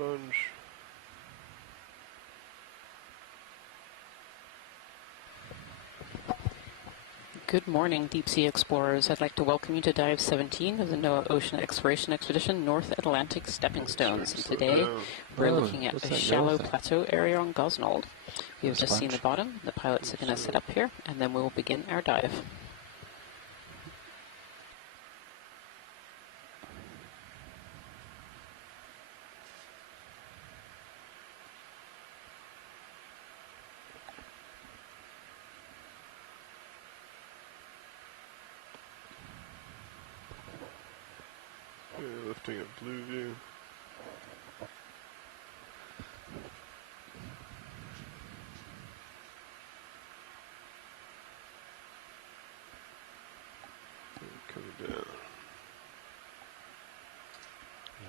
sponge. Good morning, deep sea explorers. I'd like to welcome you to Dive 17 of the NOAA Ocean Exploration Expedition North Atlantic Stepping Stones. And today we're looking at a shallow plateau area on Gosnold. You've just seen the bottom. The pilots are going to sit up here, and then we will begin our dive. Lifting at blue view. Coming down.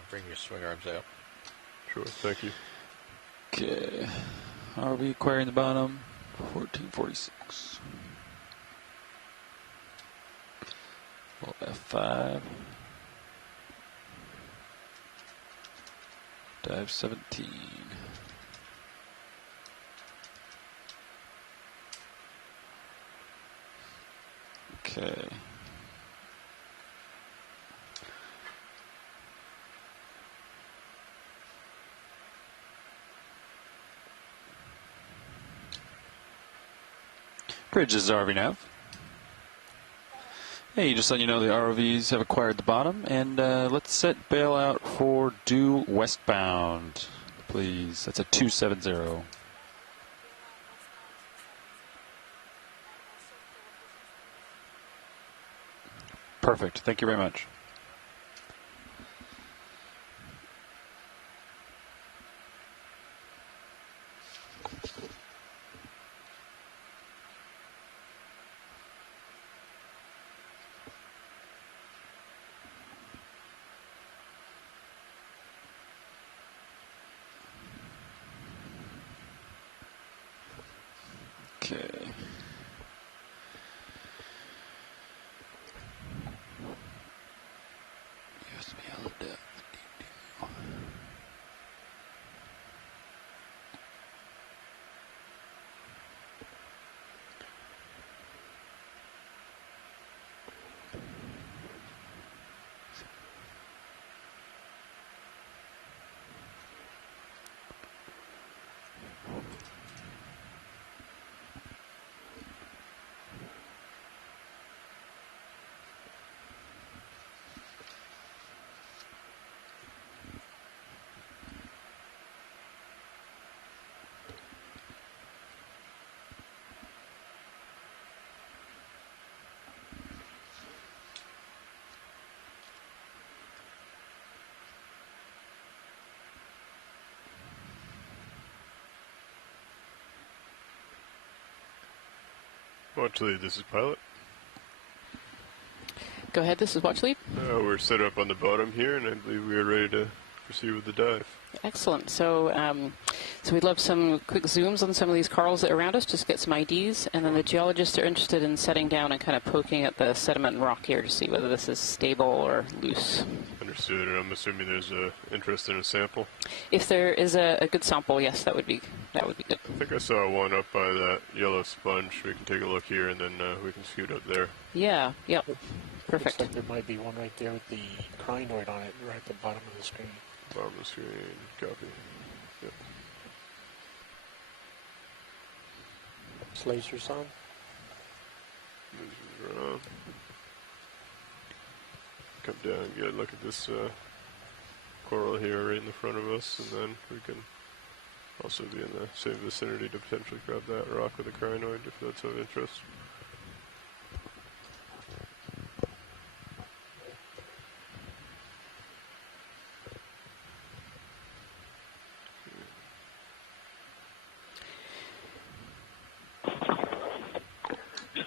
Bring your swing arms out. Sure, thank you. Okay. ROV acquiring the bottom. 1446. F5. Dive 17. Okay. Bridge is ROV nav. Hey, just letting you know the ROVs have acquired the bottom, and let's set bailout for due westbound, please. That's a 270. Perfect. Thank you very much. Okay. Yes, we have a depth. Watch lead, this is pilot. Go ahead, this is Watch Lead. We're set up on the bottom here, and I believe we are ready to proceed with the dive. Excellent. So, so we'd love some quick zooms on some of these corals that are around us, just get some IDs, and then the geologists are interested in setting down and kind of poking at the sediment and rock here to see whether this is stable or loose. Understood, and I'm assuming there's interest in a sample? If there is a good sample, yes, that would be good. I think I saw one up by that yellow sponge. We can take a look here, and then we can scoot up there. Yeah, yep. Perfect. Looks like there might be one right there with the crinoid on it, right at the bottom of the screen. Bottom of the screen, copy. Yep. Lasers on. Lasers are on. Come down and get a look at this coral here right in the front of us, and then we can also be in the same vicinity to potentially grab that rock with a crinoid if that's of interest.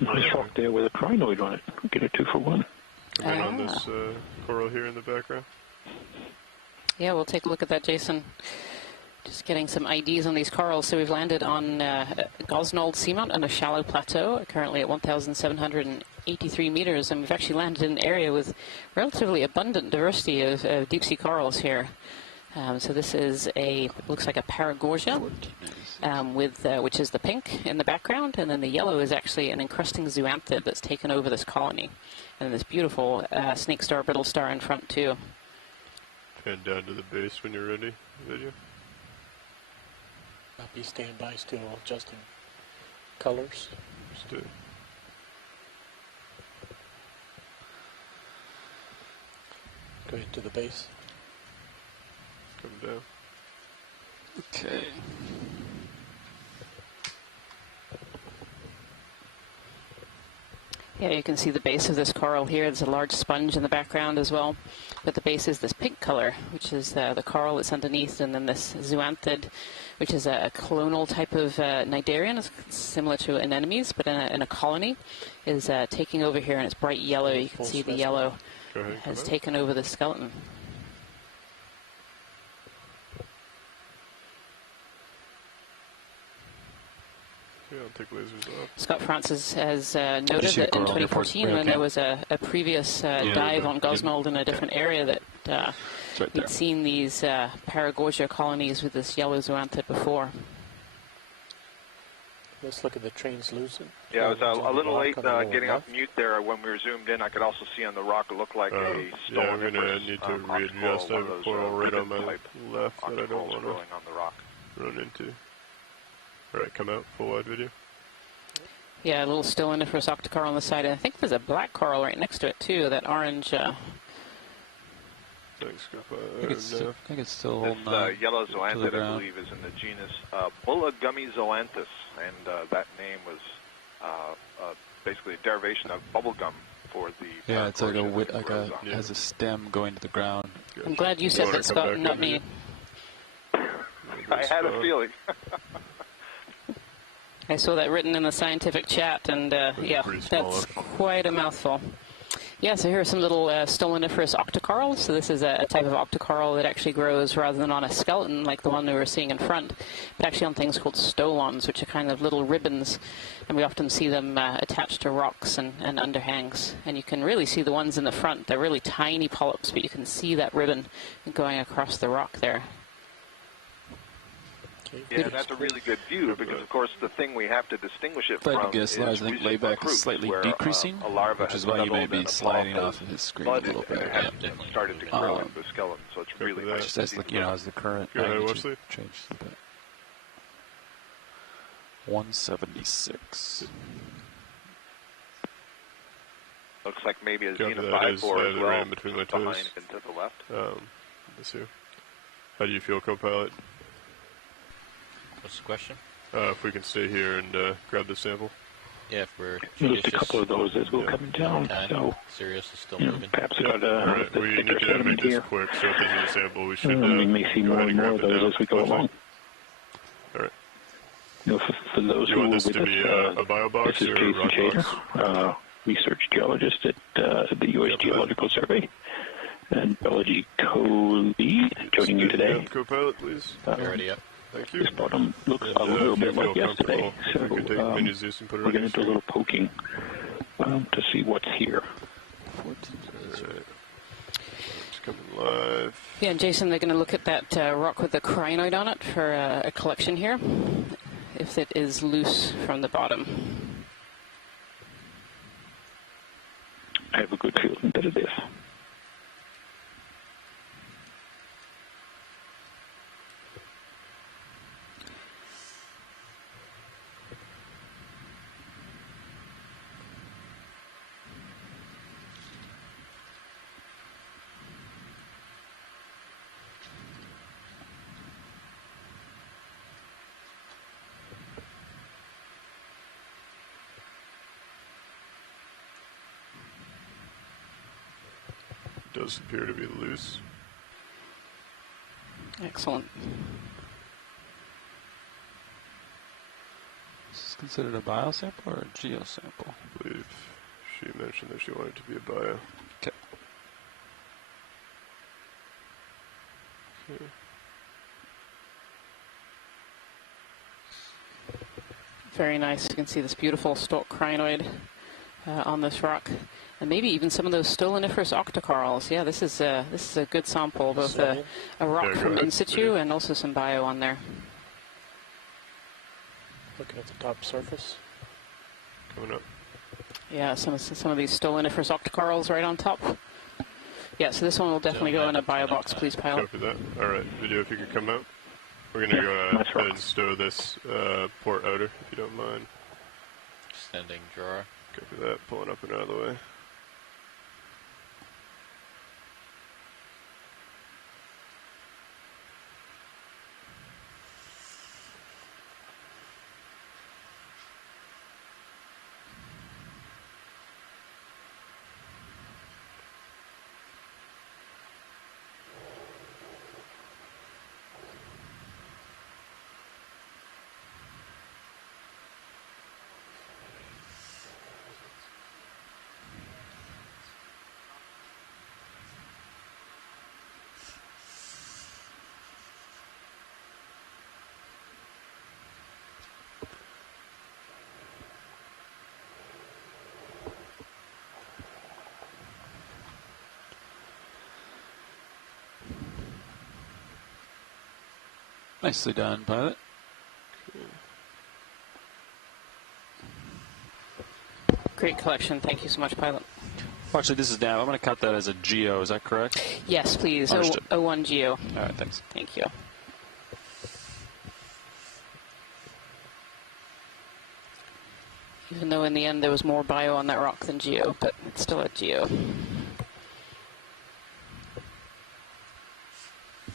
Nice rock there with a crinoid on it. Get a 2 for 1. Come in on this coral here in the background. Yeah, we'll take a look at that, Jason. Just getting some IDs on these corals. So we've landed on Gosnold Seamount on a shallow plateau, currently at 1,783 meters, and we've actually landed in an area with relatively abundant diversity of deep-sea corals here. So this is looks like a Paragorgia, which is the pink in the background, and then the yellow is actually an encrusting zoanthid that's taken over this colony. And this beautiful snake star, brittle star in front too. Pan down to the base when you're ready, video. I'll be standing by still adjusting colors. Just do. Go ahead to the base. Come down. Okay. Yeah, you can see the base of this coral here. There's a large sponge in the background as well. But the base is this pink color, which is the coral that's underneath, and then this zoanthid, which is a clonal type of cnidarian. It's similar to anemones, but in a colony, is taking over here, and it's bright yellow. You can see the yellow has taken over the skeleton. Yeah, I'll take lasers off. Scott Francis has noted that in 2014, when there was a previous dive on Gosnold in a different area, that he'd seen these Paragorgia colonies with this yellow zoanthid before. Let's look at the translucent. Yeah, I was a little late getting off mute there. When we were zoomed in, I could also see on the rock it looked like a stone. Yeah, I'm going to need to readjust. I have a coral right on my left that I don't want to run into. All right, come out, full wide video. Yeah, a little stilliniferous octocoral on the side. And I think there's a black coral right next to it, too, that orange. Thanks, I think it's still holding This yellow zoanthid, I believe, is in the genus Bullagummi zoanthus, and that name was basically a derivation of bubblegum for the... Yeah, it's like has a stem going to the ground. Gotcha. I'm glad you said that, Scott, not me. I had a feeling. I saw that written in the scientific chat, and yeah, that's quite a mouthful. Yeah, so here are some little stoloniferous octocorals. So this is a type of octocoral that actually grows rather than on a skeleton like the one we were seeing in front, but actually on things called stolons, which are kind of little ribbons, and we often see them attached to rocks and underhangs. And you can really see the ones in the front. They're really tiny polyps, but you can see that ribbon going across the rock there. Yeah, and that's a really good view because, of course, the thing we have to distinguish it from is I think layback is slightly decreasing, which is why you may be sliding off of his screen a little bit. And started to grow into the skeleton, so it's really nice. Just as as the current magnitude changes a bit. 176. Looks like maybe a Xena 5-4 as well, ran between my toes. behind and to the left. Let's see. How do you feel, co-pilot? What's the question? If we can stay here and grab the sample. Yeah, if we're There's a couple of those as we're coming down, so Sirius is still moving. perhaps Right, we need to make this quick, so if there's a sample, we should we may see more and more of those as we go along. All right. For those who want were this with to be us, a bio box this is or a Jason rock Chater, box? Research geologist at the U.S. Geological Survey, and biology co-lead, joining you today. Co-pilot, please. Already up. Thank you. This bottom looks a little bit like yesterday, so we can take minis of this and put it we're right going to do a little poking to see what's here. Alright. It's coming live. Yeah, and Jason, they're going to look at that rock with the crinoid on it for a collection here, if it is loose from the bottom. I have a good feeling that it is. Does appear to be loose. Excellent. Is this considered a biosample or a geosample? I believe she mentioned that she wanted it to be a bio. Okay. Very nice. You can see this beautiful stalk crinoid on this rock. And maybe even some of those stoloniferous octocorals. Yeah, this is a good sample, both a rock Yeah, from go in ahead. situ and also some bio on there. Looking at the top surface. Coming up. Yeah, some of these stoloniferous octocorals right on top. Yeah, so this one will definitely go in a bio box, please, pilot. Copy that. All right, video if you could come out. We're going to go nice ahead and rock. stow this port outer, if you don't mind. Extending drawer. Copy that, pulling up and out of the way. Nicely done, pilot. Great collection. Thank you so much, pilot. Actually, this is nav. I'm going to count that as a geo. Is that correct? Yes, please. Understood. 01 Geo. All right, thanks. Thank you. Even though in the end there was more bio on that rock than geo, but it's still a geo.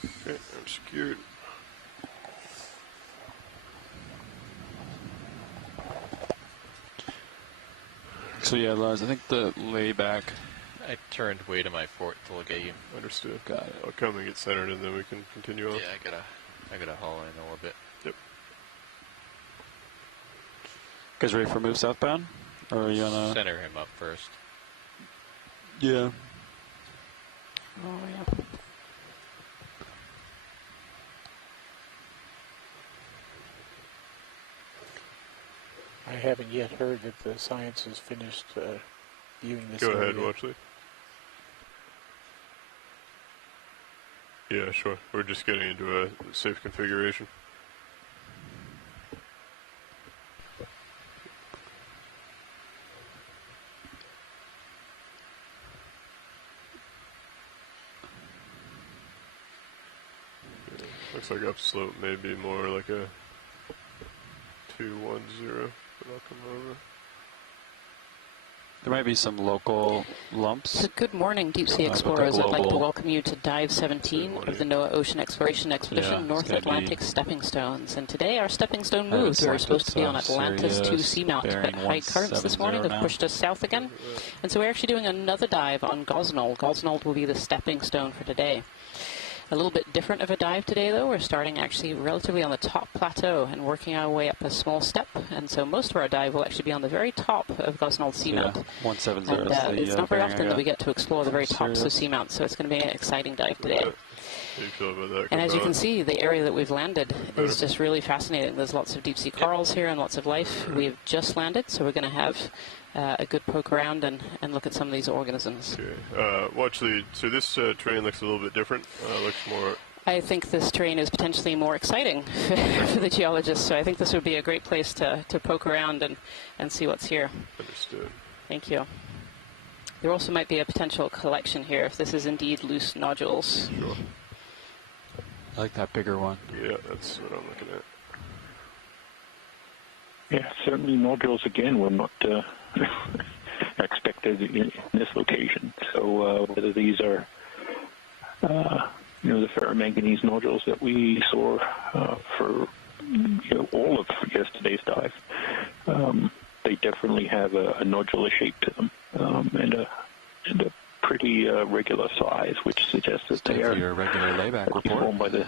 Okay, I'm secured. So yeah, Lars, I think the layback. I turned way to my fort to look at you. Understood. Got it. I'll come and get centered, and then we can continue on. Yeah, I gotta haul in a little bit. Yep. Guys ready for move southbound? Or are you on a... Center him up first. Yeah. Oh, yeah. I haven't yet heard that the science has finished viewing this Go area. ahead, Watchley. Yeah, sure. We're just getting into a safe configuration. Yeah, looks like upslope may be more like a 210, but I'll come over. There might be some local lumps. So good morning, Deep Sea With the Explorers. I'd like to global- welcome you to Dive 17 of the NOAA Ocean Exploration Expedition, Yeah, it's North gonna Atlantic be- Stepping Stones. And today our stepping stone I haven't moved. We were supposed to be on selected, so Atlantis II Sirius Seamount, but bearing high currents this morning 170 have now. pushed us south again. And so we're actually doing another dive on Gosnold. Gosnold will be the stepping stone for today. A little bit different of a dive today, though. We're starting actually relatively on the top plateau and working our way up a small step. And so most of our dive will actually be on the very top of Gosnold Seamount. Yeah, 170 And is the it's not very bearing I often that got. we get to explore the very tops of Serious. seamounts, so it's going to be an exciting dive today. How do you feel about that? And as you can Cabela? see, the area that we've landed is just really fascinating. There's lots of deep sea corals here and lots of life. We've just landed, so we're going to have a good poke around and look at some of these organisms. Okay. Watchley, so this terrain looks a little bit different. Looks more... I think this terrain is potentially more exciting for the geologists, so I think this would be a great place to poke around and see what's here. Understood. Thank you. There also might be a potential collection here if this is indeed loose nodules. Sure. I like that bigger one. Yeah, that's what I'm looking at. Yeah, certainly nodules again were not expected in this location. So whether these are, the ferromanganese nodules that we saw for all of yesterday's dive, they definitely have a nodular shape to them and a pretty regular size, which suggests that they For are your regular layback report. formed by the,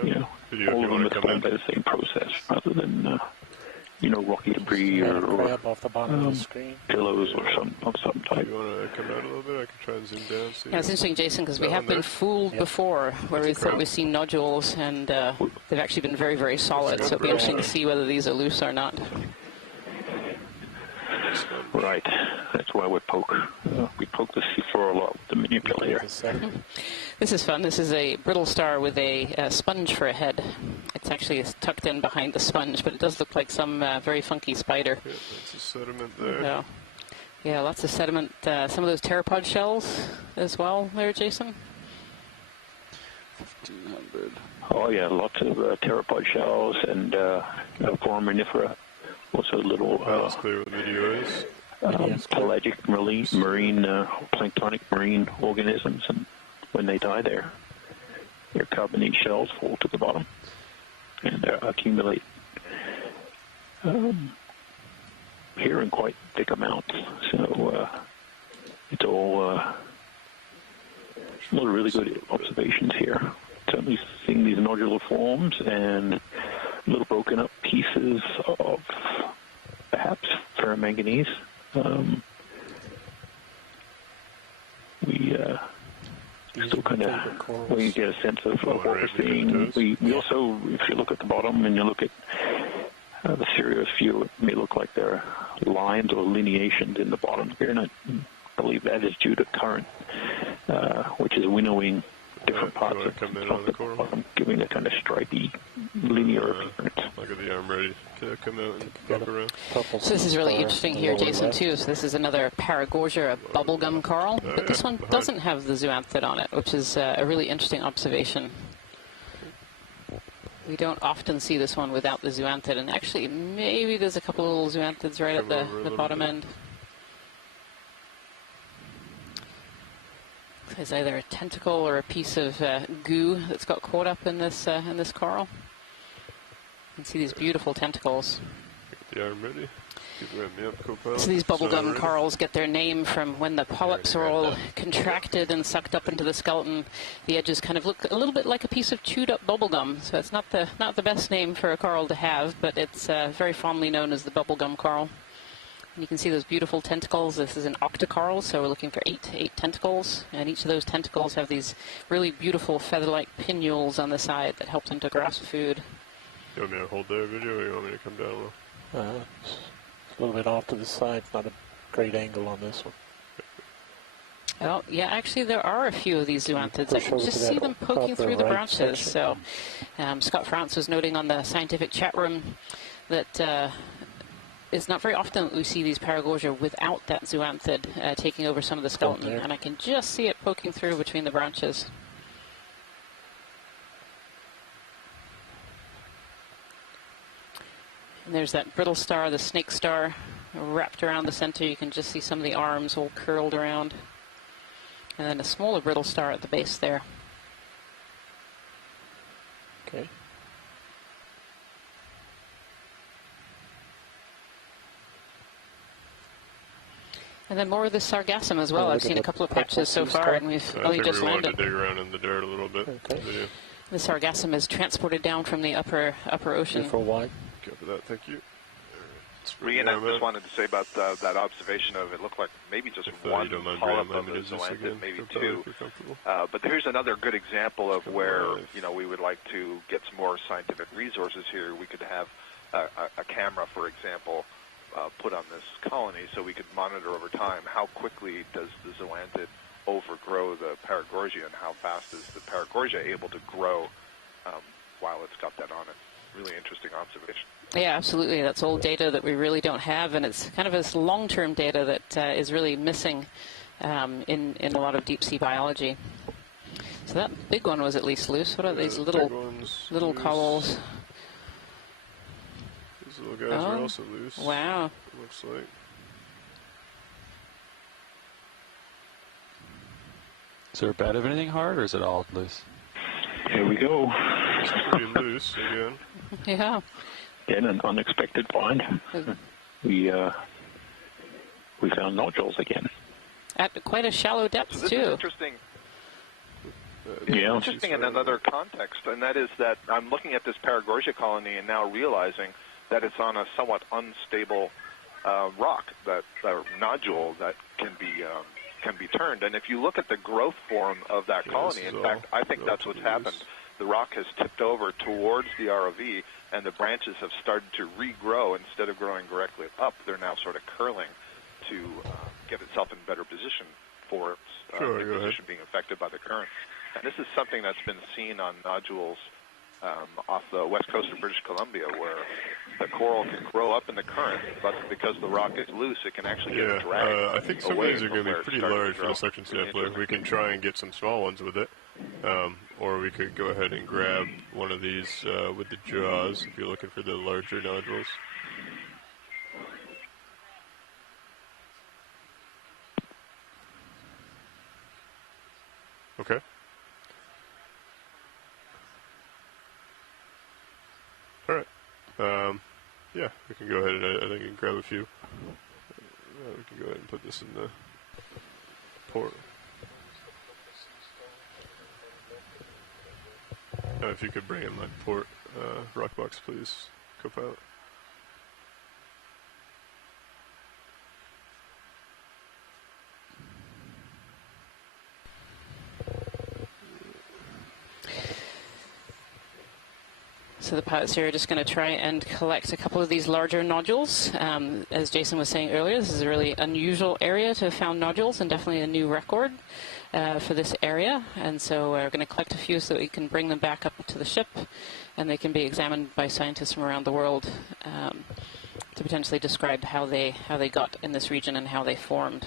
Video if all you of them want are to come formed in. by the same process rather than rocky debris Got a or crab off the bottom of the screen. pillows or of some type. You want to come out a little bit? I can try and zoom down. See Yeah, it's interesting, Jason, because we That have one been there? fooled before where we thought we've seen nodules and they've actually been very, very solid. So it'll be interesting to see whether these are loose or not. sponge. Right. That's why we poke the seafloor a lot with the manipulator. This is fun. This is a brittle star with a sponge for a head. It's actually tucked in behind the sponge, but it does look like some very funky spider. Yeah, that's a sediment there. So, yeah, lots of sediment. Some of those pteropod shells as well there, Jason? 1,500. Oh, yeah, lots of pteropod shells and foraminifera. Also little That's clear what the video is. pelagic marine planktonic marine organisms, and when they die, their carbonate shells fall to the bottom and accumulate here in quite thick amounts. So it's all really good observations here. Certainly seeing these nodular forms and little broken up pieces of perhaps ferromanganese. We still kind of we get a sense of what we're seeing. We also, if you look at the bottom and you look at the serious view, it may look like there are lines or lineations in the bottom here, and I believe that is due to current, which is winnowing different parts of the bottom, giving a kind of stripy, linear appearance. Look at the arm ready to come out and pop around. So this is really interesting here, Jason, too. So this is another Paragorgia, a bubblegum coral, but this one doesn't have the zoanthid on it, which is a really interesting observation. We don't often see this one without the zoanthid, and actually maybe there's a couple of little zoanthids right at the bottom end. There's either a tentacle or a piece of goo that's got caught up in this coral. You can see these beautiful tentacles. Get the arm ready. Me up, co-pilot. So these bubblegum corals get their name from when the polyps are all contracted and sucked up into the skeleton. The edges kind of look a little bit like a piece of chewed up bubblegum. So it's not the best name for a coral to have, but it's very fondly known as the bubblegum coral. And you can see those beautiful tentacles. This is an octocoral, so we're looking for eight tentacles. And each of those tentacles have these really beautiful feather-like pinnules on the side that help them to grasp food. You want me to hold their video, or you want me to come down a little? It's a little bit off to the side. It's not a great angle on this one. Well, yeah, actually there are a few of these zoanthids. I can just see them poking through the branches. So Scott France was noting on the scientific chat room that it's not very often that we see these Paragorgia without that zoanthid taking over some of the skeleton, and I can just see it poking through between the branches. And there's that brittle star, the snake star, wrapped around the center. You can just see some of the arms all curled around. And then a smaller brittle star at the base there. Okay. And then more of the sargassum as well. I've seen a couple of patches so far, and we've only just landed. I think we wanted to dig around in the dirt a little bit. Okay. The sargassum is transported down from the upper ocean. For wide. Copy that, thank you. Rian, I just wanted to say about that observation of it looked like maybe just one polyp of the zoanthid, maybe two. But here's another good example of where we would like to get some more scientific resources here. We could have a camera, for example, put on this colony so we could monitor over time how quickly does the zoanthid overgrow the Paragorgia and how fast is the Paragorgia able to grow while it's got that on it. Really interesting observation. Yeah, absolutely. That's old data that we really don't have, and it's kind of this long-term data that is really missing in a lot of deep-sea biology. So that big one was at least loose. What are these little corals? These little guys are also loose. Wow. It looks like. Is there a bed of anything hard, or is it all loose? Here we go. It's pretty loose again. Yeah. Again, an unexpected find. We found nodules again. At quite a shallow depth, so this too. Is interesting. Interesting in another context, and that is that I'm looking at this Paragorgia colony and now realizing that it's on a somewhat unstable rock, that nodule that can be turned. And if you look at the growth form of that colony, in fact, I think that's what's happened. The rock has tipped over towards the ROV, and the branches have started to regrow. Instead of growing directly up, they're now sort of curling to get itself in better position for its position being affected by the current. And this is something that's been seen on nodules off the west coast of British Columbia, where the coral can grow up in the current, but because the rock is loose, it can actually get dragged. I think some of these are going to be pretty large for the suction sampler. We can try and get some small ones with it, or we could go ahead and grab one of these with the jaws if you're looking for the larger nodules. Okay. All right. Yeah, we can go ahead and I think we can grab a few. We can go ahead and put this in the port. If you could bring in my port rock box, please, co-pilot. So the pilots here are just going to try and collect a couple of these larger nodules. As Jason was saying earlier, this is a really unusual area to have found nodules, and definitely a new record for this area. And so we're going to collect a few so that we can bring them back up to the ship, and they can be examined by scientists from around the world to potentially describe how they got in this region and how they formed.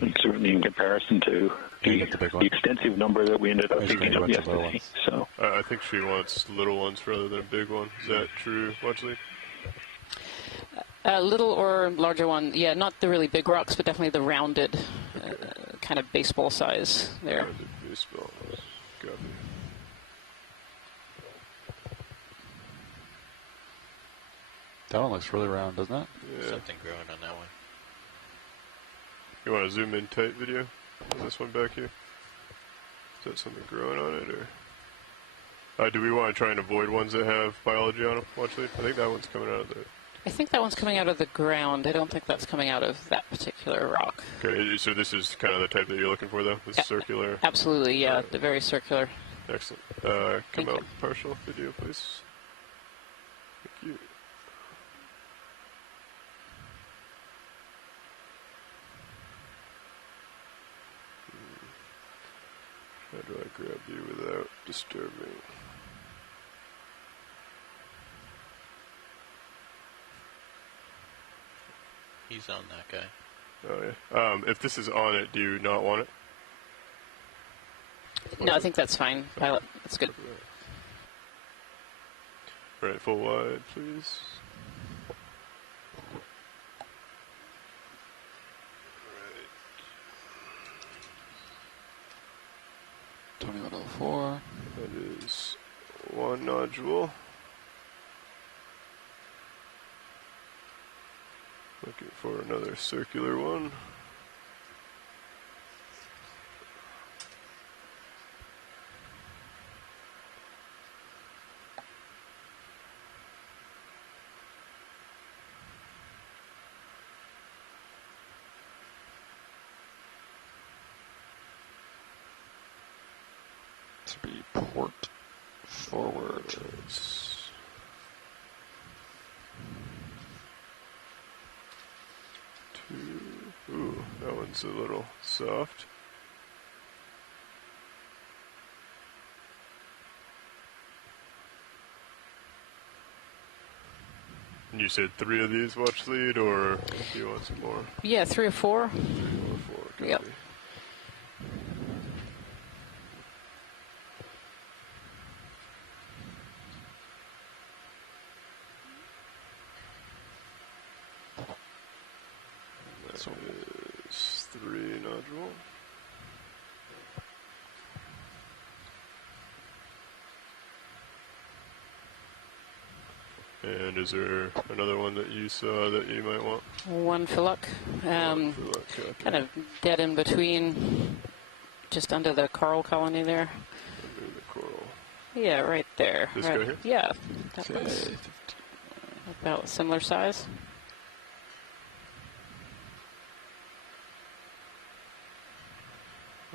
And certainly in comparison to the extensive number that we ended up picking up yesterday. So I think she wants little ones rather than a big one. Is that true, Watchley? Little or larger one, yeah, not the really big rocks, but definitely the rounded kind of baseball size there. Rounded baseball. Copy. That one looks really round, doesn't it? Yeah. Something growing on that one. You want to zoom in tight video on this one back here? Is that something growing on it, or do we want to try and avoid ones that have biology on them? Watchley? I think that one's coming out of the... I think that one's coming out of the ground. I don't think that's coming out of that particular rock. Okay, so this is kind of the type that you're looking for, though? This circular? Absolutely, yeah, the very circular. Excellent. Come out partial video, please. Thank you. How do I grab you without disturbing? He's on that guy. Oh, yeah. If this is on it, do you not want it? No, I think that's fine, pilot. That's good. Right, full wide, please. 2104. That is one nodule. Looking for another circular one. To be port forward. Ooh, that one's a little soft. And you said 3 of these watch lead, or do you want some more? Yeah, 3 or 4. 3 or 4, copy. Yep. That is 3 nodule. And is there another one that you saw that you might want? One for luck. Kind of dead in between, just under the coral colony there. Under the coral. Yeah, right there. This right. guy here? Yeah, that looks about similar size.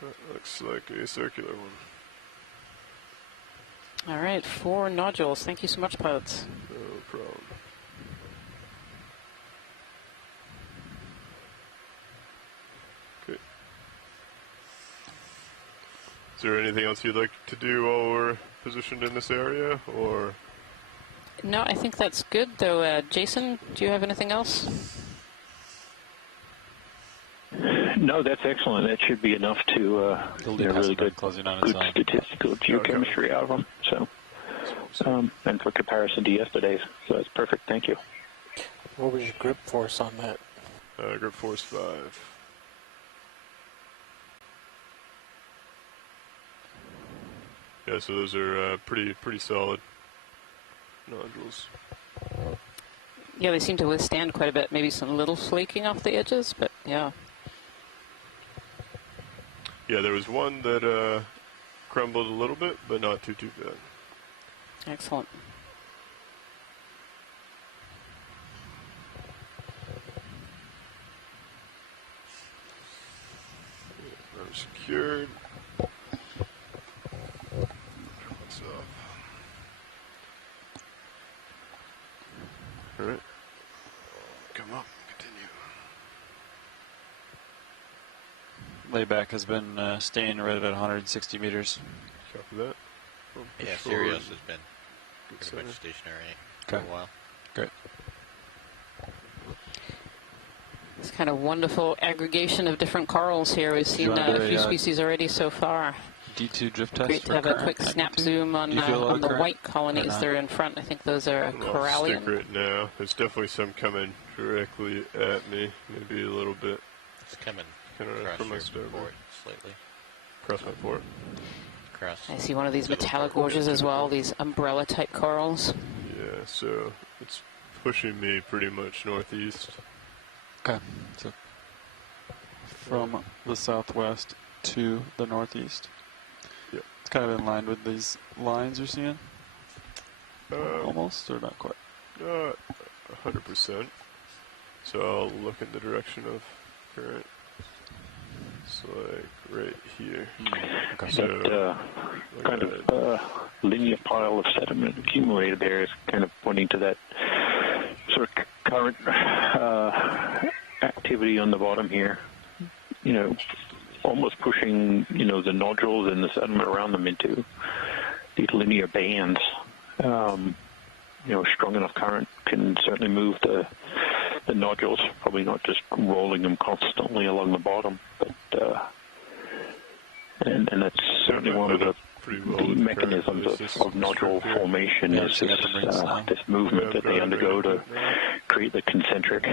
That looks like a circular one. All right, 4 nodules. Thank you so much, pilots. No problem. there anything else you'd like to do while we're positioned in this area, or? No, I think that's good, though. Jason, do you have anything else? No, that's excellent. That should be enough to get a really good statistical geochemistry out of them. So, and for comparison to yesterday's, so that's perfect. Thank you. What was your grip force on that? Grip force 5. Yeah, so those are pretty solid nodules. Yeah, they seem to withstand quite a bit. Maybe some little flaking off the edges, but yeah. Yeah, there was one that crumbled a little bit, but not too bad. Excellent. Are secured. What's up? All right. Come up. Continue. Layback has been staying right at 160 meters. Copy that. Yeah, Sirius has been pretty much stationary for a while. Great. It's kind of wonderful aggregation of different corals here. We've seen a few species already so far. D2 drift test. Great to have a quick snap zoom on the white colonies that are in front. I think those are corallian. Stick right now. There's definitely some coming directly at me. Maybe a little bit. It's coming from my starboard. Slightly. Across my port. I see one of these metallic gorges as well, these umbrella-type corals. Yeah, so it's pushing me pretty much northeast. Okay, so from the southwest to the northeast. Yep. It's kind of in line with these lines you're seeing? Almost, or not quite? 100%. So I'll look in the direction of current. It's like right here. Okay. So that kind of linear pile of sediment accumulated there is kind of pointing to that sort of current activity on the bottom here. You know, almost pushing, you know, the nodules and the sediment around them into these linear bands. You know, strong enough current can certainly move the nodules, probably not just rolling them constantly along the bottom, but and that's certainly one of the mechanisms of nodule formation is this movement that they undergo to create the concentric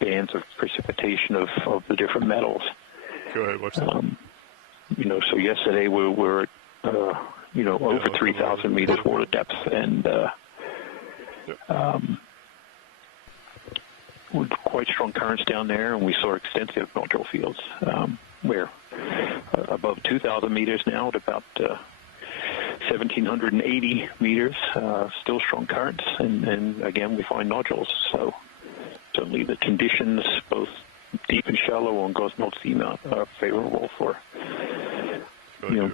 bands of precipitation of the different metals. Go ahead, watch that. You know, so yesterday we were at, you know, over 3,000 meters water depth, and with quite strong currents down there, and we saw extensive nodule fields. We're above 2,000 meters now at about 1,780 meters, still strong currents, and again we find nodules. So certainly the conditions, both deep and shallow on Gosnold Seamount, are favorable for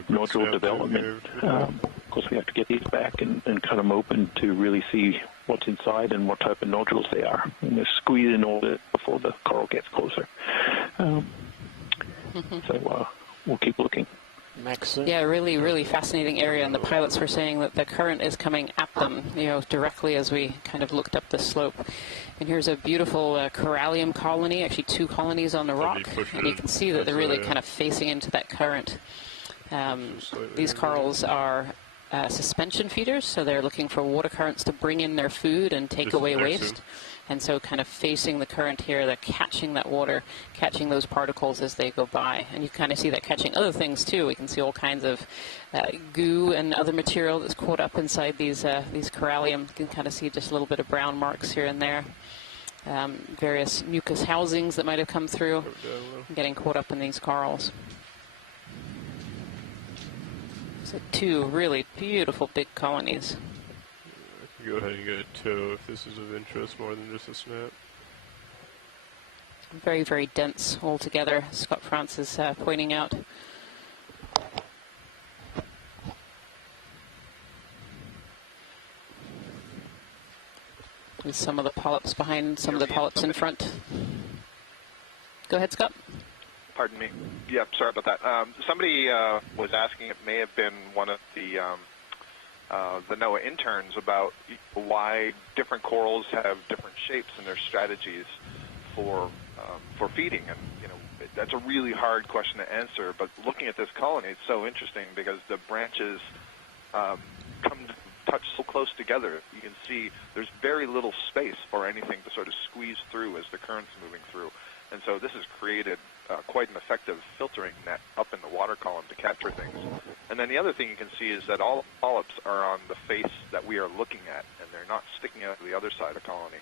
nodule development. Of course, we have to get these back and cut them open to really see what's inside and what type of nodules they are. And they're squeezing all it before the coral gets closer. So we'll keep looking. Yeah, really, really fascinating area, and the pilots were saying that the current is coming at them, you know, directly as we kind of looked up the slope. And here's a beautiful corallium colony, actually 2 colonies on the rock, and you can see that they're really kind of facing into that current. These corals are suspension feeders, so they're looking for water currents to bring in their food and take away waste. And so kind of facing the current here, they're catching that water, catching those particles as they go by. And you kind of see that catching other things too. We can see all kinds of goo and other material that's caught up inside these corallium. You can kind of see just a little bit of brown marks here and there. Various mucus housings that might have come through, getting caught up in these corals. So 2 really beautiful big colonies. I can go ahead and get a tow if this is of interest more than just a snap. Very, very dense altogether, Scott France is pointing out. With some of the polyps behind, some of the polyps in front. Go ahead, Scott. Pardon me. Yeah, sorry about that. Somebody was asking, it may have been one of the NOAA interns, about why different corals have different shapes and their strategies for feeding. And, you know, that's a really hard question to answer. But looking at this colony, it's so interesting because the branches come to touch so close together. You can see there's very little space for anything to sort of squeeze through as the current's moving through. And so this has created quite an effective filtering net up in the water column to capture things. And then the other thing you can see is that all polyps are on the face that we are looking at, and they're not sticking out to the other side of the colony.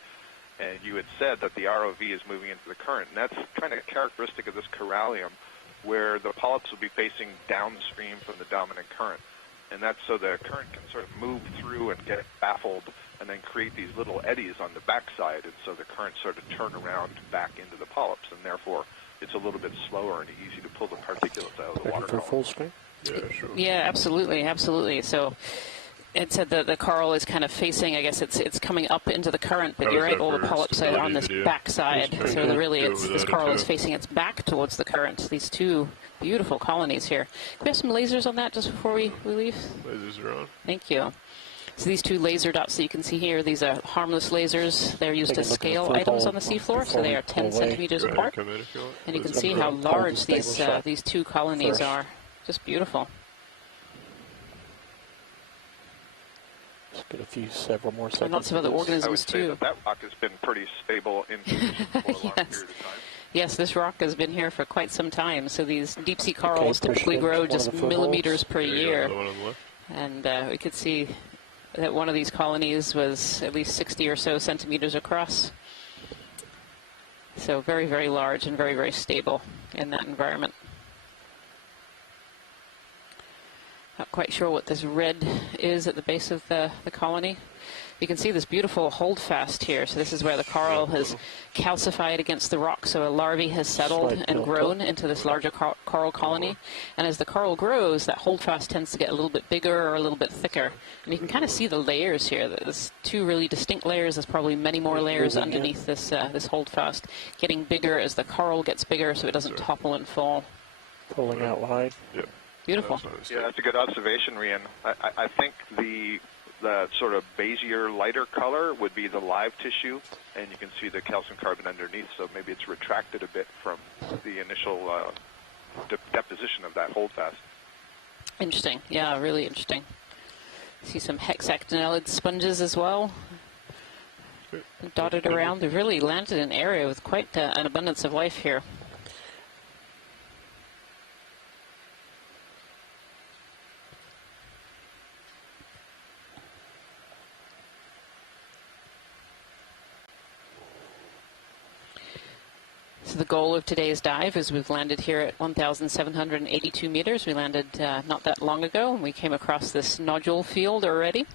And you had said that the ROV is moving into the current, and that's kind of characteristic of this corallium, where the polyps will be facing downstream from the dominant current. And that's so the current can sort of move through and get baffled and then create these little eddies on the backside, and so the current sort of turn around back into the polyps, and therefore it's a little bit slower and easy to pull the particulates out of the water column. Full screen? Yeah, sure. Yeah, absolutely, absolutely. So it said that the coral is kind of facing, I guess it's coming up into the current, but you're right, all the polyps are on this backside. So really, this coral is facing its back towards the current. These two beautiful colonies here. Can we have some lasers on that just before we leave? Lasers are on. Thank you. So these two laser dots that you can see here, these are harmless lasers. They're used to scale items on the seafloor, so they are 10 centimeters apart. And you can see how large these two colonies are. Just beautiful. Let's get several more seconds. And lots of other organisms too. That rock has been pretty stable in for a long period of time. Yes, this rock has been here for quite some time. So these deep sea corals typically grow just millimeters per year. And we could see that one of these colonies was at least 60 or so centimeters across. So very, very large and very, very stable in that environment. Not quite sure what this red is at the base of the colony. You can see this beautiful holdfast here. So this is where the coral has calcified against the rock. So a larvae has settled and grown into this larger coral colony. And as the coral grows, that holdfast tends to get a little bit bigger or a little bit thicker. And you can kind of see the layers here. There's two really distinct layers. There's probably many more layers underneath this holdfast, getting bigger as the coral gets bigger so it doesn't topple and fall. Pulling out wide. Yep. Beautiful. Yeah, that's a good observation, Rian. I think the sort of bezier, lighter color would be the live tissue, and you can see the calcium carbon underneath, so maybe it's retracted a bit from the initial deposition of that holdfast. Interesting. Yeah, really interesting. See some hexactinellid sponges as well, dotted around. They've really landed in an area with quite an abundance of life here. So the goal of today's dive is we've landed here at 1,782 meters. We landed not that long ago, and we came across this nodule field already.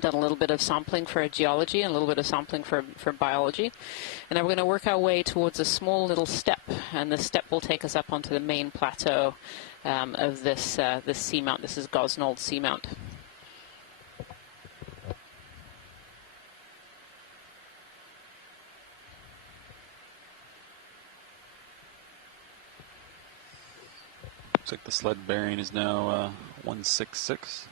Done a little bit of sampling for geology and a little bit of sampling for biology. And now we're going to work our way towards a small little step, and this step will take us up onto the main plateau of this seamount. This is Gosnold Seamount. Looks like the sled bearing is now 166.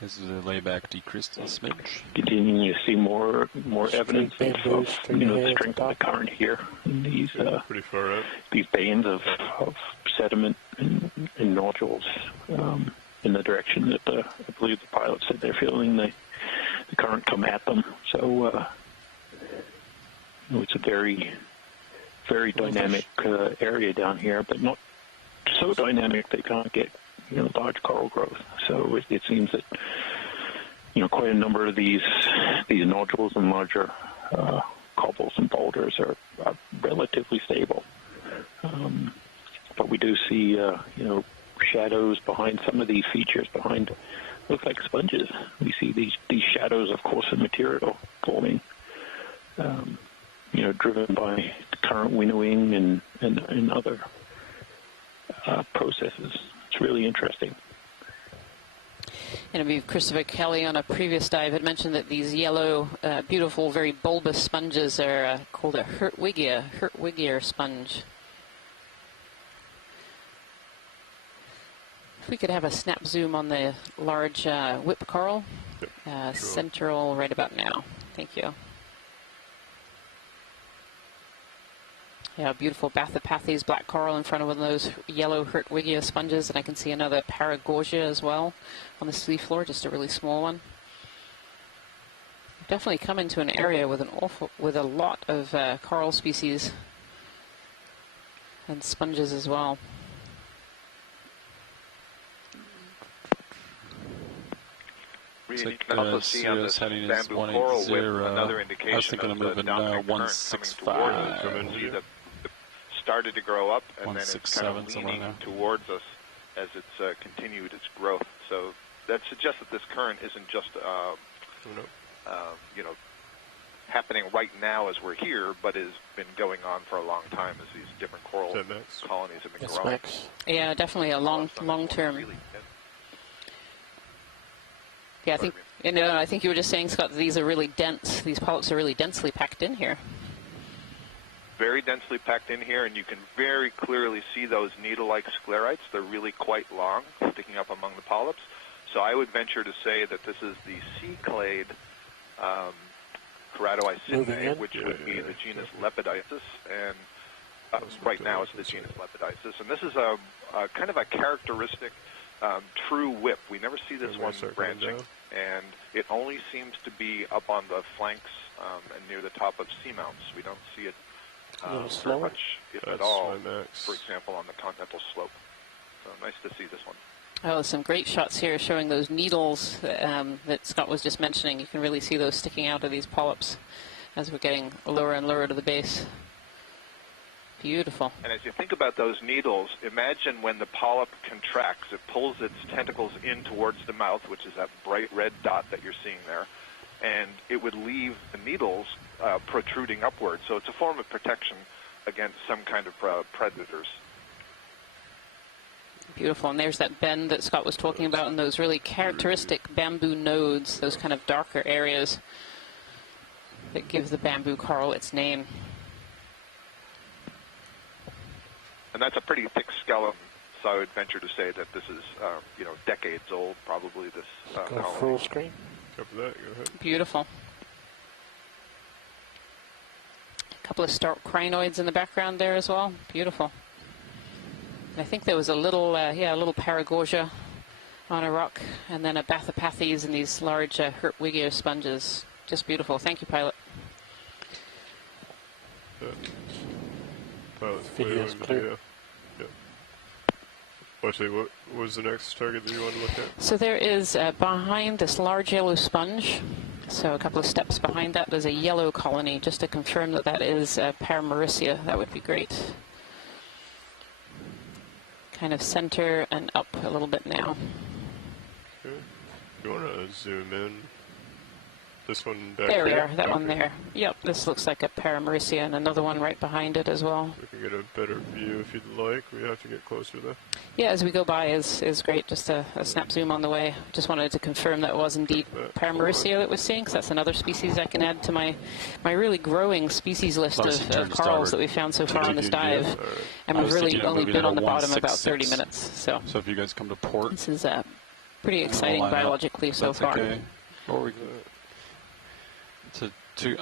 This is a layback decreased a smidge. Continuing to see more evidence of the strength of the current here. And these pretty far out. These bands of sediment and nodules in the direction that I believe the pilot said they're feeling the current come at them. So it's a very dynamic area down here, but not so dynamic they can't get large coral growth. So it seems that quite a number of these nodules and larger cobbles and boulders are relatively stable. But we do see shadows behind some of these features, behind look like sponges. We see these shadows of coarser material forming. Driven by current winnowing and other processes. It's really interesting. And I believe Christopher Kelly on a previous dive had mentioned that these yellow, beautiful, very bulbous sponges are called a Hertwiggia sponge. If we could have a snap zoom on the large whip coral, Sure. central right about now. Thank you. Yeah, beautiful Bathypathes black coral in front of one of those yellow Hertwiggia sponges, and I can see another Paragorgia as well on the sea floor, just a really small one. We've definitely come into an area with a lot of coral species and sponges as well. You can also see on this bamboo coral with another indication of the dominant current coming towards us. You can see that it started to grow up, and then it's kind of leaning towards us as it's continued its growth. So that suggests that this current isn't just, you know, happening right now as we're here, but has been going on for a long time as these different coral colonies have been growing. Yeah, definitely a long-term. Yeah, I think you were just saying, Scott, that these are really dense. These polyps are really densely packed in here. Very densely packed in here, and you can very clearly see those needle-like sclerites. They're really quite long, sticking up among the polyps. So I would venture to say that this is the sea clade Keratoicidinae, which would be the genus Lepidopsis, and right now it's the genus Lepidopsis. And this is a kind of a characteristic true whip. We never see this one branching, and it only seems to be up on the flanks and near the top of seamounts. We don't see it very much, if at all, for example, on the continental slope. So nice to see this one. Oh, some great shots here showing those needles that Scott was just mentioning. You can really see those sticking out of these polyps as we're getting lower and lower to the base. Beautiful. And as you think about those needles, imagine when the polyp contracts, it pulls its tentacles in towards the mouth, which is that bright red dot that you're seeing there, and it would leave the needles protruding upwards. So it's a form of protection against some kind of predators. Beautiful. And there's that bend that Scott was talking about, and those really characteristic bamboo nodes, those kind of darker areas that give the bamboo coral its name. And that's a pretty thick skeleton, so I would venture to say that this is, you know, decades old, probably, this Go full screen. Cover that, go ahead. Beautiful. A couple of stark crinoids in the background there as well. Beautiful. And I think there was a little, a little Paragorgia on a rock, and then a Bathypathes and these large Hertwiggia sponges. Just beautiful. Thank you, Pilot. Video's clear. Actually, what was the next target that you want to look at? So there is behind this large yellow sponge, so a couple of steps behind that, there's a yellow colony. Just to confirm that that is Paramaricia, that would be great. Kind of center and up a little bit now. Okay. You want to zoom in? This one back there we here? are, that one there. Yep, this looks like a Paramaricia, and another one right behind it as well. We can get a better view if you'd like. We have to get closer though. Yeah, as we go by is great. Just a snap zoom on the way. Just wanted to confirm that it was indeed Paramaricia that we're seeing, because that's another species I can add to my really growing species list of corals that we found so far on this dive. And we've really only been on the bottom about 30 minutes. So if you guys come to port, this is pretty exciting biologically so far. Okay. Or we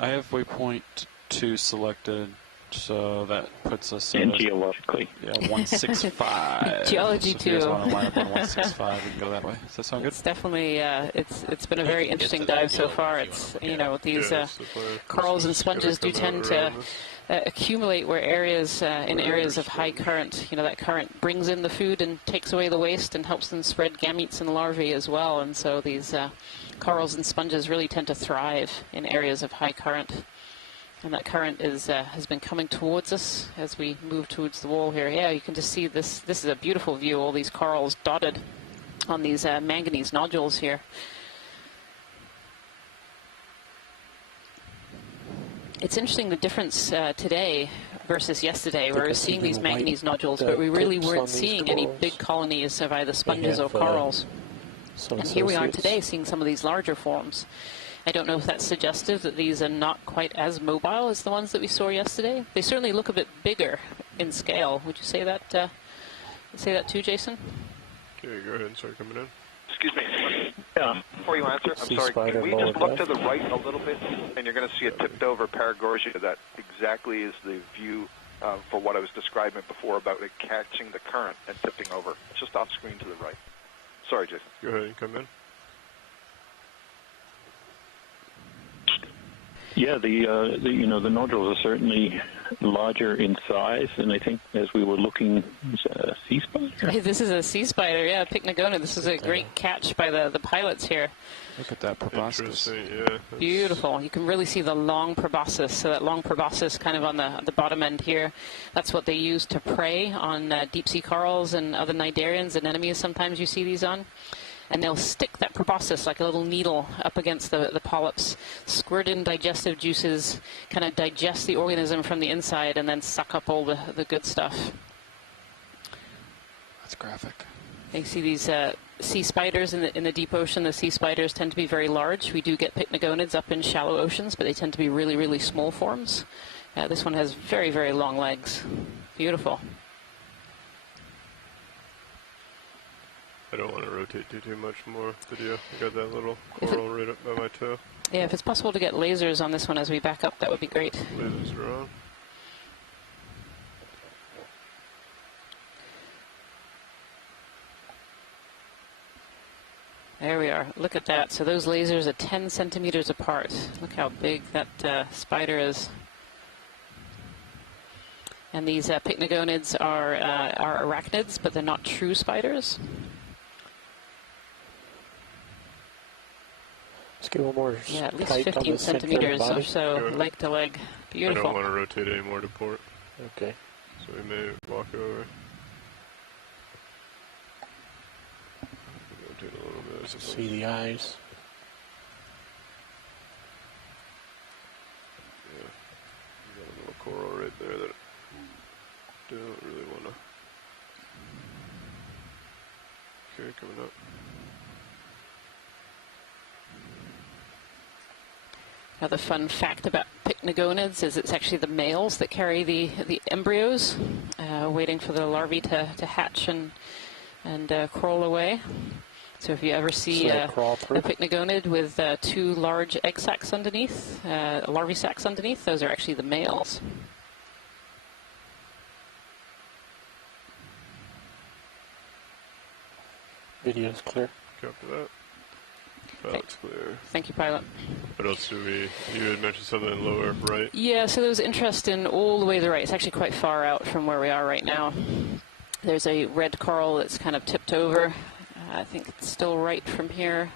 I have waypoint 2 selected, so that puts us in geologically. Yeah, 165. Geology 2. So if you guys want to line up on 165, we can go that way. Does that sound good? It's definitely it's been a very interesting dive so far. It's these corals and sponges do tend to accumulate where areas in areas of high current. That current brings in the food and takes away the waste and helps them spread gametes and larvae as well. And so these corals and sponges really tend to thrive in areas of high current. And that current has been coming towards us as we move towards the wall here. Yeah, you can just see this. This is a beautiful view, all these corals dotted on these manganese nodules here. It's interesting the difference today versus yesterday. We were seeing these manganese nodules, but we really weren't seeing any big colonies of either sponges or corals. And here we are today seeing some of these larger forms. I don't know if that's suggestive that these are not quite as mobile as the ones that we saw yesterday. They certainly look a bit bigger in scale. Would you say that too, Jason? Okay, go ahead and start coming in. Excuse me. Before you answer, I'm sorry. Can we just look to the right a little bit, and you're going to see a tipped-over Paragorgia. That exactly is the view for what I was describing before about it catching the current and tipping over. It's just off screen to the right. Sorry, Jason. Go ahead and come in. Yeah, the nodules are certainly larger in size, and I think as we were looking, it's a sea spider. Hey, this is a sea spider, yeah, Pycnogonid. This is a great catch by the pilots here. Look at that proboscis. Yeah, beautiful. You can really see the long proboscis. So that long proboscis kind of on the bottom end here. That's what they use to prey on deep sea corals and other cnidarians and anemones. Sometimes you see these on. And they'll stick that proboscis like a little needle up against the polyps, squirt in digestive juices, kind of digest the organism from the inside, and then suck up all the good stuff. That's graphic. You see these sea spiders in the deep ocean. The sea spiders tend to be very large. We do get Pycnogonids up in shallow oceans, but they tend to be really, really small forms. This one has very, very long legs. Beautiful. I don't want to rotate too much more video. I got that little coral right up by my toe. Yeah, if it's possible to get lasers on this one as we back up, that would be great. Lasers are on. There we are. Look at that. So those lasers are 10 centimeters apart. Look how big that spider is. And these Pycnogonids are arachnids, but they're not true spiders. Let's get one more. Yeah, at least 15 centimeters or so, leg to leg. Beautiful. I don't want to rotate any more to port. Okay. So we may walk over. Rotate a little bit. See the eyes. Yeah. Got a little coral right there that I don't really want to. Okay, coming up. Another fun fact about Pycnogonids is it's actually the males that carry the embryos, waiting for the larvae to hatch and crawl away. So if you ever see a Pycnogonid with two large egg sacs underneath, larvae sacs underneath, those are actually the males. Video's clear. Copy that. Pilot's clear. Thank you, pilot. What else do we... You had mentioned something lower right. Yeah, so there was interest in all the way to the right. It's actually quite far out from where we are right now. There's a red coral that's kind of tipped over. I think it's still right from here.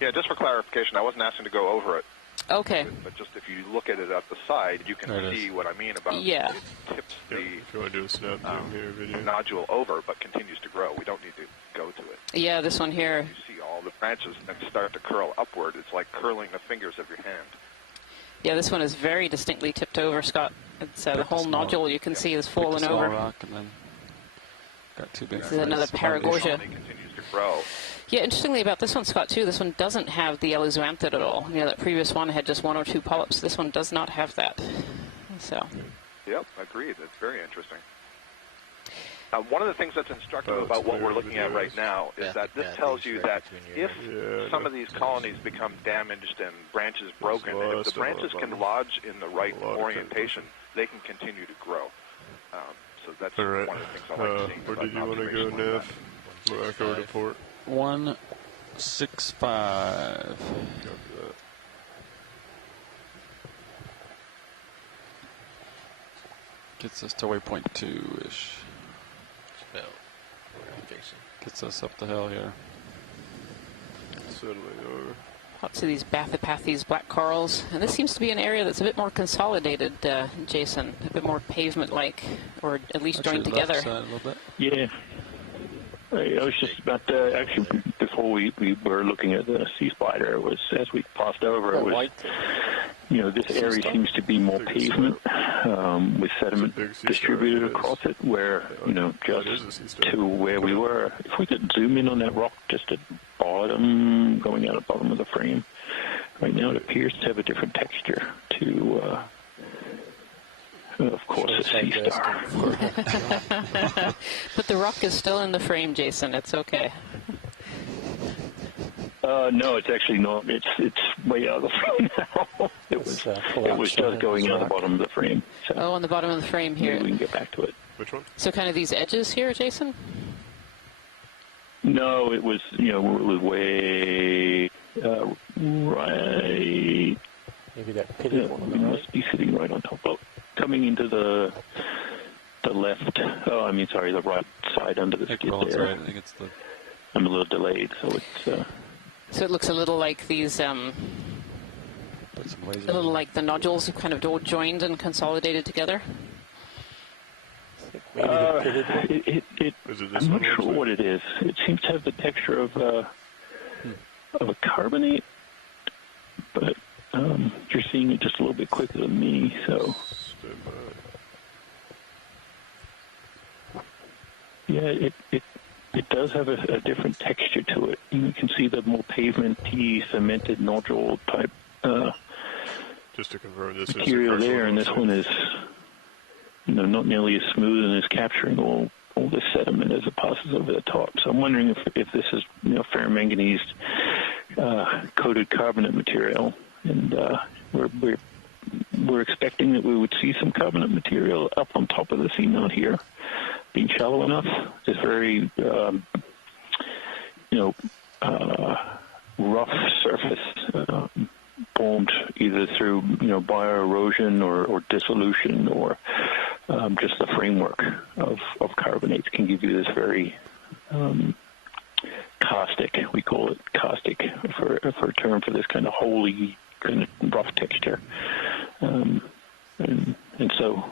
Yeah, just for clarification, I wasn't asking to go over it. Okay. But just if you look at it at the side, you can see what I mean about it tips the if you want to do a snap zoom here, video. nodule over, but continues to grow. We don't need to go to it. Yeah, this one here. You see all the branches and start to curl upward. It's like curling the fingers of your hand. Yeah, this one is very distinctly tipped over, Scott. It's the whole nodule you can see is fallen over. Rock and then got too big. This is another Paragorgia. It continues to grow. Yeah, interestingly about this one, Scott, too, this one doesn't have the yellow zoanthid at all. You know, that previous one had just one or two polyps. This one does not have that. So. Yep, agreed. That's very interesting. One of the things that's instructive about what we're looking at right now is that this tells you that if some of these colonies become damaged and branches broken, and if the branches can lodge in the right orientation, they can continue to grow. So that's one of the things I like seeing. Where did you want to go, Neff? Back over to port. 165. Gets us to waypoint 2-ish. Gets us up the hill here. Settling over. Lots of these Bathypathes black corals. And this seems to be an area that's a bit more consolidated, Jason. A bit more pavement-like, or at least joined together. Left side a little bit. Yeah. I was just about to, actually, before we were looking at the sea spider, it was, as we passed over, it was, you know, this area seems to be more pavement with sediment distributed across it, where, just to where we were. If we could zoom in on that rock just at bottom, going out at the bottom of the frame, right now it appears to have a different texture to, of course, a sea star. But the rock is still in the frame, Jason. It's okay. No, it's actually not. It's way out of the frame now. It was just going at the bottom of the frame. So on the bottom of the frame here. Maybe we can get back to it. Which one? So kind of these edges here, Jason? No, it was, it was way right. Maybe that pitted one on the right. Must be sitting right on top of, coming into the left. The right side under the skid there. Right. I think it's the. I'm a little delayed, so it's. So it looks a little like these. A little like the nodules have kind of all joined and consolidated together. Maybe the pitted one. I'm not sure what it is. It seems to have the texture of a carbonate, but you're seeing it just a little bit quicker than me, so. Yeah, it does have a different texture to it. You can see the more pavement-y, cemented nodule type just to confirm, this material is there, and this one is, not nearly as smooth and is capturing all this sediment as it passes over the top. So I'm wondering if this is ferromanganese coated carbonate material, and we're expecting that we would see some carbonate material up on top of the seamount here. Being shallow enough, it's very, rough surface formed either through, bioerosion or dissolution or just the framework of carbonates can give you this very caustic, we call it caustic for a term for this kind of holy, kind of rough texture. And so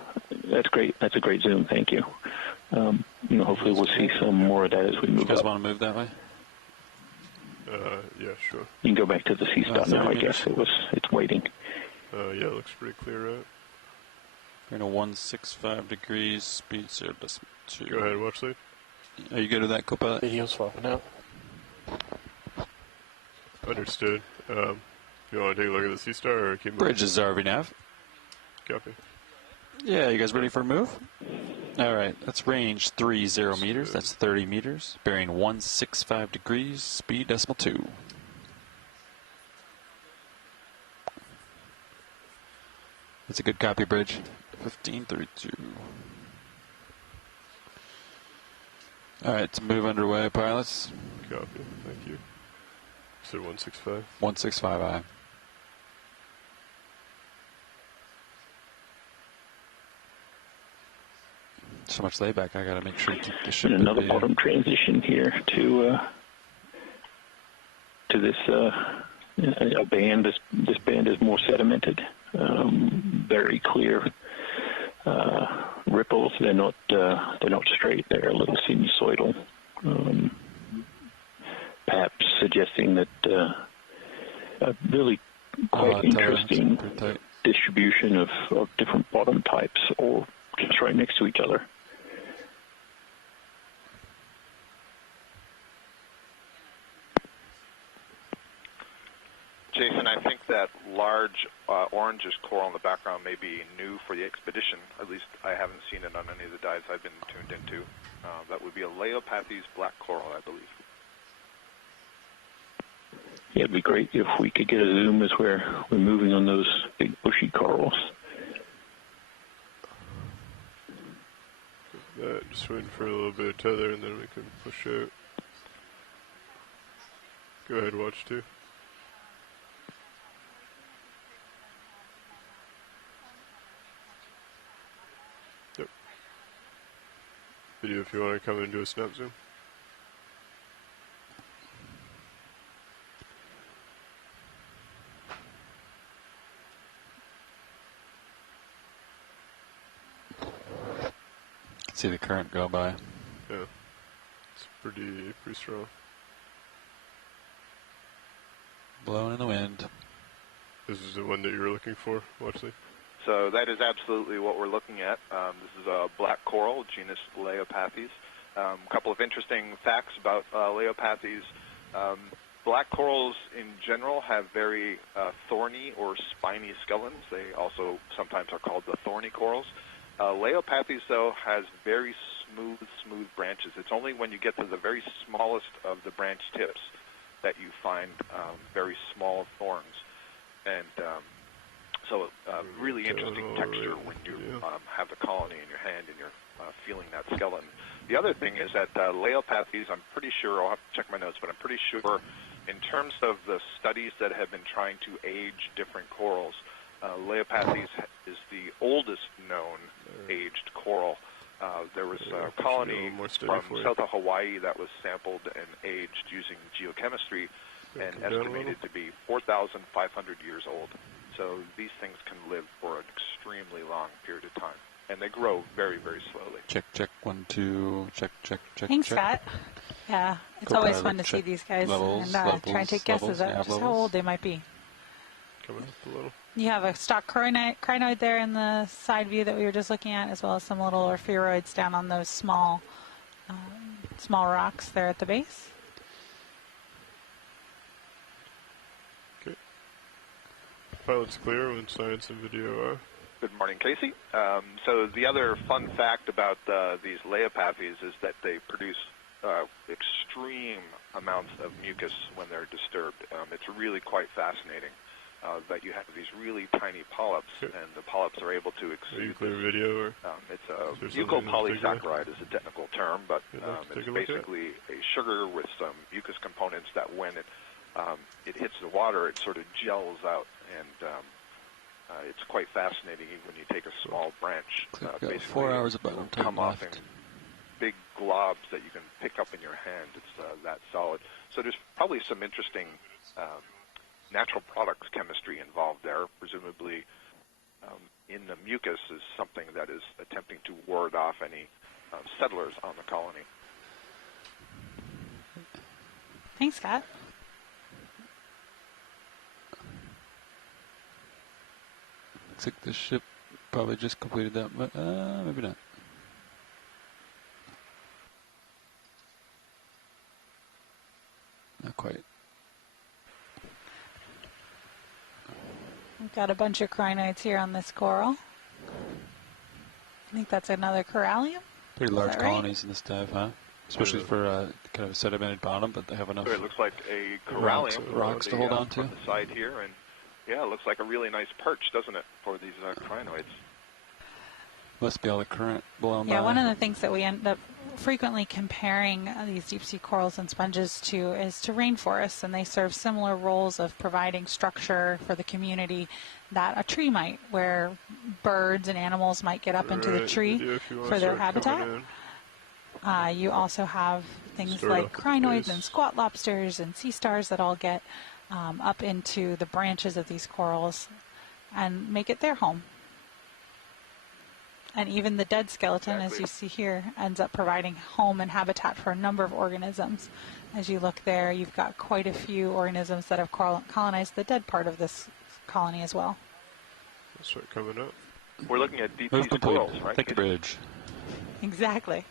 that's great. That's a great zoom. Thank you. Hopefully we'll see some more of that as we move up. You guys want to move that way? Yeah, sure. You can go back to the sea stop now, I guess. It's waiting. Yeah, it looks pretty clear, right? We're in a 165 degrees, speed 0.2. Go ahead, watch lead. Are you good with that, Copilot? Video swapping out. Understood. You want to take a look at the sea star or keep moving? Bridge is RV nav. Copy. Yeah, you guys ready for a move? All right, that's range 30 meters. That's 30 meters. Bearing 165 degrees, speed 2. That's a good copy, Bridge. 1532. All right, it's a move underway, pilots. Copy, thank you. So 165? 165, aye. So much layback, I gotta make sure to keep the ship. And another bottom transition here to this a band. This band is more sedimented, very clear ripples. They're not straight. They're a little sinusoidal, perhaps suggesting that a really quite interesting distribution of different bottom types, all just right next to each other. Jason, I think that large orangish coral in the background may be new for the expedition. At least I haven't seen it on any of the dives I've been tuned into. That would be a Leopathes black coral, I believe. Yeah, it'd be great if we could get a zoom as we're moving on those big bushy corals. Just waiting for a little bit of tether and then we can push out. Go ahead, watch 2. Yep. Video if you want to come and do a snap zoom. See the current go by. Yeah, it's pretty strong. Blowing in the wind. This is the one that you were looking for, watch the. So that is absolutely what we're looking at. This is a black coral, genus Leopathes. A couple of interesting facts about Leopathes. Black corals in general have very thorny or spiny skeletons. They also sometimes are called the thorny corals. Leopathes, though, has very smooth branches. It's only when you get to the very smallest of the branch tips that you find very small thorns. And so really interesting texture when you have the colony in your hand and you're feeling that skeleton. The other thing is that Leopathes, I'm pretty sure, I'll have to check my notes, but I'm pretty sure in terms of the studies that have been trying to age different corals, Leopathes is the oldest known aged coral. There was a colony from south of Hawaii that was sampled and aged using geochemistry and estimated to be 4,500 years old. So these things can live for an extremely long period of time. And they grow very, very slowly. Check, 1, 2, check. Thanks, Scott. Yeah, it's always fun to see these guys and try and take guesses at just how old they might be. Coming up a little. You have a stock crinoid there in the side view that we were just looking at, as well as some little orpheroids down on those small rocks there at the base. Okay. Pilot's clear when science and video are. Good morning, Casey. So the other fun fact about these Leopathes is that they produce extreme amounts of mucus when they're disturbed. It's really quite fascinating that you have these really tiny polyps, and the polyps are able to exude. Clear video, or it's a mucopolysaccharide is a technical term, but it's basically a sugar with some mucus components that when it hits the water, it sort of gels out, and it's quite fascinating even when you take a small branch. Basically 4 hours about to come off in big globs that you can pick up in your hand. It's that solid. So there's probably some interesting natural products chemistry involved there. Presumably in the mucus is something that is attempting to ward off any settlers on the colony. Thanks, Scott. Looks like the ship probably just completed that, but maybe not. Not quite. We've got a bunch of crinoids here on this coral. I think that's another corallium. Pretty large colonies in this dive, huh? Especially for kind of a sedimented bottom, but they have enough. So it looks like a corallium rocks to hold on to. On the side here, and yeah, it looks like a really nice perch, doesn't it, for these crinoids? Must be all the current blown by. Yeah, one of the things that we end up frequently comparing these deep sea corals and sponges to is to rainforests, and they serve similar roles of providing structure for the community that a tree might, where birds and animals might get up into the tree for their habitat. You also have things like crinoids and squat lobsters and sea stars that all get up into the branches of these corals and make it their home. And even the dead skeleton, as you see here, ends up providing home and habitat for a number of organisms. As you look there, you've got quite a few organisms that have colonized the dead part of this colony as well. Let's start coming up. We're looking at deep sea squirrels, right? Take the bridge. Exactly.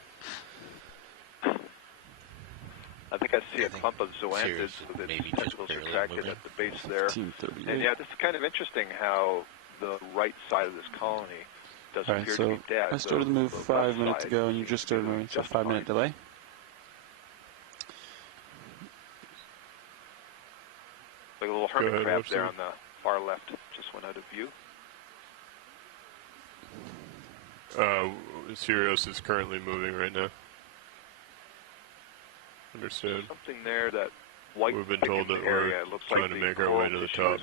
I think I see a clump of zoanthids with its tentacles retracted at the base there. And yeah, this is kind of interesting how the right side of this colony doesn't appear to be dead. I started the move 5 minutes ago, and you just started moving, so 5-minute delay. Like a little hermit crab there on the far left just went out of view. Sirius is currently moving right now. Understood. Something there that white. We've been told that we're trying to make our way to the top.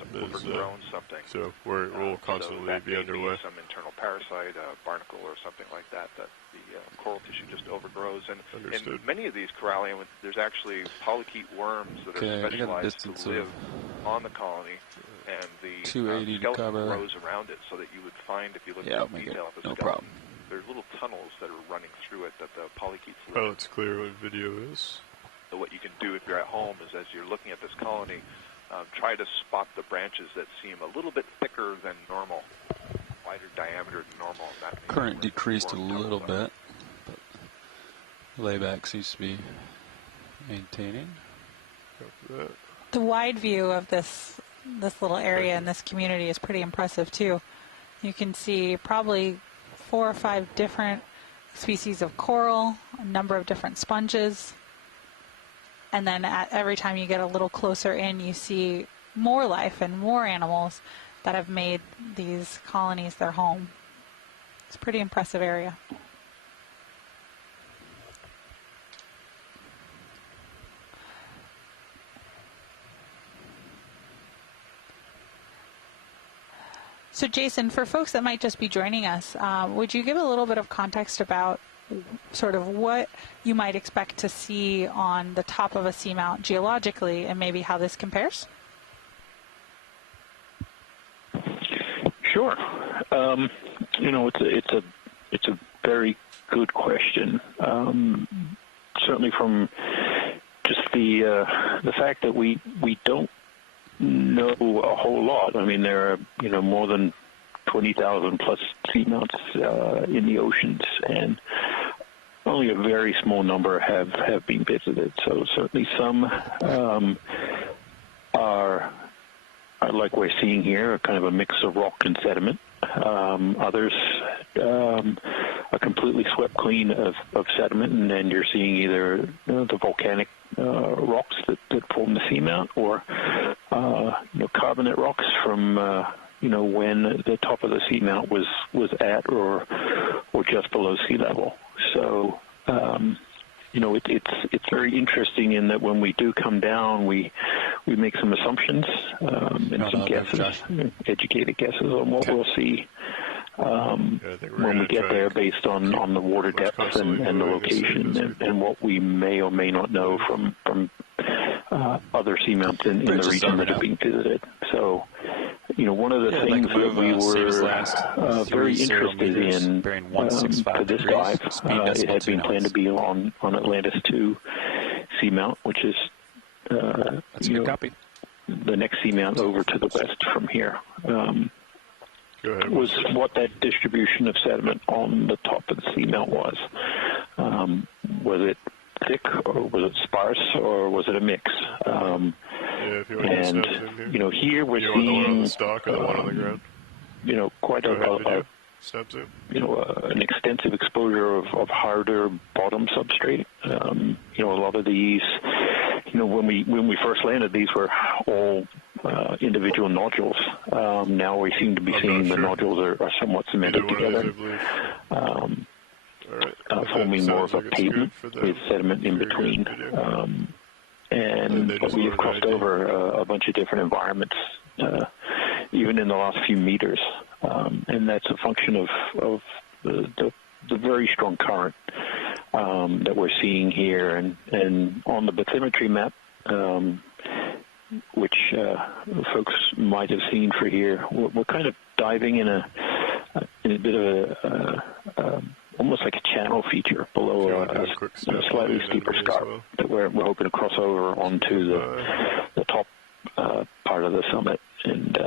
So we'll constantly be underway. Some internal parasite, barnacle or something like that, that the coral tissue just overgrows. And in many of these corallium, there's actually polychaete worms that are specialized to live on the colony, and the skeleton grows around it, so that you would find, if you look at the detail of the skeleton, there's little tunnels that are running through it that the polychaetes live in. Oh, it's clear what video is. So what you can do if you're at home is, as you're looking at this colony, try to spot the branches that seem a little bit thicker than normal. wider diameter than normal. That Current decreased a little bit, but layback seems to be maintaining. The wide view of this little area in this community is pretty impressive too. You can see probably 4 or 5 different species of coral, a number of different sponges, and then every time you get a little closer in, you see more life and more animals that have made these colonies their home. It's a pretty impressive area. So Jason, for folks that might just be joining us, would you give a little bit of context about sort of what you might expect to see on the top of a seamount geologically, and maybe how this compares? Sure. It's a very good question. Certainly from just the fact that we don't know a whole lot. I mean, there are more than 20,000 plus seamounts in the oceans, and only a very small number have been visited. So certainly some are like we're seeing here, kind of a mix of rock and sediment. Others are completely swept clean of sediment, and then you're seeing either the volcanic rocks that form the seamount, or carbonate rocks from when the top of the seamount was at or just below sea level. So it's very interesting in that when we do come down, we make some assumptions and some guesses, educated guesses on what we'll see when we get there, based on the water depth and the location and what we may or may not know from other seamounts in the region that are being visited. So, one of the things that we were very interested in for this dive, it had been planned to be on Atlantis II Seamount, which is the next seamount over to the west from here. Was what that distribution of sediment on the top of the seamount was. Was it thick, or was it sparse, or was it a mix? If you want and here we're seeing the one on the stalk or the one on the ground? Quite an extensive exposure of harder bottom substrate. A lot of these, when we first landed, these were all individual nodules. Now we seem to be seeing the nodules are somewhat cemented together, forming more of a pavement with sediment in between. And we have crossed over a bunch of different environments, even in the last few meters. And that's a function of the very strong current that we're seeing here. And on the bathymetry map, which folks might have seen for here, we're kind of diving in a bit of a almost like a channel feature below a slightly steeper scarp that we're hoping to cross over onto the top part of the summit. And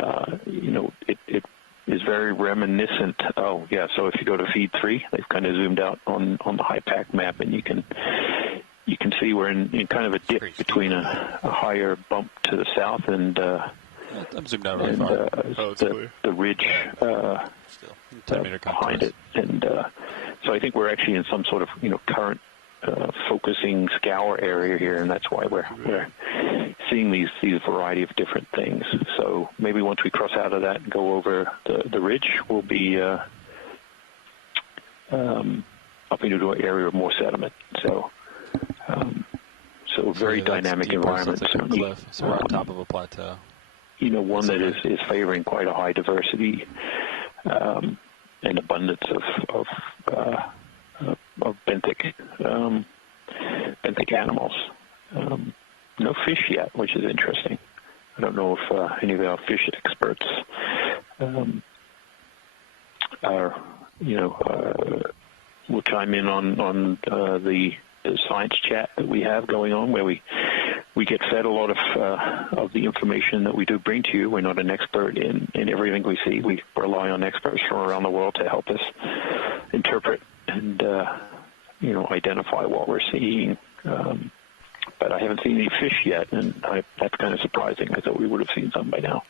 it is very reminiscent. Oh yeah, so if you go to feed 3, they've kind of zoomed out on the HYPACK map, and you can see we're in kind of a dip between a higher bump to the south and I'm zoomed out really far. The ridge behind it. And so I think we're actually in some sort of current focusing scour area here, and that's why we're seeing these variety of different things. So maybe once we cross out of that and go over the ridge, we'll be up into an area of more sediment. So very dynamic environment. Like a cliff, so we're on top of a plateau. One that is favoring quite a high diversity and abundance of benthic animals. No fish yet, which is interesting. I don't know if any of our fish experts will chime in on the science chat that we have going on, where we we get fed a lot of the information that we do bring to you. We're not an expert in everything we see. We rely on experts from around the world to help us interpret and identify what we're seeing. But I haven't seen any fish yet, and that's kind of surprising. I thought we would have seen some by now.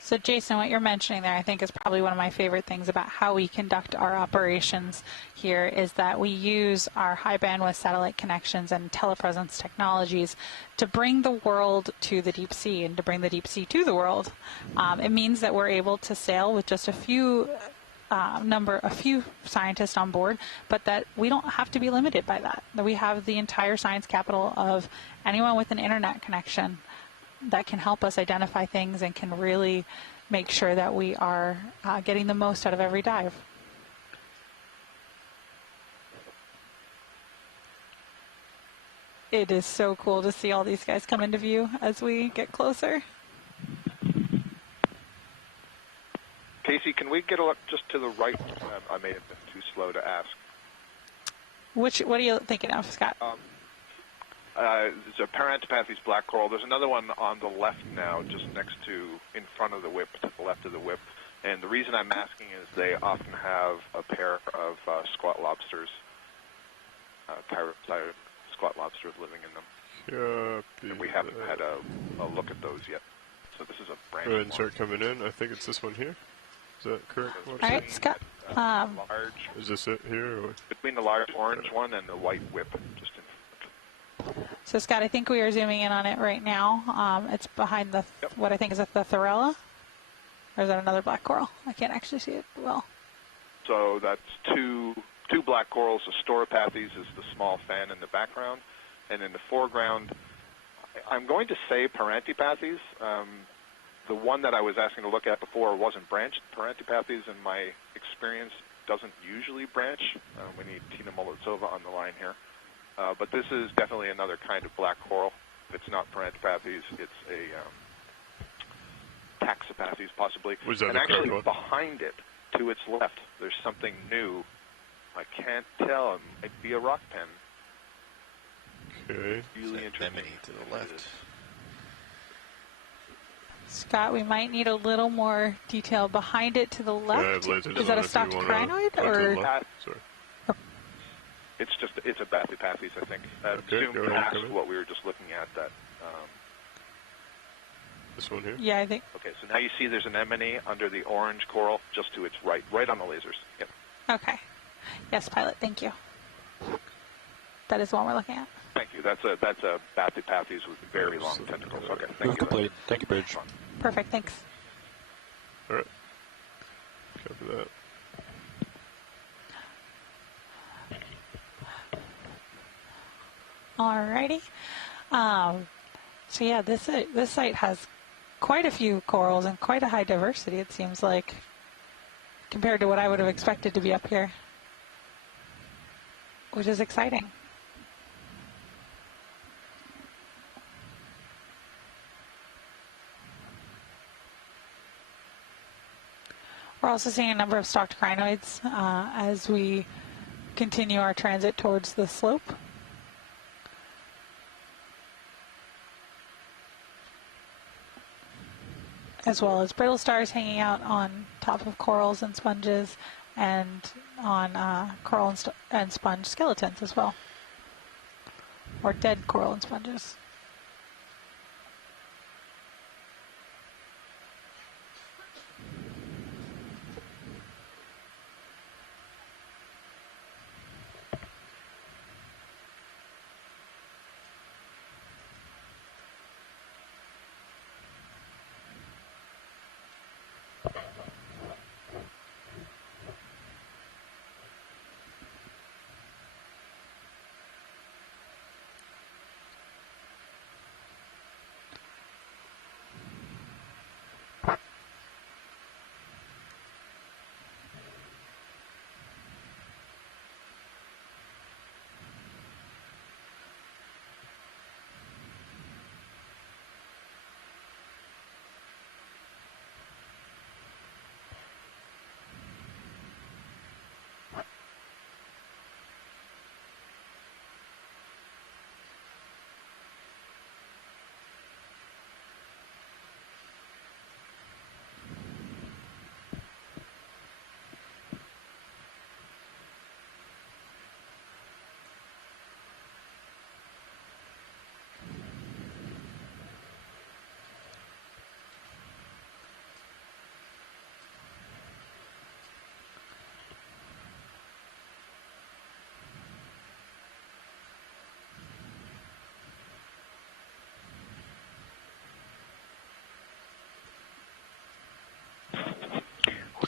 So, Jason, what you're mentioning there, I think, is probably one of my favorite things about how we conduct our operations here is that we use our high-bandwidth satellite connections and telepresence technologies to bring the world to the deep sea and to bring the deep sea to the world. It means that we're able to sail with just a few scientists on board, but that we don't have to be limited by that. That we have the entire science capital of anyone with an internet connection that can help us identify things and can really make sure that we are getting the most out of every dive. It is so cool to see all these guys come into view as we get closer. Casey, can we get a look just to the right? I may have been too slow to ask. What are you thinking of, Scott? There's a Parantipathes black coral. There's another one on the left now, just in front of the whip, to the left of the whip. And the reason I'm asking is they often have a pair of squat lobsters, parasite squat lobsters living in them. And we haven't had a look at those yet. So this is a brand new one. Go ahead and start coming in. I think it's this one here. Is that correct? All right, Scott. Large. Is this it here? Or? Between the large orange one and the white whip, just in front. So, Scott, I think we are zooming in on it right now. It's behind what I think is the Thorella. Or is that another black coral? I can't actually see it well. So that's two black corals. The Storopathes is the small fan in the background. And in the foreground, I'm going to say Parantipathes. The one that I was asking to look at before wasn't branched. Parantipathes, in my experience, doesn't usually branch. We need Tina Molitsova on the line here. But this is definitely another kind of black coral. It's not Parantipathes. It's a Taxipathes, possibly. And actually, behind it, to its left, there's something new. I can't tell. It might be a rock pen. Okay. Really interesting. To the left. Scott, we might need a little more detail behind it to the left. Is that a stocked crinoid or? Sorry. It's a Bathypathes, I think. Zoom past what we were just looking at. That. This one here? Yeah, I think. Okay, so now you see there's an anemone under the orange coral, just to its right on the lasers. Yep. Okay. Yes, pilot. Thank you. That is the one we're looking at. Thank you. That's a Bathypathes with very long tentacles. Okay. Thank you. Thank you, Bridge. Perfect. Thanks. All right. Copy that. Alrighty. So yeah, this site has quite a few corals and quite a high diversity, it seems like, compared to what I would have expected to be up here, which is exciting. We're also seeing a number of stocked crinoids as we continue our transit towards the slope. As well as brittle stars hanging out on top of corals and sponges and on coral and sponge skeletons as well. Or dead coral and sponges.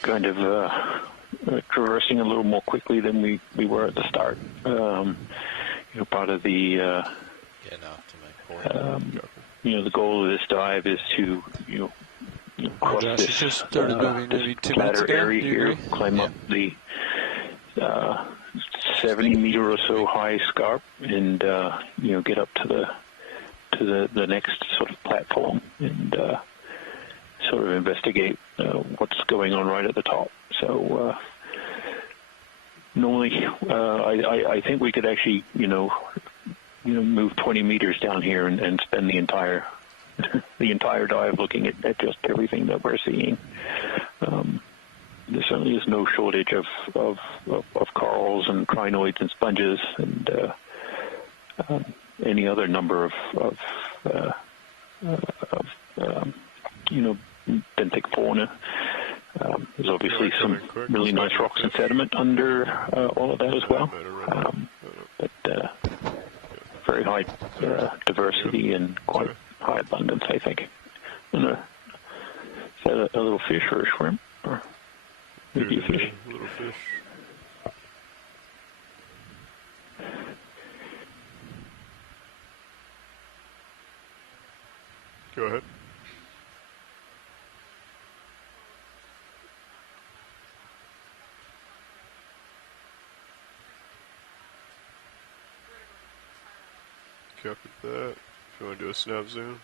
kind of traversing a little more quickly than we were at the start. Part of the getting off to my port. The goal of this dive is to cross this just started moving maybe 2 minutes ago. area here, climb up the 70-meter or so high scarp, and get up to the next sort of platform and sort of investigate what's going on right at the top. So normally, I think we could actually move 20 meters down here and spend the entire dive looking at just everything that we're seeing. There certainly is no shortage of corals and crinoids and sponges and any other number of benthic fauna. There's obviously some really nice rocks and sediment under all of that as well. But very high diversity and quite high abundance, I think. Is that a little fish or a shrimp? Or maybe a fish? A little fish. Go ahead. Copy that. If you want to do a snap zoom,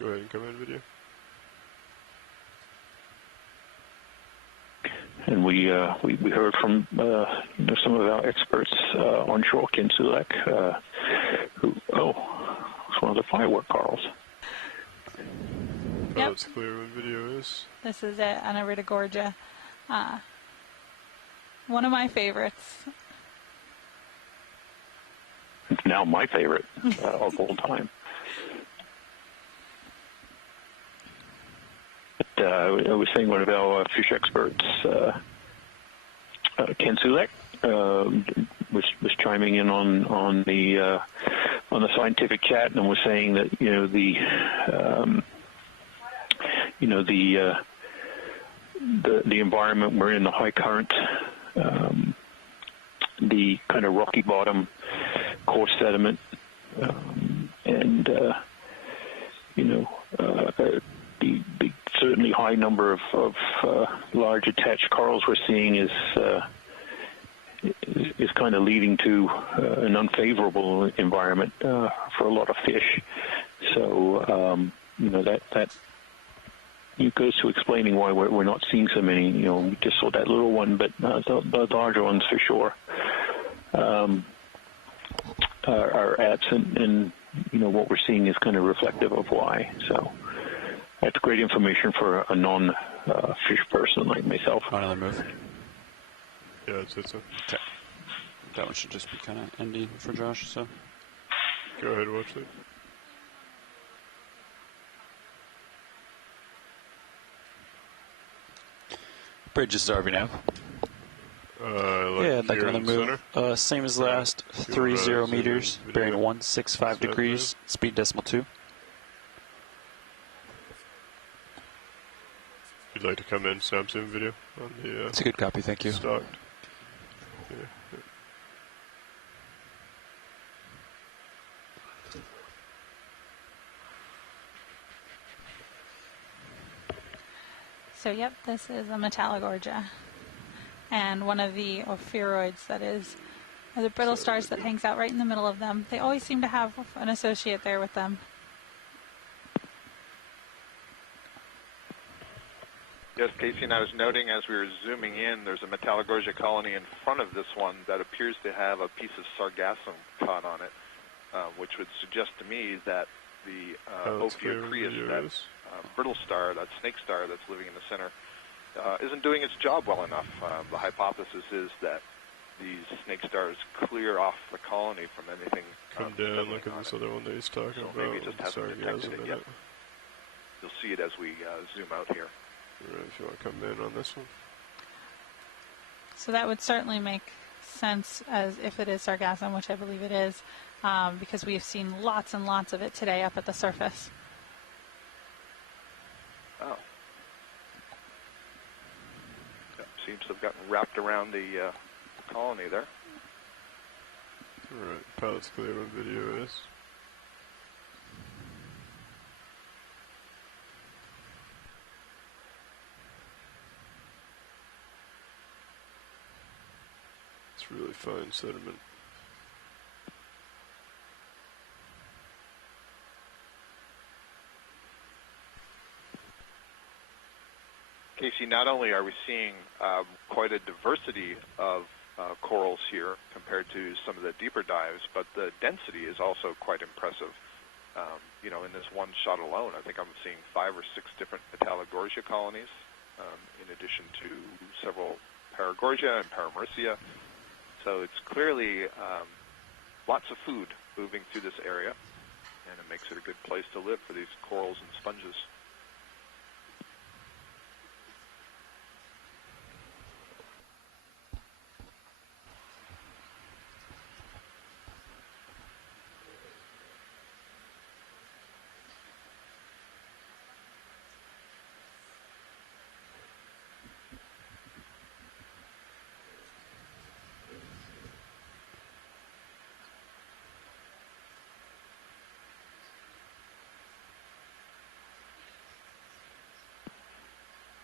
go ahead and come in video. And we heard from some of our experts onshore, Ken Sulek, who it's one of the firework corals. Yep. It's clear what video is. This is it, Anaritagorgia. One of my favorites. It's now my favorite of all time. But I was saying one of our fish experts, Ken Sulek, was chiming in on the scientific chat and was saying that the environment we're in, the high current, the kind of rocky bottom, coarse sediment, and the certainly high number of large attached corals we're seeing is kind of leading to an unfavorable environment for a lot of fish. So that it goes to explaining why we're not seeing so many. We just saw that little one, but the larger ones for sure are absent, and what we're seeing is kind of reflective of why. So that's great information for a non-fish person like myself. Another move. Yeah, it's so. Okay. That one should just be kind of ending for Josh. So go ahead, watch it. Bridge is starving now. Like like another move. Same as last, 30 meters, bearing 165 degrees, speed decimal 2. If you'd like to come in, snap zoom video on the. It's a good copy, thank you. Stocked. Yeah. So, yep, this is a Metallogorgia. And one of the ophiuroids that is the brittle stars that hangs out right in the middle of them. They always seem to have an associate there with them. Yes, Casey, and I was noting as we were zooming in, there's a Metallogorgia colony in front of this one that appears to have a piece of sargassum caught on it, which would suggest to me that the Ophiuroides, that brittle star, that snake star that's living in the center, isn't doing its job well enough. The hypothesis is that these snake stars clear off the colony from anything. Come down, look at this other one that he's talking about. Maybe it just hasn't detected it yet. You'll see it as we zoom out here. Right, if you want to come in on this one. So that would certainly make sense as if it is sargassum, which I believe it is, because we've seen lots and lots of it today up at the surface. Oh. seems to have gotten wrapped around the colony there. Alright, pilot's clear on video is. It's really fine sediment. Casey, not only are we seeing quite a diversity of corals here compared to some of the deeper dives, but the density is also quite impressive. You know, in this one shot alone, I think I'm seeing 5 or 6 different Metallogorgia colonies, in addition to several Paragorgia and Paramurcia. So it's clearly lots of food moving through this area, and it makes it a good place to live for these corals and sponges.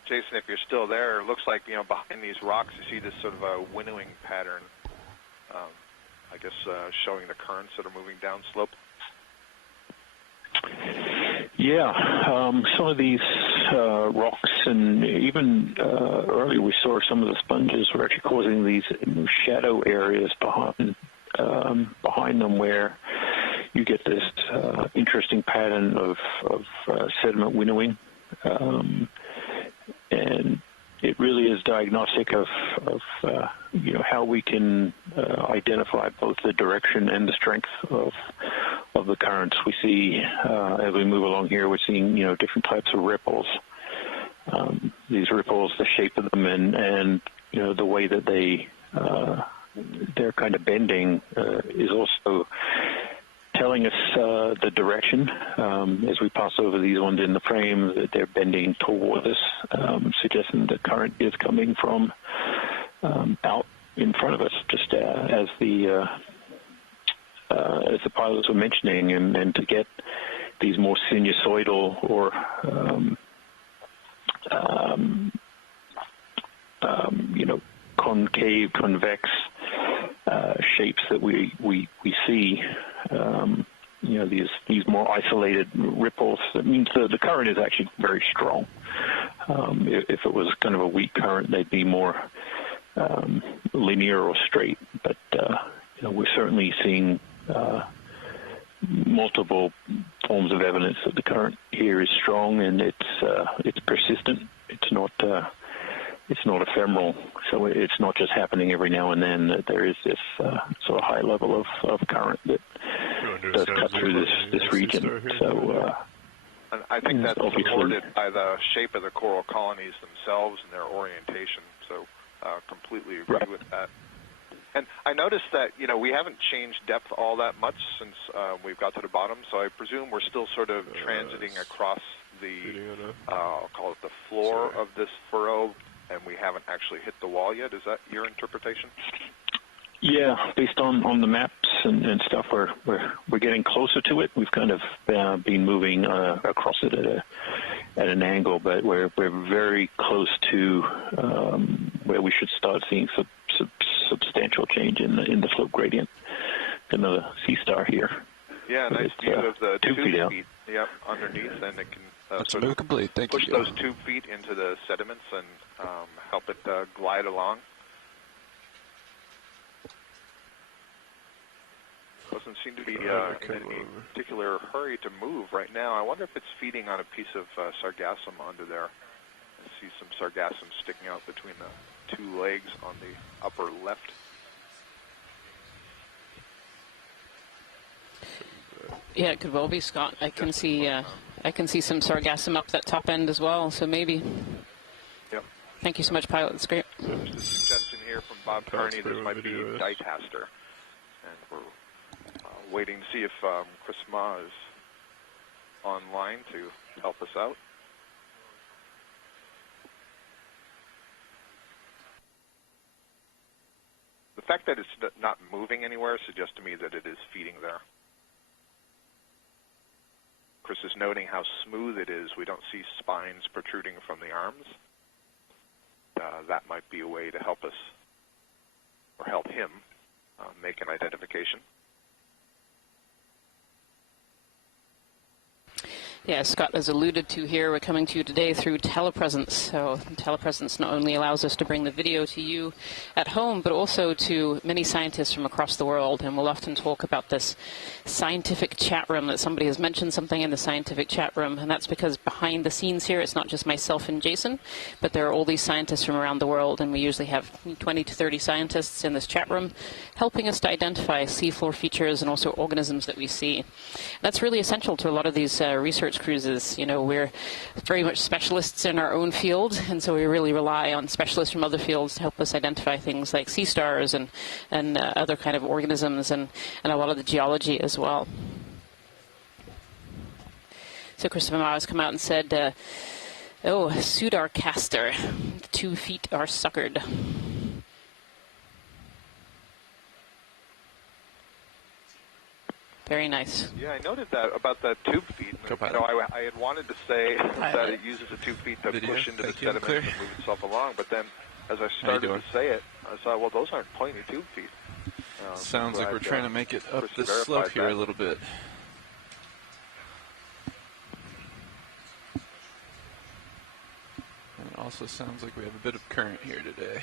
Jason, if you're still there, it looks like, you know, behind these rocks you see this sort of a winnowing pattern, I guess showing the currents that are moving downslope. Yeah, some of these rocks, and even earlier we saw some of the sponges were actually causing these shadow areas behind them, where you get this interesting pattern of sediment winnowing. And it really is diagnostic of you know, how we can identify both the direction and the strength of the currents. We see as we move along here, we're seeing, you know, different types of ripples. These ripples, the shape of them, and you know, the way that they're kind of bending is also telling us the direction. As we pass over these ones in the frame, that they're bending towards us, suggesting the current is coming from out in front of us, just as the pilots were mentioning, and to get these more sinusoidal or you know, concave, convex shapes that we see. You know, these more isolated ripples. That means the current is actually very strong. If it was kind of a weak current, they'd be more linear or straight. But you know, we're certainly seeing multiple forms of evidence that the current here is strong, and it's persistent. It's not ephemeral, so it's not just happening every now and then. That there is this sort of high level of current that does cut through this region. So and I think that's supported by the shape of the coral colonies themselves and their orientation. So completely agree with that. And I noticed that, you know, we haven't changed depth all that much since we've got to the bottom, so I presume we're still sort of transiting across the, I'll call it the floor of this furrow, and we haven't actually hit the wall yet. Is that your interpretation? Yeah, based on the maps and stuff, we're getting closer to it. We've kind of been moving across it at an angle, but we're very close to where we should start seeing substantial change in the slope gradient in the sea star here. Yeah, nice view of the 2 feet out. Yep, underneath, and it can sort of complete. push those 2 feet into the sediments and help it glide along. Doesn't seem to be in any particular hurry to move right now. I wonder if it's feeding on a piece of sargassum under there. I see some sargassum sticking out between the 2 legs on the upper left. Yeah, it could well be, Scott. I can see some sargassum up that top end as well. So maybe. Yep. Thank you so much, pilot. That's great. There's a suggestion here from Bob Carney. This might be Ditaster, and we're waiting to see if Chris Ma is online to help us out. fact that it's not moving anywhere suggests to me that it is feeding there. Chris is noting how smooth it is. We don't see spines protruding from the arms. That might be a way to help us, or help him, make an identification. Yeah, Scott has alluded to here, we're coming to you today through telepresence. So telepresence not only allows us to bring the video to you at home, but also to many scientists from across the world. And we'll often talk about this scientific chat room, that somebody has mentioned something in the scientific chat room. And that's because behind the scenes here, it's not just myself and Jason, but there are all these scientists from around the world. And we usually have 20 to 30 scientists in this chat room helping us to identify seafloor features and also organisms that we see. That's really essential to a lot of these research cruises. You know, we're very much specialists in our own field, and so we really rely on specialists from other fields to help us identify things like sea stars and other kind of organisms and a lot of the geology as well. So Christopher Miles come out and said, oh, Sudarcaster, the 2 feet are suckered. Very nice. Yeah, I noted that about that tube feed. You know, I had wanted to say that it uses the tube feed to push into the sediment and move itself along, but then as I started to say it, I thought, well, those aren't pointy tube feet. Sounds like we're trying to make it up this slope here a little bit. And it also sounds like we have a bit of current here today.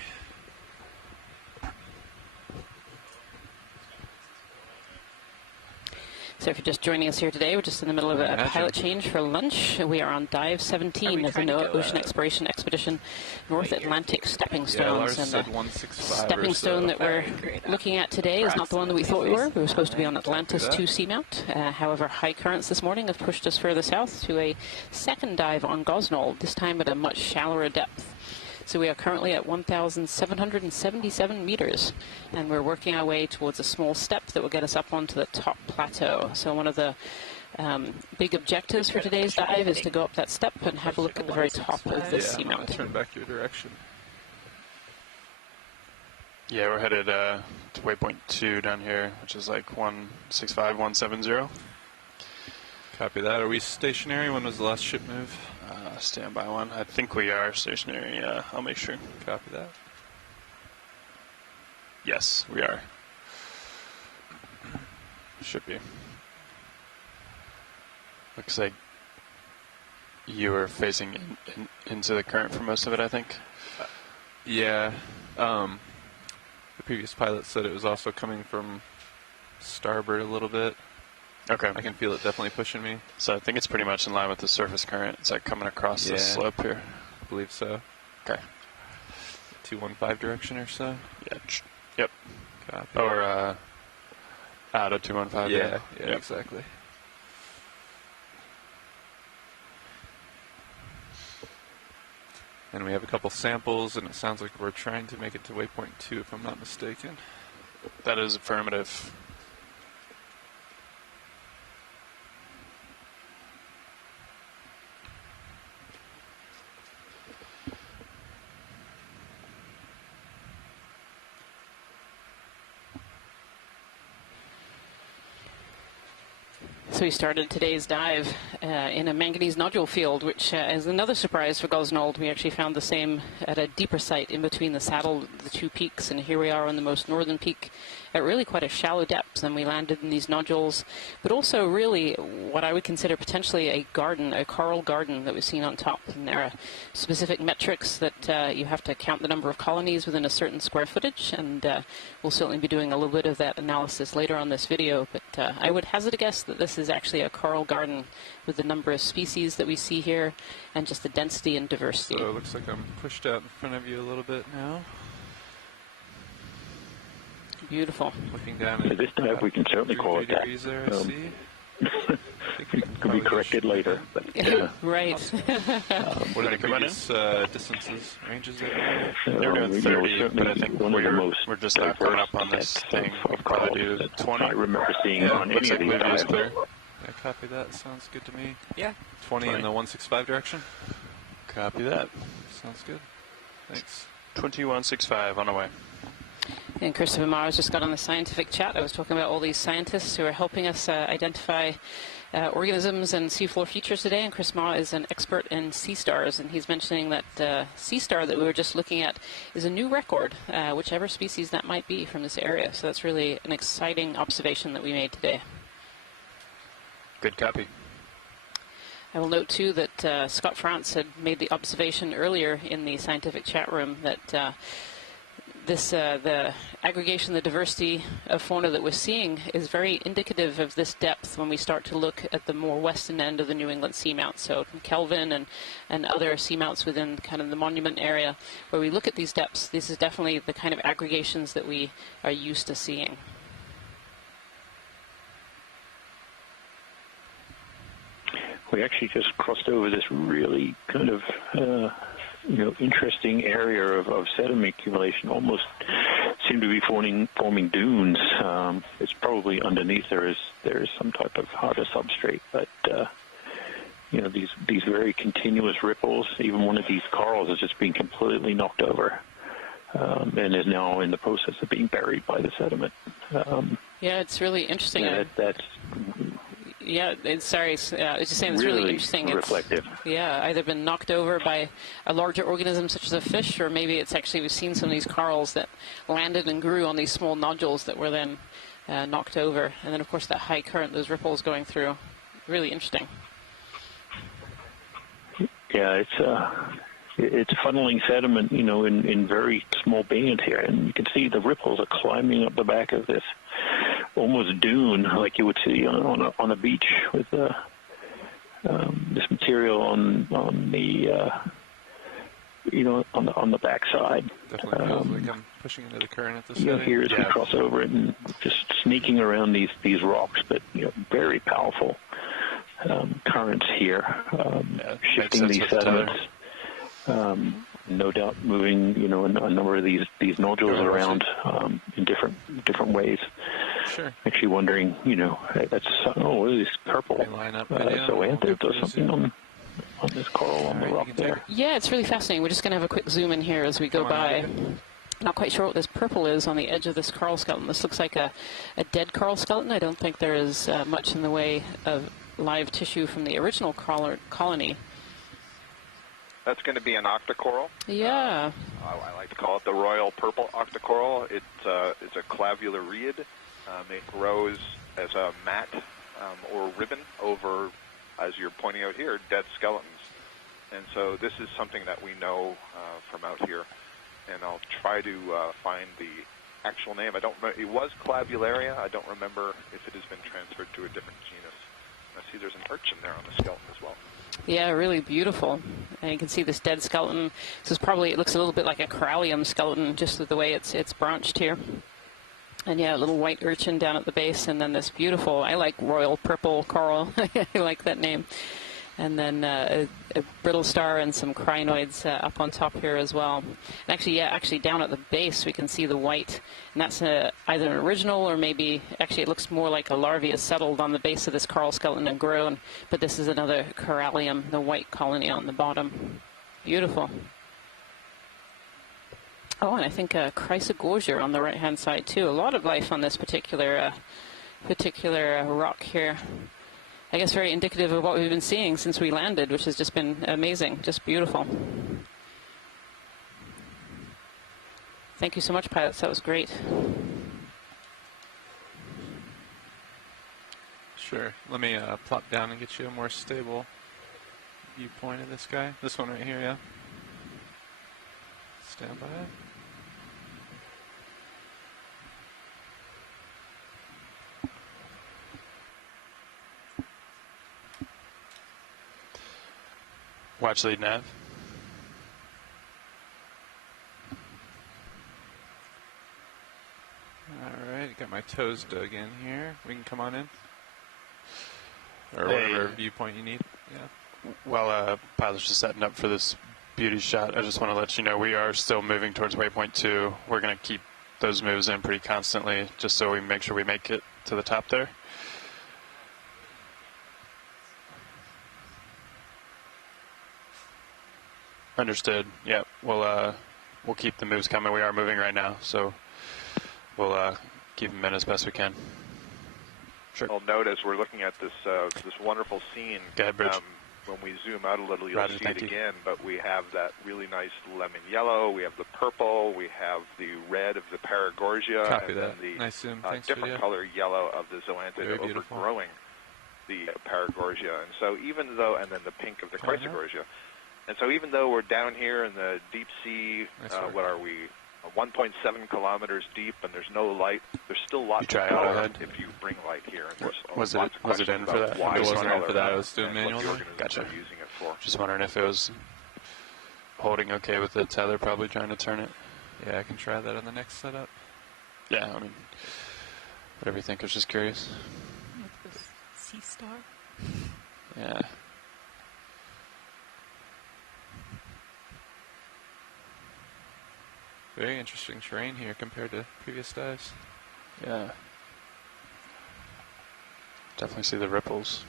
So if you're just joining us here today, we're just in the middle of a pilot change for lunch. We are on Dive 17 of the NOAA Ocean Exploration Expedition North Atlantic Stepping Stones. And the stepping stone that we're looking at today is not the one that we thought we were. We were supposed to be on Atlantis II Seamount. However, high currents this morning have pushed us further south to a second dive on Gosnold, this time at a much shallower depth. So we are currently at 1,777 meters, and we're working our way towards a small step that will get us up onto the top plateau. So one of the big objectives for today's dive is to go up that step and have a look at the very top of this seamount. Turn back your direction. Yeah, we're headed to waypoint 2 down here, which is like 165, 170. Copy that. Are we stationary? When was the last ship move? Standby 1. I think we are stationary. Yeah, I'll make sure. Copy that. Yes, we are. Should be. Looks like you were facing into the current for most of it, I think. Yeah. The previous pilot said it was also coming from starboard a little bit. Okay. I can feel it definitely pushing me. So I think it's pretty much in line with the surface current. It's like coming across this slope here. I believe so. Okay. 215 direction or so? Yeah. Yep. Copy. Or out of 215. Yeah, yep. Exactly. And we have a couple samples, and it sounds like we're trying to make it to waypoint 2, if I'm not mistaken. That is affirmative. So we started today's dive in a manganese nodule field, which is another surprise for Gosnold. We actually found the same at a deeper site in between the saddle, the 2 peaks, and here we are on the most northern peak at really quite a shallow depth. And we landed in these nodules, but also really what I would consider potentially a garden, a coral garden that we've seen on top. And there are specific metrics that you have to count the number of colonies within a certain square footage, and we'll certainly be doing a little bit of that analysis later on this video. But I would hazard a guess that this is actually a coral garden with the number of species that we see here and just the density and diversity. So it looks like I'm pushed out in front of you a little bit now. Beautiful. Looking down at this dive, we can certainly call it that. There, I see. Could be corrected later. But, right. What are the previous distances, ranges there? They're doing 30, but I think we're just not coming up on this thing. We'll probably do 20. I remember seeing on any of these dives. Yeah, copy that. Sounds good to me. Yeah. 20 in the 165 direction? Copy that. Sounds good. Thanks. 2165 on the way. And Christopher Mars just got on the scientific chat. I was talking about all these scientists who are helping us identify organisms and seafloor features today. And Chris Mars is an expert in sea stars, and he's mentioning that sea star that we were just looking at is a new record, whichever species that might be from this area. So that's really an exciting observation that we made today. Good copy. I will note, too, that Scott France had made the observation earlier in the scientific chat room that the aggregation, the diversity of fauna that we're seeing is very indicative of this depth when we start to look at the more western end of the New England Seamount. So Kelvin and other seamounts within kind of the monument area, where we look at these depths, this is definitely the kind of aggregations that we are used to seeing. We actually just crossed over this really kind of interesting area of sediment accumulation. Almost seem to be forming dunes. It's probably underneath there is some type of harder substrate, but these very continuous ripples. Even one of these corals has just been completely knocked over, and is now in the process of being buried by the sediment. Yeah, it's really interesting. Yeah, I was just saying it's really interesting. Reflective. Either been knocked over by a larger organism such as a fish, or maybe it's actually, we've seen some of these corals that landed and grew on these small nodules that were then knocked over. And then, of course, that high current, those ripples going through. Really interesting. Yeah, it's funneling sediment, in very small bands here. And you can see the ripples are climbing up the back of this almost dune, like you would see on a beach with this material on the backside. Definitely feels like I'm pushing into the current at this setting. Here as we cross over it and just sneaking around these rocks, but very powerful currents here, shifting these sediments. No doubt moving, a number of these nodules around in different ways. Sure. Actually wondering, what is this purple? Zoanthid or something on this coral on the rock there. Yeah, it's really fascinating. We're just going to have a quick zoom in here as we go by. Not quite sure what this purple is on the edge of this coral skeleton. This looks like a dead coral skeleton. I don't think there is much in the way of live tissue from the original colony. That's going to be an octocoral. Yeah. I like to call it the royal purple octocoral. It's a clavularid. It grows as a mat or ribbon over, as you're pointing out here, dead skeletons. And so this is something that we know from out here. And I'll try to find the actual name. I don't remember. It was Clavularia. I don't remember if it has been transferred to a different genus. I see there's an urchin there on the skeleton as well. Yeah, really beautiful. And you can see this dead skeleton. This is probably, it looks a little bit like a corallium skeleton, just with the way it's branched here. And yeah, a little white urchin down at the base, and then this beautiful, I like royal purple coral. I like that name. And then a brittle star and some crinoids up on top here as well. And actually down at the base we can see the white, and that's either an original or maybe, actually it looks more like a larvae has settled on the base of this coral skeleton and grown, but this is another corallium, the white colony on the bottom. Beautiful. Oh, and I think Chrysogorgia on the right-hand side too. A lot of life on this particular rock here. I guess very indicative of what we've been seeing since we landed, which has just been amazing, just beautiful. Thank you so much, pilots. That was great. Sure. Let me plop down and get you a more stable viewpoint of this guy. This one right here, yeah? Stand by. Watch lead nav. Alright, got my toes dug in here. We can come on in. Or whatever viewpoint you need. Yeah. While pilots are setting up for this beauty shot, I just want to let you know we are still moving towards waypoint 2. We're going to keep those moves in pretty constantly just so we make sure we make it to the top there. Understood. Yep. We'll keep the moves coming. We are moving right now, so we'll keep them in as best we can. Sure. I'll note as we're looking at this this wonderful scene. Go ahead, Bridge. When we zoom out a little, you'll Roger, see it thank you. again, but we have that really nice lemon yellow, we have the purple, we have the red of the Paragorgia, Copy and that. then the Nice zoom. Thanks, different video. color yellow of the zoanthid Very beautiful. overgrowing the Paragorgia. And so even though, and then the pink of the Chrysogorgia. And so even though we're down here in the deep sea, what are we, 1.7 kilometers deep, and there's no light, there's still lots of color if you bring light here. And there's Was it in for that? I wasn't in for that. I was doing manual. Gotcha. Using it for. Just wondering if it was holding okay with the tether, probably trying to turn it. Yeah, I can try that on the next setup. Yeah, I mean, whatever you think. I was just curious. With this sea star. Yeah. Very interesting terrain here compared to previous dives. Yeah. Definitely see the ripples.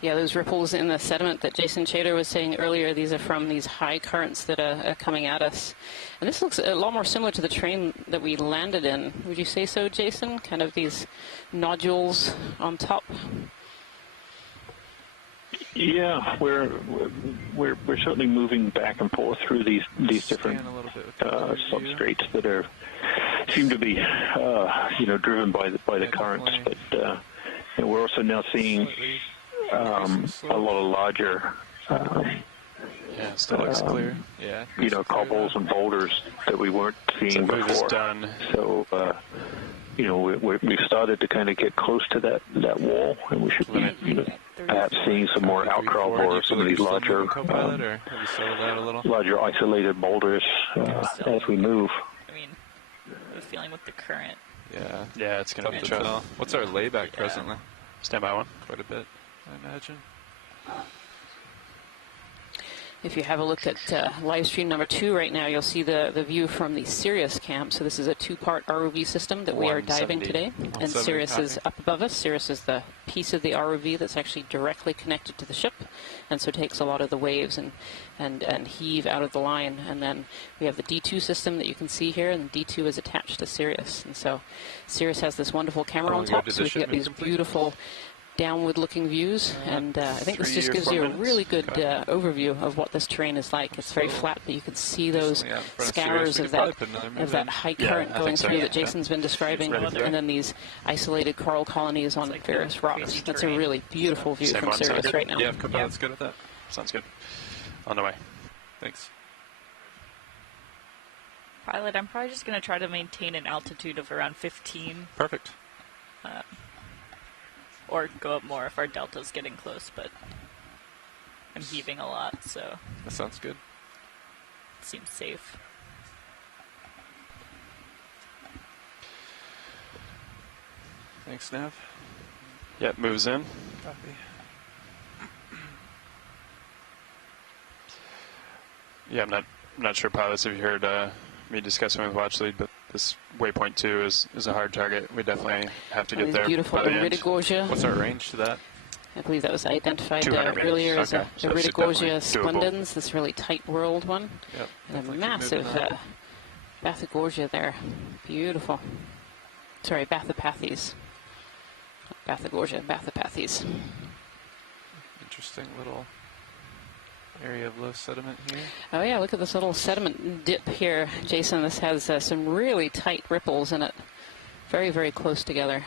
Yeah, those ripples in the sediment that Jason Chater was saying earlier, these are from these high currents that are coming at us. And this looks a lot more similar to the terrain that we landed in. Would you say so, Jason? Kind of these nodules on top? Yeah, we're certainly moving back and forth through these different substrates that seem to be driven by the currents, but we're also now seeing a lot of larger still looks clear. Yeah, cobbles and boulders that we weren't seeing before. So we've started to kind of get close to that wall, and we should be perhaps seeing some more outcrop or some of these larger isolated boulders as we move. I mean, the feeling with the current. Yeah, it's going to be tough. What's our layback presently? Stand by one. Quite a bit, I imagine. If you have a look at live stream number 2 right now, you'll see the view from the Sirius camp. So this is a 2-part ROV system that we are diving today. And Sirius is up above us. Sirius is the piece of the ROV that's actually directly connected to the ship, and so takes a lot of the waves and heave out of the line. And then we have the D2 system that you can see here, and the D2 is attached to Sirius. And so Sirius has this wonderful camera on top, so we can get these beautiful downward-looking views, and I think this just gives you a really good overview of what this terrain is like. It's very flat, but you can see those scours of that high current going through that Jason's been describing, and then these isolated coral colonies on various rocks. That's a really beautiful view from Sirius right now. Yeah, Copilot's good at that. Sounds good. On the way. Thanks. Pilot, I'm probably just going to try to maintain an altitude of around 15. Perfect. Or go up more if our delta's getting close, but I'm heaving a lot, so... That sounds good. Seems safe. Thanks, Nav. Yep, moves in. Copy. Yeah, I'm not sure, pilots, if you heard me discussing with Watchlead, but this waypoint 2 is a hard target. We definitely have to get there. Beautiful Iridogorgia. What's our range to that? I believe that was identified earlier as a Iridogorgia splendens, this really tight whorled one. Yep, and a massive Bathagorgia there. Beautiful. Sorry, Bathopathes. Bathagorgia, Bathopathes. Interesting little area of low sediment here. Oh yeah, look at this little sediment dip here, Jason. This has some really tight ripples in it. Very, very close together.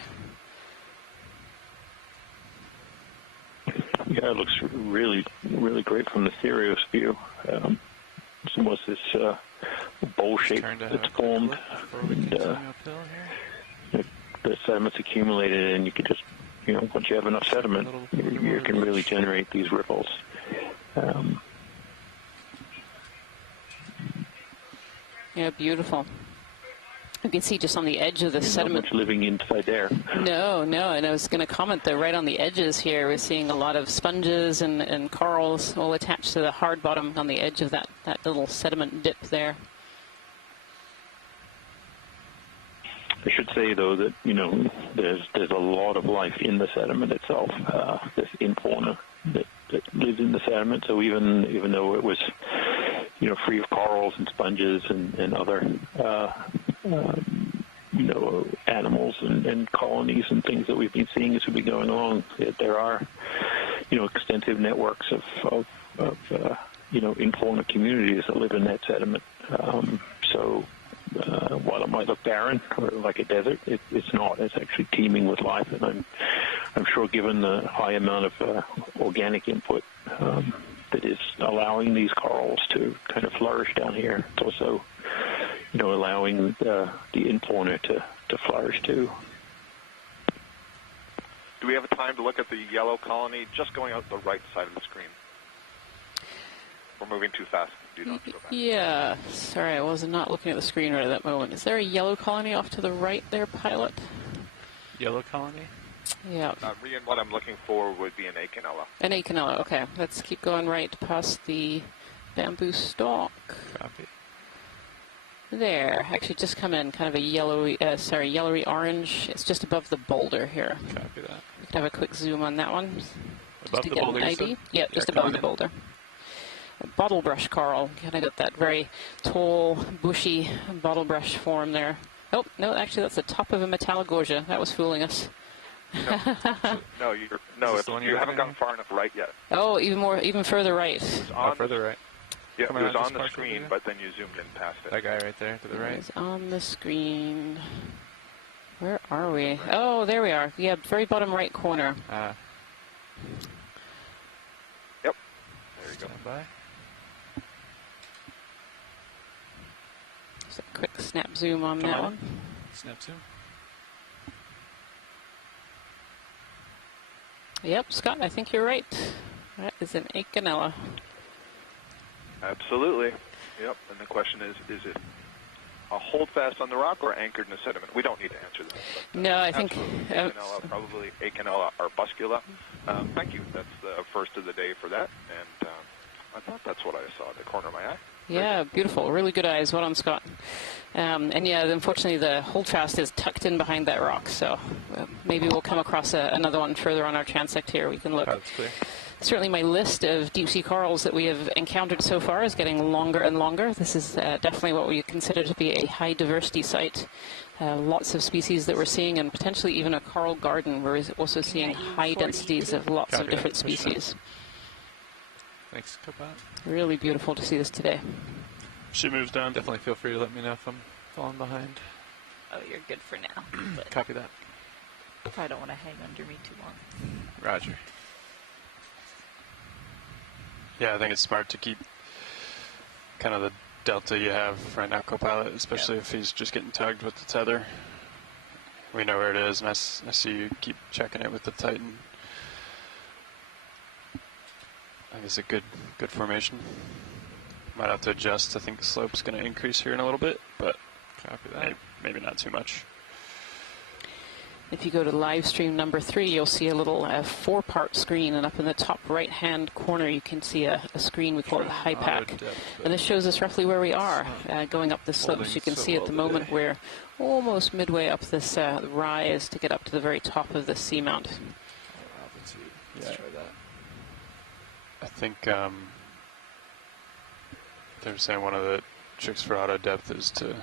Yeah, it looks really, really great from the Sirius view. It's almost this bowl shape that's formed. And, the sediment's accumulated, and you can just, once you have enough sediment, you can really generate these ripples. Yeah, beautiful. You can see just on the edge of the sediment. Not much living inside there. No, and I was going to comment that right on the edges here, we're seeing a lot of sponges and corals all attached to the hard bottom on the edge of that little sediment dip there. I should say, though, that, there's a lot of life in the sediment itself. This fauna that lives in the sediment. So even though it was, free of coral corals and sponges and other animals and colonies and things that we've been seeing as we've been going along. There are extensive networks of in-fauna communities that live in that sediment. So while it might look barren or like a desert, it's not. It's actually teeming with life, and I'm sure, given the high amount of organic input that is allowing these corals to kind of flourish down here, it's also allowing the in-fauna to flourish too. Do we have a time to look at the yellow colony just going out the right side of the screen? We're moving too fast. Do not go back. Yeah, sorry, I was not looking at the screen right at that moment. Is there a yellow colony off to the right there, pilot? Yellow colony? Yeah. Rian, what I'm looking for would be an Okeanos. An Okeanos, okay. Let's keep going right past the bamboo stalk. Copy. There, actually just come in, kind of a yellowy orange. It's just above the boulder here. Copy that. We can have a quick zoom on that one. Above the boulder, you said? Yeah, just above the boulder. A bottle brush coral. Kind of got that very tall, bushy bottle brush form there. Oh, no, actually that's the top of a metallogorgia. That was fooling us. No, you haven't gone far enough right yet. Oh, even further right. Further right. Yeah, it was on the screen, but then you zoomed in past it. That guy right there to the right. It's on the screen. Where are we? Oh, there we are. Yeah, very bottom right corner. Yep. There you go. Stand by. Just a quick snap zoom on that one. Snap zoom. Yep, Scott, I think you're right. That is an Okeanos. Absolutely. Yep. And the question is it a holdfast on the rock or anchored in the sediment? We don't need to answer that. But, no, I think Okeanos, probably Okeanos arbuscula. Thank you. That's the first of the day for that. And I thought that's what I saw at the corner of my eye. Yeah, beautiful. Really good eyes. Well done, Scott. And yeah, unfortunately, the holdfast is tucked in behind that rock. So maybe we'll come across another one further on our transect here. We can look. Oh, that's clear. Certainly my list of deep-sea corals that we have encountered so far is getting longer and longer. This is definitely what we consider to be a high-diversity site. Lots of species that we're seeing, and potentially even a coral garden. We're also seeing high densities of lots of different species. Thanks, Copilot. Really beautiful to see this today. She moves down. Definitely feel free to let me know if I'm falling behind. Oh, you're good for now. But Copy that. I don't want to hang under me too long. Roger. Yeah, I think it's smart to keep kind of the delta you have right now, Copilot, especially if he's just getting tugged with the tether. We know where it is, and I see you keep checking it with the Titan. I think it's a good formation. Might have to adjust. I think the slope's going to increase here in a little bit, but copy that. Maybe not too much. If you go to live stream number 3, you'll see a little 4-part screen, and up in the top right-hand corner you can see a screen. We call it the high pack. And this shows us roughly where we are going up the slopes. You can see at the moment we're almost midway up this rise to get up to the very top of the seamount. Let's try that. I think they're saying one of the tricks for auto depth is to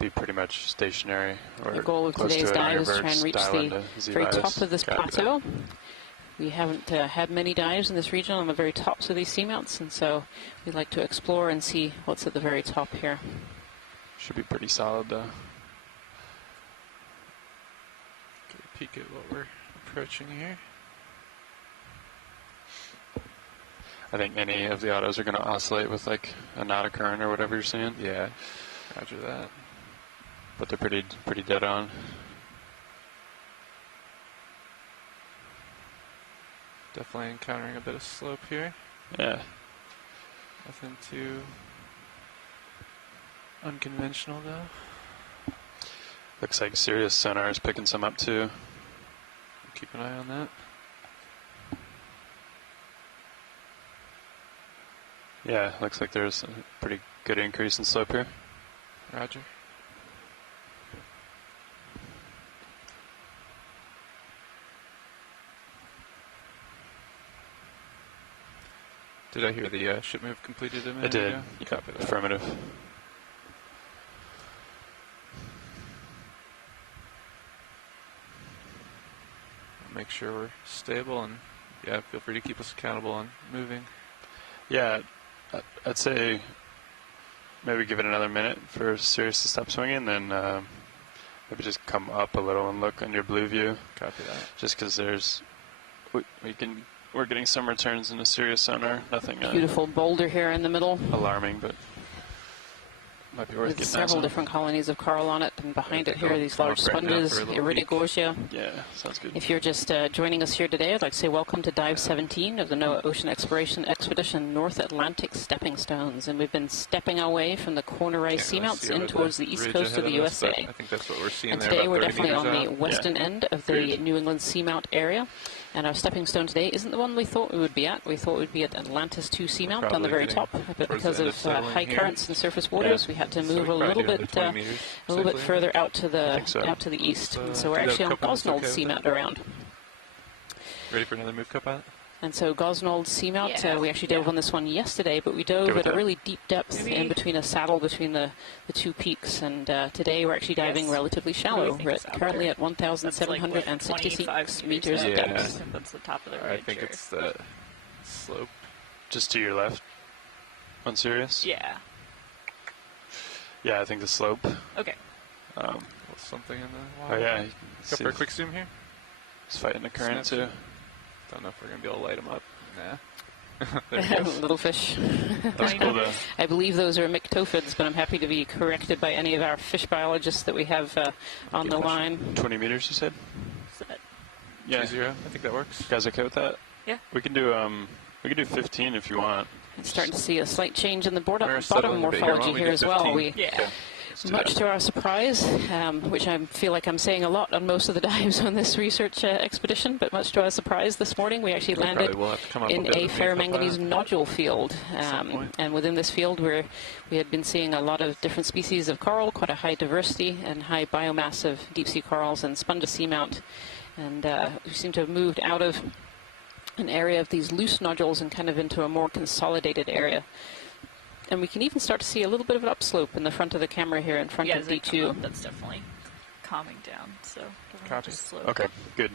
be pretty much stationary. Or the goal of today's dive is to try and reach the very top of this plateau. We haven't had many dives in this region on the very tops of these seamounts, and so we'd like to explore and see what's at the very top here. Should be pretty solid, though. Get a peek at what we're approaching here. I think any of the autos are going to oscillate with like a knot of current or whatever you're seeing. Yeah, roger that. But they're pretty dead on. Definitely encountering a bit of slope here. Yeah. Nothing too unconventional though. Looks like Sirius sonar is picking some up too. Keep an eye on that. Yeah, looks like there's a pretty good increase in slope here. Roger. Did I hear the ship move completed a minute It did. ago? Copy that. Affirmative. Make sure we're stable, and yeah, feel free to keep us accountable on moving. Yeah, I'd say maybe give it another minute for Sirius to stop swinging, then maybe just come up a little and look on your blue view. Copy that. Just because we're getting some returns in the Sirius sonar. Nothing Beautiful boulder here in the middle. alarming, but might be worth With getting several different colonies of coral on it, and behind it here are these large sponges, Iridigorgia. Yeah, sounds good. If you're just joining us here today, I'd like to say welcome to Dive 17 of the NOAA Ocean Exploration Expedition North Atlantic Stepping Stones. And we've been stepping away from the Cornerai Seamounts in towards the east coast of the USA. I think that's what we're seeing and there. Today we're definitely on the western end of the New England Seamount area. And our stepping stone today isn't the one we thought we would be at. We thought we'd be at Atlantis II Seamount on the very top. But because of high currents and surface waters, we had to move a little bit further out to the east. And so we're actually on Gosnold Seamount around. Ready for another move, co-pilot? And so Gosnold Seamount, we actually dove on this one yesterday, but we dove at a really deep depth in between a saddle between the two peaks. And today we're actually diving relatively shallow. We're currently at 1,766 meters of depth. That's the top of the ridge. I think it's the slope. Just to your left on Sirius? Yeah. Yeah, I think the slope. Okay. Something in the water. Oh, yeah. Go for a quick zoom here. It's fighting the current, too. Don't know if we're going to be able to light them up. Nah. Little fish. That's cool, though. I believe those are myctophids, but I'm happy to be corrected by any of our fish biologists that we have on the line. 20 meters, you said? Yeah, 0. I think that works. You guys okay with that? Yeah. We can do 15 if you want. I'm starting to see a slight change in the bottom morphology here as well. Much to our surprise, which I feel like I'm saying a lot on most of the dives on this research expedition, but much to our surprise this morning we actually landed in a ferromanganese nodule field. And within this field we had been seeing a lot of different species of coral, quite a high diversity and high biomass of deep sea corals and sponge seamount. And we seem to have moved out of an area of these loose nodules and kind of into a more consolidated area. And we can even start to see a little bit of an upslope in the front of the camera here in front of D2. That's definitely calming down. So slope. Okay, good.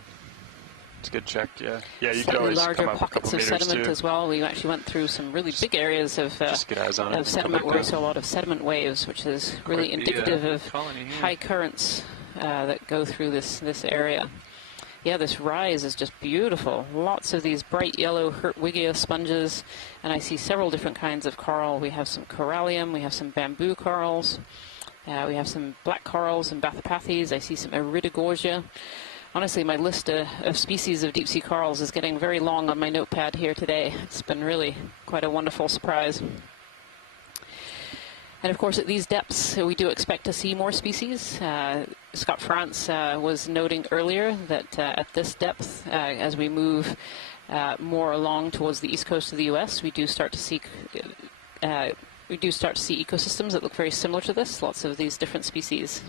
It's a good check, yeah. Yeah, you Slightly can always larger come up pockets of sediment too. As well. We actually went through some really big areas of sediment where we saw a lot of sediment waves, which is really indicative of high currents that go through this area. Yeah, this rise is just beautiful. Lots of these bright yellow Hertwiggia sponges, and I see several different kinds of coral. We have some corallium, we have some bamboo corals, we have some black corals and Bathypathes. I see some Iridigorgia. Honestly, my list of species of deep sea corals is getting very long on my notepad here today. It's been really quite a wonderful surprise. And of course, at these depths, we do expect to see more species. Scott France was noting earlier that at this depth, as we move more along towards the east coast of the U.S., we do start to see ecosystems that look very similar to this. Lots of these different species.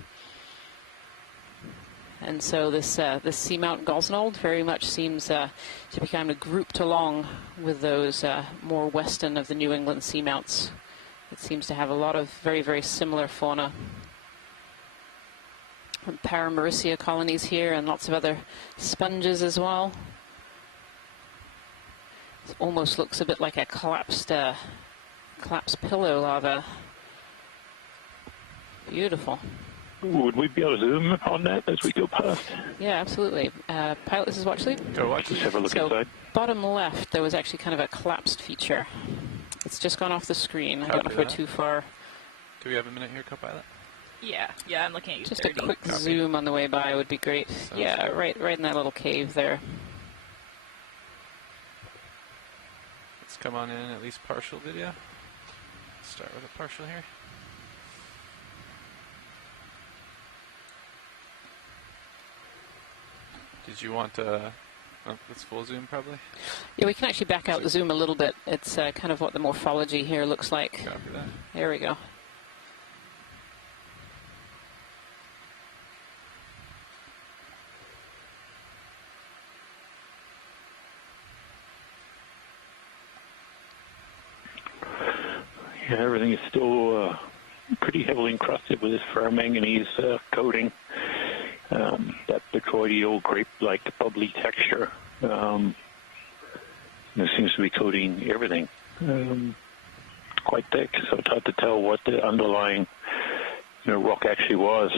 And so this seamount Gosnold very much seems to be kind of grouped along with those more western of the New England seamounts. It seems to have a lot of very, very similar fauna. Paramaricia colonies here and lots of other sponges as well. It almost looks a bit like a collapsed pillow lava. Beautiful. Would we be able to zoom on that as we go past? Yeah, absolutely. Pilot, this is Watchley. Go watch. Let's have a look inside. Bottom left, there was actually kind of a collapsed feature. It's just gone off the screen. I don't know if we're too far. Do we have a minute here, co-pilot? Yeah, I'm looking at you. Just a quick zoom on the way by would be great. Yeah, right in that little cave there. Let's come on in at least partial video. Start with a partial here. Did you want let's full zoom probably? Yeah, we can actually back out the zoom a little bit. It's kind of what the morphology here looks like. Copy that. There we go. Yeah, everything is still pretty heavily encrusted with this ferromanganese coating. That botryoidal grape-like bubbly texture seems to be coating everything. Quite thick, so it's hard to tell what the underlying rock actually was.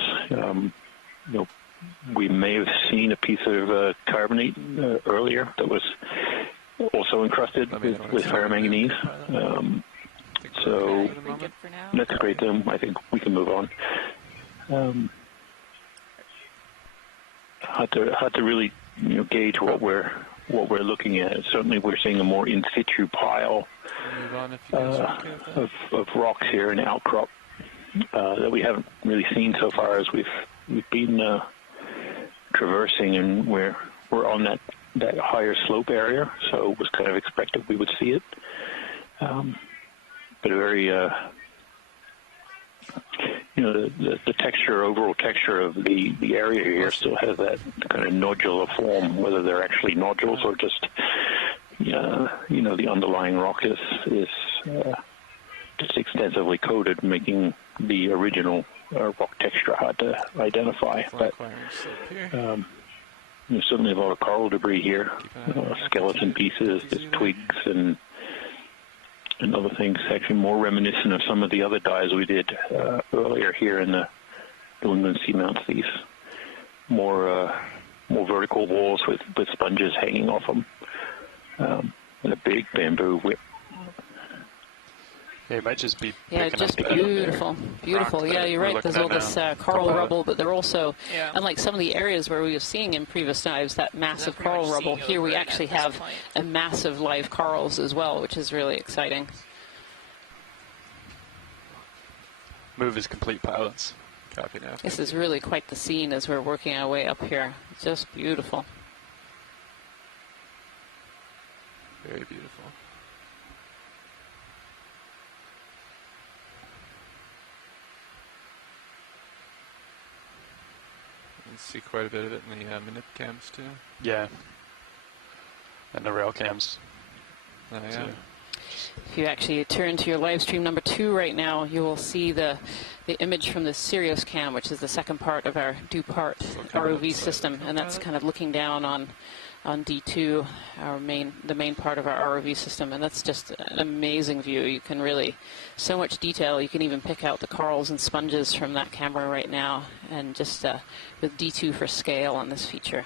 We may have seen a piece of carbonate earlier that was also encrusted with ferromanganese. So that's great. Then I think we can move on. Hard to really gauge what we're looking at. Certainly, we're seeing a more in situ pile of rocks here, an outcrop that we haven't really seen so far as we've been traversing, and we're on that higher slope area. So it was kind of expected we would see it, but a very the texture, overall texture of the area here still has that kind of nodular form, whether they're actually nodules or just, the underlying rock is just extensively coated, making the original rock texture hard to identify. But there's certainly a lot of coral debris here, skeleton pieces, there's twigs and other things, actually more reminiscent of some of the other dives we did earlier here in the New England Seamounts. These more vertical walls with sponges hanging off them, and a big bamboo whip. Yeah, it might just be just beautiful. Yeah, you're right. There's all this coral rubble, but they're also, unlike some of the areas where we were seeing in previous dives, that massive coral rubble, here we actually have a massive live corals as well, which is really exciting. Move is complete, pilots. Copy now. This is really quite the scene as we're working our way up here. It's just beautiful. Very beautiful. You see quite a bit of it in the manip cams too. Yeah. And the rail cams. Oh, yeah. If you actually turn to your live stream number 2 right now, you will see the image from the Sirius cam, which is the second part of our Dupart ROV system, and that's kind of looking down on D2, the main part of our ROV system, and that's just an amazing view. You can really, so much detail. You can even pick out the corals and sponges from that camera right now, and just with D2 for scale on this feature.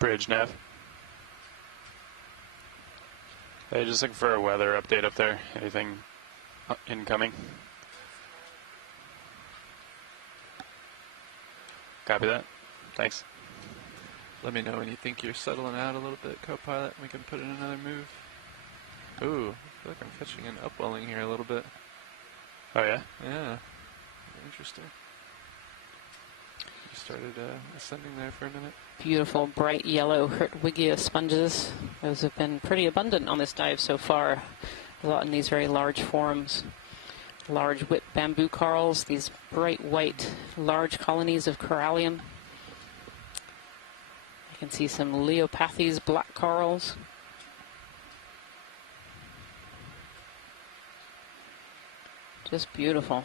Bridge nav. Hey, just looking for a weather update up there. Anything incoming? Copy that. Thanks. Let me know when you think you're settling out a little bit, co-pilot, and we can put in another move. Ooh, I feel like I'm catching an upwelling here a little bit. Oh, yeah? Yeah. Interesting. You started ascending there for a minute. Beautiful bright yellow Hertwiggia sponges. Those have been pretty abundant on this dive so far. A lot in these very large forms. Large whip bamboo corals, these bright white large colonies of corallium. You can see some Leopathes black corals. Just beautiful.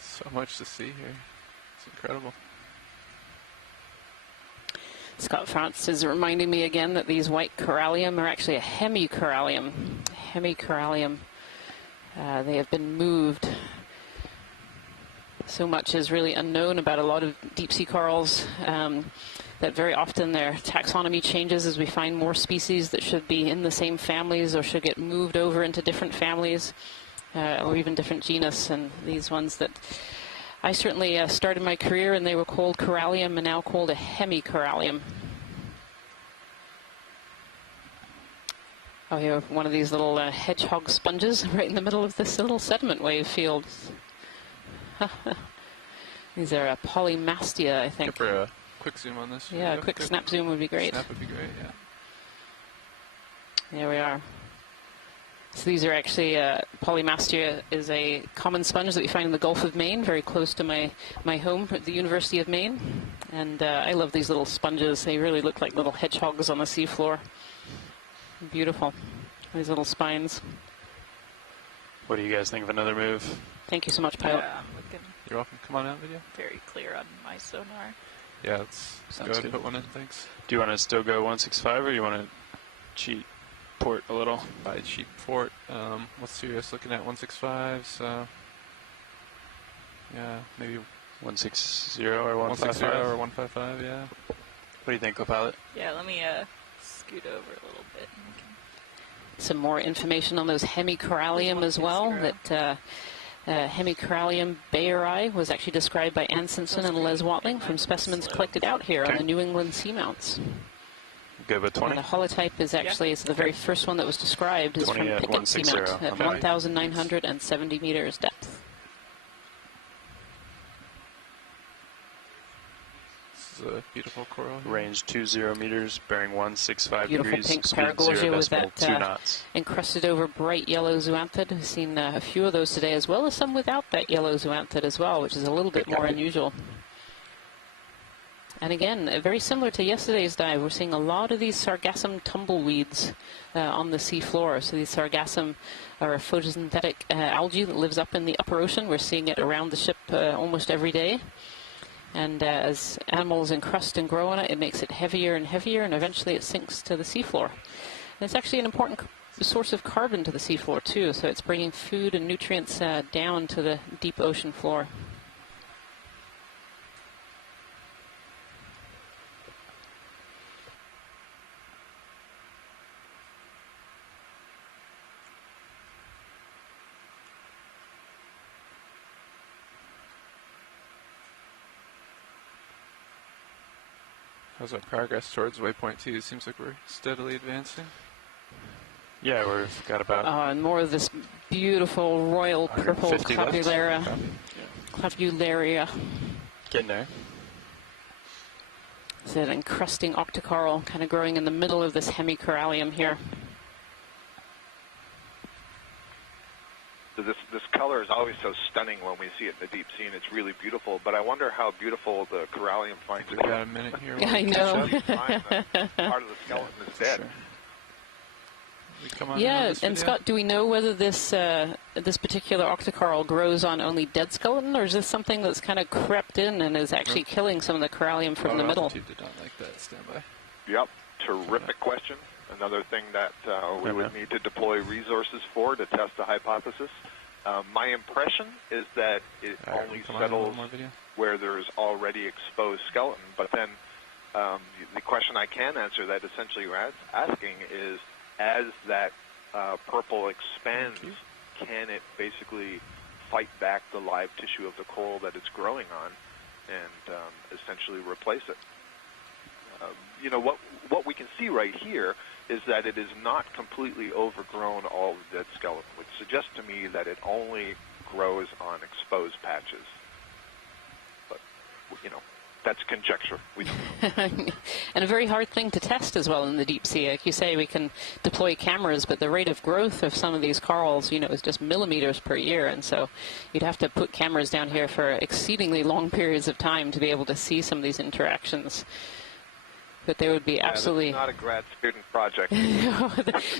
So much to see here. It's incredible. Scott France is reminding me again that these white corallium are actually a hemicorallium. Hemicorallium. They have been moved. So much is really unknown about a lot of deep sea corals, that very often their taxonomy changes as we find more species that should be in the same families or should get moved over into different families. Or even different genus, and these ones that I certainly started my career and they were called corallium and now called a hemicorallium. Oh, here, one of these little hedgehog sponges right in the middle of this little sediment wave field. These are polymastia, I think. For a quick zoom on this. Yeah, a quick snap zoom would be great. Snap would be great, yeah. There we are. So these are actually, Polymastia is a common sponge that we find in the Gulf of Maine, very close to my home at the University of Maine. And I love these little sponges. They really look like little hedgehogs on the seafloor. Beautiful. These little spines. What do you guys think of another move? Thank you so much, pilot. Yeah, looking You're welcome. Come on out, video. very clear on my sonar. Yeah, let's go ahead and put one in, thanks. Do you want to still go 165 or you want to cheat port a little? By cheap port. What's Sirius looking at? 165, so yeah, maybe 160 or 155 or 155, yeah. What do you think, co-pilot? Yeah, let me scoot over a little bit. And we can Some more information on those hemicorallium as well. That hemicorallium bayeri was actually described by Ann Simpson and Les Watling from specimens collected out here on the New England Seamounts. Good with 20. And the holotype is actually it's the very first one that was described is from Pickett Seamount at 1,970 meters depth. This is a beautiful coral here. Range 20 meters, bearing 165 Beautiful degrees, pink speed 0 paragorgia with decimal, that 2 knots. encrusted over bright yellow zoanthid. We've seen a few of those today, as well as some without that yellow zoanthid as well, which is a little bit more unusual. And again, very similar to yesterday's dive, we're seeing a lot of these sargassum tumbleweeds on the sea floor. So these sargassum are a photosynthetic algae that lives up in the upper ocean. We're seeing it around the ship almost every day. And as animals encrust and grow on it, it makes it heavier and heavier, and eventually it sinks to the seafloor. And it's actually an important source of carbon to the seafloor too, so it's bringing food and nutrients down to the deep ocean floor. How's our progress towards waypoint 2? It seems like we're steadily advancing. Yeah, we've got about... And more of this beautiful royal purple clavularia. Getting there. It's an encrusting octocoral kind of growing in the middle of this hemicorallium here. So this color is always so stunning when we see it in the deep sea, and it's really beautiful. But I wonder how beautiful the corallium finds it. We got a minute here. Yeah, I know. Part of the skeleton is dead. Come on and Scott, do we know whether this this particular octocoral grows on only dead skeleton, or is this something that's kind of crept in and is actually killing some of the corallium from the middle? Did not like that. Stand by. Yep, terrific question. Another thing that we would need to deploy resources for to test the hypothesis. My impression is that it only settles where there's already exposed skeleton. But then the question I can answer that essentially you're asking is, as that purple expands, can it basically fight back the live tissue of the coral that it's growing on and essentially replace it? You know, what we can see right here is that it is not completely overgrown all of the dead skeleton, which suggests to me that it only grows on exposed patches. But, you know, that's conjecture. We don't know. And a very hard thing to test as well in the deep sea. Like you say, we can deploy cameras, but the rate of growth of some of these corals, you know, is just millimeters per year. And so you'd have to put cameras down here for exceedingly long periods of time to be able to see some of these interactions. But there would be absolutely... This is not a grad student project. No,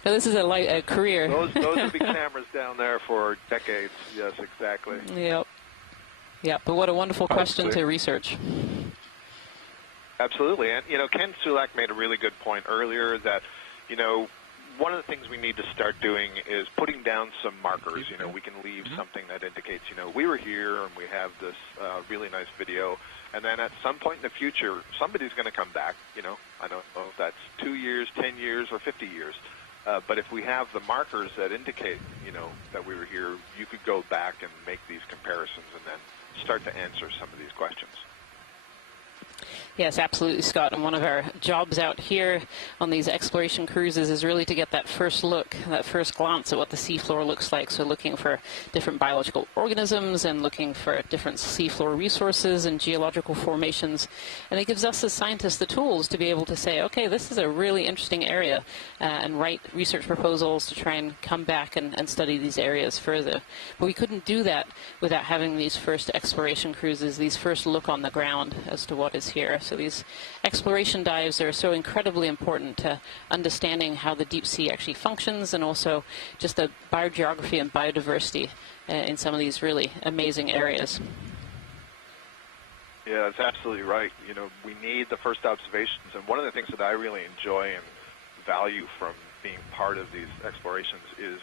this is a career. Those would be cameras down there for decades. Yes, exactly. Yep. Yeah, but what a wonderful question to research. Absolutely. And, you know, Ken Sulak made a really good point earlier that, you know, one of the things we need to start doing is putting down some markers. You know, we can leave something that indicates, you know, we were here and we have this really nice video. And then at some point in the future, somebody's going to come back. You know, I don't know if that's 2 years, 10 years, or 50 years. But if we have the markers that indicate, you know, that we were here, you could go back and make these comparisons and then start to answer some of these questions. Yes, absolutely, Scott. And one of our jobs out here on these exploration cruises is really to get that first look, that first glance at what the seafloor looks like. So looking for different biological organisms and looking for different seafloor resources and geological formations. And it gives us as scientists the tools to be able to say, okay, this is a really interesting area, and write research proposals to try and come back and study these areas further. But we couldn't do that without having these first exploration cruises, these first look on the ground as to what is here. So these exploration dives are so incredibly important to understanding how the deep sea actually functions, and also just the biogeography and biodiversity in some of these really amazing areas. Yeah, that's absolutely right. You know, we need the first observations, and one of the things that I really enjoy and value from being part of these explorations is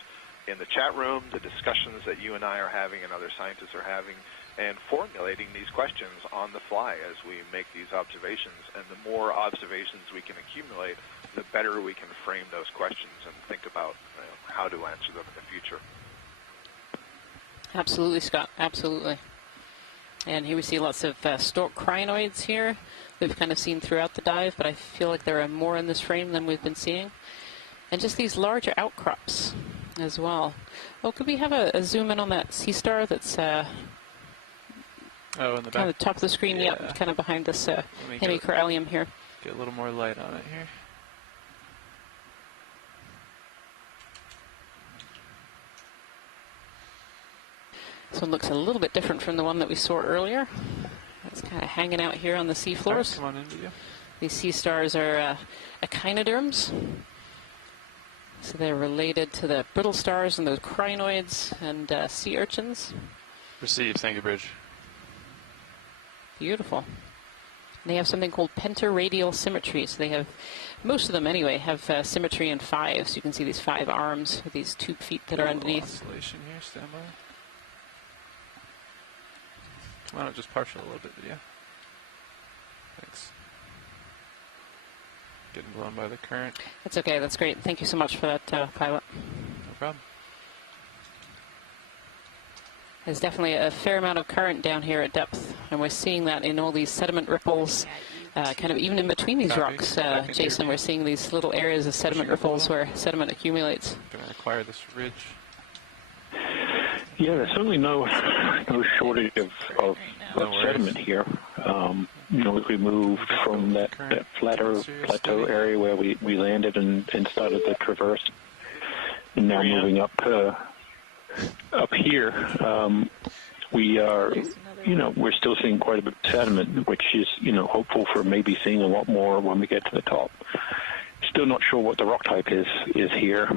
in the chat room, the discussions that you and I are having and other scientists are having, and formulating these questions on the fly as we make these observations. And the more observations we can accumulate, the better we can frame those questions and think about how to answer them in the future. Absolutely, Scott. Absolutely. And here we see lots of stork crinoids here. We've kind of seen throughout the dive, but I feel like there are more in this frame than we've been seeing. And just these larger outcrops as well. Oh, could we have a zoom in on that sea star that's oh, in the back. on the top of the screen? Yeah. Yep, kind of behind this hemicorallium here. Get a little more light on it here. This one looks a little bit different from the one that we saw earlier. It's kind of hanging out here on the sea floors. Come on in, video. These sea stars are echinoderms. So they're related to the brittle stars and those crinoids and sea urchins. Received, thank you, Bridge. Beautiful. And they have something called pentaradial symmetry. So they have, most of them anyway, have symmetry in 5. So you can see these 5 arms with these tube feet that are underneath. Oscillation here, stand by. Why not just partial a little bit, video? Thanks. Getting blown by the current. That's okay, that's great. Thank you so much for that, pilot. No problem. There's definitely a fair amount of current down here at depth, and we're seeing that in all these sediment ripples, kind of even in between these rocks, Jason, we're seeing these little areas of sediment ripples where sediment accumulates. Going to acquire this ridge. Yeah, there's certainly no shortage of sediment here. You know, we moved from that flatter plateau area where we landed and started the traverse, and now moving up here, we are, we're still seeing quite a bit of sediment, which is, hopeful for maybe seeing a lot more when we get to the top. Still not sure what the rock type is here.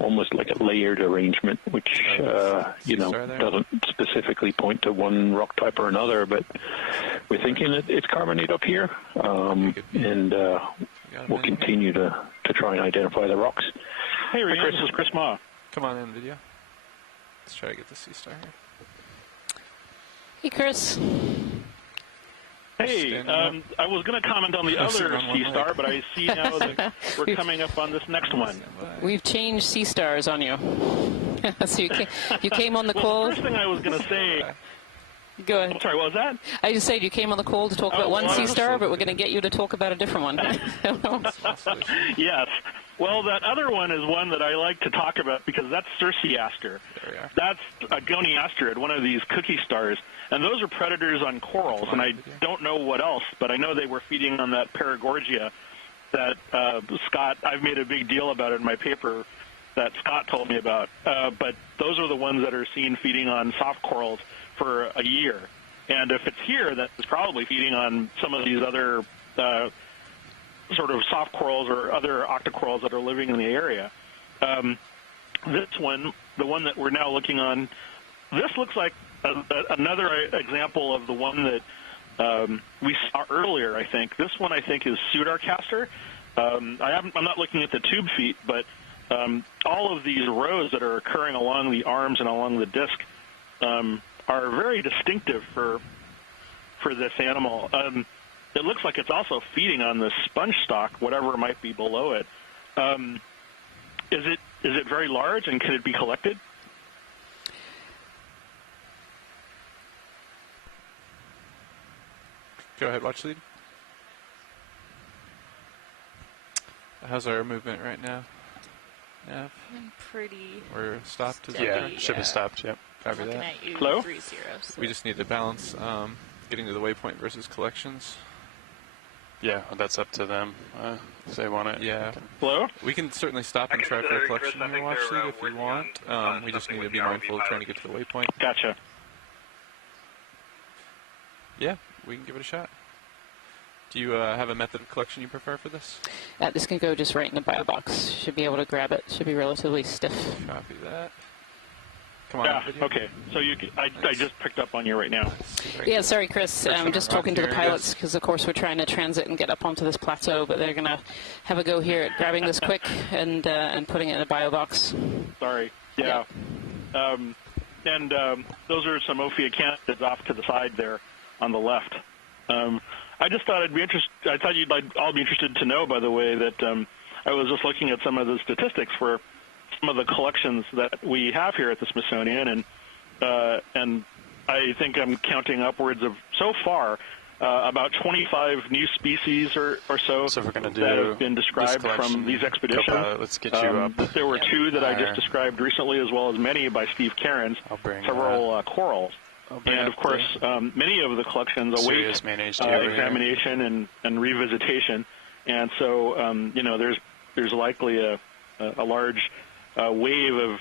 Almost like a layered arrangement, which doesn't specifically point to one rock type or another. But we're thinking that it's carbonate up here, and we'll continue to try and identify the rocks. Hey, Chris, this is Chris Ma. Come on in, video. Let's try to get the sea star here. Hey, Chris. Hey, I was going to comment on the other sea star, but I see now that we're coming up on this next one. We've changed sea stars on you. So you came on the call. Well, the first thing I was going to say... Go ahead. I'm sorry, what was that? I just said you came on the call to talk about one sea star, but we're going to get you to talk about a different one. Yes. Well, that other one is one that I like to talk about because that's Circeaster. That's a goniasterid, one of these cookie stars. And those are predators on corals, and I don't know what else, but I know they were feeding on that Paragorgia that Scott, I've made a big deal about it in my paper that Scott told me about. But those are the ones that are seen feeding on soft corals for a year. And if it's here, that's probably feeding on some of these other sort of soft corals or other octocorals that are living in the area. This one, the one that we're now looking on, this looks like another example of the one that we saw earlier, I think. This one, I think, is Pseudarcaster. I'm not looking at the tube feet, but all of these rows that are occurring along the arms and along the disc are very distinctive for this animal. It looks like it's also feeding on the sponge stalk, whatever might be below it. Is it very large, and can it be collected? Go ahead, watch lead. How's our movement right now? Yeah. I'm pretty. We're stopped. Steady, yeah, ship is stopped. Yep. I'm looking at you. Hello? 3-0. So. We just need to balance getting to the waypoint versus collections. Yeah, well, that's up to them if they want it. Yeah. Hello? We can certainly stop and try for a collection here, watch sheet, if you want. We just need to be mindful of trying to get to the waypoint. Gotcha. Yeah, we can give it a shot. Do you have a method of collection you prefer for this? This can go just right in the bio box. Should be able to grab it. Should be relatively stiff. Copy that. Come on. Yeah, okay. So I just picked up on you right now. Yeah, sorry, Chris. I'm just talking to the pilots because, of course, we're trying to transit and get up onto this plateau, but they're going to have a go here at grabbing this quick and putting it in a bio box. Sorry. Yeah. Those are some Okeanos off to the side there on the left. I just thought I'd be interested. I thought you'd all be interested to know, by the way, that I was just looking at some of the statistics for some of the collections that we have here at the Smithsonian, and I think I'm counting upwards of so far about 25 new species or so if we're gonna do that have been described from these expeditions. Copilot, let's get you up. There were two that I just described recently, as well as many by Steve Cairns, several corals. And, of course, many of the collections await examination and revisitation. And so, there's likely a large wave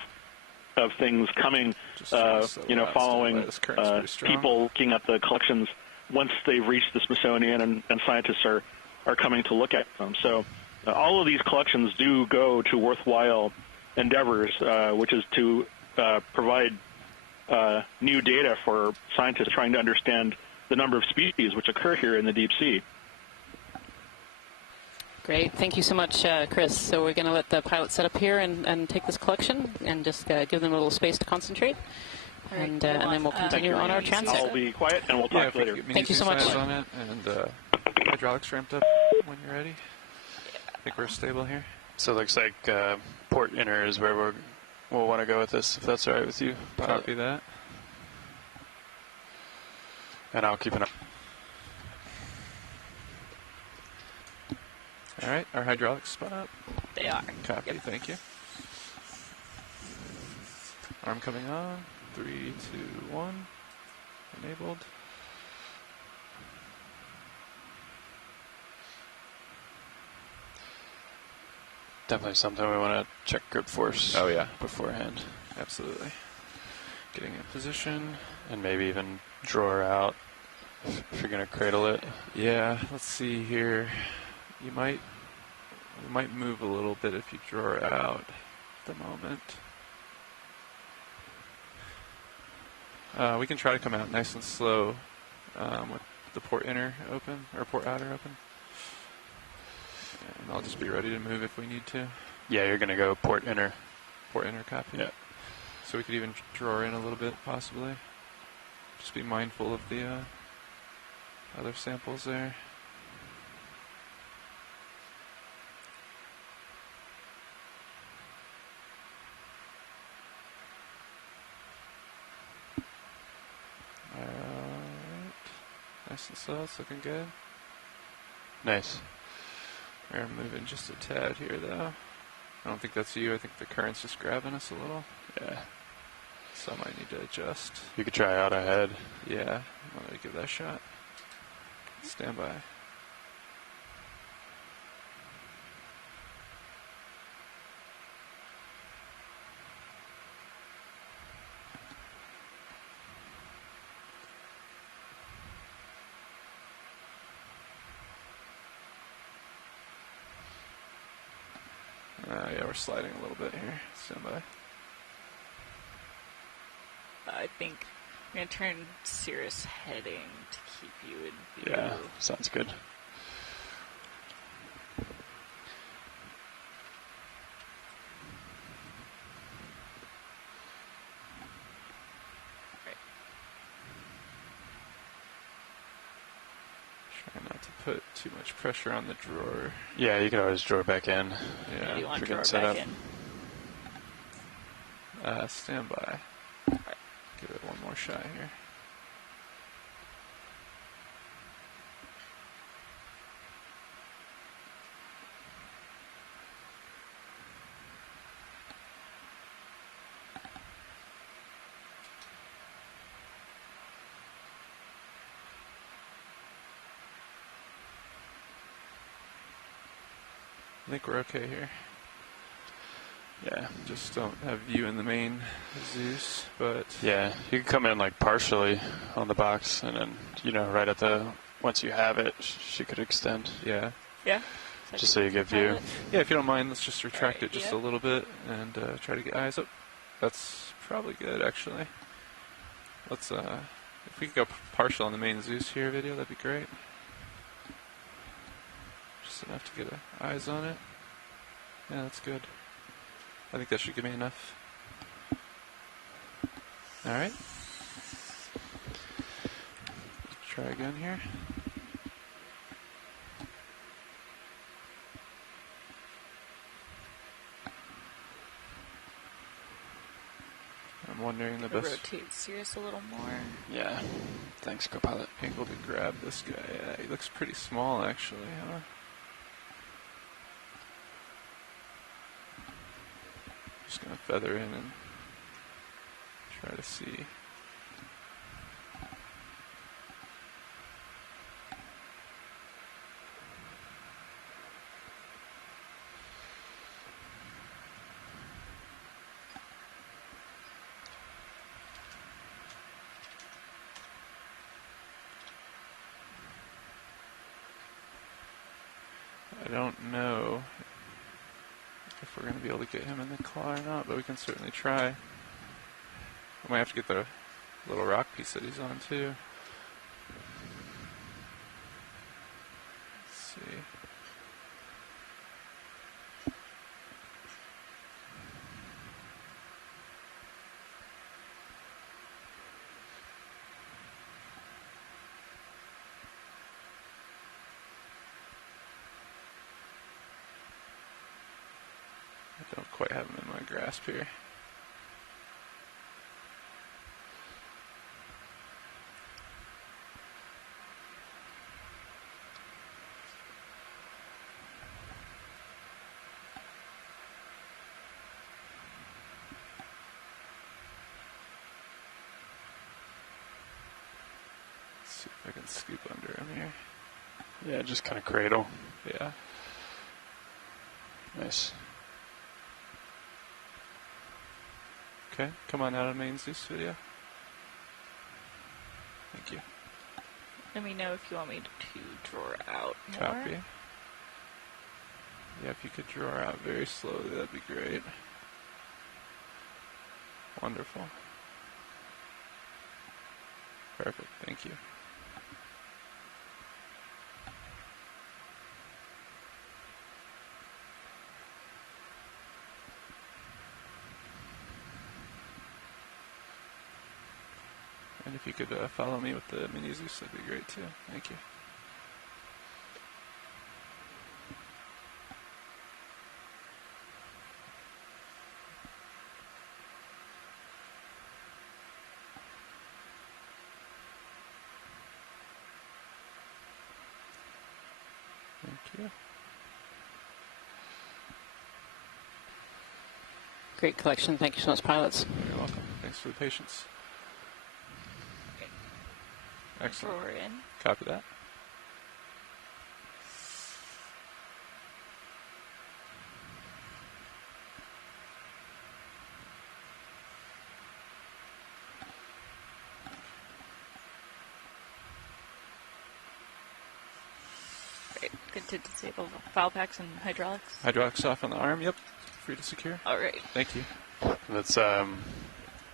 of things coming, following people looking at the collections once they've reached the Smithsonian and scientists are coming to look at them. So all of these collections do go to worthwhile endeavors, which is to provide new data for scientists trying to understand the number of species which occur here in the deep sea. Great. Thank you so much, Chris. So we're going to let the pilot set up here and take this collection and just give them a little space to concentrate. Right, and then we'll continue on our transit. I'll be quiet and we'll talk later. Thank you so much. On it and hydraulics ramped up when you're ready. I think we're stable here. So it looks like port inner is where we'll want to go with this, if that's all right with you. Copy that. And I'll keep an eye. All right, our hydraulics spun up. They are. Copy, thank you. Arm coming on. 3, 2, 1. Enabled. Definitely something we want to check grip force. Oh yeah, beforehand. Absolutely. Getting in position, and maybe even draw her out if you're gonna cradle it. Yeah. Let's see here. You might move a little bit if you draw her out at the moment. We can try to come out nice and slow with the port inner open or port outer open. And I'll just be ready to move if we need to. Yeah, you're going to go port inner. Port inner, copy. Yeah. So we could even draw in a little bit, possibly. Just be mindful of the other samples there. Alright. Nice and slow, it's looking good. Nice. We're moving just a tad here, though. I don't think that's you. I think the current's just grabbing us a little. Yeah. So I might need to adjust. You could try out ahead. Yeah. I'm going to give that a shot. Stand by. Yeah, we're sliding a little bit here. Stand by. I think I'm going to turn Cirrus heading to keep you in view. Yeah, sounds good. Try not to put too much pressure on the drawer. Yeah, you can always draw back in. Yeah, you want to draw back in. Stand by. Right. Give it one more shot here. I think we're okay here. Yeah. Just don't have view in the main Zeus, but... Yeah, you can come in like partially on the box, and then, you know, right at the... Once you have it, she could extend. Yeah. Yeah. Just so you get view. Yeah, if you don't mind, let's just retract Right, it just a little bit and try to get eyes up. That's probably good, actually. Let's, if we could go partial on the main Zeus here video, that'd be great. Just enough to get eyes on it. Yeah, that's good. I think that should give me enough. Alright. Try again here. I'm wondering the best... Rotate Sirius a little more. Yeah. Thanks, Copilot. Angle to grab this guy. Yeah, he looks pretty small, actually, huh? Just gonna feather in and try to see. I don't know if we're going to be able to get him in the claw or not, but we can certainly try. I might have to get the little rock piece that he's on too. Let's see. I don't quite have him in my grasp here. Let's see if I can scoop under him here. Yeah, just kind of cradle. Yeah. Nice. Okay, come on out of main Zeus video. Thank you. Let me know if you want me to draw out more. Copy. Yeah, if you could draw out very slowly, that'd be great. Wonderful. Perfect, thank you. And if you could follow me with the mini Zeus, that'd be great too. Thank you. Thank you. Great collection. Thank you so much, pilots. You're welcome. Thanks for the patience. Excellent. Drawer in. Copy that. Great. Good to disable file packs and hydraulics. Hydraulics off on the arm. Yep. Free to secure. All right. Thank you.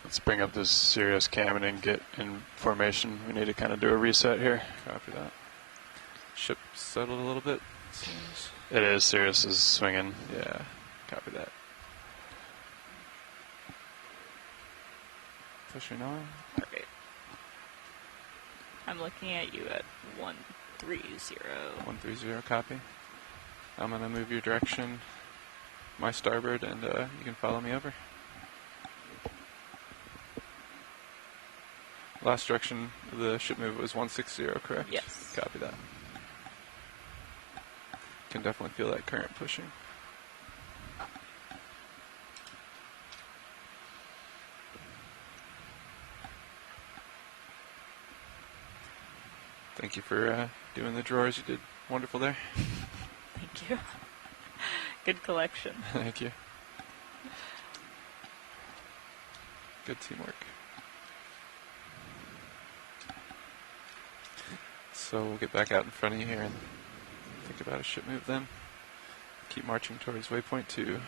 Let's bring up this Sirius cam and then get in formation. We need to kind of do a reset here. Copy that. Ship settled a little bit, it seems. It is. Sirius is swinging. Yeah. Copy that. Pushing on. All right. I'm looking at you at 130. 130, copy. I'm going to move your direction, my starboard, and you can follow me over. Last direction of the ship move was 160, correct? Yes. Copy that. Can definitely feel that current pushing. Thank you for doing the drawers. You did wonderful there. Thank you. Good collection. Thank you. Good teamwork. So we'll get back out in front of you here and think about a ship move then. Keep marching towards waypoint 2.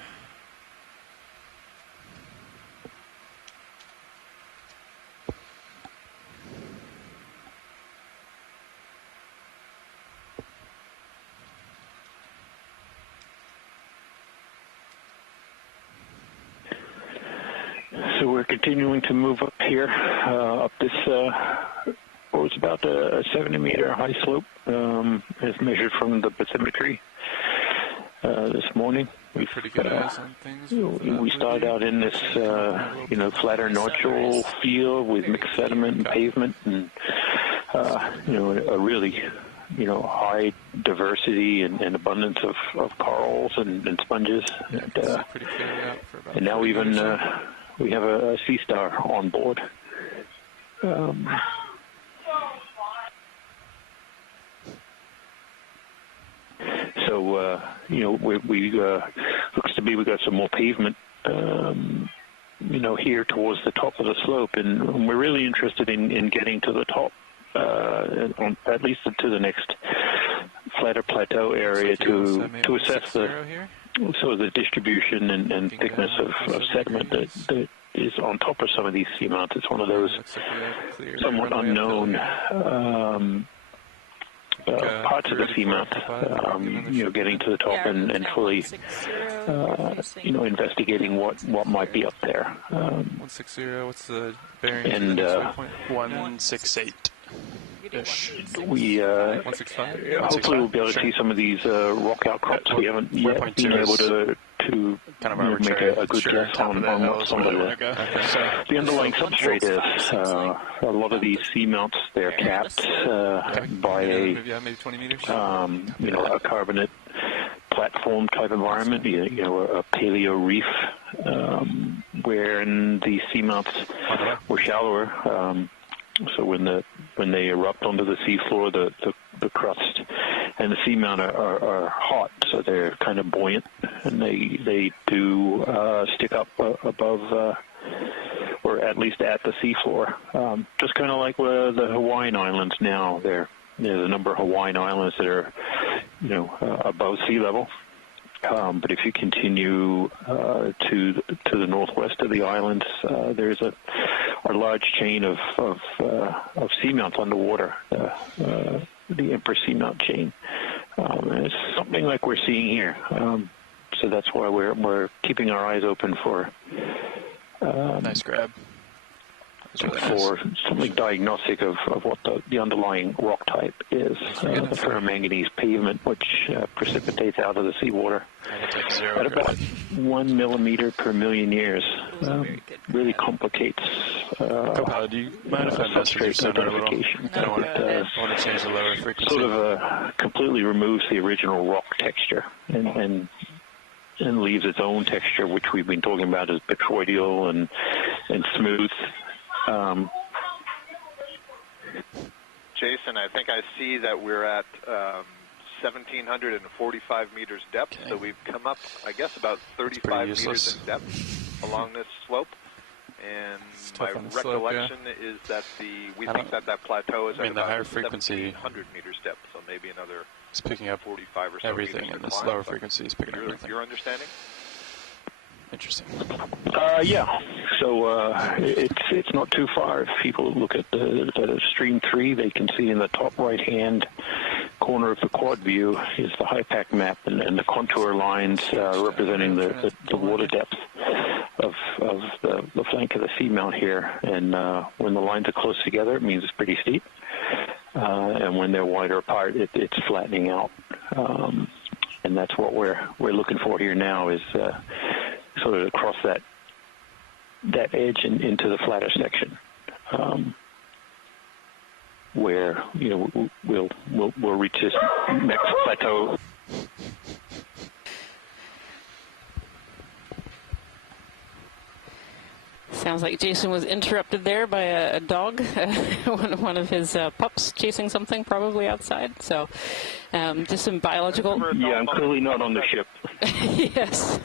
So we're continuing to move up here, up this, what was about a 70-meter high slope, as measured from the bathymetry this morning. We've pretty good eyes on things. We started out in this, flatter nodule field with mixed sediment and pavement, and a really, high diversity and abundance of corals and sponges. And now even we have a sea star on board. So, we looks to be we got some more pavement, here towards the top of the slope, and we're really interested in getting to the top, at least to the next flatter plateau area to assess the distribution and thickness of sediment that is on top of some of these seamounts. It's one of those somewhat unknown parts of the seamount, getting to the top and fully, investigating what might be up there. 160, what's the bearing? And 168. We hopefully we'll be able to see some of these rock outcrops. We haven't yet been able to kind of make a good guess on what some of the underlying substrate is. A lot of these seamounts, they're capped by maybe 20 meters. A carbonate platform type environment, a paleo reef, wherein these seamounts were shallower. So when they erupt onto the seafloor, the crust and the seamount are hot, so they're kind of buoyant, and they do stick up above, or at least at the seafloor. Just kind of like the Hawaiian Islands now. There's a number of Hawaiian Islands that are, above sea level. But if you continue to the northwest of the islands, there's a large chain of seamounts underwater, the Empress Seamount chain. And it's something like we're seeing here. So that's why we're keeping our eyes open for nice grab. For something diagnostic of what the underlying rock type is, the ferromanganese pavement, which precipitates out of the seawater at about 1 millimeter per million years. Really complicates do you mind if I message you identification. I don't want to change the lower frequency. Sort of completely removes the original rock texture and leaves its own texture, which we've been talking about as petroidal and smooth. Jason, I think I see that we're at 1,745 meters depth, so we've come up, I guess, about 35 meters in depth along this slope. And my recollection is that we think that plateau is at about 1,700 meters depth, so maybe another it's picking up 45 or so everything in this lower frequency is picking up everything. Your understanding? Interesting. Yeah. So it's not too far. If people look at the Stream 3, they can see in the top right-hand corner of the quad view is the HYPACK map and the contour lines representing the water depth of the flank of the seamount here. And when the lines are close together, it means it's pretty steep. And when they're wider apart, it's flattening out. And that's what we're looking for here now is sort of across that edge and into the flatter section, where we'll reach this next plateau. Sounds like Jason was interrupted there by a dog, one of his pups chasing something probably outside. So just some biological... Yeah, I'm clearly not on the ship. Yes.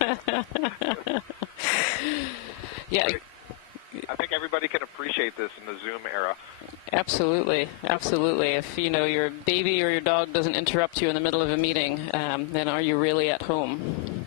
Yeah. I think everybody can appreciate this in the Zoom era. Absolutely, absolutely. If your baby or your dog doesn't interrupt you in the middle of a meeting, then are you really at home?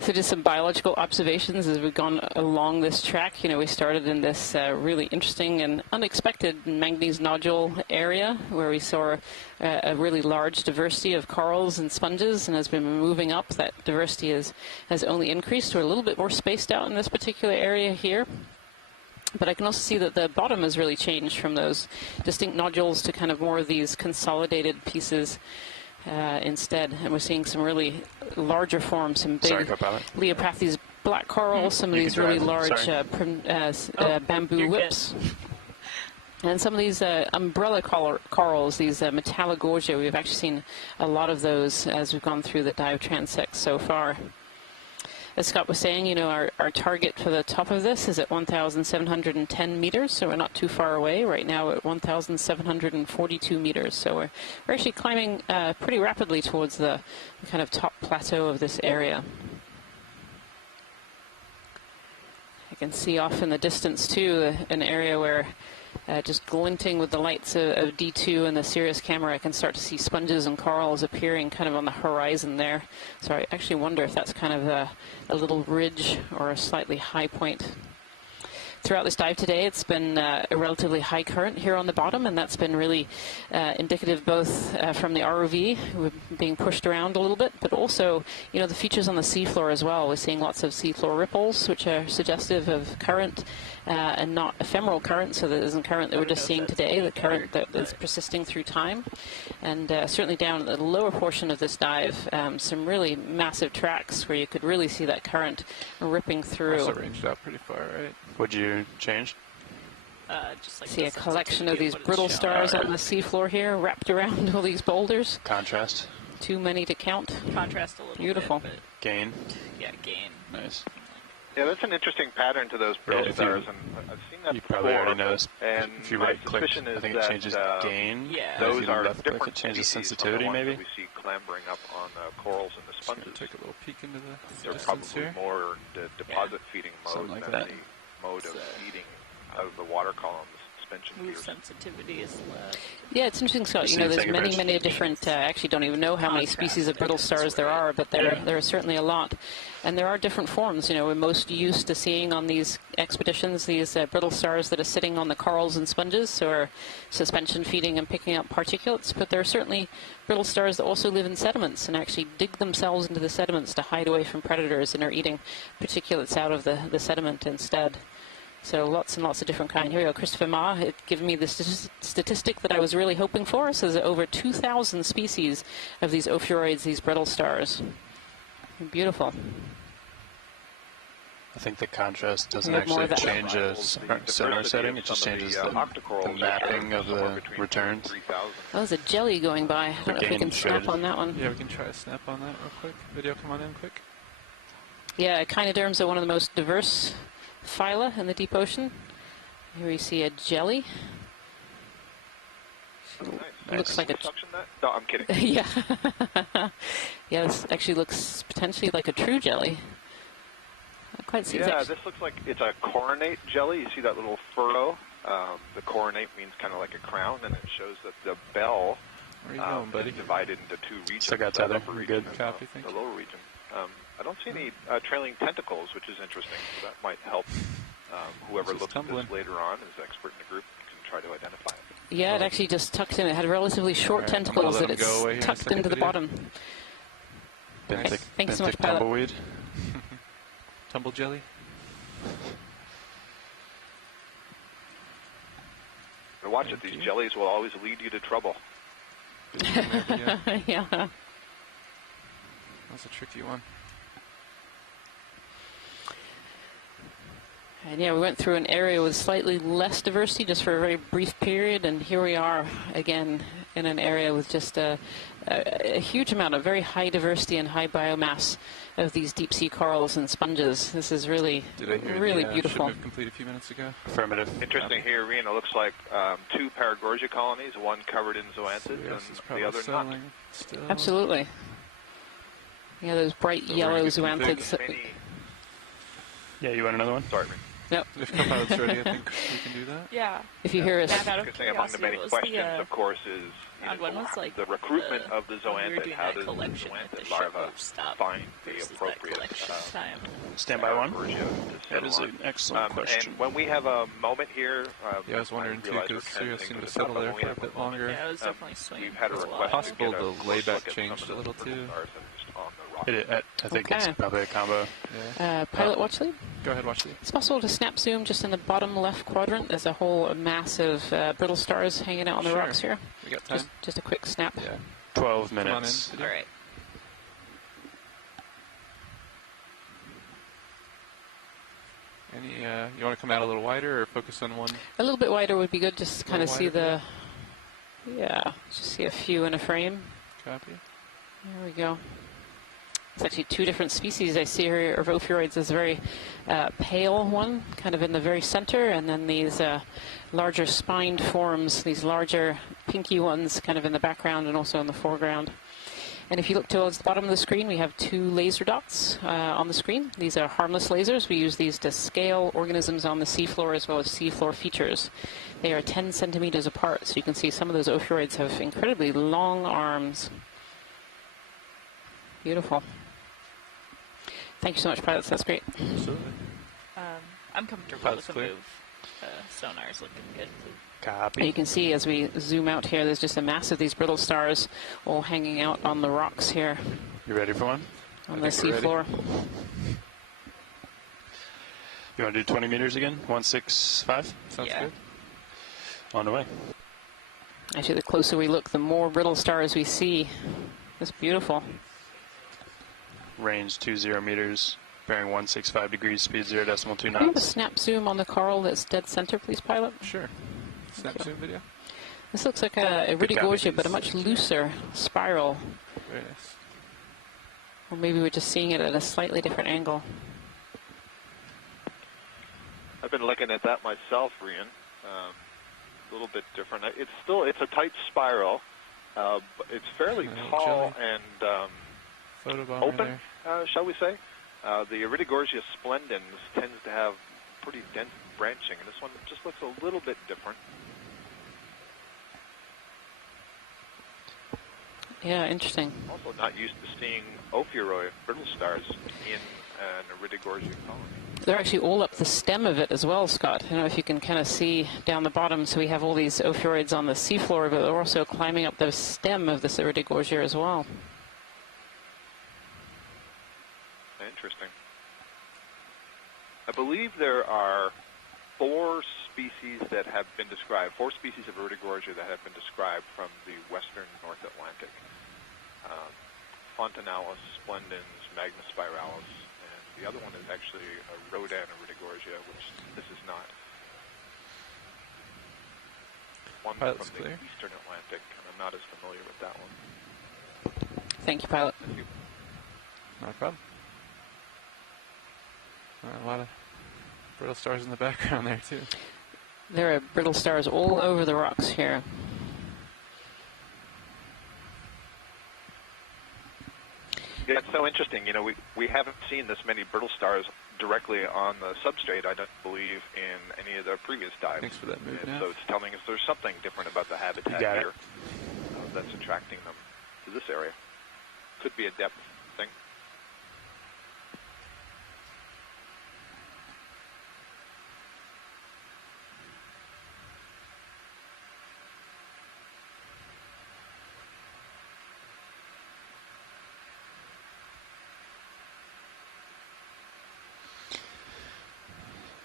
So just some biological observations as we've gone along this track. We started in this really interesting and unexpected manganese nodule area where we saw a really large diversity of corals and sponges, and as we've been moving up, that diversity has only increased. We're a little bit more spaced out in this particular area here. But I can also see that the bottom has really changed from those distinct nodules to kind of more of these consolidated pieces instead, and we're seeing some really larger forms, some big Leopathes black corals, some of these really large bamboo whips, and some of these umbrella corals, these Metallogorgia. We've actually seen a lot of those as we've gone through the dive transects so far. As Scott was saying, our target for the top of this is at 1,710 meters, so we're not too far away. Right now at 1,742 meters, so we're actually climbing pretty rapidly towards the kind of top plateau of this area. I can see off in the distance, too, an area where just glinting with the lights of D2 and the Sirius camera, I can start to see sponges and corals appearing kind of on the horizon there. So I actually wonder if that's kind of a little ridge or a slightly high point. Throughout this dive today, it's been a relatively high current here on the bottom, and that's been really indicative both from the ROV being pushed around a little bit, but also, the features on the seafloor as well. We're seeing lots of seafloor ripples, which are suggestive of current and not ephemeral current, so that isn't current that we're just seeing today, the current that is persisting through time. And certainly down at the lower portion of this dive, some really massive tracks where you could really see that current ripping through. Also ranged out pretty far, right? What'd you change? Just like see a collection of these brittle stars on the seafloor here, wrapped around all these boulders. Contrast. Too many to count. Contrast a little Beautiful. bit. Gain. Yeah, gain. Nice. Yeah, that's an interesting pattern to those brittle stars, and I've seen that you before. Probably already noticed. And if you my right-click, suspicion is I think it changes gain. Yeah. Those are left-click, different it changes species sensitivity, from the ones maybe. that we see clambering up on the corals and the sponges. Take a little peek into the They're distance probably here. more in deposit feeding mode Something like than that. the mode of feeding out of the water columns. Ooh, sensitivity is left. Yeah, it's interesting, Scott. There's many different, I actually don't even know how many species of brittle stars there are, but there are certainly a lot. And there are different forms. We're most used to seeing on these expeditions these brittle stars that are sitting on the corals and sponges, or suspension feeding and picking up particulates. But there are certainly brittle stars that also live in sediments and actually dig themselves into the sediments to hide away from predators and are eating particulates out of the sediment instead. So lots and lots of different kinds. Here we go. Christopher Ma had given me the statistic that I was really hoping for. So there's over 2,000 species of these ophiuroids, these brittle stars. Beautiful. I think the contrast doesn't actually change a sonar setting. It just changes the mapping of the returns. Oh, there's a jelly going by. I don't know if we can snap on that one. Yeah, we can try to snap on that real quick. Video, come on in quick. Yeah, echinoderms are one of the most diverse phyla in the deep ocean. Here we see a jelly. Nice. Looks like a... No, I'm kidding. Yeah. Yeah, this actually looks potentially like a true jelly. Not quite see. Yeah, this looks like it's a coronate jelly. You see that little furrow? The coronate means kind of like a crown, and it shows that the bell Where you going, buddy? is divided into two regions. Still got tether. We're good. Copy, thank the you. lower region. I don't see any trailing tentacles, which is interesting. So that might help whoever looks at this later on, is expert in the group, can try to identify it. Yeah, it actually just tucked in. It had relatively short tentacles that it's tucked into the bottom. Thanks so much, Pilot. Tumbleweed. Tumble jelly. But watch it. These jellies will always lead you to trouble. Yeah. That's a tricky one. And yeah, we went through an area with slightly less diversity just for a very brief period, and here we are again in an area with just a huge amount of very high diversity and high biomass of these deep sea corals and sponges. This is really, really beautiful. Ship completed a few minutes ago. Affirmative. Interesting here, Ian. It looks like two Paragorgia colonies, one covered in zoanthids and the other not. Absolutely. Yeah, those bright yellow zoanthids. Yeah, you want another one? Sorry. Yep. If Copilot's ready, I think we can do that. Yeah. If you hear us. Among the many questions, of course, is the recruitment of the zoanthid. How does the zoanthid larva find the appropriate time? Stand by one. That is an excellent question. And when we have a moment here, yeah, I was wondering too, because Sirius seemed to settle there for a bit longer. Yeah, I was definitely swinging. We've had a request. Possible the layback changed a little too. I think it's probably a combo. Yeah. Pilot watch lead? Go ahead, watch lead. It's possible to snap zoom just in the bottom left quadrant. There's a whole mass of brittle stars hanging out on the rocks here. We got time. Just a quick snap. Yeah. 12 minutes. All right. Any, you want to come out a little wider or focus on one? A little bit wider would be good, just to kind of see the, just see a few in a frame. Copy. There we go. It's actually two different species I see here of ophiuroids. There's a very pale one, kind of in the very center, and then these larger spined forms, these larger pinky ones kind of in the background and also in the foreground. And if you look towards the bottom of the screen, we have two laser dots on the screen. These are harmless lasers. We use these to scale organisms on the seafloor as well as seafloor features. They are 10 centimeters apart, so you can see some of those ophiuroids have incredibly long arms. Beautiful. Thank you so much, pilots. That's great. Absolutely. I'm comfortable with the move. Sonar's looking good. Copy. And you can see as we zoom out here, there's just a mass of these brittle stars all hanging out on the rocks here. You ready for one? On the seafloor. You want to do 20 meters again? 165? Sounds good. On the way. Actually, the closer we look, the more brittle stars we see. It's beautiful. Range 20 meters, bearing 165 degrees, speed 0.2 Can you have a knots. snap zoom on the coral that's dead center, please, pilot? Sure. Snap zoom video. This looks like a Iridogorgia, but a much looser spiral. Very nice. Or maybe we're just seeing it at a slightly different angle. I've been looking at that myself, Rian. A little bit different. It's a tight spiral, but it's fairly tall and open, shall we say. The Iridogorgia splendens tends to have pretty dense branching, and this one just looks a little bit different. Yeah, interesting. Also not used to seeing ophiuroid brittle stars in an Iridogorgia colony. They're actually all up the stem of it as well, Scott. I don't know if you can kind of see down the bottom. So we have all these ophiuroids on the seafloor, but they're also climbing up the stem of this Iridogorgia as well. Interesting. I believe there are 4 species that have been described, 4 species of Iridogorgia that have been described from the western North Atlantic. Fontanalis, splendens, magnospiralis, and the other one is actually a Rodan Iridogorgia, which this is not. One Pilot's from the clear. eastern Atlantic, and I'm not as familiar with that one. Thank you, pilot. Thank you. Not a problem. A lot of brittle stars in the background there, too. There are brittle stars all over the rocks here. Yeah, it's so interesting. You know, we haven't seen this many brittle stars directly on the substrate, I don't believe, in any of the previous dives. Thanks for that move, and so it's telling us there's something different about the habitat here that's attracting them to this area. Could be a depth thing.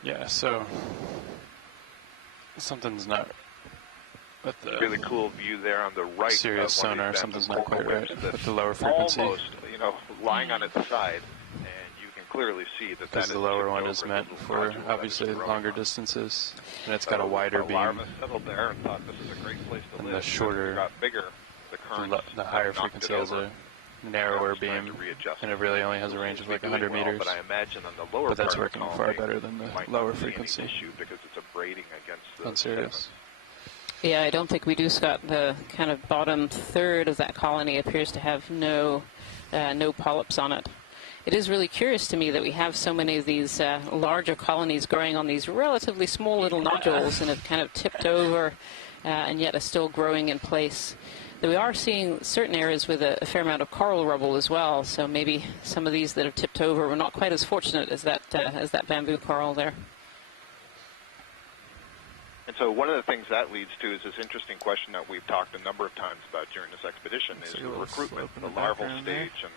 Yeah, so something's not with the really cool view there on the right. Sirius sonar. Something's not quite right with the lower frequency. Almost, you know, lying on its side, and you can clearly see that because the lower one is meant for obviously longer distances, and it's got a wider beam. Settled there and thought this is a great place to live. And the shorter, got bigger, the current, the higher frequency has a narrower beam, and it really only has a range of like 100 meters. But I imagine on the lower but that's working far better than the lower frequency. Because it's a braiding against the on Sirius. Yeah, I don't think we do, Scott. The kind of bottom third of that colony appears to have no no polyps on it. It is really curious to me that we have so many of these larger colonies growing on these relatively small little nodules and have kind of tipped over and yet are still growing in place. Though we are seeing certain areas with a fair amount of coral rubble as well, so maybe some of these that have tipped over were not quite as fortunate as that bamboo coral there. And so one of the things that leads to is this interesting question that we've talked a number of times about during this expedition is the recruitment, the larval stage, and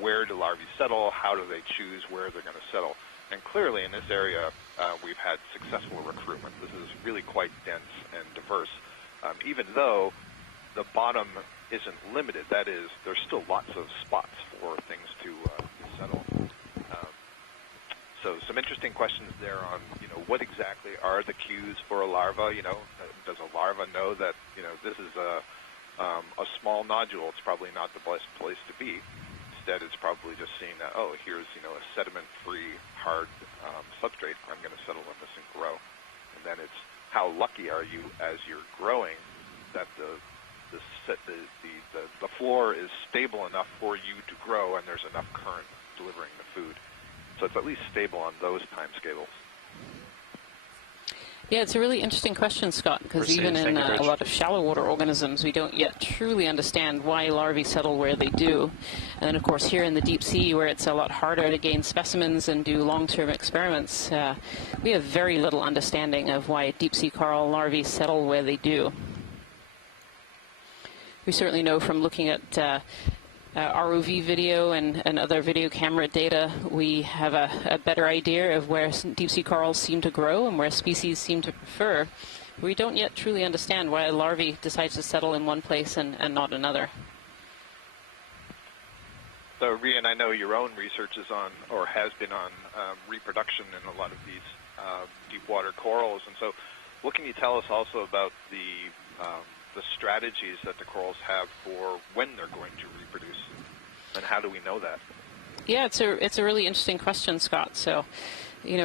where do larvae settle, how do they choose where they're going to settle. And clearly in this area we've had successful recruitment. This is really quite dense and diverse, even though the bottom isn't limited. That is, there's still lots of spots for things to settle. So some interesting questions there on, what exactly are the cues for a larva? Does a larva know that, this is a small nodule? It's probably not the best place to be. Instead, it's probably just seeing that, oh, here's, a sediment-free, hard substrate. I'm going to settle in this and grow. And then it's how lucky are you as you're growing that the floor is stable enough for you to grow and there's enough current delivering the food. So it's at least stable on those time scales. Yeah, it's a really interesting question, Scott, because even in a lot of shallow water organisms, we don't yet truly understand why larvae settle where they do. And then, of course, here in the deep sea, where it's a lot harder to gain specimens and do long-term experiments, we have very little understanding of why deep sea coral larvae settle where they do. We certainly know from looking at ROV video and other video camera data, we have a better idea of where deep sea corals seem to grow and where species seem to prefer. We don't yet truly understand why a larvae decides to settle in one place and not another. So, Rian, I know your own research is on, or has been on, reproduction in a lot of these deep water corals. And so what can you tell us also about the strategies that the corals have for when they're going to reproduce, and how do we know that? Yeah, it's a really interesting question, Scott. So,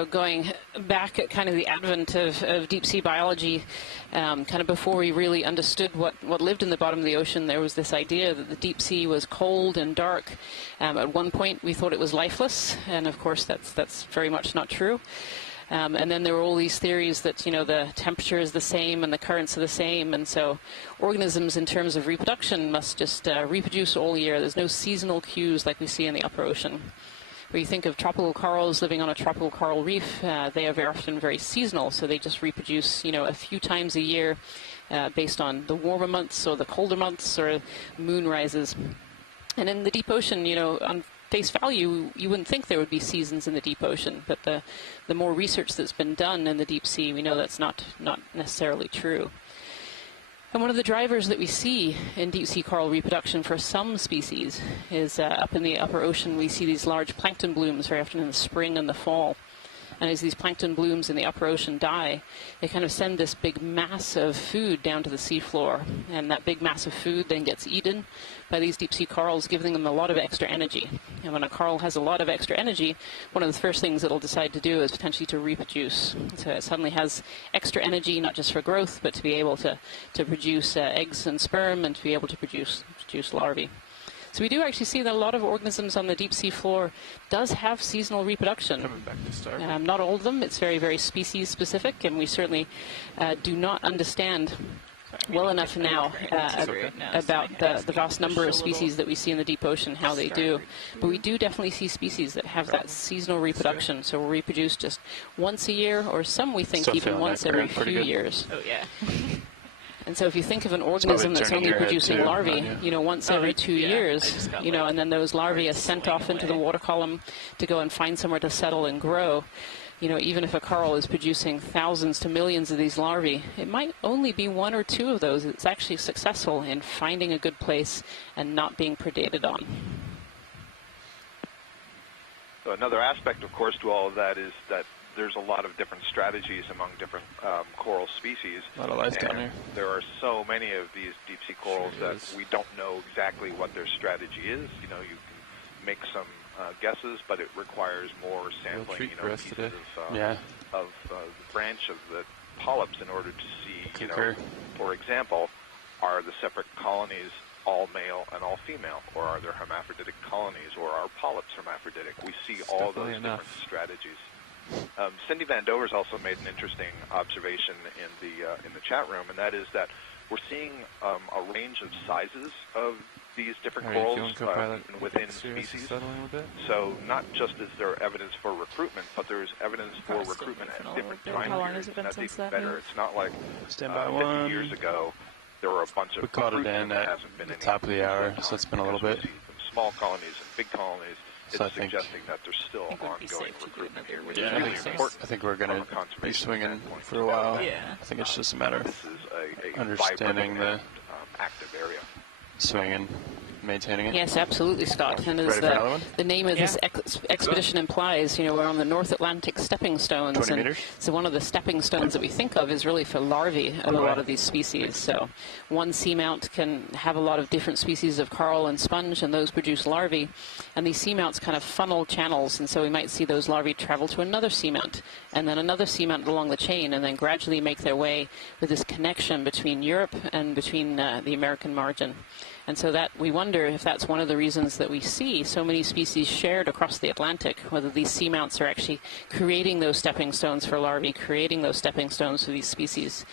going back at kind of the advent of deep sea biology, kind of before we really understood what lived in the bottom of the ocean, there was this idea that the deep sea was cold and dark. At one point, we thought it was lifeless, and of course, that's very much not true. And then there were all these theories that, the temperature is the same and the currents are the same. And so organisms in terms of reproduction must just reproduce all year. There's no seasonal cues like we see in the upper ocean. When you think of tropical corals living on a tropical coral reef, they are very often very seasonal. So they just reproduce, a few times a year based on the warmer months or the colder months or moon rises. And in the deep ocean, on face value, you wouldn't think there would be seasons in the deep ocean, but the more research that's been done in the deep sea, we know that's not necessarily true. And one of the drivers that we see in deep sea coral reproduction for some species is up in the upper ocean, we see these large plankton blooms very often in the spring and the fall. And as these plankton blooms in the upper ocean die, they kind of send this big mass of food down to the seafloor. And that big mass of food then gets eaten by these deep sea corals, giving them a lot of extra energy. And when a coral has a lot of extra energy, one of the first things it'll decide to do is potentially to reproduce. So it suddenly has extra energy, not just for growth, but to be able to produce eggs and sperm and to be able to produce larvae. So we do actually see that a lot of organisms on the deep sea floor does have seasonal reproduction. Coming back to start. Not all of them. It's very, very species specific, and we certainly do not understand well enough now about the vast number of species that we see in the deep ocean, how they do. But we do definitely see species that have that seasonal reproduction. So we'll reproduce just once a year, or some we think even once every few years. Oh, yeah. And so if you think of an organism that's only producing larvae, once every 2 years, and then those larvae are sent off into the water column to go and find somewhere to settle and grow, even if a coral is producing thousands to millions of these larvae, it might only be 1 or 2 of those that's actually successful in finding a good place and not being predated on. So another aspect, of course, to all of that is that there's a lot of different strategies among different coral species. A lot of life down here. There are so many of these deep sea corals that we don't know exactly what their strategy is. You can make some guesses, but it requires more sampling. Pieces of the branch of the polyps in order to see. For example, are the separate colonies all male and all female, or are there hermaphroditic colonies, or are polyps hermaphroditic? We see all those different strategies. Cindy Van Dover's also made an interesting observation in the chat room, and that is that we're seeing a range of sizes of these different corals within species. So not just is there evidence for recruitment, but there's evidence for recruitment at different time periods, and that's even better. It's not like 50 years ago there were a bunch of recruitment that hasn't been the top of the hour, so it's been a little bit. Small colonies and big colonies. So it's suggesting that there's still ongoing recruitment here, which is really important. I think we're going to be swinging for a while. Yeah. I think it's just a matter of understanding the active area. Swinging, maintaining it. Yes, absolutely, Scott. And as the name of this expedition implies, you know, we're on the North Atlantic stepping stones. 20 meters. So one of the stepping stones that we think of is really for larvae of a lot of these species. So one seamount can have a lot of different species of coral and sponge, and those produce larvae. And these seamounts kind of funnel channels, and so we might see those larvae travel to another seamount, and then another seamount along the chain, and then gradually make their way with this connection between Europe and between the American margin. And so that we wonder if that's one of the reasons that we see so many species shared across the Atlantic, whether these seamounts are actually creating those stepping stones for larvae, creating those stepping stones for these species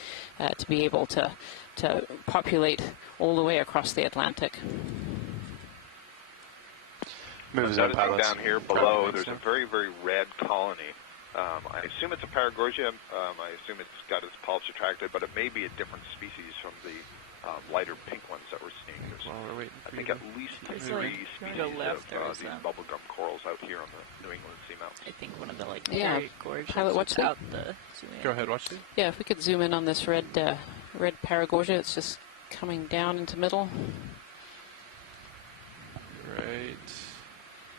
to be able to populate all the way across the Atlantic. Noticing down here below, there's a very, very red colony. I assume it's a Paragorgia. I assume it's got its polyps retracted, but it may be a different species from the lighter pink ones that we're seeing. There's, I think, at least 3 species of these bubblegum corals out here on the New England seamounts. I think one of the very gorgeous. Watch out the Go ahead, watch it. Yeah, if we could zoom in on this red Paragorgia, it's just coming down into middle. Right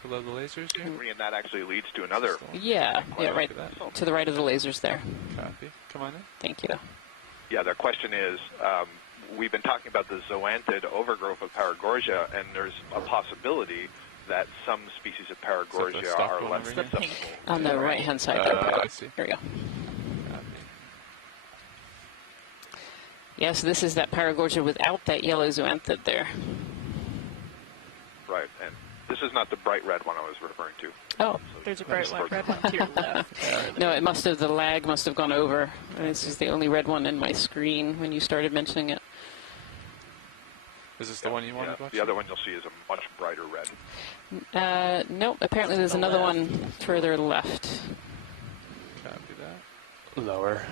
below the lasers here? And that actually leads to another. Yeah, right to the right of the lasers there. Copy. Come on in. Thank you. Yeah, their question is, we've been talking about the zoanthid overgrowth of Paragorgia, and there's a possibility that some species of Paragorgia are less susceptible. On the right-hand side. I see. Here we go. Yes, this is that Paragorgia without that yellow zoanthid there. Right, and this is not the bright red one I was referring to. Oh, there's a bright red one to your left. No, the lag must have gone over. This is the only red one in my screen when you started mentioning it. Is this the one you wanted to watch? The other one you'll see is a much brighter red. Nope, apparently there's another one further left. Copy that. Lower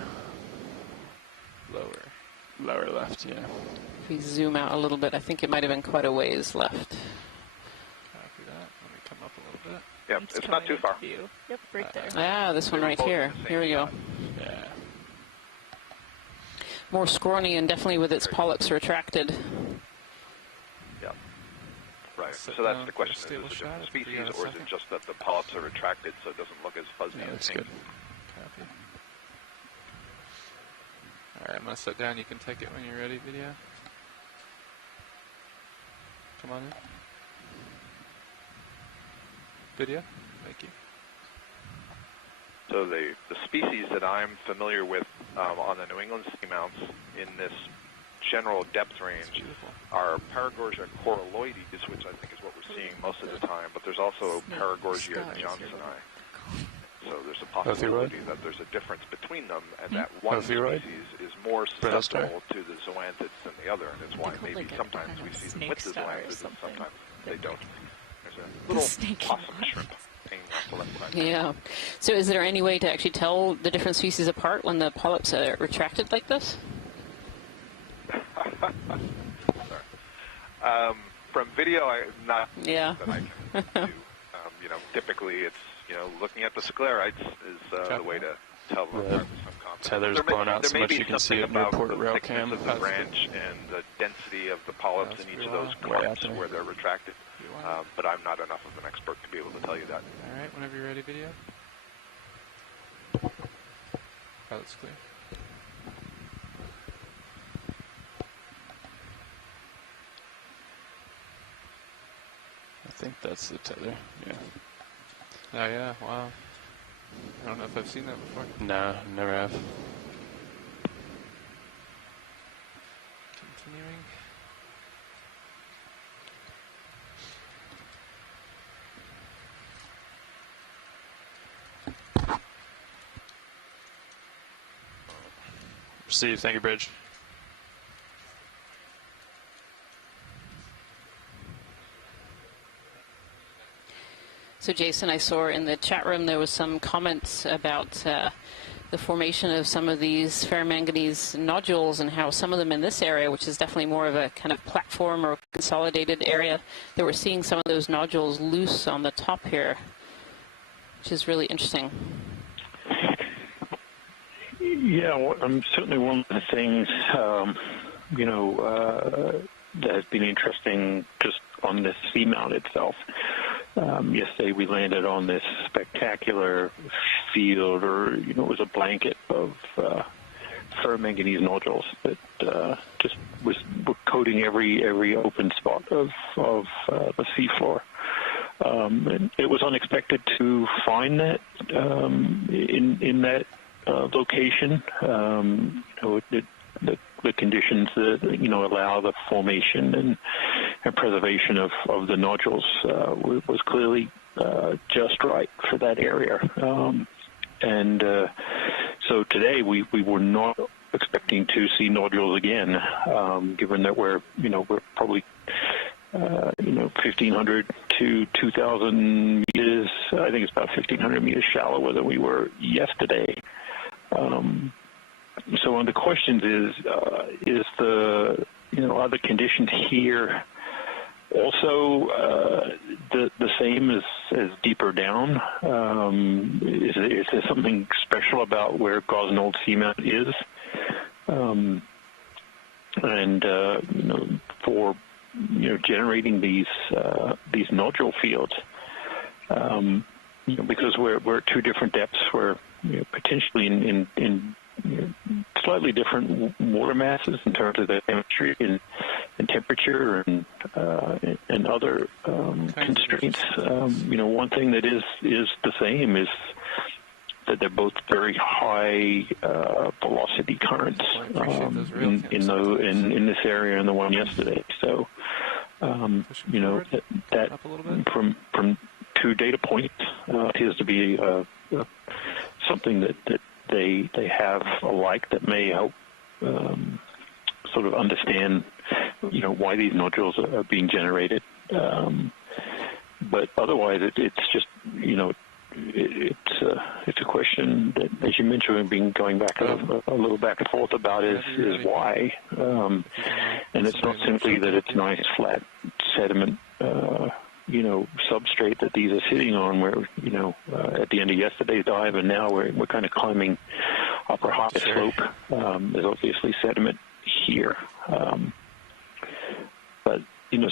left, yeah. If we zoom out a little bit, I think it might have been quite a ways left. Copy that. Let me come up a little bit. Yep, it's not too far. Yep, right there. Ah, this one right here. Here we go. Yeah. More scrawny and definitely with its polyps retracted. Yep. Right. So that's the question. Is it a different species, or is it just that the polyps are retracted so it doesn't look as fuzzy? Yeah, that's good. Copy. Alright, I'm going to sit down. You can take it when you're ready, video. Come on in. Video. Thank you. So the species that I'm familiar with on the New England seamounts in this general depth range are Paragorgia coralloides, which I think is what we're seeing most of the time, but there's also Paragorgia johnsoni. So there's a possibility that there's a difference between them, and that one species is more susceptible to the zoanthids than the other, and it's why maybe sometimes we see them with the zoanthids and sometimes they don't. There's a little possum shrimp hanging off the left side. Yeah. So is there any way to actually tell the different species apart when the polyps are retracted like this? From video, not that I can do. Typically it's, looking at the sclerites is the way to tell them apart with some confidence. Tether's blown out so much you can see it near Port Rail Cam. The branch and the density of the polyps in each of those clumps where they're retracted. But I'm not enough of an expert to be able to tell you that. All right, whenever you're ready, video. Pilot's clear. I think that's the tether, yeah. Oh yeah, wow. I don't know if I've seen that before. No, never have. Continuing. Steve. Thank you, Bridge. So, Jason, I saw in the chat room there was some comments about the formation of some of these ferromanganese nodules and how some of them in this area, which is definitely more of a kind of platform or consolidated area, that we're seeing some of those nodules loose on the top here, which is really interesting. Yeah, well, certainly one of the things, that has been interesting just on this seamount itself. Yesterday we landed on this spectacular field, or, it was a blanket of ferromanganese nodules that just were coating every open spot of the seafloor. And it was unexpected to find that in that location. The conditions that allow the formation and preservation of the nodules was clearly just right for that area. So today we were not expecting to see nodules again, given that we're probably 1,500 to 2,000 meters. I think it's about 1,500 meters shallower than we were yesterday. So one of the questions is are the conditions here also the same as deeper down? Is there something special about where Gosnold Seamount is? For generating these nodule fields, because we're at two different depths, we're potentially in slightly different water masses in terms of the chemistry and temperature and other constraints. One thing that is the same is that they're both very high velocity currents in this area and the one yesterday. So that from two data points appears to be something that they have alike that may help sort of understand why these nodules are being generated. But otherwise, it's just it's a question that, as you mentioned, we've been going back a little back and forth about is why, and it's not simply that it's nice flat sediment substrate that these are sitting on, where at the end of yesterday's dive and now we're kind of climbing up a high slope. There's obviously sediment here, but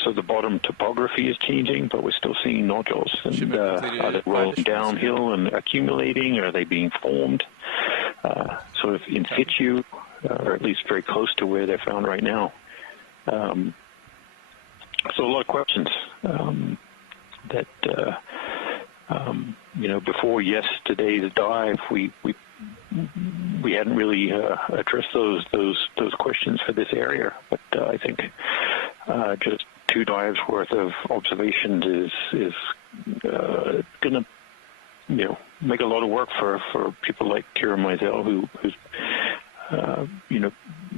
so the bottom topography is changing, but we're still seeing nodules. And are they rolling downhill and accumulating? Or are they being formed sort of in situ, or at least very close to where they're found right now? So a lot of questions that before yesterday's dive, we hadn't really addressed those questions for this area. But I think just two dives worth of observations is going to make a lot of work for people like Kira Mizell, who's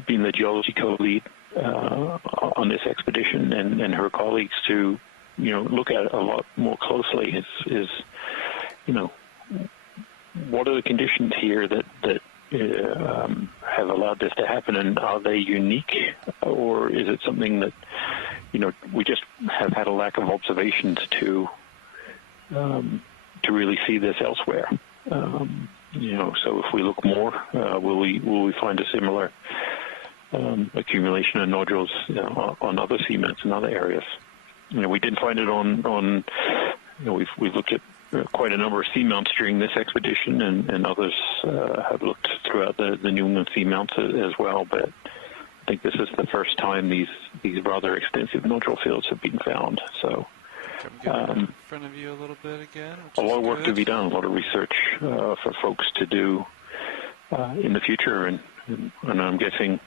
been the geology co-lead on this expedition, and her colleagues to look at it a lot more closely. Is what are the conditions here that have allowed this to happen, and are they unique, or is it something that we just have had a lack of observations to really see this elsewhere? So if we look more, will we find a similar accumulation of nodules on other seamounts in other areas? We did find it on we've looked at quite a number of seamounts during this expedition, and others have looked throughout the New England seamounts as well. But I think this is the first time these rather extensive nodule fields have been found. So in front of you a little bit again. A lot of work to be done, a lot of research for folks to do in the future, and I'm guessing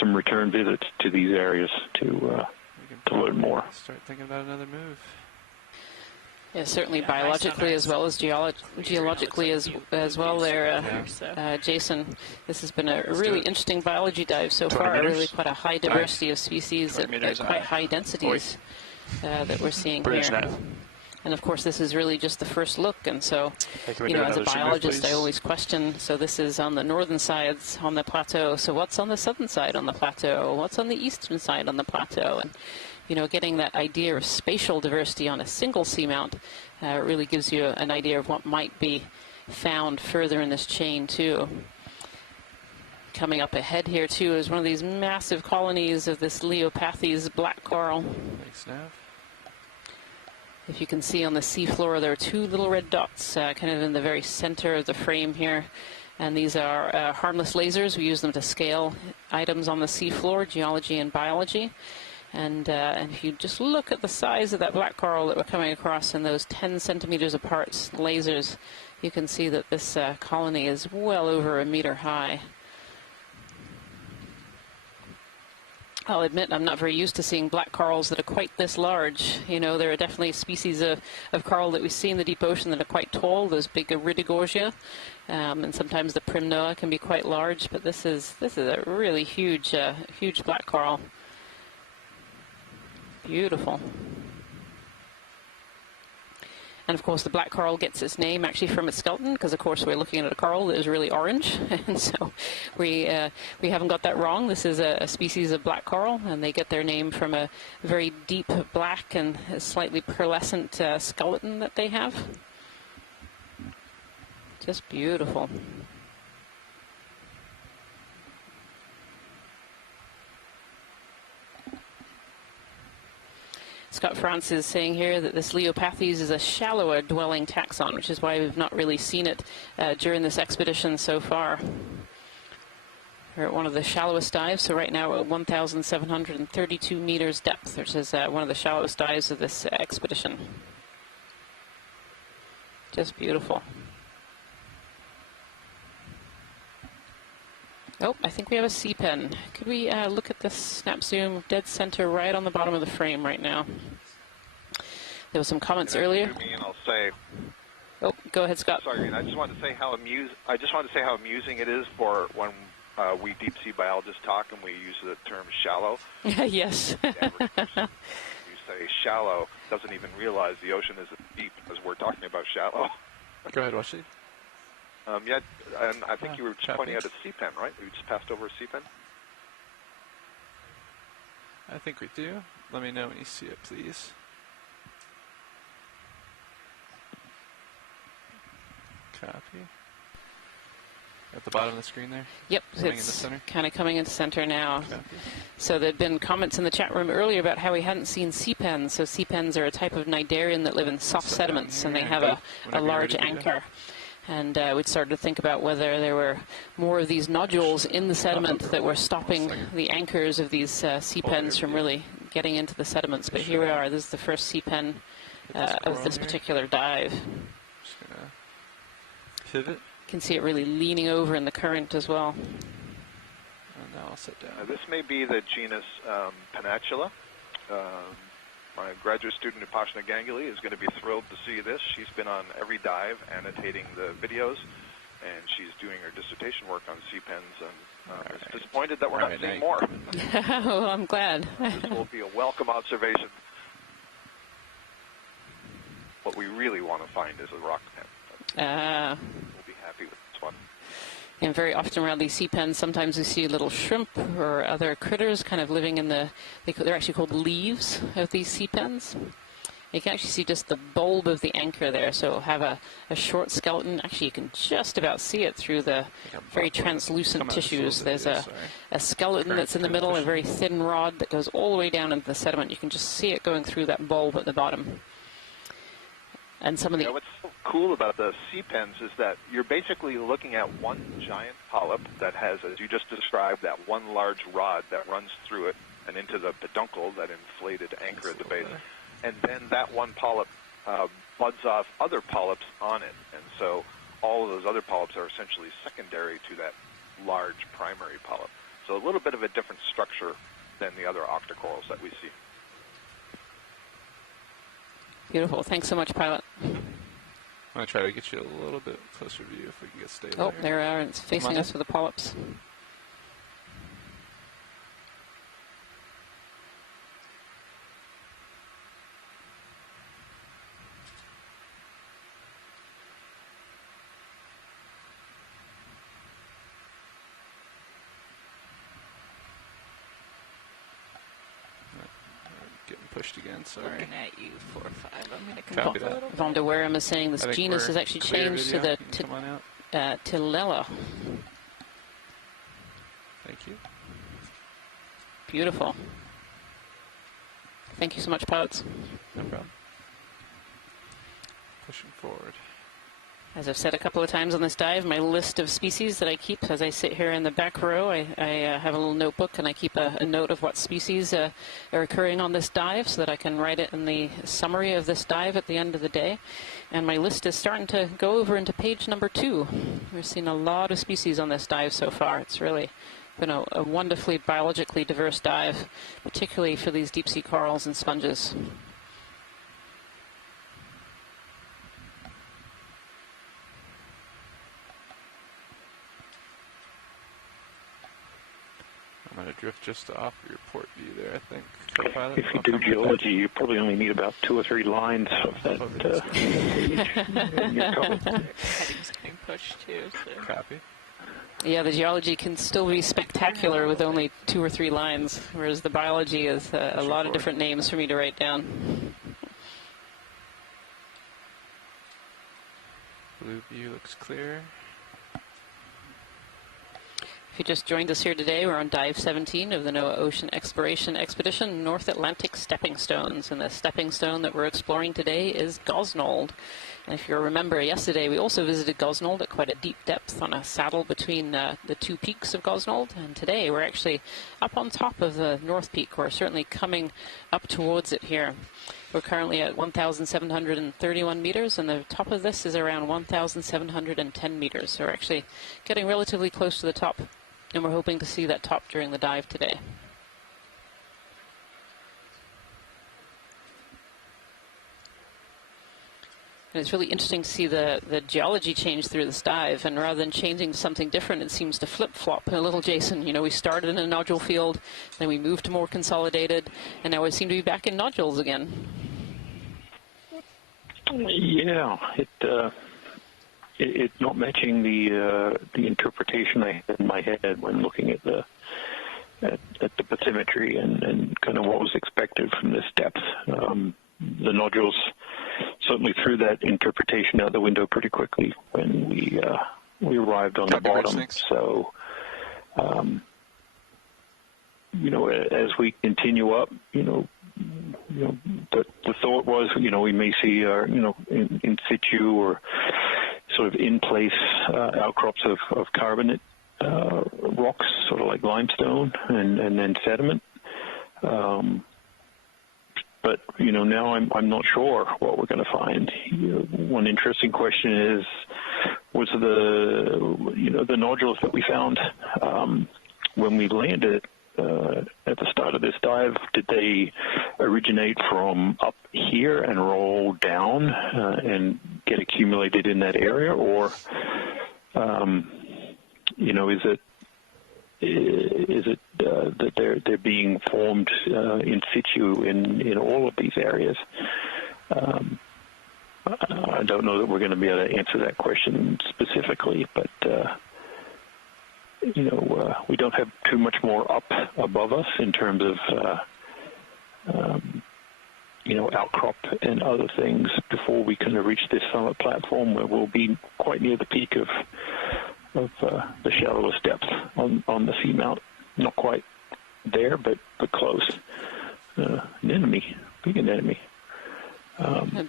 some return visits to these areas to learn more. Start thinking about another move. Yeah, certainly biologically as well as geologically as well there, Jason. This has been a really interesting biology dive so far, really quite a high diversity of species at quite high densities that we're seeing here. And of course, this is really just the first look, and so, you know, as a biologist, I always question, so this is on the northern sides on the plateau, so what's on the southern side on the plateau? What's on the eastern side on the plateau? And, you know, getting that idea of spatial diversity on a single seamount really gives you an idea of what might be found further in this chain, too. Coming up ahead here, too, is one of these massive colonies of this Leopathes black coral. Thanks, Nav. If you can see on the seafloor, there are two little red dots kind of in the very center of the frame here. And these are harmless lasers. We use them to scale items on the seafloor, geology and biology. And if you just look at the size of that black coral that we're coming across in those 10 centimeters apart lasers, you can see that this colony is well over a meter high. I'll admit I'm not very used to seeing black corals that are quite this large. You know, there are definitely species of coral that we see in the deep ocean that are quite tall, those big Iridogorgia, and sometimes the Primnoa can be quite large, but this is a really huge huge black coral. Beautiful. And of course, the black coral gets its name actually from its skeleton, because of course we're looking at a coral that is really orange, and so we haven't got that wrong. This is a species of black coral, and they get their name from a very deep black and slightly pearlescent skeleton that they have. Just beautiful. Scott France is saying here that this Leopathes is a shallower dwelling taxon, which is why we've not really seen it during this expedition so far. We're at one of the shallowest dives, so right now we're at 1,732 meters depth, which is one of the shallowest dives of this expedition. Just beautiful. Oh, I think we have a C-pen. Could we look at this snap zoom dead center right on the bottom of the frame right now? There were some comments earlier. And I'll say. Oh, go ahead, Scott. Sorry, I just wanted to say how amusing it is for when we deep sea biologists talk and we use the term shallow. Yes. You say shallow, doesn't even realize the ocean is deep because we're talking about shallow. Go ahead, Washy. Yeah, and I think you were just pointing out a C-pen, right? You just passed over a C-pen? I think we do. Let me know when you see it, please. Copy. At the bottom of the screen there? Yep, it's kind of coming into center now. Copy. So there had been comments in the chat room earlier about how we hadn't seen C-pens. So C-pens are a type of cnidarian that live in soft sediments, and they have a large anchor. And we'd started to think about whether there were more of these nodules in the sediment that were stopping the anchors of these C-pens from really getting into the sediments. But here we are. This is the first C-pen of this particular dive. Just gonna pivot. You can see it really leaning over in the current as well. And now I'll sit down. This may be the genus Panatula. My graduate student, Upashna Ganguly, is going to be thrilled to see this. She's been on every dive, annotating the videos, and she's doing her dissertation work on C-pens, and is disappointed that we're not seeing more. Well, I'm glad. This will be a welcome observation. What we really want to find is a rock pen. We'll be happy with this one. And very often around these C-pens, sometimes we see little shrimp or other critters kind of living in they're actually called leaves of these C-pens. You can actually see just the bulb of the anchor there, so it'll have a short skeleton. Actually, you can just about see it through the very translucent tissues. There's a skeleton that's in the middle, a very thin rod that goes all the way down into the sediment. You can just see it going through that bulb at the bottom. And some of the what's so cool about the C-pens is that you're basically looking at one giant polyp that has, as you just described, that one large rod that runs through it and into the peduncle, that inflated anchor at the base. And then that one polyp buds off other polyps on it. And so all of those other polyps are essentially secondary to that large primary polyp. So a little bit of a different structure than the other octocorals that we see. Beautiful. Thanks so much, pilot. I'm going to try to get you a little bit closer view if we can get stable. Oh, there we are. It's facing us with the polyps. Getting pushed again, sorry. Looking at you, 4 or 5. I'm going to come up a little bit. Von de Wareham is saying this genus has actually changed to the Tillela. Thank you. Beautiful. Thank you so much, pilots. No problem. Pushing forward. As I've said a couple of times on this dive, my list of species that I keep as I sit here in the back row, I have a little notebook and I keep a note of what species are occurring on this dive so that I can write it in the summary of this dive at the end of the day. And my list is starting to go over into page number 2. We've seen a lot of species on this dive so far. It's really been a wonderfully biologically diverse dive, particularly for these deep sea corals and sponges. I'm going to drift just off your port view there, I think. Co-pilot, if you do geology, you probably only need about 2 or 3 lines of that. Heading's getting pushed too. So. Copy. Yeah, the geology can still be spectacular with only 2 or 3 lines, whereas the biology is a lot of different names for me to write down. Blue view looks clear. If you just joined us here today, we're on Dive 17 of the NOAA Ocean Exploration Expedition, North Atlantic Stepping Stones. And the stepping stone that we're exploring today is Gosnold. And if you remember, yesterday we also visited Gosnold at quite a deep depth on a saddle between the 2 peaks of Gosnold. And today we're actually up on top of the North Peak. We're certainly coming up towards it here. We're currently at 1,731 meters, and the top of this is around 1,710 meters. So we're actually getting relatively close to the top. And we're hoping to see that top during the dive today. And it's really interesting to see the geology change through this dive. And rather than changing to something different, it seems to flip-flop a little, Jason. You know, we started in a nodule field, then we moved to more consolidated, and now we seem to be back in nodules again. Yeah, it's not matching the interpretation I had in my head when looking at the bathymetry and kind of what was expected from this depth. The nodules certainly threw that interpretation out the window pretty quickly when we arrived on the bottom. So, you know, as we continue up, the thought was, we may see, in situ or sort of in place outcrops of carbonate rocks, sort of like limestone, and then sediment. But now I'm not sure what we're going to find. One interesting question is, was the nodules that we found when we landed at the start of this dive, did they originate from up here and roll down and get accumulated in that area, or is it that they're being formed in situ in all of these areas? I don't know that we're going to be able to answer that question specifically, but we don't have too much more up above us in terms of outcrop and other things before we kind of reach this summit platform, where we'll be quite near the peak of the shallowest depth on the seamount. Not quite there, but close. Anemone, big anemone.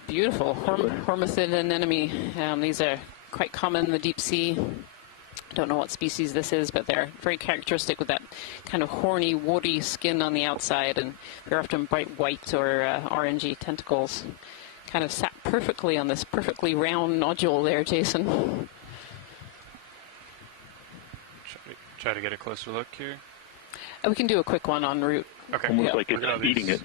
Beautiful hormethid anemone. These are quite common in the deep sea. I don't know what species this is, but they're very characteristic with that kind of horny, woody skin on the outside, and they're often bright white or orangey tentacles. Kind of sat perfectly on this perfectly round nodule there, Jason. Try to get a closer look here. We can do a quick one en route. Okay. Almost like it's eating it.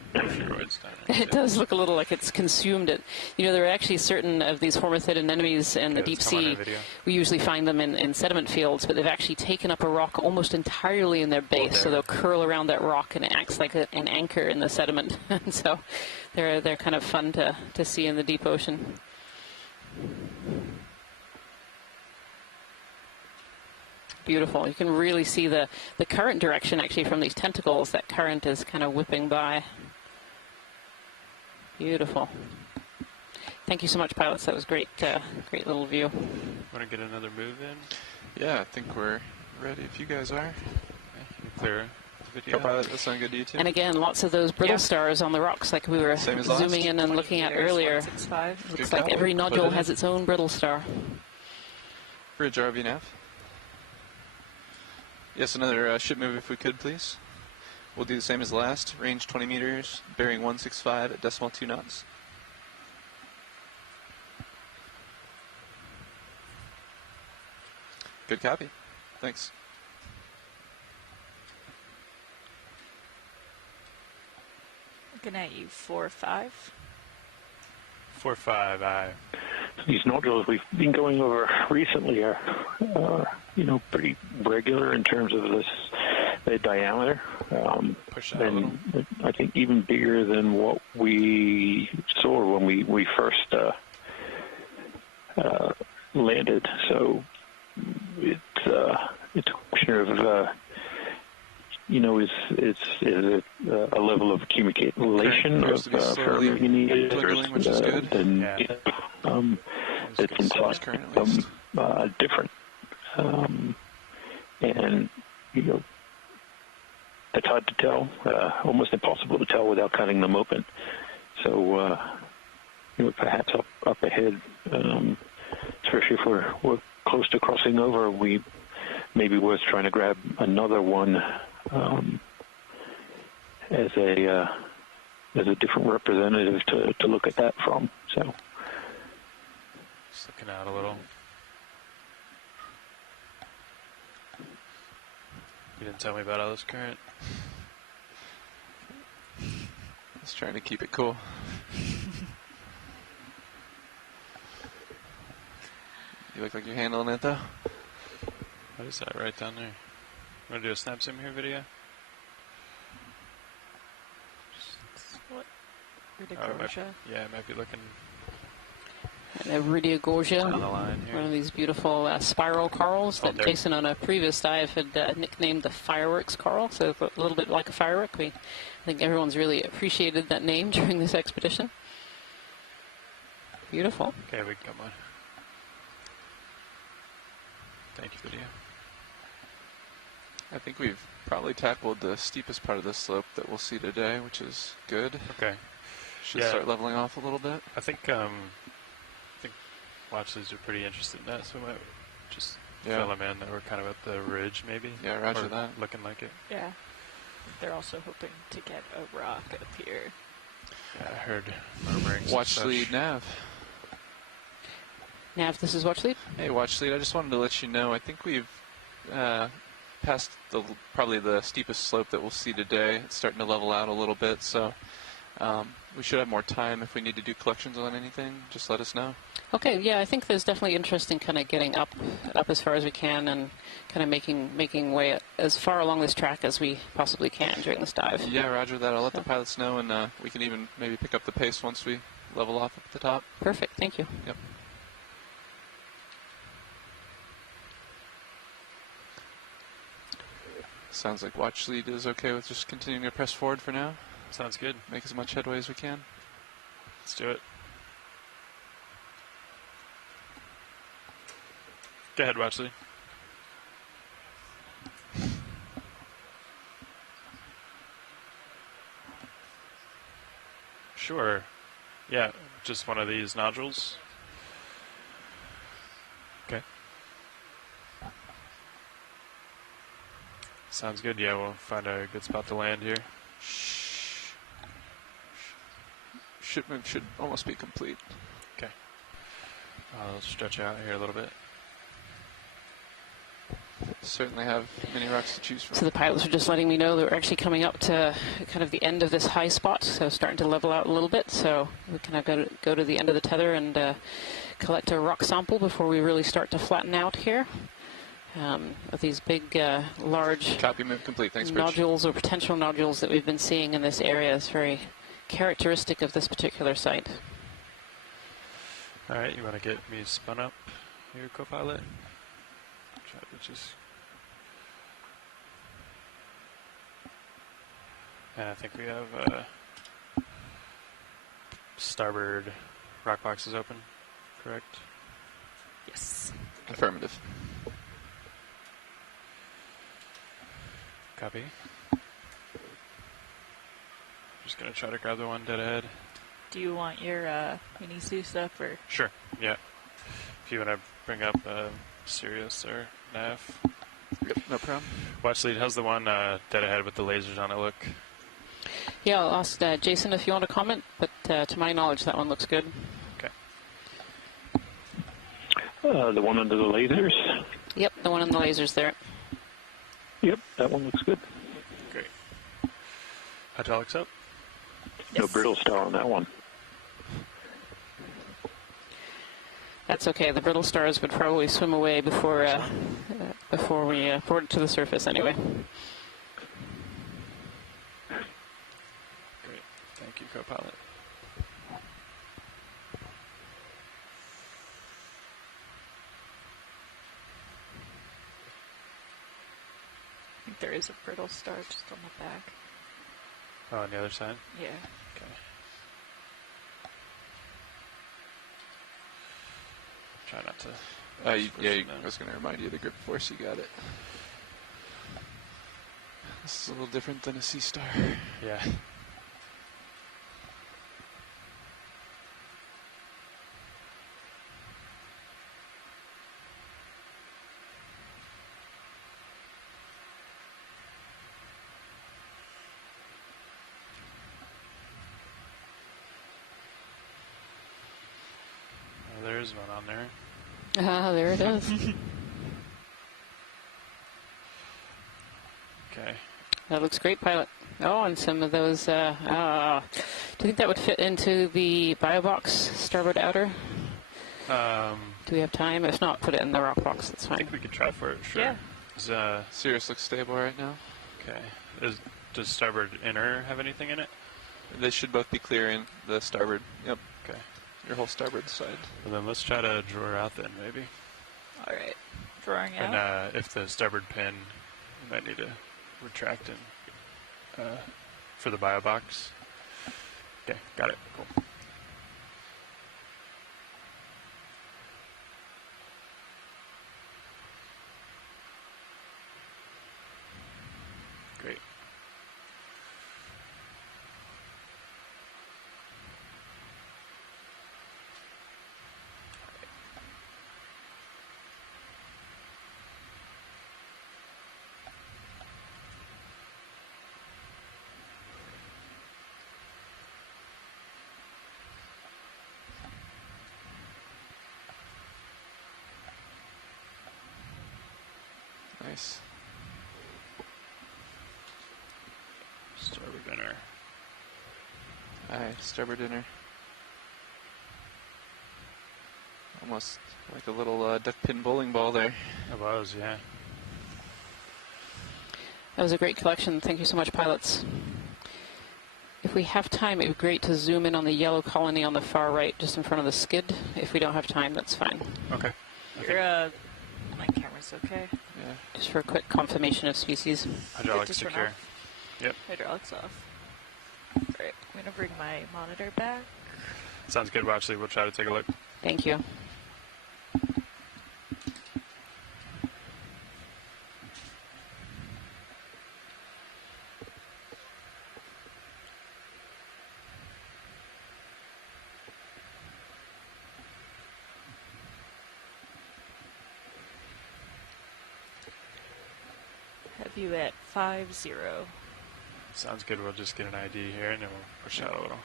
It does look a little like it's consumed it. You know, there are actually certain of these hormithid anemones in the deep sea. We usually find them in sediment fields, but they've actually taken up a rock almost entirely in their base, so they'll curl around that rock and it acts like an anchor in the sediment. And so they're kind of fun to see in the deep ocean. Beautiful. You can really see the current direction actually from these tentacles. That current is kind of whipping by. Beautiful. Thank you so much, pilots. That was great. Great little view. Want to get another move in? Yeah, I think we're ready if you guys are. Okay, clear the video. Co-pilot, that sound good to you too? And again, lots of those brittle stars on the rocks like we were zooming in and looking at earlier. Looks like every nodule has its own brittle star. Bridge ROV nav. Yes, another ship move if we could, please. We'll do the same as last. Range 20 meters, bearing 165 at decimal 2 knots. Good copy. Thanks. Looking at you, 4-5. 4-5, aye. These nodules we've been going over recently are, pretty regular in terms of the diameter. And I think even bigger than what we saw when we first landed. So it's a question of is it a level of accumulation of ferromanganese, which is good. That's inside different, and it's hard to tell, almost impossible to tell without cutting them open. So perhaps up ahead, especially if we're close to crossing over, we maybe worth trying to grab another one as a different representative to look at that from. So just looking out a little. You didn't tell me about all this current. Just trying to keep it cool. You look like you're handling it though. What is that right down there? Want to do a snap zoom here video? What? It might be looking. Iridogorgia, on the line here. One of these beautiful spiral corals that Jason on a previous dive had nicknamed the fireworks coral, so a little bit like a firework. I think everyone's really appreciated that name during this expedition. Beautiful. Okay, we come on. Thank you, video. I think we've probably tackled the steepest part of this slope that we'll see today, which is good. Okay. Should start leveling off a little bit. I think watchleads are pretty interested in that, so we might just fill them in that we're kind of at the ridge, maybe. Yeah, roger that. Looking like it. Yeah. They're also hoping to get a rock up here. Yeah, I heard murmurings. Watch lead nav. Nav, this is watch lead. Hey, watch lead. I just wanted to let you know. I think we've past probably the steepest slope that we'll see today. It's starting to level out a little bit, so we should have more time if we need to do collections on anything. Just let us know. Okay, yeah, I think there's definitely interest in kind of getting up as far as we can and kind of making way as far along this track as we possibly can during this dive. Yeah, roger that. I'll let the pilots know, and we can even maybe pick up the pace once we level off at the top. Perfect, thank you. Yep. Sounds like watch lead is okay with just continuing to press forward for now. Sounds good. Make as much headway as we can. Let's do it. Go ahead, watch lead. Sure. Yeah, just one of these nodules. Okay. Sounds good. Yeah, we'll find a good spot to land here. Shipment should almost be complete. Okay. I'll stretch out here a little bit. certainly have many rocks to choose from. So the pilots are just letting me know that we're actually coming up to kind of the end of this high spot, so starting to level out a little bit. So we kind of go to the end of the tether and collect a rock sample before we really start to flatten out here. Of these big, large copy move complete. Thanks, nodules or potential nodules that we've been seeing in this area is very characteristic of this particular site. All right, you want to get me spun up here, co-pilot? Try to just... And I think we have starboard rock boxes open, correct? Yes. Affirmative. Copy. Just going to try to grab the one dead ahead. Do you want your mini Zeus up, or? Sure, yeah. If you want to bring up Sirius or Nav. Yep, no problem. Watch lead, how's the one dead ahead with the lasers on it look? Yeah, I'll ask Jason if you want to comment, but to my knowledge, that one looks good. Okay. The one under the lasers? Yep, the one on the lasers there. Yep, that one looks good. Great. Hydraulics up? No brittle star on that one. That's okay. The brittle stars would probably swim away before we board it to the surface anyway. Great. Thank you, co-pilot. I think there is a brittle star just on the back. Oh, on the other side? Yeah. Okay. Try not to... yeah, I was going to remind you of the grip force. You got it. This is a little different than a sea star. Yeah. There's one on there. Ah, there it is. Okay. That looks great, pilot. Oh, and some of those, do you think that would fit into the bio box, starboard outer? Do we have time? If not, put it in the rock box, that's fine. I think we could try for it, sure. Yeah. Sirius looks stable right now. Okay. Does starboard inner have anything in it? They should both be clear in the starboard. Yep. Okay. Your whole starboard side. Well, then let's try to draw her out then, maybe. All right. Drawing out. And if the starboard pin, you might need to retract in for the bio box. Okay, got it. Cool. Great. Nice. Starboard inner. Aye, starboard inner. Almost like a little duck pin bowling ball there. It was, yeah. That was a great collection. Thank you so much, pilots. If we have time, it would be great to zoom in on the yellow colony on the far right, just in front of the skid. If we don't have time, that's fine. Okay. My camera's okay. Yeah. Just for a quick confirmation of species. Hydraulics secure. Yep. Hydraulics off. Alright, I'm gonna bring my monitor back. Sounds good, Watchley. We'll try to take a look. Thank you. Have you at 5-0. Sounds good. We'll just get an ID here and then we'll push out a little.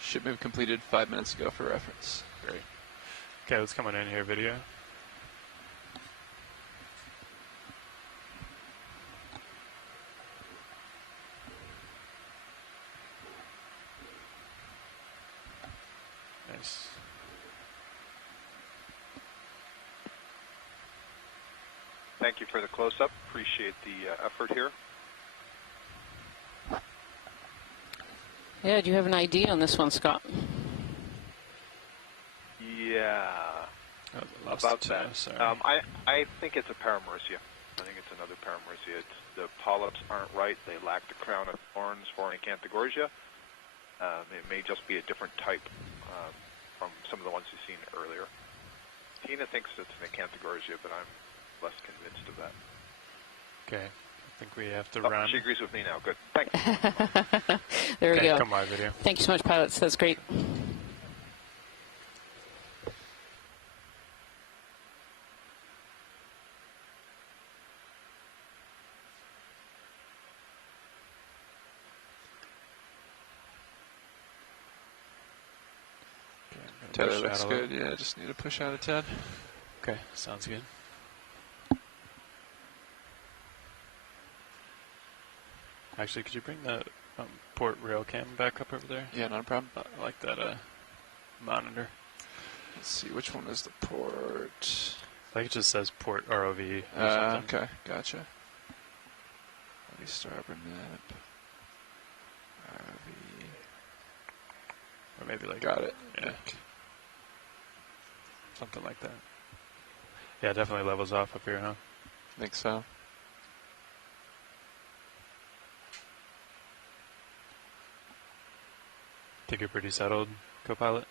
Ship move completed 5 minutes ago for reference. Great. Okay, let's come on in here, video. Thank you for the close-up. Appreciate the effort here. Yeah, do you have an ID on this one, Scott? Yeah. About that. I think it's a Paramercia. I think it's another Paramercia. The polyps aren't right. They lack the crown of thorns for an Acanthogorgia. It may just be a different type from some of the ones you've seen earlier. Tina thinks it's an Acanthogorgia, but I'm less convinced of that. Okay. I think we have to run. She agrees with me now. Good. Thanks. There we go. Come on, video. Thank you so much, pilots. That's great. Ted looks good. Yeah, just need to push out of Ted. Okay, sounds good. Actually, could you bring the port rail cam back up over there? Yeah, not a problem. I like that monitor. Let's see, which one is the port? I think it just says port ROV or something. Okay, gotcha. Let me starboard map. ROV. Or maybe like... Got it. Yeah. Something like that. Yeah, definitely levels off up here, huh? Think so. Think you're pretty settled, co-pilot?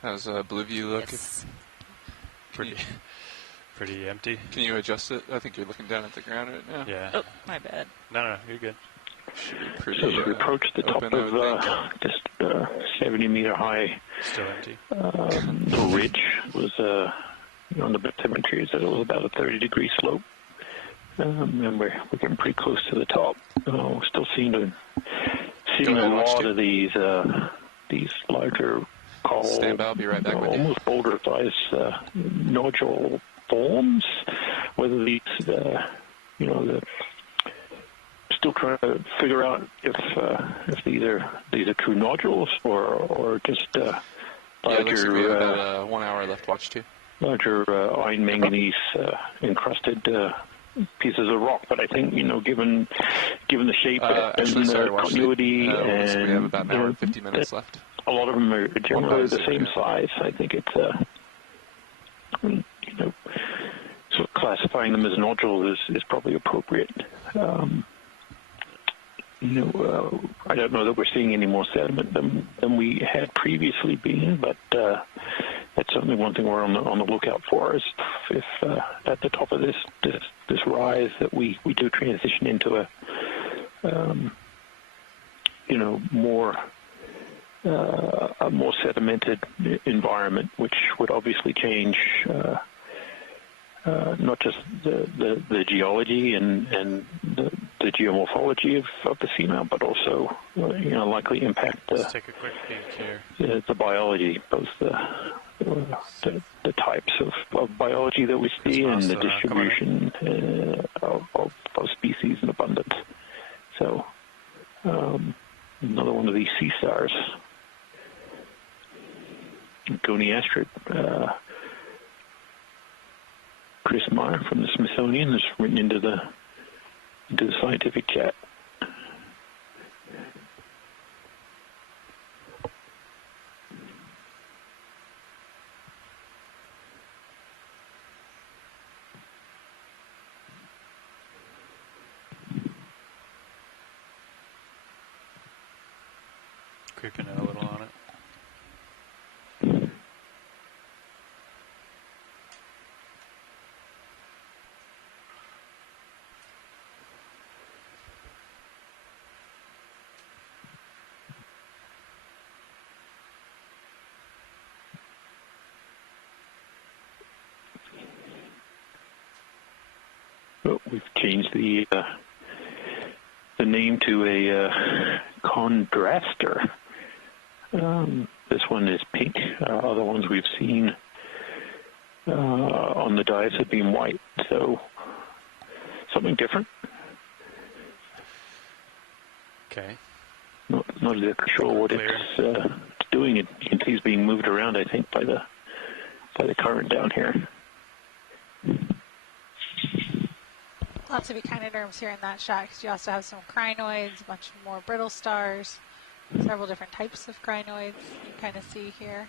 How's Blue View look? Yes. Pretty empty. Can you adjust it? I think you're looking down at the ground right now. Yeah. Oh, my bad. No, you're good. Should be pretty, so as we approach the top of just 70-meter high Still empty. The ridge was on the bathymetry is that it was about a 30-degree slope, and we're getting pretty close to the top. We're still seeing a lot of these larger coral, stand by, I'll be right back with you. Almost boulder-sized nodule forms. Whether these, still trying to figure out if these are true nodules or just larger. Yeah, it looks like we have about 1 hour left. Watch 2. Larger iron manganese encrusted pieces of rock, but I think given the shape and the continuity, and we have about an hour and 50 minutes left. A lot of them are generally the same size. I think it's sort of classifying them as nodules is probably appropriate. I don't know that we're seeing any more sediment than we had previously been, but that's certainly one thing we're on the lookout for. Is if at the top of this rise that we do transition into a more sedimented environment, which would obviously change not just the geology and the geomorphology of the seamount, but also likely impact Let's take a quick peek here. The biology, both the types of biology that we see and the distribution of species in abundance. So another one of these sea stars, Goniastrid. Chris Meyer from the Smithsonian has written into the scientific chat. Creeping in a little on it. We've changed the name to a chondraster. This one is pink. Other ones we've seen on the dives have been white. So something different. Okay. Not exactly sure what it's doing. You can see it's being moved around, I think, by the current down here. Lots of echinoderms here in that shot because you also have some crinoids, a bunch more brittle stars, several different types of crinoids you kind of see here.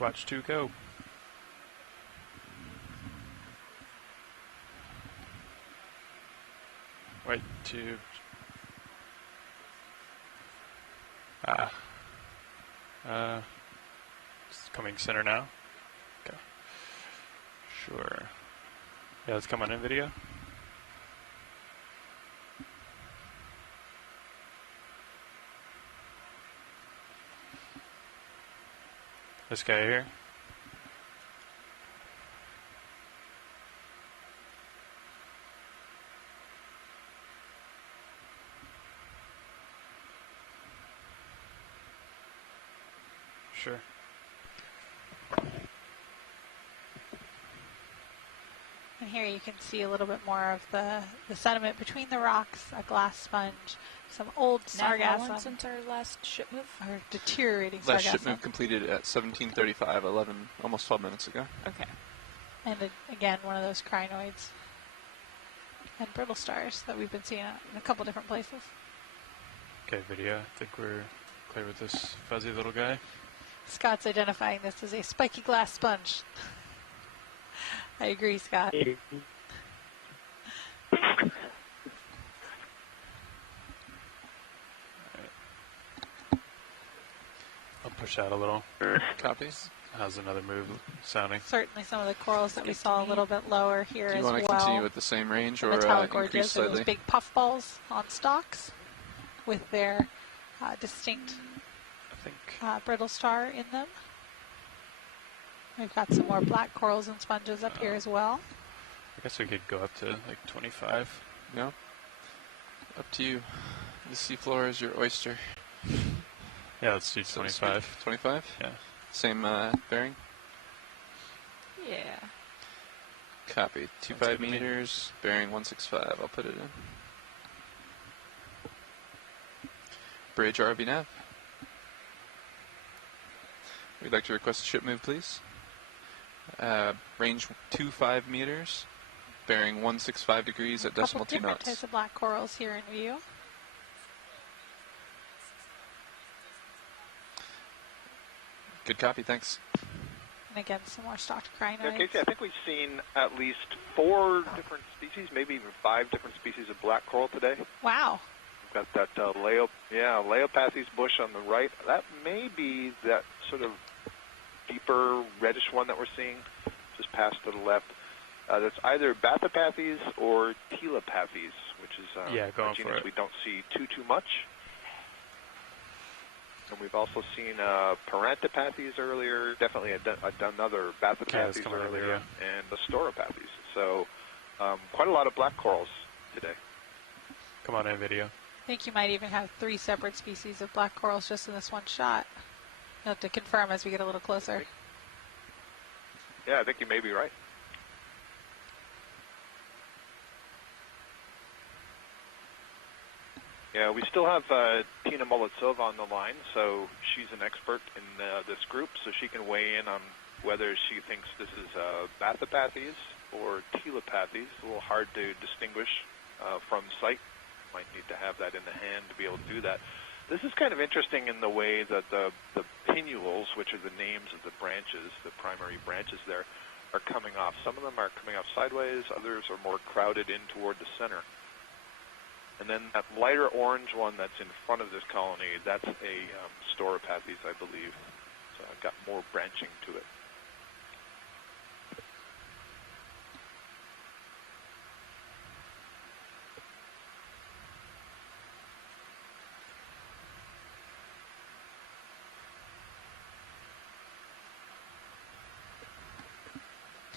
Watch 2 go. White tube. It's coming center now. Okay. Sure. Yeah, let's come on in video. This guy here. Sure. And here you can see a little bit more of the sediment between the rocks, a glass sponge, some old sargassum. Since our last ship move? Or deteriorating last sargassum. ship move completed at 17:35, almost 12 minutes ago. Okay. And again, one of those crinoids and brittle stars that we've been seeing in a couple different places. Okay, video. I think we're clear with this fuzzy little guy. Scott's identifying this as a spiky glass sponge. I agree, Scott. I'll push out a little. Copies. How's another move sounding? Certainly some of the corals that we saw a little bit lower here as well. Do you want to continue with the same range or metallic increase gorges, slightly? those big puffballs on stalks with their distinct brittle star in them. We've got some more black corals and sponges up here as well. I guess we could go up to like 25. Yeah. Up to you. The seafloor is your oyster. Yeah, let's do 25. 25? Yeah. Same bearing? Yeah. Copy. 25 meters, bearing 165. I'll put it in. Bridge RV nav. We'd like to request a ship move, please. Range 25 meters, bearing 165 degrees at decimal 2 knots. Different types of black corals here in view. Good copy, thanks. And again, some more stocked crinoids. Yeah, Casey, I think we've seen at least 4 different species, maybe even 5 different species of black coral today. Wow. We've got that Leopathes bush on the right. That may be that sort of deeper reddish one that we're seeing just past to the left. That's either Bathypathes or Telepathes, which is going a for genus it. we don't see too much. And we've also seen Parantipathes earlier, definitely another Bathypathes earlier, and the Storopathes. So quite a lot of black corals today. Come on in, video. I think you might even have 3 separate species of black corals just in this one shot. You'll have to confirm as we get a little closer. Yeah, I think you may be right. Yeah, we still have Tina Molitsova on the line, so she's an expert in this group, so she can weigh in on whether she thinks this is Bathypathes or Telepathes. A little hard to distinguish from sight. Might need to have that in the hand to be able to do that. This is kind of interesting in the way that the pinnules, which are the names of the branches, the primary branches there, are coming off. Some of them are coming off sideways, others are more crowded in toward the center. And then that lighter orange one that's in front of this colony, that's a Storopathes, I believe. So I've got more branching to it.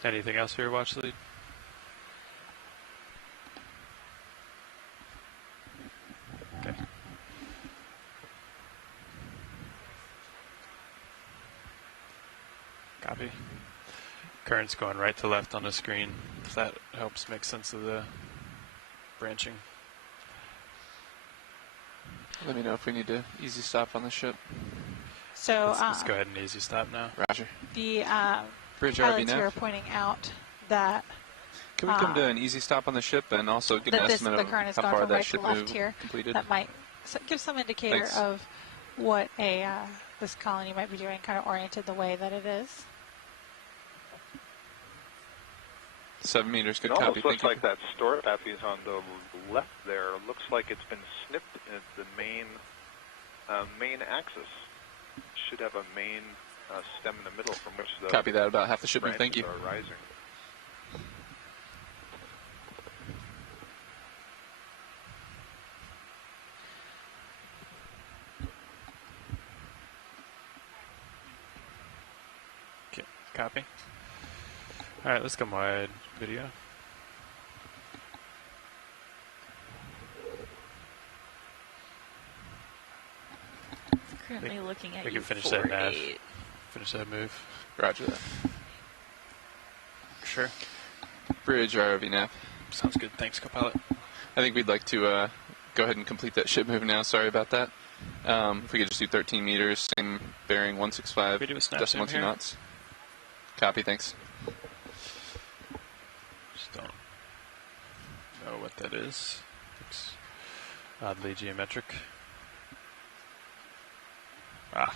Anything else for your watch lead? Okay. Copy. current's going right to left on the screen, if that helps make sense of the branching. Let me know if we need to easy stop on the ship. So let's go ahead and easy stop now. Roger. The Bridge pilots RV here are nav. pointing out that Can we come to an easy stop on the ship and also get an estimate the of current is how going far from that right to ship left move here. completed? That might give some indicator Thanks. of what this colony might be doing, kind of oriented the way that it is. 7 meters, good it copy. almost looks Thank like that store pappy is on the left there. Looks like it's been snipped at the main axis. Should have a main stem in the middle from which the Copy that, about half the ship move. Thank you. are rising. Okay, copy. All right, let's come wide video. Currently looking at we you. can finish that nav. Finish that move. Roger that. Sure. Bridge ROV nav. Sounds good. Thanks, co-pilot. I think we'd like to go ahead and complete that ship move now. Sorry about that. If we could just do 13 meters, same bearing 165, we do a snap decimal zoom 2 knots. Copy, thanks. Just don't know what that is. Looks oddly geometric. Ah.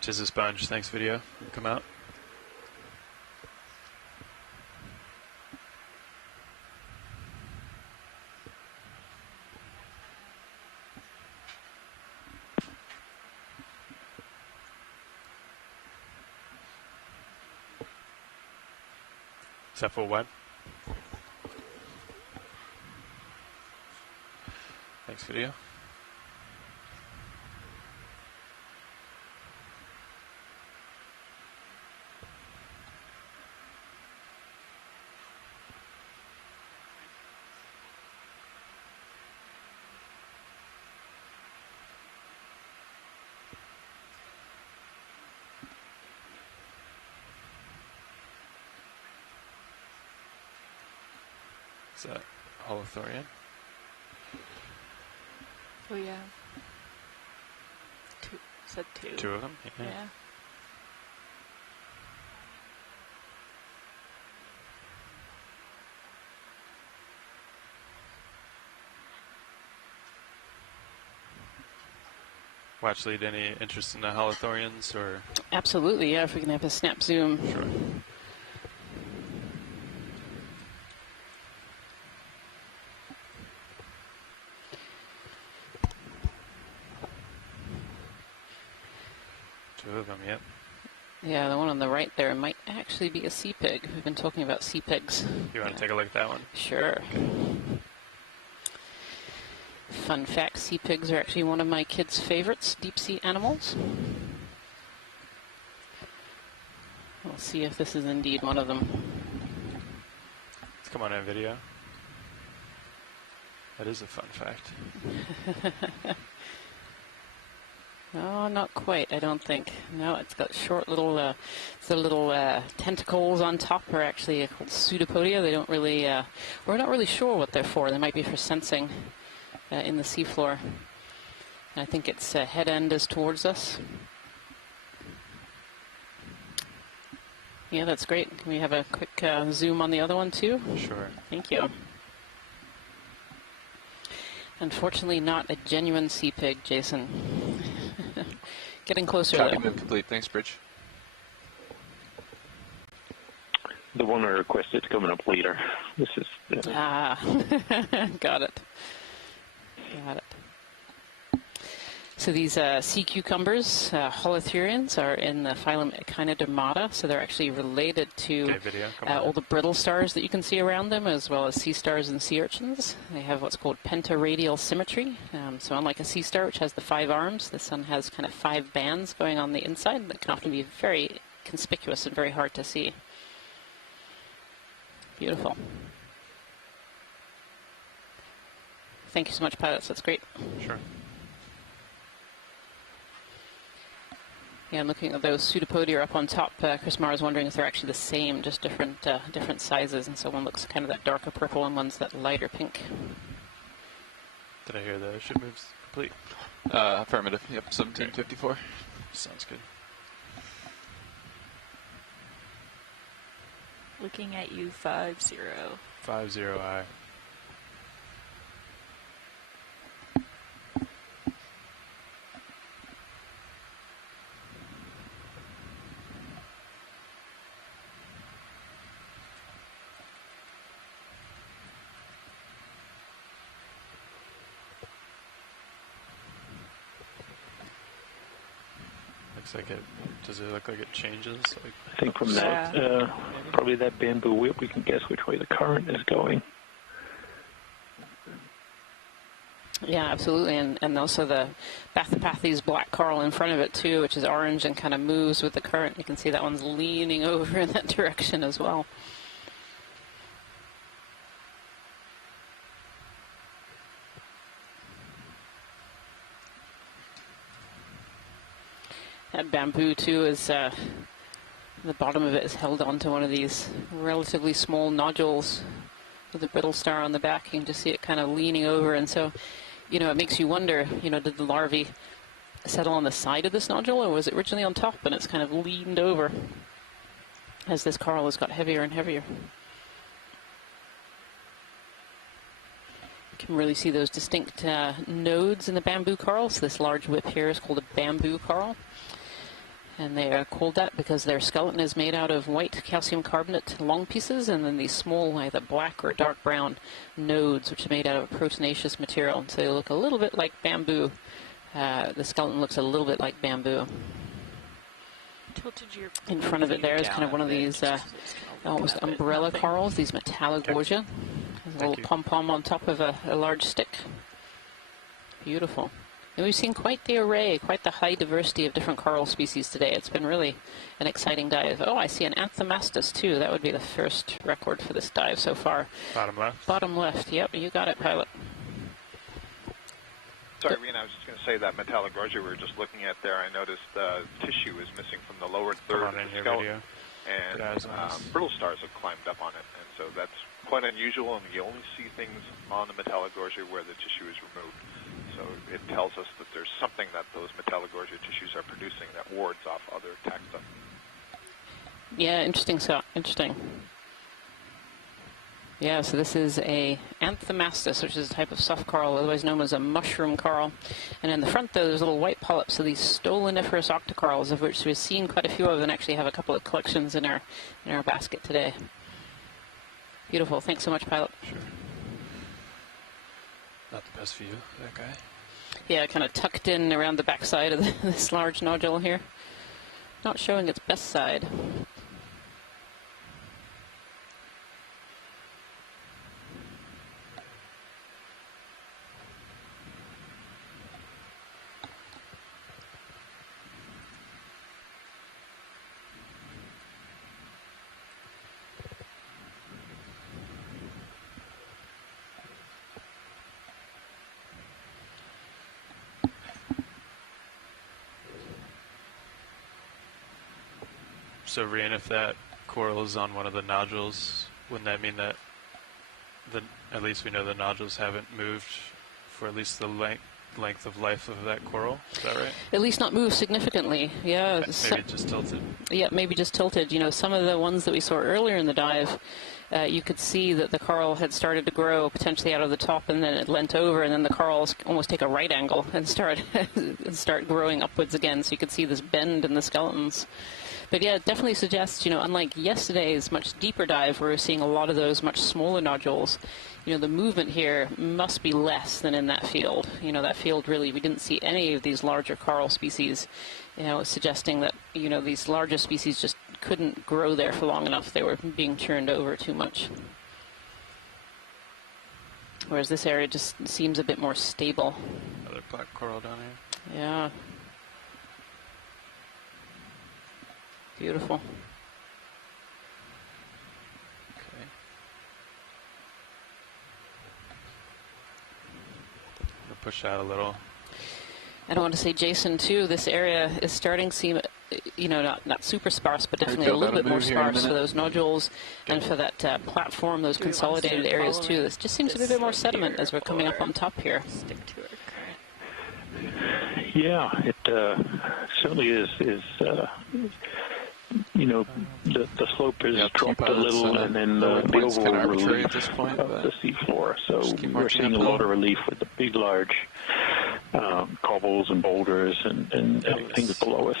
Tis a sponge. Thanks, video. Come out. Is that full wide? Thanks, video. Is that Holothorian? Oh yeah. Two. Said two. Two of them? Yeah. Watch lead, any interest in the Holothorians or? Absolutely, yeah, if we can have a snap zoom. Sure. Two of them, yep. Yeah, the one on the right there might actually be a sea pig. We've been talking about sea pigs. You want to take a look at that one? Sure. Okay. Fun fact, sea pigs are actually one of my kids' favorites, deep sea animals. We'll see if this is indeed one of them. Let's come on in video. That is a fun fact. No, not quite, I don't think. No, it's got short little, tentacles on top are actually called pseudopodia. They don't really, we're not really sure what they're for. They might be for sensing in the seafloor. I think its head end is towards us. Yeah, that's great. Can we have a quick zoom on the other one too? Sure. Thank you. Unfortunately, not a genuine sea pig, Jason. Getting closer. Copy move complete. Thanks, Bridge. The one I requested coming up later. This is. Got it. Got it. So these sea cucumbers, holothurians, are in the phylum Echinodermata, so they're actually related to all the brittle stars that you can see around them, as well as sea stars and sea urchins. They have what's called pentaradial symmetry. So unlike a sea star, which has the 5 arms, this one has kind of 5 bands going on the inside that can often be very conspicuous and very hard to see. Beautiful. Thank you so much, pilots. That's great. Sure. Yeah, and looking at those pseudopodia up on top, Chris Marr is wondering if they're actually the same, just different sizes, and so one looks kind of that darker purple and one's that lighter pink. Did I hear the ship moves complete? Affirmative. Yep, 1754. Sounds good. Looking at you, 50. 50I. Like it, does it look like it changes? Like, I think from that, probably that bamboo whip, we can guess which way the current is going. Yeah, absolutely, and also the Bathypathes black coral in front of it too, which is orange and kind of moves with the current. You can see that one's leaning over in that direction as well. That bamboo too is, the bottom of it is held onto one of these relatively small nodules with a brittle star on the back. You can just see it kind of leaning over, and so, you know, it makes you wonder, you know, did the larvae settle on the side of this nodule, or was it originally on top and it's kind of leaned over as this coral has got heavier and heavier? You can really see those distinct nodes in the bamboo coral. So this large whip here is called a bamboo coral. And they are called that because their skeleton is made out of white calcium carbonate long pieces, and then these small, either black or dark brown nodes, which are made out of proteinaceous material. And so they look a little bit like bamboo. The skeleton looks a little bit like bamboo. In front of it there is kind of one of these almost umbrella corals, these Metallogorgia. There's a little pom-pom on top of a large stick. Beautiful. And we've seen quite the array, quite the high diversity of different coral species today. It's been really an exciting dive. Oh, I see an Anthomastus too. That would be the first record for this dive so far. Bottom left? Bottom left, yep, you got it, pilot. Sorry, Rena, I was just going to say that Metallogorgia we were just looking at there, I noticed tissue is missing from the lower third of the skeleton. And brittle stars have climbed up on it. And so that's quite unusual, and you only see things on the Metallogorgia where the tissue is removed. So it tells us that there's something that those Metallogorgia tissues are producing that wards off other taxa. Yeah, interesting. So interesting. Yeah, so this is a Anthomastus, which is a type of soft coral, otherwise known as a mushroom coral. And in the front, though, there's little white polyps, so these stoloniferous octocorals, of which we've seen quite a few of, and actually have a couple of collections in our basket today. Beautiful. Thanks so much, pilot. Sure. Not the best view, that guy. Yeah, kind of tucked in around the backside of this large nodule here. Not showing its best side. So, Rian, if that coral is on one of the nodules, wouldn't that mean that at least we know the nodules haven't moved for at least the length of life of that coral? Is that right? At least not moved significantly, yeah. Maybe just tilted. Yeah, maybe just tilted. You know, some of the ones that we saw earlier in the dive, you could see that the coral had started to grow potentially out of the top, and then it leant over, and then the corals almost take a right angle and start growing upwards again. So you could see this bend in the skeletons. But yeah, it definitely suggests, you know, unlike yesterday's much deeper dive where we're seeing a lot of those much smaller nodules, you know, the movement here must be less than in that field. You know, that field really, we didn't see any of these larger coral species, you know, suggesting that, you know, these larger species just couldn't grow there for long enough. They were being churned over too much. Whereas this area just seems a bit more stable. Another black coral down here. Yeah. Beautiful. Okay. I'm going to push out a little. And I want to say, Jason, too, this area is starting to seem not super sparse, but definitely a little bit more sparse for those nodules and for that platform, those consolidated areas too. This just seems to be a bit more sediment as we're coming up on top here. Stick to our current. Yeah, it certainly is. The slope has dropped a little, and then the overall relief of the seafloor. So we're seeing a lot of relief with the big, large cobbles and boulders and everything below us.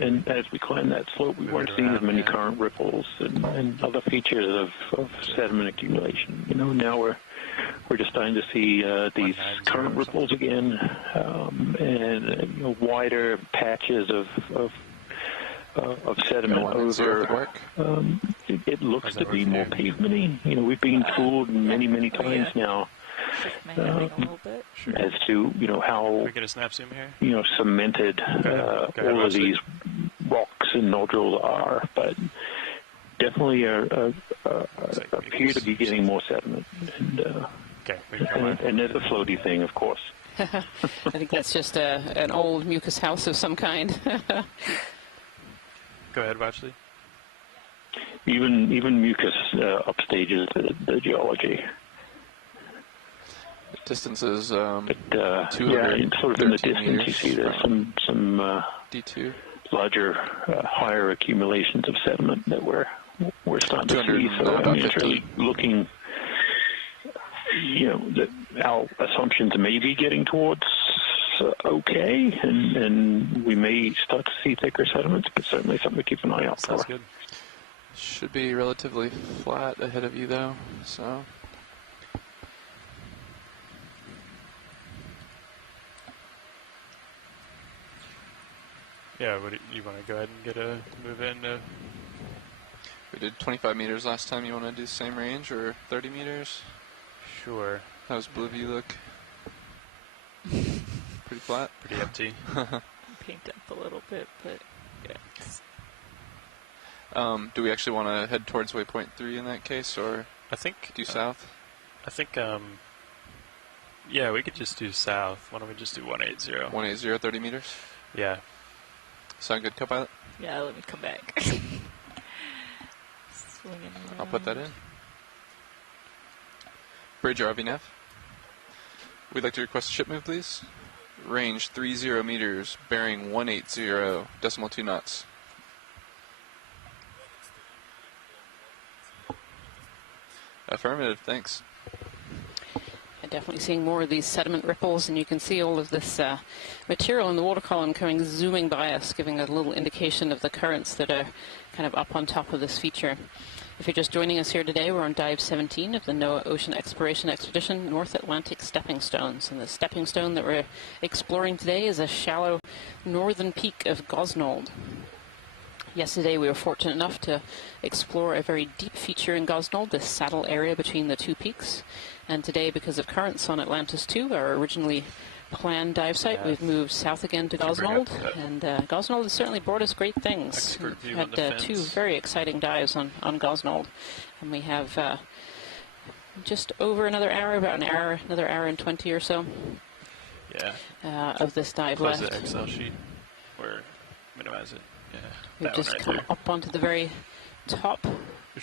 And as we climb that slope, we weren't seeing as many current ripples and other features of sediment accumulation. Now we're just starting to see these current ripples again, and wider patches of sediment over. It looks to be more pavementy. We've been fooled many times now as to how we get a snap zoom here? Cemented all of these rocks and nodules are, but definitely appear to be getting more sediment. And there's a floaty thing, of course. I think that's just an old mucus house of some kind. Go ahead, Watchley. Even mucus upstages the geology. The distance is 200. Sort of in the distance meters you see there's some D2 larger, higher accumulations of sediment that we're starting to see. So it's really looking, that our assumptions may be getting towards okay, and we may start to see thicker sediments, but certainly something to keep an eye out for. Sounds good. Should be relatively flat ahead of you, though, so... Yeah, you want to go ahead and move in? We did 25 meters last time. You want to do the same range, or 30 meters? Sure. How's Blue View look? Pretty flat? Pretty empty. Paint up a little bit, but yeah. Do we actually want to head towards waypoint 3 in that case, or I think do south? I think, yeah, we could just do south. Why don't we just do 180? 180, 30 meters? Yeah. Sound good, co-pilot? Yeah, let me come back. I'll put that in. Bridge RV nav. We'd like to request a ship move, please. Range 30 meters, bearing 180, decimal 2 knots. Affirmative, thanks. Definitely seeing more of these sediment ripples, and you can see all of this material in the water column coming zooming by us, giving a little indication of the currents that are kind of up on top of this feature. If you're just joining us here today, we're on Dive 17 of the NOAA Ocean Exploration Expedition North Atlantic Stepping Stones. And the stepping stone that we're exploring today is a shallow northern peak of Gosnold. Yesterday we were fortunate enough to explore a very deep feature in Gosnold, this saddle area between the two peaks. And today, because of currents on Atlantis II, our originally planned dive site, we've moved south again to Gosnold. And Gosnold has certainly brought us great things. We've had two very exciting dives on Gosnold. And we have just over another hour, another hour and 20 or so of this dive left. Close the Excel sheet or minimize it. Yeah. We've just come up onto the very top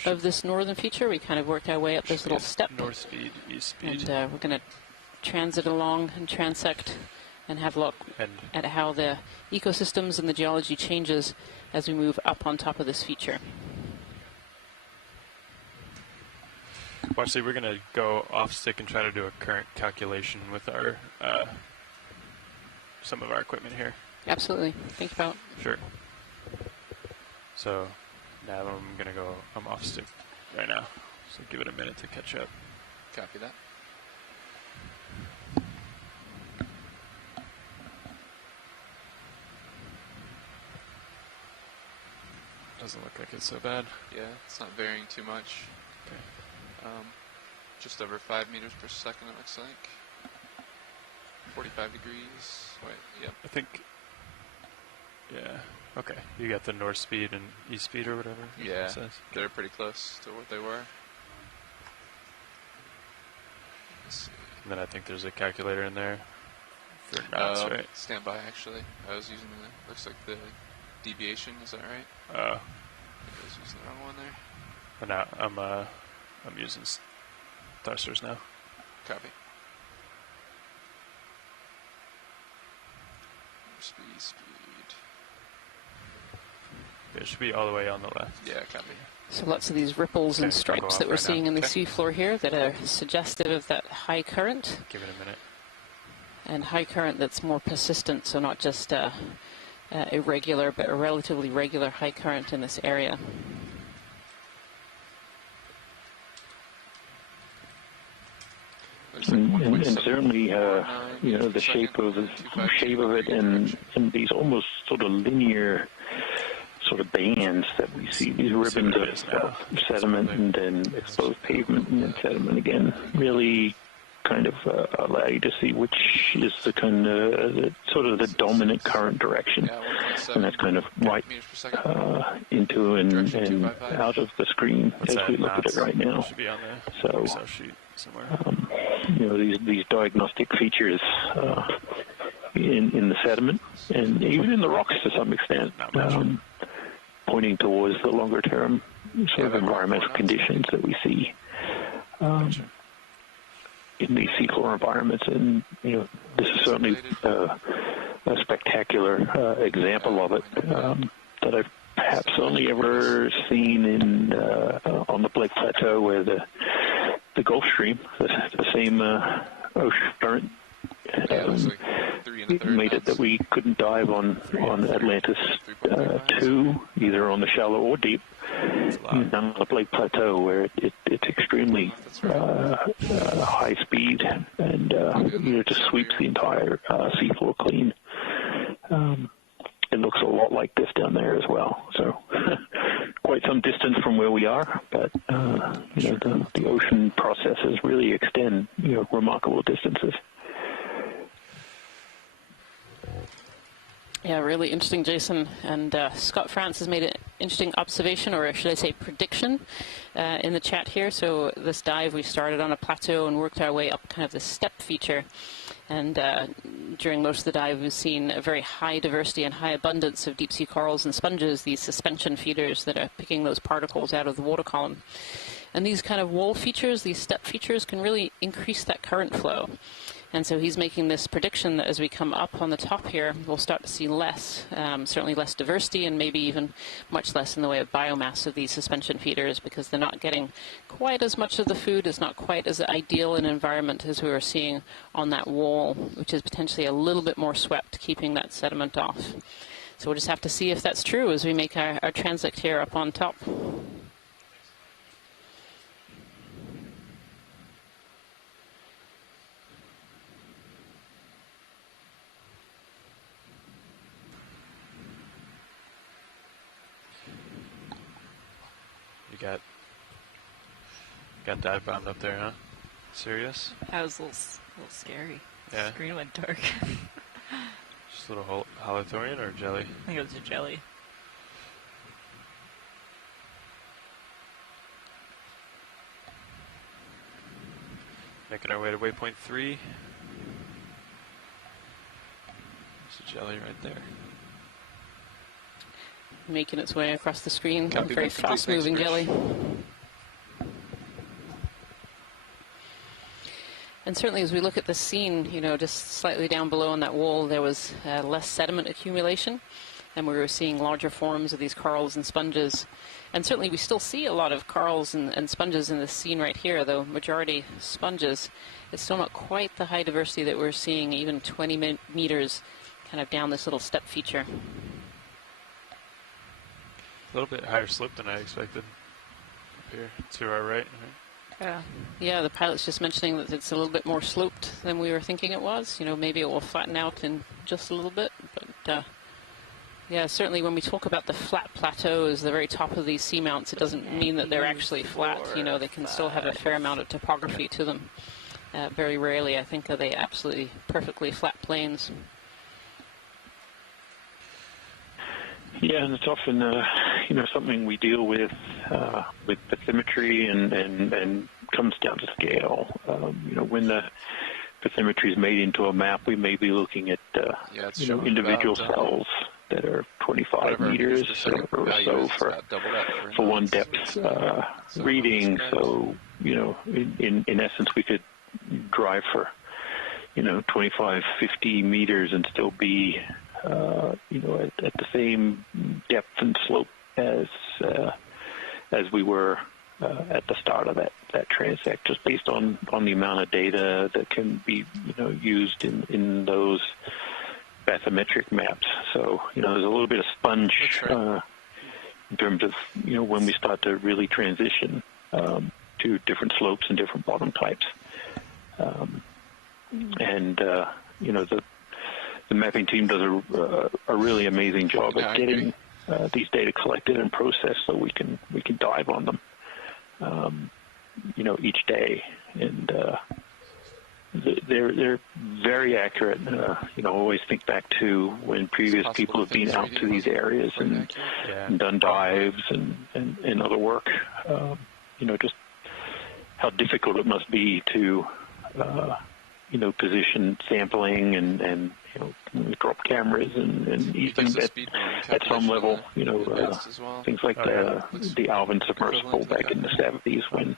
of this northern feature. We kind of worked our way up this little step. North speed, east speed. And we're going to transit along and transect and have a look at how the ecosystems and the geology changes as we move up on top of this feature. Actually, we're going to go off stick and try to do a current calculation with our some of our equipment here. Absolutely. Think about. Sure. So now I'm off stick right now. So give it a minute to catch up. Copy that. Doesn't look like it's so bad. Yeah, it's not varying too much. Okay. Just over 5 meters per second, it looks like. 45 degrees. Wait, yep. I think. Yeah. Okay. You got the north speed and east speed or whatever? Yeah. They're pretty close to what they were. Let's see. And then I think there's a calculator in there for knots, right? Stand by, actually. I was using looks like the deviation. Is that right? I was using the wrong one there. But now I'm using thrusters now. Copy. Speed. It should be all the way on the left. Yeah, copy. So lots of these ripples and stripes that we're seeing in the seafloor here that are suggestive of that high current. Give it a minute. And high current that's more persistent, so not just irregular, but a relatively regular high current in this area. And certainly, the shape of it, and these almost sort of linear sort of bands that we see, these ribbons of sediment and then exposed pavement and then sediment again, really kind of allow you to see which is the kind of sort of the dominant current direction, and that's kind of right into and out of the screen as we look at it right now. So, these diagnostic features in the sediment and even in the rocks to some extent, pointing towards the longer term sort of environmental conditions that we see in these seafloor environments. And this is certainly a spectacular example of it that I've perhaps only ever seen on the Blake Plateau, where the Gulf Stream, the same ocean current, made it that we couldn't dive on Atlantis II, either on the shallow or deep, on the Blake Plateau, where it's extremely high speed and just sweeps the entire seafloor clean. It looks a lot like this down there as well. So quite some distance from where we are, but the ocean processes really extend remarkable distances. Yeah, really interesting, Jason. And Scott France has made an interesting observation, or should I say prediction, in the chat here. So this dive, we started on a plateau and worked our way up kind of the step feature. And during most of the dive, we've seen a very high diversity and high abundance of deep-sea corals and sponges, these suspension feeders that are picking those particles out of the water column. And these kind of wall features, these step features, can really increase that current flow. And so he's making this prediction that as we come up on the top here, we'll start to see less, certainly less diversity, and maybe even much less in the way of biomass of these suspension feeders, because they're not getting quite as much of the food. It's not quite as ideal an environment as we were seeing on that wall, which is potentially a little bit more swept, keeping that sediment off. So we'll just have to see if that's true as we make our transect here up on top. Got dive bombed up there, huh? Serious? That was a little scary. Yeah. The screen went dark. Just a little holothorian or jelly? I think it was a jelly. Making our way to waypoint 3. There's a jelly right there. Making its way across the screen. Copy. Very fast-moving jelly. And certainly as we look at the scene, just slightly down below on that wall, there was less sediment accumulation, and we were seeing larger forms of these corals and sponges. And certainly we still see a lot of corals and sponges in this scene right here, though majority sponges. It's still not quite the high diversity that we're seeing even 20 meters kind of down this little step feature. A little bit higher slope than I expected. Up here to our right. Yeah, the pilot's just mentioning that it's a little bit more sloped than we were thinking it was. Maybe it will flatten out in just a little bit. But yeah, certainly when we talk about the flat plateaus, the very top of these seamounts, it doesn't mean that they're actually flat. They can still have a fair amount of topography to them. Very rarely, I think, are they absolutely perfectly flat plains. Yeah, and it's often something we deal with bathymetry and comes down to scale. When the bathymetry is made into a map, we may be looking at individual cells that are 25 meters or so for one depth reading. So, you know, in essence, we could drive for, you know, 25, 50 meters and still be, you know, at the same depth and slope as we were at the start of that transect, just based on the amount of data that can be, you know, used in those bathymetric maps. So, you know, there's a little bit of sponge in terms of, you know, when we start to really transition to different slopes and different bottom types. You know, the mapping team does a really amazing job at getting these data collected and processed so we can dive on them, you know, each day. And they're very accurate. You know, always think back to when previous people have been out to these areas and done dives and other work. You know, just how difficult it must be to, you know, position sampling and you know, drop cameras and even at some level, you know, things like the Alvin submersible back in the 70s when,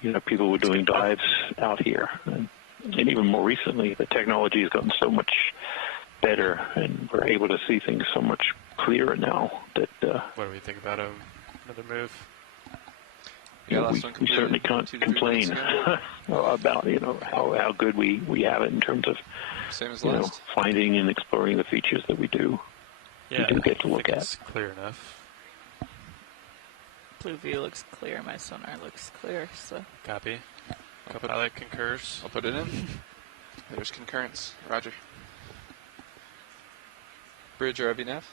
you know, people were doing dives out here. And even more recently, the technology has gotten so much better and we're able to see things so much clearer now that... what do we think about another move? Yeah, we certainly can't complain about, you know, how good we have it in terms of, you know, finding and exploring the features that we do. Yeah, we do get to look at. It's clear enough. Blue view looks clear. My sonar looks clear. So copy. Copilot concurs. I'll put it in. There's concurrence. Roger. Bridge or RV nav.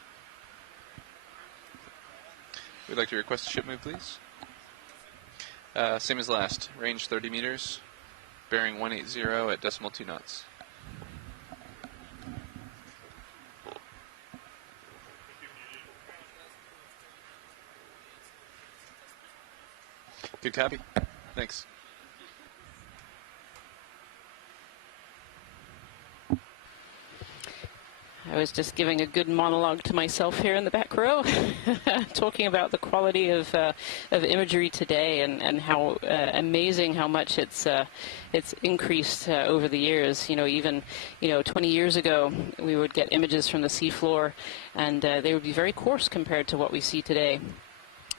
We'd like to request a ship move, please. Same as last. Range 30 meters. Bearing 180 at decimal 2 knots. Good copy. Thanks. I was just giving a good monologue to myself here in the back row, talking about the quality of imagery today and how amazing how much it's increased over the years. You know, even 20 years ago, we would get images from the seafloor, and they would be very coarse compared to what we see today.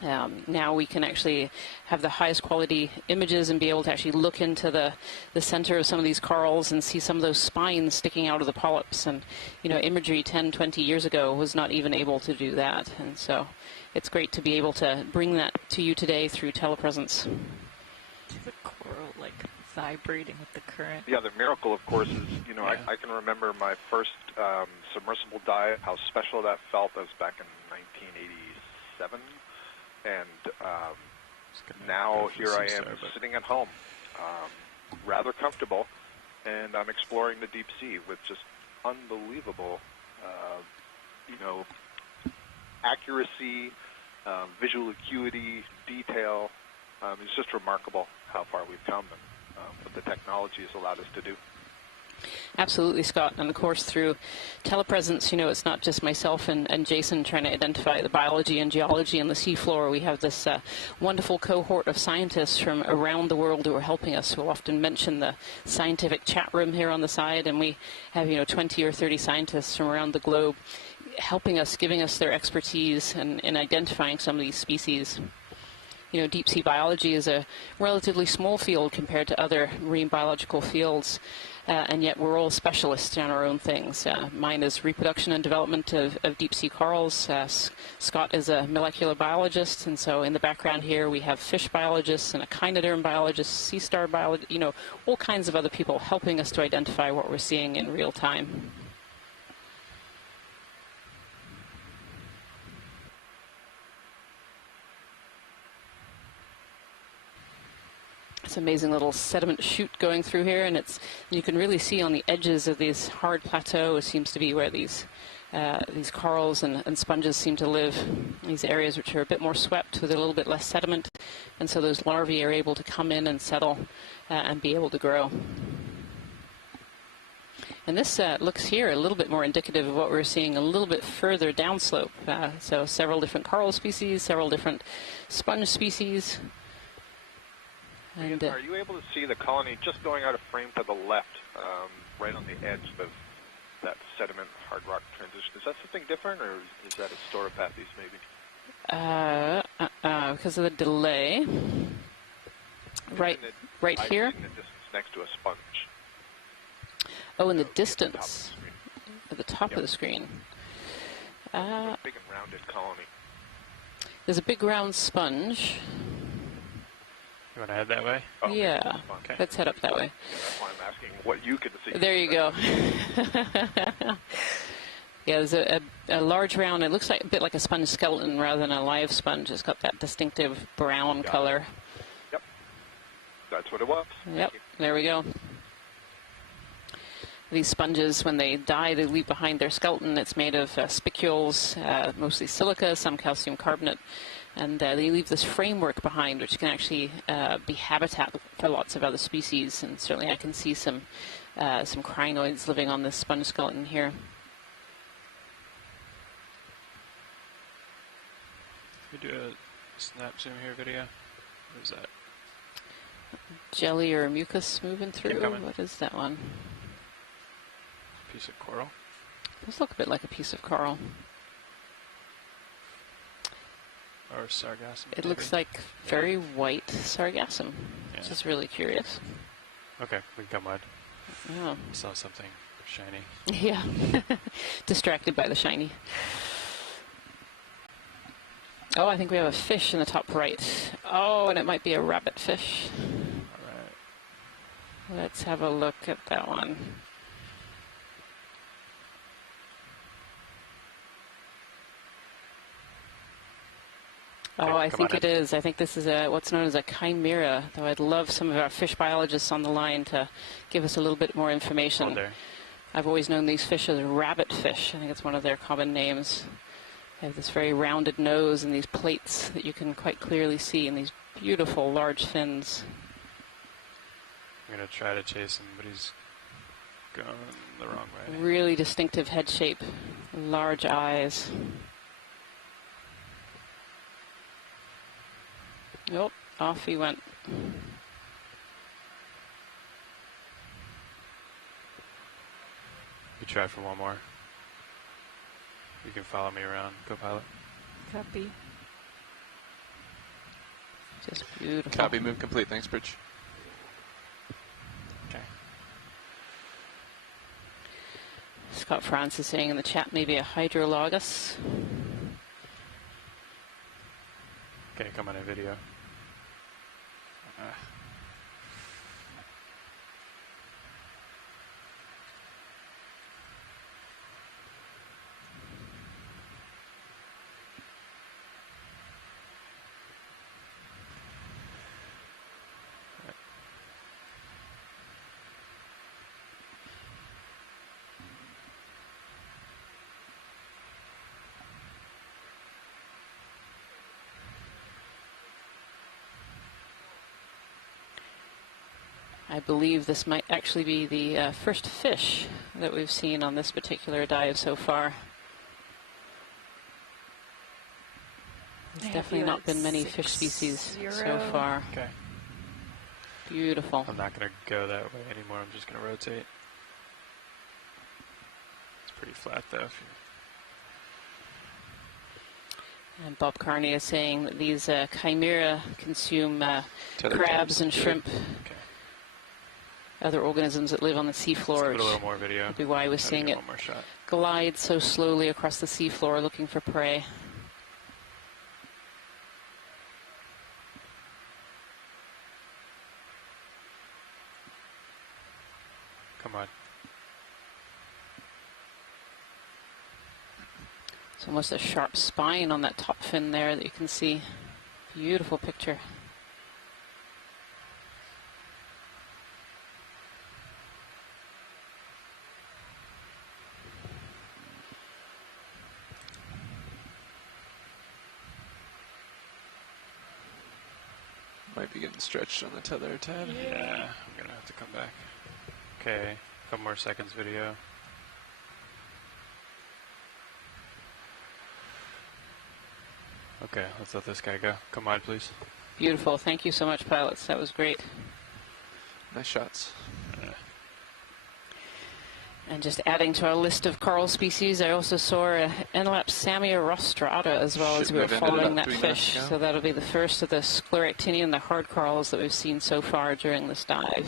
Now we can actually have the highest quality images and be able to actually look into the center of some of these corals and see some of those spines sticking out of the polyps. And, you know, imagery 10, 20 years ago was not even able to do that. And so it's great to be able to bring that to you today through telepresence. The coral, like, vibrating with the current. Yeah, the miracle, of course, is, you know, I can remember my first submersible dive, how special that felt. That was back in 1987. And now here I am sitting at home, rather comfortable, and I'm exploring the deep sea with just unbelievable, you know, accuracy, visual acuity, detail. It's just remarkable how far we've come and what the technology has allowed us to do. Absolutely, Scott. And of course, through telepresence, you know, it's not just myself and Jason trying to identify the biology and geology on the seafloor. We have this wonderful cohort of scientists from around the world who are helping us. We'll often mention the scientific chat room here on the side, and we have, you know, 20 or 30 scientists from around the globe helping us, giving us their expertise in identifying some of these species. You know, deep sea biology is a relatively small field compared to other marine biological fields. And yet we're all specialists in our own things. Mine is reproduction and development of deep sea corals. Scott is a molecular biologist, and so in the background here we have fish biologists and echinoderm biologists, sea star biologists, you know, all kinds of other people helping us to identify what we're seeing in real time. It's an amazing little sediment chute going through here, and you can really see on the edges of these hard plateaux seems to be where these corals and sponges seem to live. These areas which are a bit more swept with a little bit less sediment, and so those larvae are able to come in and settle and be able to grow. And this looks here a little bit more indicative of what we're seeing a little bit further downslope. So several different coral species, several different sponge species. And, are you able to see the colony just going out of frame to the left, right on the edge of that sediment hard rock transition? Is that something different, or is that a Stauropathes maybe? Because of the delay. Right here. In the distance next to a sponge. Oh, in the distance, at the top of the screen. Big and rounded colony. There's a big round sponge. You want to head that way? Oh, yeah, okay. Let's head up that way. That's why I'm asking what you can see. There you go. Yeah, there's a large round. It looks like a bit like a sponge skeleton rather than a live sponge. It's got that distinctive brown color. Yep, that's what it was. Yep, there we go. These sponges, when they die, they leave behind their skeleton. It's made of spicules, mostly silica, some calcium carbonate, and they leave this framework behind, which can actually be habitat for lots of other species. And certainly, I can see some crinoids living on this sponge skeleton here. Can we do a snap zoom here video? What is that? Jelly or mucus moving through? What is that one? Piece of coral. Does look a bit like a piece of coral. Or sargassum. It looks like very white sargassum, which is really curious. Okay, we can come wide. Oh. Saw something shiny. Yeah, distracted by the shiny. Oh, I think we have a fish in the top right. Oh, and it might be a rabbit fish. All right. Let's have a look at that one. Oh, I think it is. I think this is what's known as a chimera, though I'd love some of our fish biologists on the line to give us a little bit more information. I've always known these fish as rabbit fish. I think it's one of their common names. They have this very rounded nose and these plates that you can quite clearly see, and these beautiful large fins. I'm going to try to chase him, but he's going the wrong way. Really distinctive head shape, large eyes. Nope, off he went. You try for one more. You can follow me around, co-pilot. Copy. Just beautiful. Copy, move complete. Thanks, Bridge. Okay. Scott France is saying in the chat maybe a hydrologus. Okay, come on a video. I believe this might actually be the first fish that we've seen on this particular dive so far. There's definitely not been many fish species so far. Okay. Beautiful. I'm not going to go that way anymore. I'm just going to rotate. It's pretty flat though. And Bob Carney is saying that these chimera consume crabs and shrimp. Okay. Other organisms that live on the seafloor. Let's put a little more video. Be why we're seeing it glide so slowly across the seafloor looking for prey. Come on. It's almost a sharp spine on that top fin there that you can see. Beautiful picture. Might be getting stretched on the tether, Ted. Yeah, I'm going to have to come back. Okay, Couple more seconds video. Okay, let's let this guy go. Come wide, please. Beautiful. Thank you so much, pilots. That was great. Nice shots. And just adding to our list of coral species, I also saw Enlapsamia rostrata as well as we were following that fish. So that'll be the first of the scleractinian, the hard corals that we've seen so far during this dive.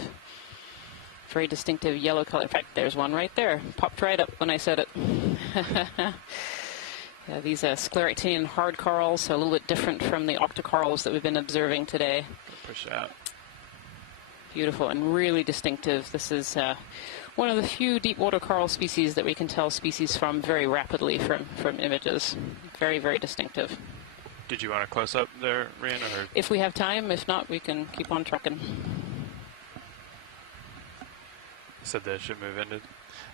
Very distinctive yellow color. In fact, there's one right there. Popped right up when I said it. Yeah, these scleractinian hard corals, so a little bit different from the octocorals that we've been observing today. Push out. Beautiful and really distinctive. This is one of the few deep water coral species that we can tell species from very rapidly from images. Very, very distinctive. Did you want a close-up there, Rian? Or? If we have time. If not, we can keep on trucking. You said the ship move ended?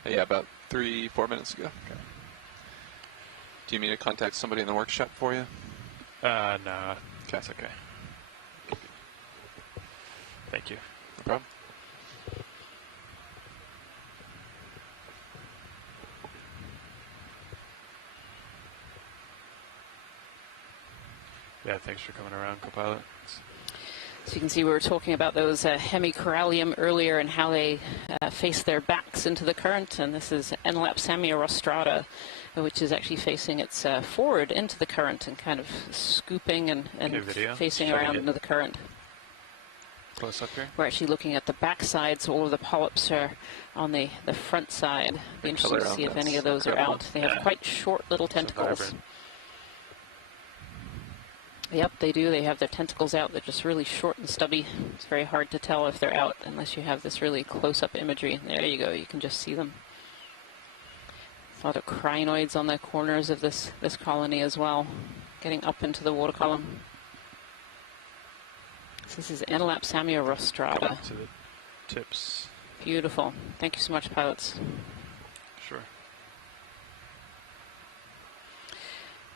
Yeah, about 3-4 minutes ago. Okay. Do you mean to contact somebody in the workshop for you? No. That's okay. Thank you. No problem. Yeah, thanks for coming around, co-pilot. So you can see we were talking about those hemicorallium earlier and how they face their backs into the current, and this is Enlapsamia rostrata, which is actually facing its forward into the current and kind of scooping and facing around into the current. Close up here. We're actually looking at the back side, so all of the polyps are on the front side. Be interesting to see if any of those are out. They have quite short little tentacles. Yep, they do. They have their tentacles out. They're just really short and stubby. It's very hard to tell if they're out unless you have this really close-up imagery. There you go. You can just see them. A lot of crinoids on the corners of this colony as well, getting up into the water column. So this is Enlapsamia rostrata. To the tips. Beautiful. Thank you so much, pilots. Sure.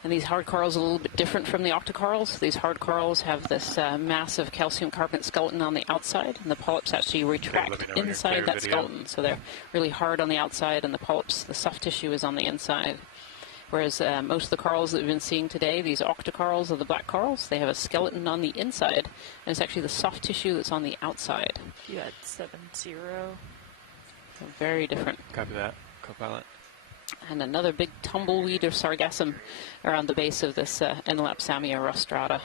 And these hard corals are a little bit different from the octocorals. These hard corals have this massive calcium carbonate skeleton on the outside, and the polyps actually retract inside that skeleton. So they're really hard on the outside, and the polyps, the soft tissue, is on the inside. Whereas most of the corals that we've been seeing today, these octocorals or the black corals, they have a skeleton on the inside, and it's actually the soft tissue that's on the outside. You had 7-0. So very different. Copy that, co-pilot. And another big tumbleweed or sargassum around the base of this Enlapsamia rostrata.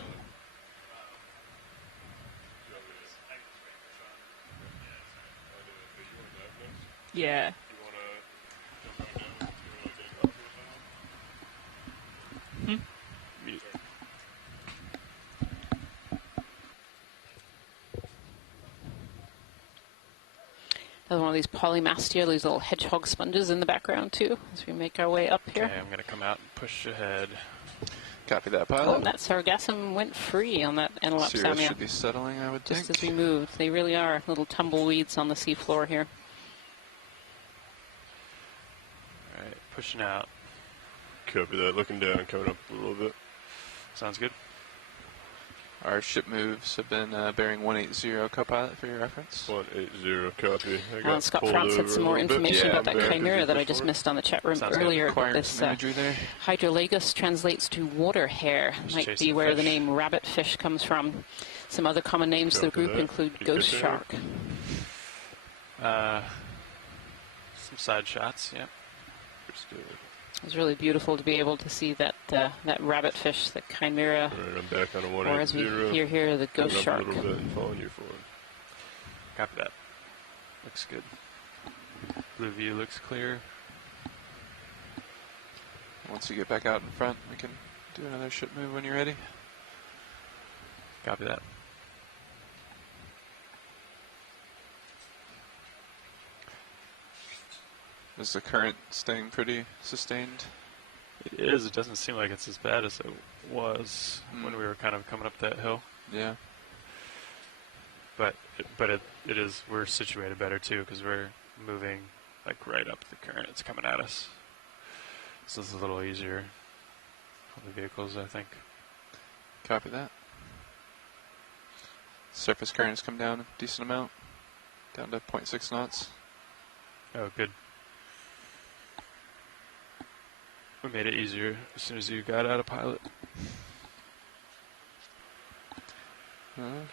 Yeah. Another one of these polymastia, these little hedgehog sponges in the background too, as we make our way up here. Okay, I'm going to come out and push ahead. Copy that, pilot. Oh, and that sargassum went free on that Enlapsamia. Cirrus should be settling, I would think. Just as we moved. They really are little tumbleweeds on the seafloor here. All right, pushing out. Copy that. Looking down, coming up a little bit. Sounds good. Our ship moves have been bearing 180, co-pilot, for your reference. 180, copy. Scott France had some more information about that chimera that I just missed on the chat room earlier. This Hydrolagus translates to water hare. Might be where the name rabbitfish comes from. Some other common names to the group include ghost shark. Some side shots, yeah. It was really beautiful to be able to see that that rabbitfish, the chimera, right, I'm back on a 180. or as we hear here, the ghost shark. A little bit and following you forward. Copy that. Looks good. Blue view looks clear. Once you get back out in front, we can do another ship move when you're ready. Copy that. Is the current staying pretty sustained? It is. It doesn't seem like it's as bad as it was when we were kind of coming up that hill. Yeah. But it is. We're situated better too because we're moving like right up the current. It's coming at us. So it's a little easier on the vehicles, I think. Copy that. Surface currents come down a decent amount, down to 0.6 knots. Oh, good. We made it easier as soon as you got out of pilot.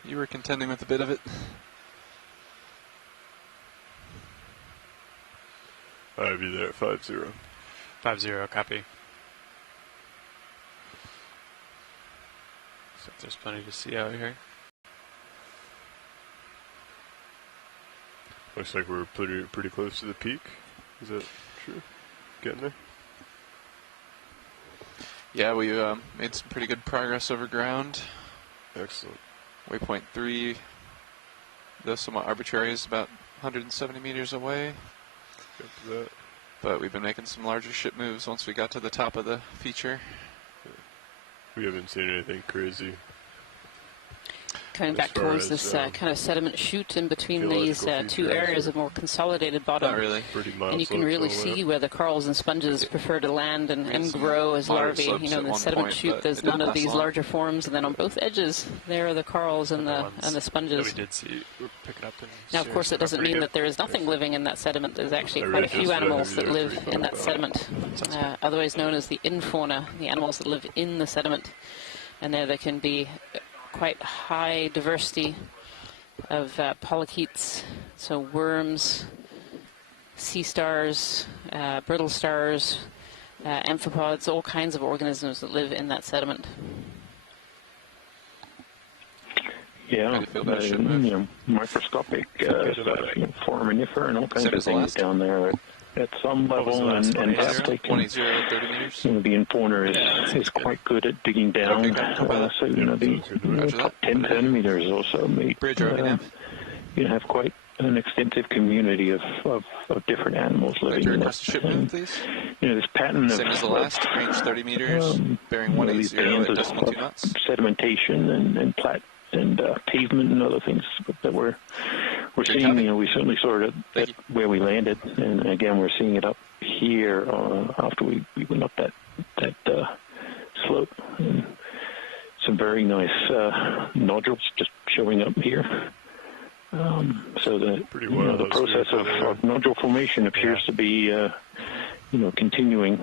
You were contending with a bit of it. I'll be there at 5-0. 5-0, copy. So there's plenty to see out here. Looks like we're pretty close to the peak. Is that true? Getting there? Yeah, we made some pretty good progress over ground. Excellent. Waypoint 3, though somewhat arbitrary, is about 170 meters away. Get to that. But we've been making some larger ship moves once we got to the top of the feature. We haven't seen anything crazy. Coming back towards this kind of sediment chute in between these two areas of more consolidated bottom. Not really. And you can really see where the corals and sponges prefer to land and grow as larvae. You know, in the sediment chute, there's none of these larger forms, and then on both edges, there are the corals and the sponges. We did see, we're picking up now, of course, it doesn't mean that there is nothing living in that sediment. There's actually quite a few animals that live in that sediment, otherwise known as the infauna, the animals that live in the sediment. And there can be quite high diversity of polychaetes, so worms, sea stars, brittle stars, amphipods, all kinds of organisms that live in that sediment. Yeah, microscopic foraminifer and all kinds of things down there at some level, and perhaps they can, 30 meters. the infauna is quite good at digging down. So the top 10 centimeters or so may have quite an extensive community of different animals living in it. This pattern of same as the last, range 30 meters, bearing 180 at decimal 2 knots. Sedimentation and pavement and other things that we're seeing. We certainly saw it at where we landed, and again we're seeing it up here after we went up that slope. And some very nice nodules just showing up here. So the process of nodule formation appears to be continuing.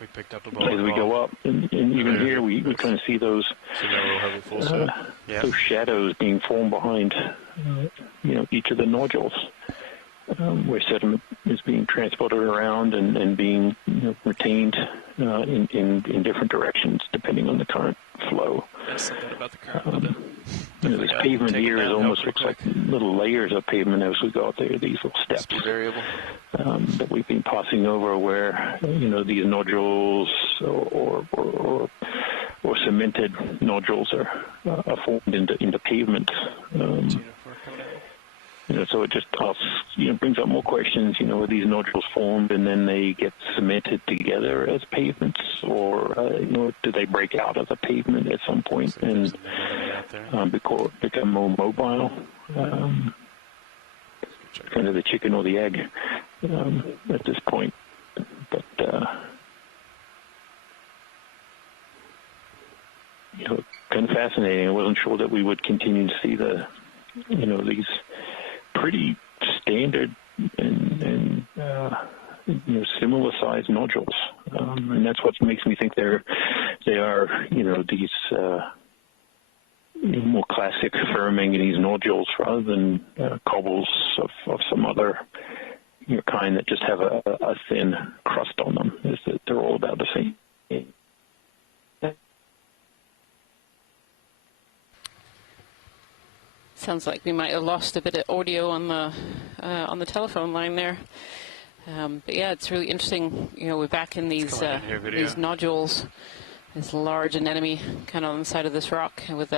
We picked up as we go up, and even here we kind of see those those shadows being formed behind each of the nodules, where sediment is being transported around and being retained in different directions depending on the current flow. About the current, this pavement here almost looks like little layers of pavement as we go up there. These little steps that we've been passing over, where these nodules or cemented nodules are formed into pavement. So it just brings up more questions. Are these nodules formed and then they get cemented together as pavements, or do they break out of the pavement at some point and become more mobile? Kind of the chicken or the egg at this point. But kind of fascinating. I wasn't sure that we would continue to see these pretty standard and similar sized nodules, and that's what makes me think they are these more classic ferromanganese nodules rather than cobbles of some other kind that just have a thin crust on them. Is that they're all about the same. Sounds like we might have lost a bit of audio on the telephone line there. But yeah, it's really interesting. We're back in these nodules, this large anemone kind of on the side of this rock, with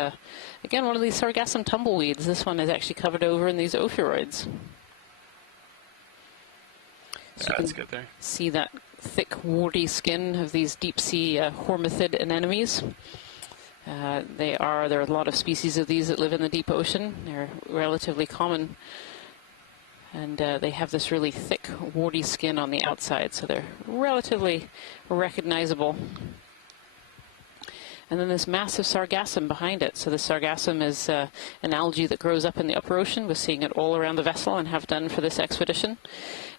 again one of these sargassum tumbleweeds. This one is actually covered over in these ophiuroids. So that's good there. See that thick, warty skin of these deep sea hormithid anemones. There are a lot of species of these that live in the deep ocean. They're relatively common, and they have this really thick, warty skin on the outside, so they're relatively recognizable. and then this massive sargassum behind it. So the sargassum is an algae that grows up in the upper ocean. We're seeing it all around the vessel and have done for this expedition.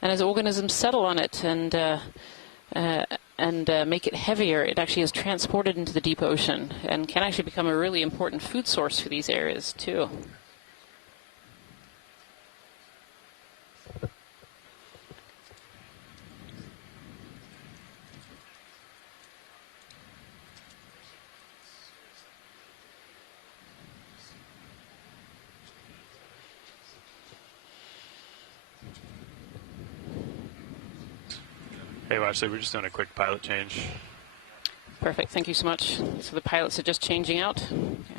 And as organisms settle on it and make it heavier, it actually is transported into the deep ocean and can actually become a really important food source for these areas too. Hey, Watchley, we're just doing a quick pilot change. Perfect. Thank you so much. So the pilots are just changing out,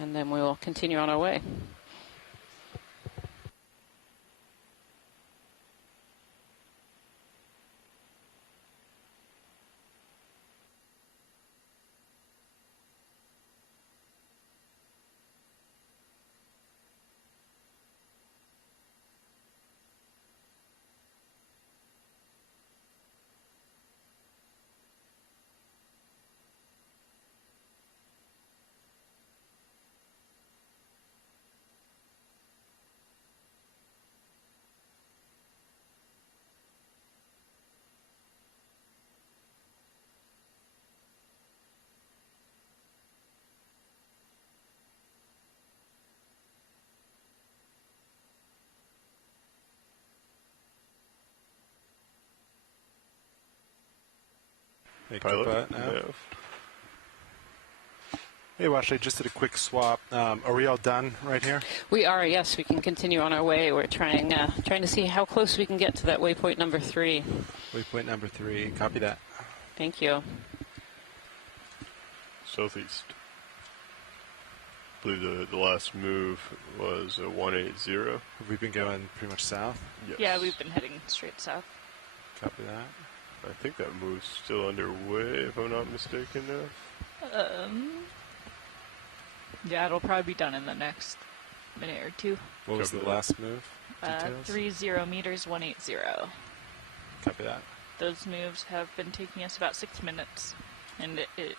and then we'll continue on our way. Pilot. Hey, Washley, just did a quick swap. Are we all done right here? We are, yes. We can continue on our way. We're trying to see how close we can get to that waypoint number 3. Waypoint number 3. Copy that. Thank you. Southeast. I believe the last move was 180. Have we been going pretty much south? Yes. Yeah, we've been heading straight south. Copy that. I think that move's still underway, if I'm not mistaken now. Yeah, it'll probably be done in the next minute or two. What was the last move? 30 meters, 180. Copy that. Those moves have been taking us about 6 minutes, and it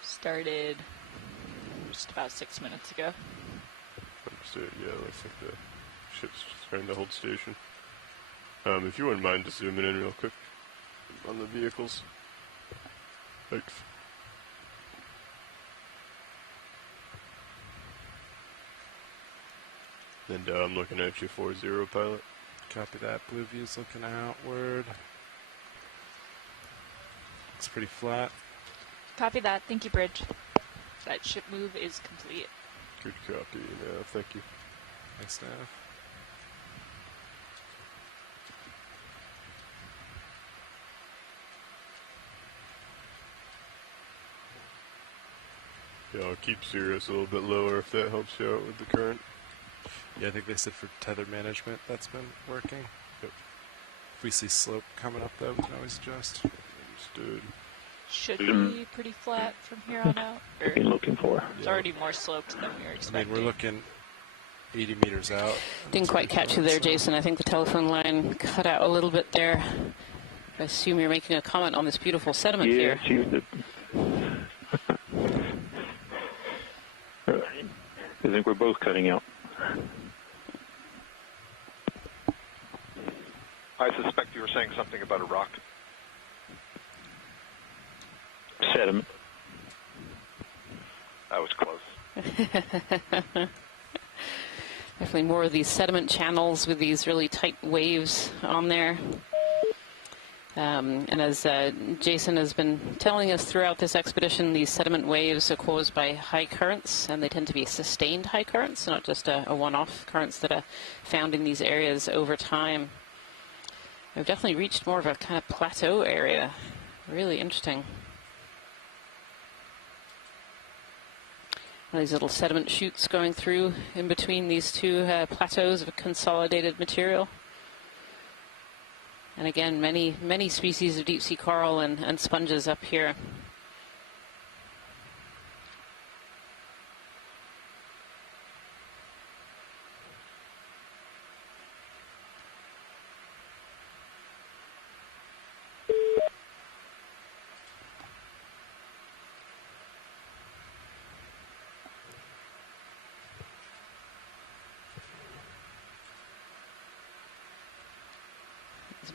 started just about 6 minutes ago. Understood. Yeah, looks like the ship's starting to hold station. If you wouldn't mind just zooming in real quick on the vehicles. Thanks. And I'm looking at you, 40 pilot. Copy that. Blue view's looking outward. Looks pretty flat. Copy that. Thank you, Bridge. That ship move is complete. Good copy. Yeah, thank you. Thanks, Nav. Yeah, I'll keep Sirius a little bit lower if that helps you out with the current. Yeah, I think they said for tether management that's been working. Yep. If we see slope coming up, though, we can always adjust. Understood. Should be pretty flat from here on out. What are you looking for? It's already more sloped than we were expecting. I mean, we're looking 80 meters out. Didn't quite catch you there, Jason. I think the telephone line cut out a little bit there. I assume you're making a comment on this beautiful sediment here. Yeah, I think we're both cutting out. I suspect you were saying something about a rock. Sediment. That was close. Definitely more of these sediment channels with these really tight waves on there. And as Jason has been telling us throughout this expedition, these sediment waves are caused by high currents, and they tend to be sustained high currents, not just a one-off currents that are found in these areas over time. We've definitely reached more of a kind of plateau area. Really interesting. These little sediment chutes going through in between these two plateaus of consolidated material. And again, many species of deep sea coral and sponges up here.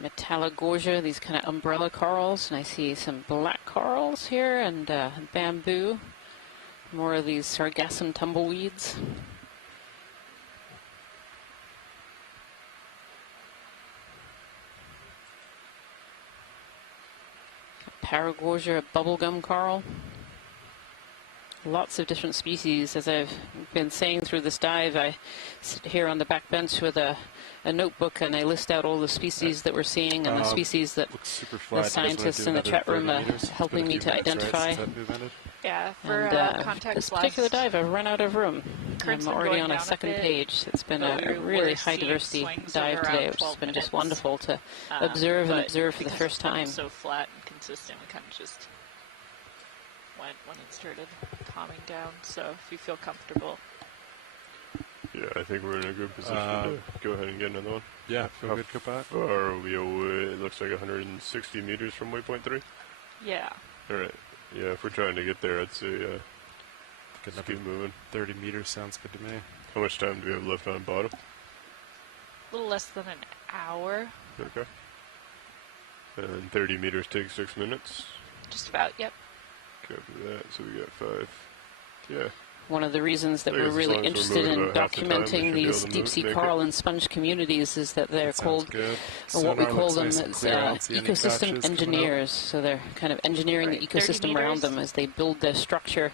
Metallogorgia, these kind of umbrella corals, and I see some black corals here and bamboo. More of these sargassum tumbleweeds. Paragorgia bubblegum coral. Lots of different species. As I've been saying through this dive, I sit here on the back bench with a notebook and I list out all the species that we're seeing and the species that the scientists in the chat room are helping me to identify. Yeah, for context, this particular dive, I've run out of room. I'm already on a second page. It's been a really high diversity dive today, which has been just wonderful to observe for the first time. So flat and consistent, we kind of just went when it started calming down. So if you feel comfortable. Yeah, I think we're in a good position to go ahead and get another one. Yeah, feel good, Kapat. Far are we away? It looks like 160 meters from waypoint 3. Yeah. All right. Yeah, if we're trying to get there, I'd say keep moving. 30 meters sounds good to me. How much time do we have left on bottom? A little less than an hour. Okay. And 30 meters takes 6 minutes? Just about, yep. Copy that. So we got 5. Yeah. One of the reasons that we're really interested in documenting these deep-sea coral and sponge communities is that they're called, or what we call them, as ecosystem engineers. So they're kind of engineering the ecosystem around them as they build their structure,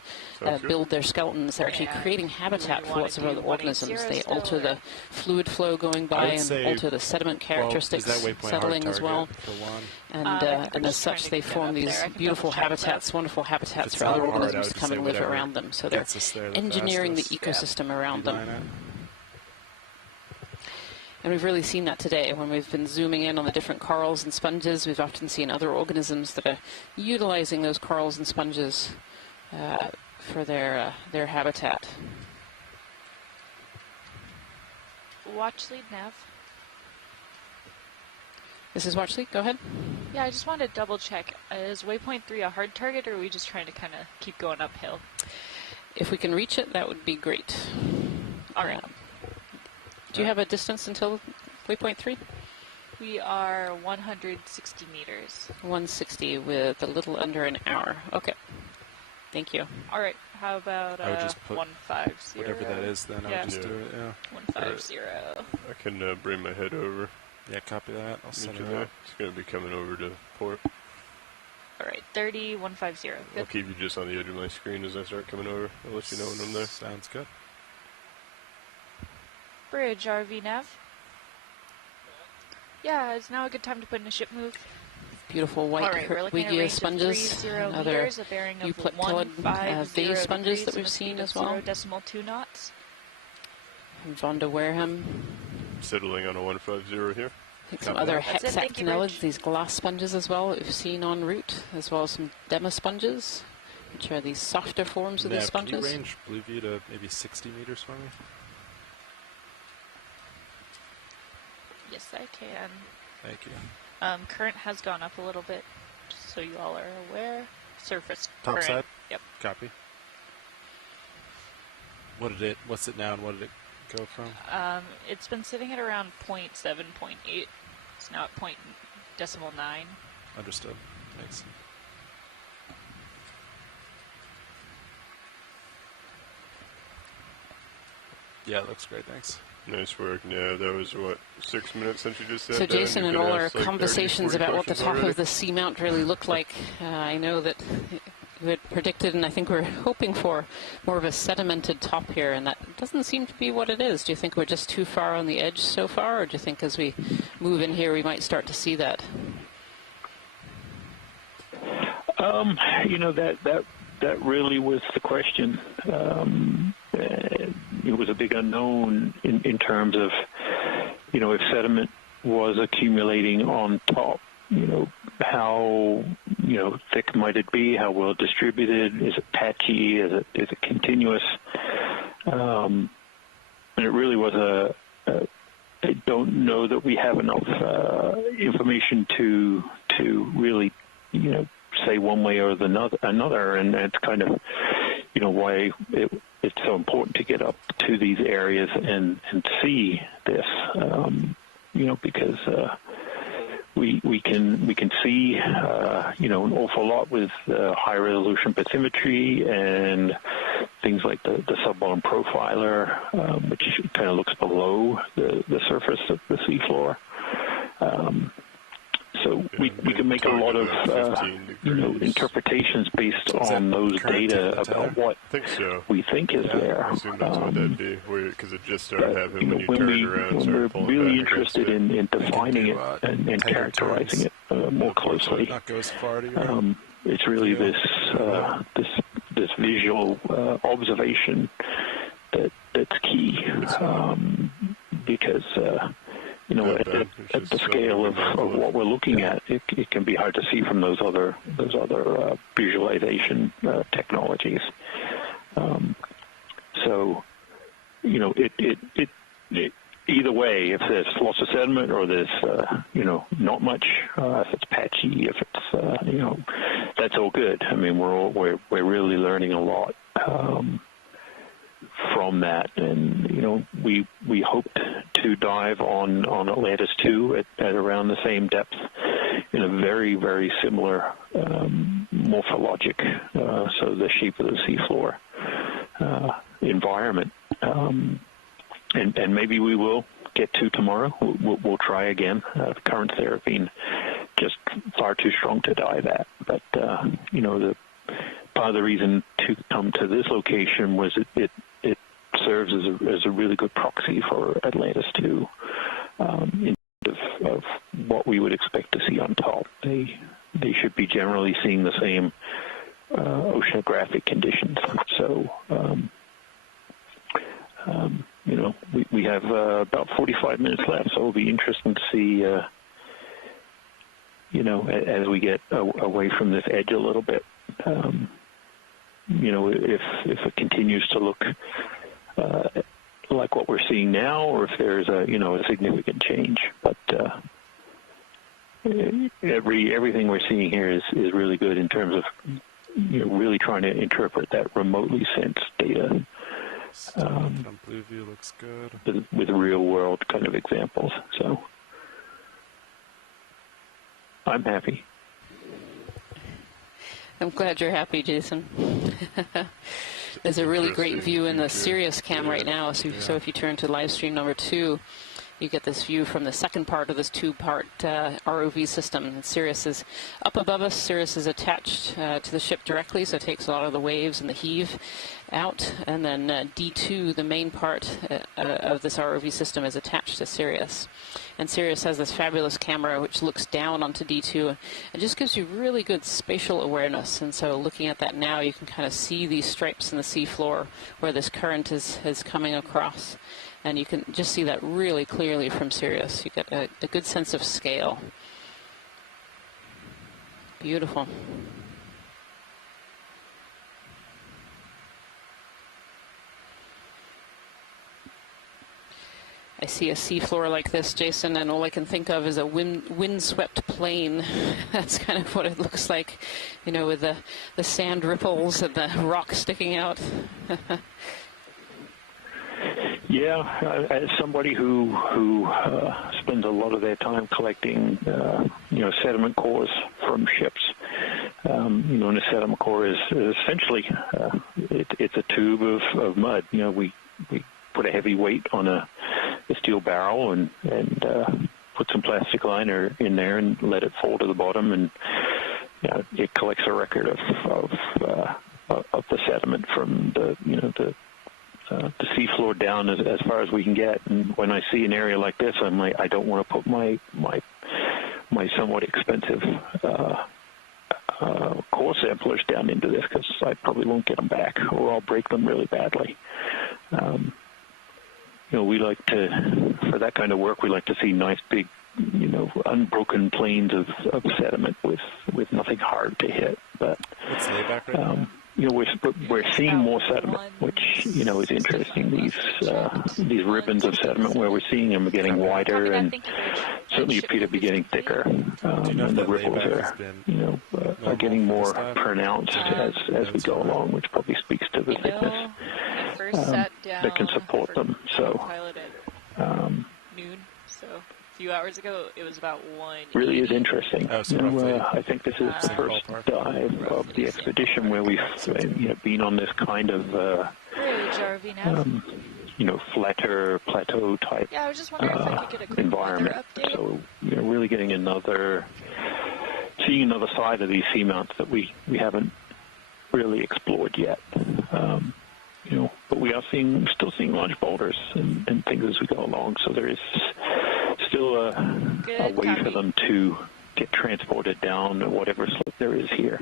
build their skeletons. They're actually creating habitat for lots of other organisms. They alter the fluid flow going by and alter the sediment characteristics settling as well. And as such, they form these beautiful habitats, wonderful habitats for other organisms to come and live around them. So they're engineering the ecosystem around them. And we've really seen that today. When we've been zooming in on the different corals and sponges, we've often seen other organisms that are utilizing those corals and sponges for their habitat. Watch lead nav. This is Watch lead, go ahead. Yeah, I just wanted to double check. Is waypoint 3 a hard target, or are we just trying to kind of keep going uphill? If we can reach it, that would be great. All right. Do you have a distance until waypoint 3? We are 160 meters. 160 with a little under an hour. Okay. Thank you. All right. How about I would just put 150? Whatever that is, then I'll just do it. Yeah. 150. Right. I can bring my head over. Yeah, copy that. I'll send it out. It's going to be coming over to port. All right, 30, 150. Good. I'll keep you just on the edge of my screen as I start coming over. I'll let you know when I'm there. Sounds good. Bridge, RV nav. Yeah, is now a good time to put in a ship move? Beautiful white Hertwiggia sponges, another euplectellid vase sponges that we've seen as well. 0.2 knots. And Von de Wareham. Settling on a 150 here. I think some other hexactinellids, these glass sponges as well that we've seen en route, as well as some demasponges, which are these softer forms of these sponges. Can you range blue view to maybe 60 meters for me? Yes, I can. Thank you. Current has gone up a little bit, just so you all are aware. Surface top current. Side? Yep. Copy. What's it now and what did it go from? It's been sitting at around 0.7, 0.8. It's now at 0.9. Understood. Thanks. Yeah, it looks great. Thanks. Nice work. Yeah, that was, 6 minutes since you just said that? So, Jason, in all our like conversations about what the top of the seamount really looked like, I know that you had predicted, and I think we're hoping for more of a sedimented top here, and that doesn't seem to be what it is. Do you think we're just too far on the edge so far, or do you think as we move in here we might start to see that? That really was the question. It was a big unknown in terms of, if sediment was accumulating on top, how, thick might it be? How well distributed? Is it patchy? Is it continuous? And it really was I don't know that we have enough information to really, say one way or another, and that's kind of, why it's so important to get up to these areas and see this, because we can see an awful lot with high resolution bathymetry and things like the subbottom profiler, which kind of looks below the surface of the seafloor. So we can make a lot of interpretations based on those data about what we think is there. I assume that's what that'd be, because it just started happening when you when turned around. we're really interested in defining it and characterizing it more closely. It's really this visual observation that's key, because at the scale of what we're looking at, it can be hard to see from those other visualization technologies. So, it either way, if there's lots of sediment or there's not much, if it's patchy, if it's that's all good. I mean, we're really learning a lot from that, and we hoped to dive on Atlantis II at around the same depth in a very, very similar morphologic, so the shape of the seafloor environment, and maybe we will get to tomorrow. We'll try again. The currents there have been just far too strong to dive at, but the part of the reason to come to this location was it serves as a really good proxy for Atlantis II, in terms of what we would expect to see on top. They should be generally seeing the same oceanographic conditions. So, we have about 45 minutes left, so it'll be interesting to see, as we get away from this edge a little bit, if it continues to look like what we're seeing now, or if there's a significant change. But everything we're seeing here is really good in terms of really trying to interpret that remotely sensed data blue view looks good with real world kind of examples. So I'm happy. I'm glad you're happy, Jason. There's a really great view in the Sirius cam right now. So if you turn to live stream number 2, you get this view from the second part of this 2-part ROV system. And Sirius is up above us. Sirius is attached to the ship directly, so it takes a lot of the waves and the heave out. And then D2, the main part of this ROV system, is attached to Sirius. And Sirius has this fabulous camera which looks down onto D2 and just gives you really good spatial awareness. And so looking at that now, you can kind of see these stripes in the seafloor where this current is coming across. And you can just see that really clearly from Sirius. You get a good sense of scale. Beautiful. I see a seafloor like this, Jason, and all I can think of is a windswept plain. That's kind of what it looks like, with the sand ripples and the rock sticking out. Yeah, as somebody who spends a lot of their time collecting, sediment cores from ships, and a sediment core is essentially it's a tube of mud. We put a heavy weight on a steel barrel and put some plastic liner in there and let it fall to the bottom, and it collects a record of the sediment from the seafloor down as far as we can get. And when I see an area like this, I'm like, I don't want to put my somewhat expensive core samplers down into this, because I probably won't get them back, or I'll break them really badly. We like to, for that kind of work, we like to see nice big, unbroken plains of sediment with nothing hard to hit. But what's layback right now? We're seeing more sediment, which is interesting. These ribbons of sediment, where we're seeing them getting wider, and certainly appear to be getting thicker, and the ripples are getting more pronounced as we go along, which probably speaks to the thickness that can support them. So. Noon, so few hours ago, it was about 1. Really is interesting. I think this is the first dive of the expedition where we've been on this kind of flatter plateau type I was just wondering if I could get a quick environment. update. So really getting seeing another side of these seamounts that we haven't really explored yet. But we are still seeing large boulders and things as we go along. So there is still a way for them to get transported down whatever slope there is here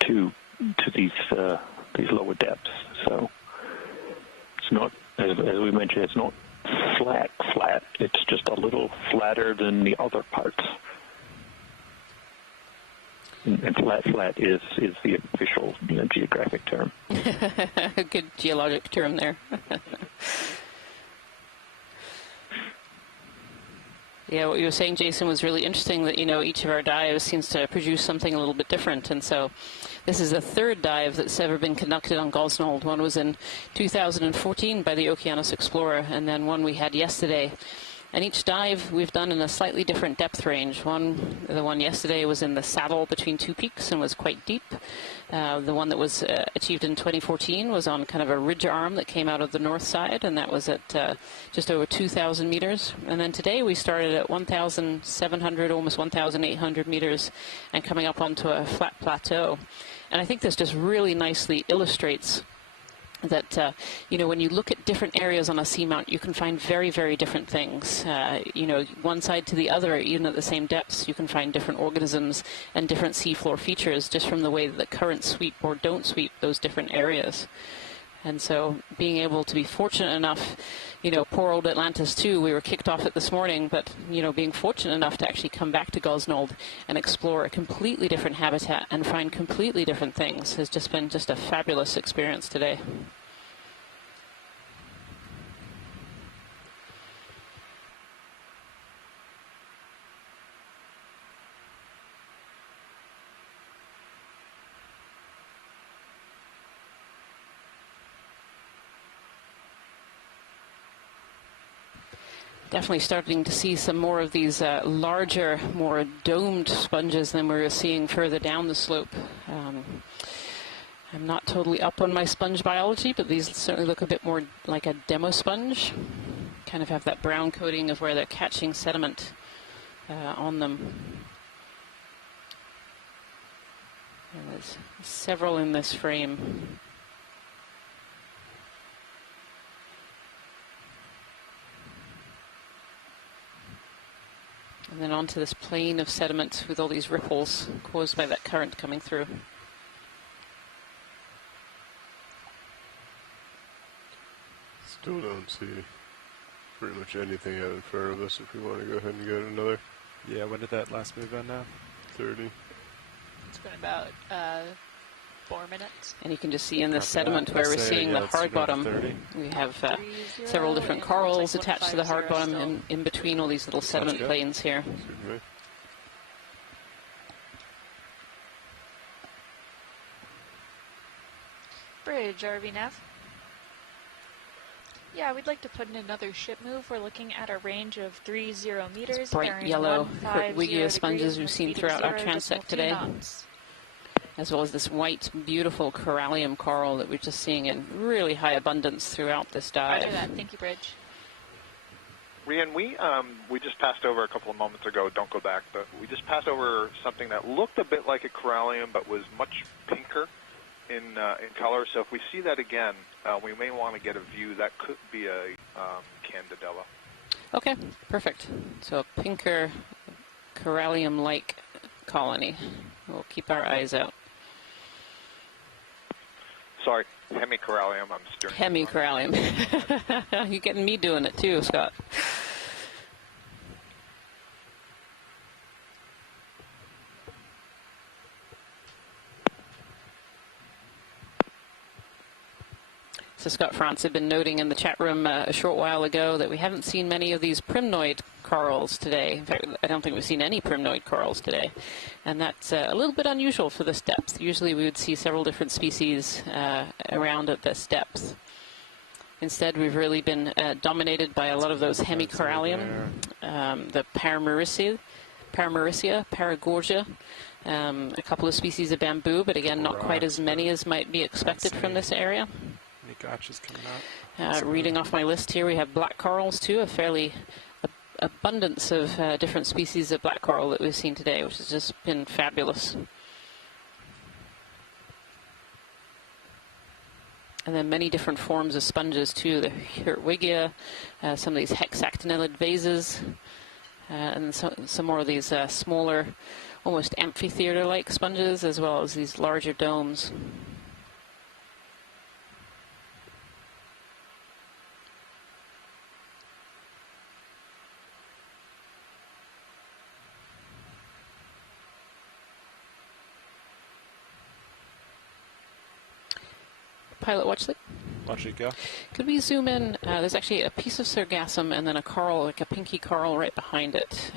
to these lower depths. So it's not, as we mentioned, it's not flat. It's just a little flatter than the other parts. And flat is the official geographic term. A good geologic term there. Yeah, what you were saying, Jason, was really interesting that, each of our dives seems to produce something a little bit different. And so this is the third dive that's ever been conducted on Gosnold. One was in 2014 by the Okeanos Explorer, and then one we had yesterday. And each dive we've done in a slightly different depth range. The one yesterday was in the saddle between two peaks and was quite deep. The one that was achieved in 2014 was on kind of a ridge arm that came out of the north side, and that was at just over 2,000 meters. And then today we started at 1,700, almost 1,800 meters, and coming up onto a flat plateau. And I think this just really nicely illustrates that, when you look at different areas on a seamount, you can find very, very different things. One side to the other, even at the same depths, you can find different organisms and different seafloor features just from the way that the currents sweep or don't sweep those different areas. And so being able to be fortunate enough, poor old Atlantis II, we were kicked off it this morning, but, being fortunate enough to actually come back to Gosnold and explore a completely different habitat and find completely different things has just been just a fabulous experience today. Definitely starting to see some more of these larger, more domed sponges than we were seeing further down the slope. I'm not totally up on my sponge biology, but these certainly look a bit more like a demo sponge. Kind of have that brown coating of where they're catching sediment on them. And there's several in this frame. And then onto this plane of sediment with all these ripples caused by that current coming through. Still don't see pretty much anything out in front of us if we want to go ahead and get another. Yeah, when did that last move on now? 30. It's been about 4 minutes. And you can just see in this sediment where we're seeing the hard bottom, we have several different corals attached to the hard bottom and in between all these little sediment planes here. Bridge, RV Nav. Yeah, we'd like to put in another ship move. We're looking at a range of 30 meters. It's bright yellow Wigia sponges we've seen throughout our transect today, as well as this white, beautiful corallium coral that we're just seeing in really high abundance throughout this dive. Roger that. Thank you, Bridge. Rian, we just passed over a couple of moments ago, don't go back, but we just passed over something that looked a bit like a corallium but was much pinker in color. So if we see that again, we may want to get a view. That could be a Candidella. Okay, perfect. So a pinker corallium-like colony. We'll keep our eyes out. Sorry, hemicorallium. I'm steering. Hemicorallium. You're getting me doing it too, Scott. So Scott France had been noting in the chat room a short while ago that we haven't seen many of these primnoid corals today. In fact, I don't think we've seen any primnoid corals today. And that's a little bit unusual for this depth. Usually we would see several different species around at this depth. Instead, we've really been dominated by a lot of those hemicorallium, the Paramaricia, Paragorgia, a couple of species of bamboo, but again, not quite as many as might be expected from this area. Any gotchas coming up? Reading off my list here, we have black corals too, a fairly abundance of different species of black coral that we've seen today, which has just been fabulous. And then many different forms of sponges too, the Hertwiggia, some of these hexactinellid vases, and some more of these smaller, almost amphitheater-like sponges, as well as these larger domes. Pilot, watch it. Watch it go. Could we zoom in? There's actually a piece of sargassum and then a coral, like a pinky coral right behind it.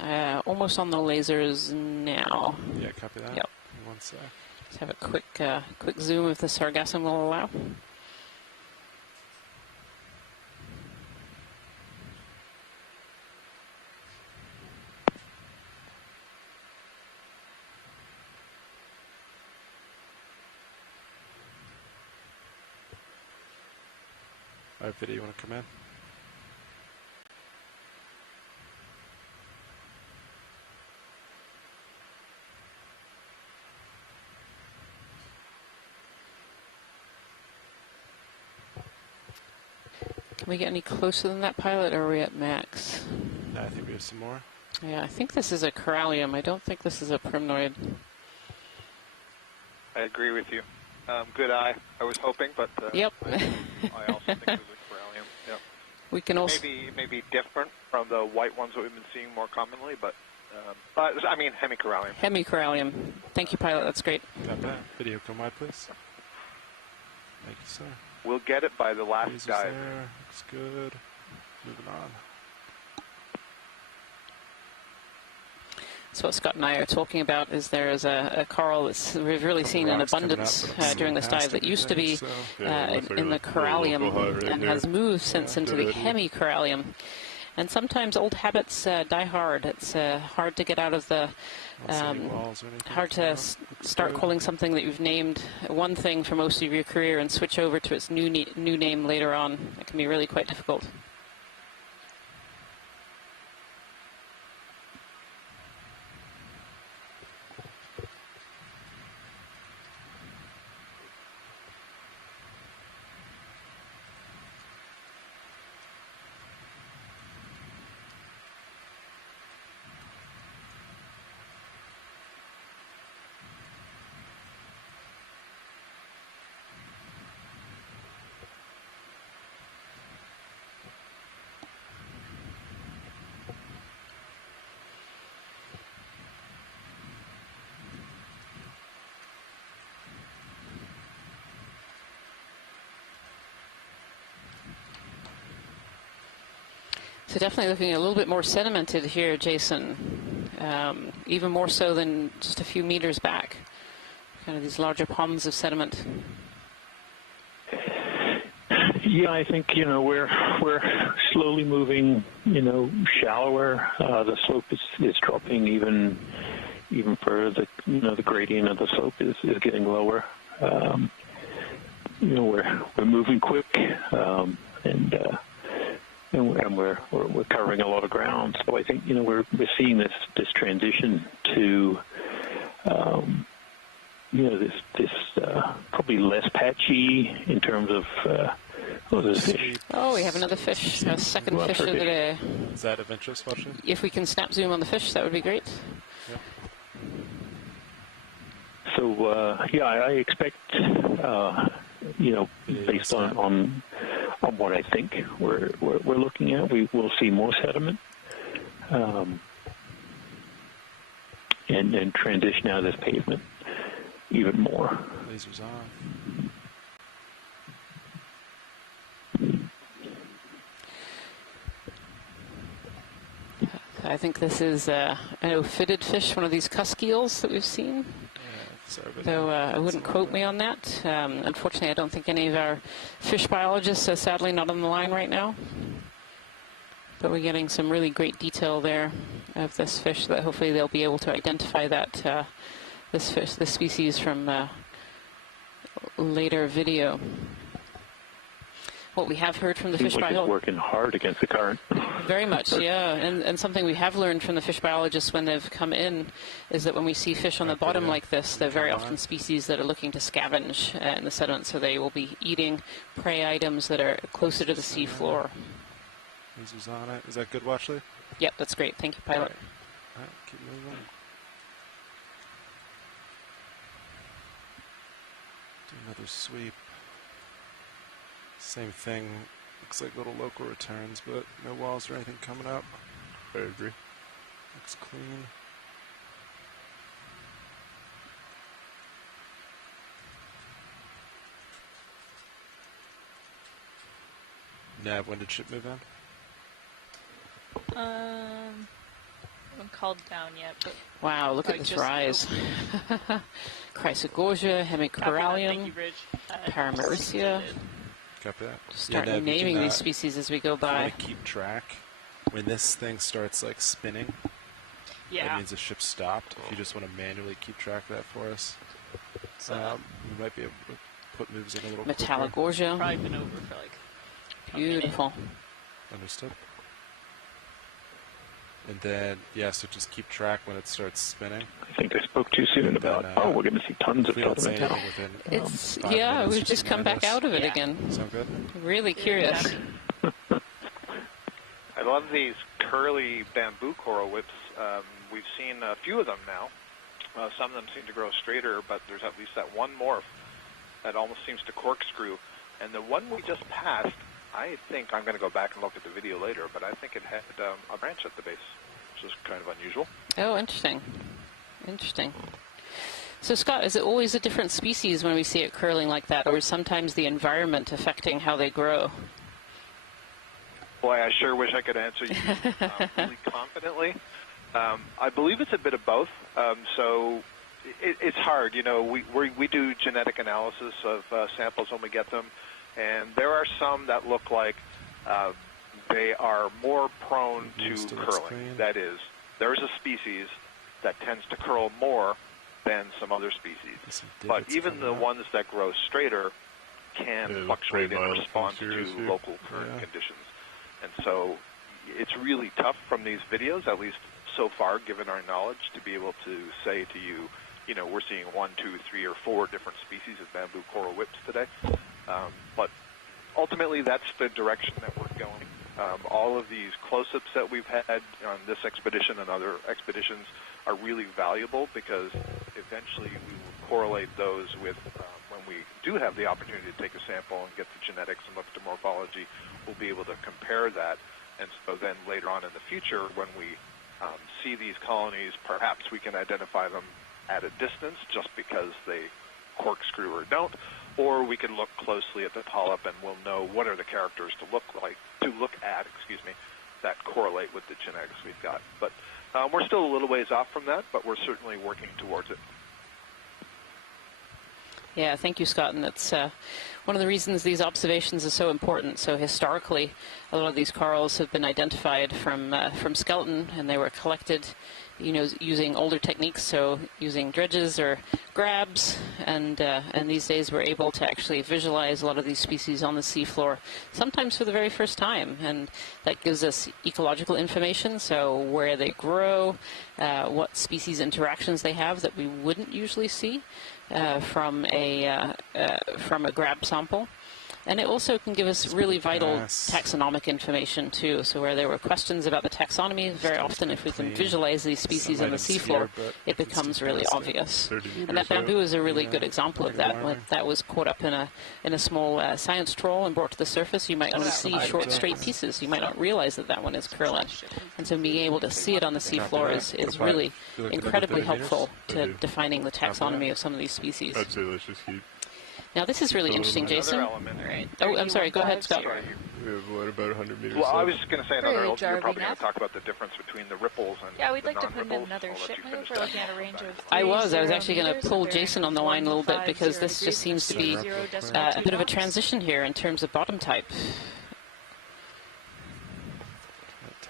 Almost on the lasers now. Yeah, copy that. Yep. One sec. Let's have a quick zoom if the sargassum will allow. All right, video, you want to come in? Can we get any closer than that, pilot, or are we at max? No, I think we have some more. Yeah, I think this is a corallium. I don't think this is a primnoid. I agree with you. Good eye. I was hoping, but yep. I also think it was a corallium. Yep. We can also maybe different from the white ones that we've been seeing more commonly, but I mean hemicorallium. Hemicorallium. Thank you, pilot. That's great. Got that. Video come wide, please. Thank you, sir. We'll get it by the last Lasers dive. There. Looks good. Moving on. So what Scott and I are talking about is there is a coral that we've really seen in abundance during this dive that used to be in the corallium and has moved since into the hemicorallium. And sometimes old habits die hard. It's hard to get out of the, hard to start calling something that you've named one thing for most of your career and switch over to its new name later on. It can be really quite difficult. So definitely looking a little bit more sedimented here, Jason, even more so than just a few meters back. Kind of these larger ponds of sediment. Yeah, I think we're slowly moving shallower. The slope is dropping even further. The gradient of the slope is getting lower. We're moving quick and we're covering a lot of ground. So I think we're seeing this transition to this probably less patchy in terms of there's a fish. Oh, we have another fish, a second fish of the day. Is that of interest, Watson? If we can snap zoom on the fish, that would be great. Yeah. So I expect based on what I think we're looking at, we will see more sediment and transition out of this pavement even more. Lasers on. I think this is an ophidiid fish, one of these cusk eels that we've seen. Though I wouldn't quote me on that. Unfortunately, I don't think any of our fish biologists are sadly not on the line right now. But we're getting some really great detail there of this fish that hopefully they'll be able to identify that this species from later video. What we have heard from the fish biologists, working hard against the current. Very much, yeah. And something we have learned from the fish biologists when they've come in is that when we see fish on the bottom like this, they're very often species that are looking to scavenge in the sediment, so they will be eating prey items that are closer to the sea floor. Lasers on it. Is that good, Watchley? Yep, that's great. Thank you, pilot. All right, keep moving. Do another sweep. Same thing. Looks like little local returns, but no walls or anything coming up. I agree. Looks clean. Nav, when did ship move in? I haven't called down yet, but wow, look at this rise. Chrysogorgia, Hemicorallium, Paramaricia. Copy that. Just start naming these species as we go by. If you want to keep track, when this thing starts like spinning, that means the ship stopped. If you just want to manually keep track of that for us, we might be able to put moves in a little Metallogorgia. Probably been over for like beautiful. Understood. And then, so just keep track when it starts spinning. I think I spoke too soon about, we're going to see tons of sediment now. It's, we've just come back out of it again. Sound good? Really curious. I love these curly bamboo coral whips. We've seen a few of them now. Some of them seem to grow straighter, but there's at least that one morph that almost seems to corkscrew. And the one we just passed, I think I'm going to go back and look at the video later, but I think it had a branch at the base, which is kind of unusual. Oh, interesting. Interesting. So, Scott, is it always a different species when we see it curling like that, or is sometimes the environment affecting how they grow? Boy, I sure wish I could answer you really confidently. I believe it's a bit of both. So it's hard. You know, we do genetic analysis of samples when we get them. And there are some that look like they are more prone to curling. That is, there's a species that tends to curl more than some other species. But even the ones that grow straighter can fluctuate in response to local current conditions. And so it's really tough from these videos, at least so far, given our knowledge, to be able to say to you, you know, we're seeing 1, 2, 3, or 4 different species of bamboo coral whips today. But ultimately, that's the direction that we're going. All of these close-ups that we've had on this expedition and other expeditions are really valuable because eventually we will correlate those with when we do have the opportunity to take a sample and get the genetics and look at the morphology, we'll be able to compare that. And so then later on in the future, when we see these colonies, perhaps we can identify them at a distance just because they corkscrew or don't, or we can look closely at the polyp and we'll know what are the characters to look at, that correlate with the genetics we've got. But we're still a little ways off from that, but we're certainly working towards it. Yeah, thank you, Scott. And that's one of the reasons these observations are so important. So historically, a lot of these corals have been identified from skeleton, and they were collected, you know, using older techniques, so using dredges or grabs. And these days, we're able to actually visualize a lot of these species on the seafloor, sometimes for the very first time. And that gives us ecological information, so where they grow, what species interactions they have that we wouldn't usually see. From a grab sample, and it also can give us really vital taxonomic information too. So where there were questions about the taxonomy, very often if we can visualize these species on the seafloor, it becomes really obvious. And that bamboo is a really good example of that. When that was caught up in a small science trawl and brought to the surface, you might only see short, straight pieces. You might not realize that one is curling. And so being able to see it on the seafloor is really incredibly helpful to defining the taxonomy of some of these species. I'd say let's just keep Now this is really interesting, Jason. Right. Oh, I'm sorry. Go ahead, Scott. We have what, about 100 meters Well, I left? was just going to say another. You're probably going to talk about the difference between the ripples and yeah, we'd like the to put in another ship move. We're looking at a range of I was actually going to pull Jason on the line a little bit because this just seems to be a bit of a transition here in terms of bottom type.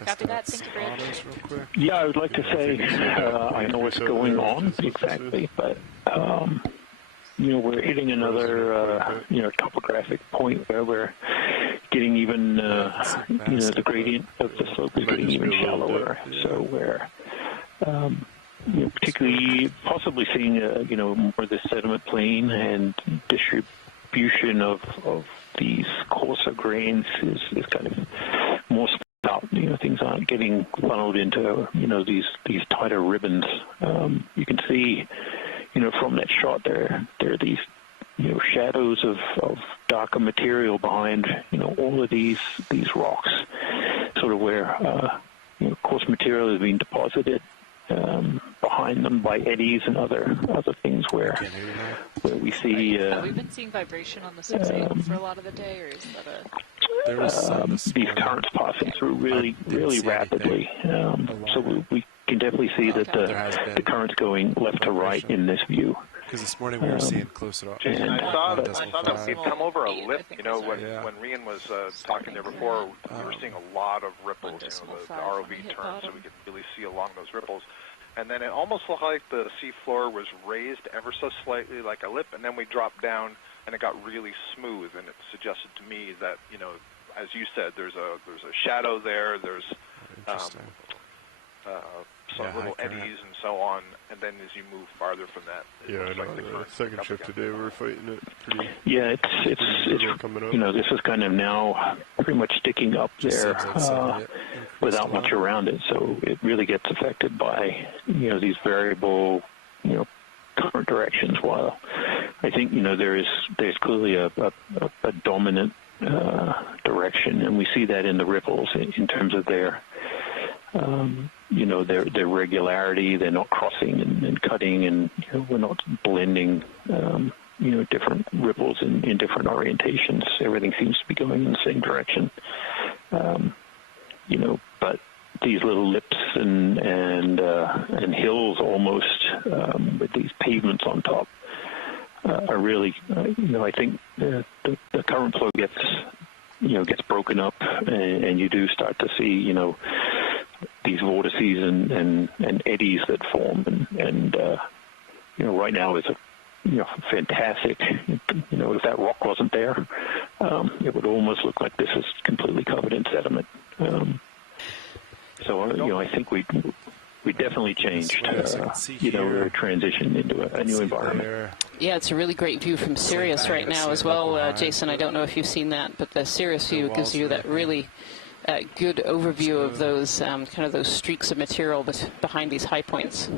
Copy that. Thank you, Bridge. Yeah, I would like to say I know what's going on exactly, but we're hitting another topographic point where we're getting even the gradient of the slope is getting even shallower. So we're particularly possibly seeing more of the sediment plain and distribution of these coarser grains is kind of more spread out. Things aren't getting funneled into these tighter ribbons. You can see from that shot there are these shadows of darker material behind all of these rocks, sort of where coarse material is being deposited behind them by eddies and other things where we see. Have we been seeing vibration on the 6-8 for a lot of the day, or is that there was these currents passing through really rapidly. So we can definitely see that the current's going left to right in this view. Because this morning we were seeing close to. Jason, I saw that we'd come over a lip. When Rian was talking there before, we were seeing a lot of ripples. The ROV turned, so we could really see along those ripples. And then it almost looked like the seafloor was raised ever so slightly, like a lip, and then we dropped down, and it got really smooth. And it suggested to me that, as you said, there's a shadow there. There's some little eddies and so on, and then as you move farther from that, I know. Like the second shift today, we're fighting it pretty. Yeah, it's coming up. This is kind of now pretty much sticking up there without much around it, so it really gets affected by these variable current directions. While I think there's clearly a dominant direction, and we see that in the ripples in terms of their their regularity. They're not crossing and cutting, and we're not blending different ripples in different orientations. Everything seems to be going in the same direction. But these little lips and hills almost with these pavements on top are really, I think the current flow gets broken up, and you do start to see, these vortices and eddies that form, and right now is a fantastic. If that rock wasn't there, it would almost look like this is completely covered in sediment. So I think we definitely changed, transition into a new environment. Yeah, it's a really great view from Sirius right now as well, Jason. I don't know if you've seen that, but the Sirius view gives you that really good overview of those kind of those streaks of material behind these high points.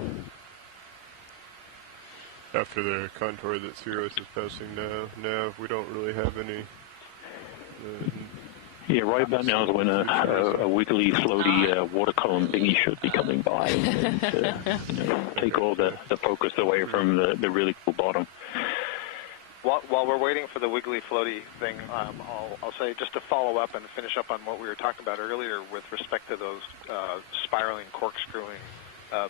After the contour that Sirius is passing now, we don't really have any. Yeah, right about now is when a wiggly, floaty water column thingy should be coming by and take all the focus away from the really cool bottom. While we're waiting for the wiggly, floaty thing, I'll say, just to follow up and finish up on what we were talking about earlier with respect to those spiraling, corkscrewing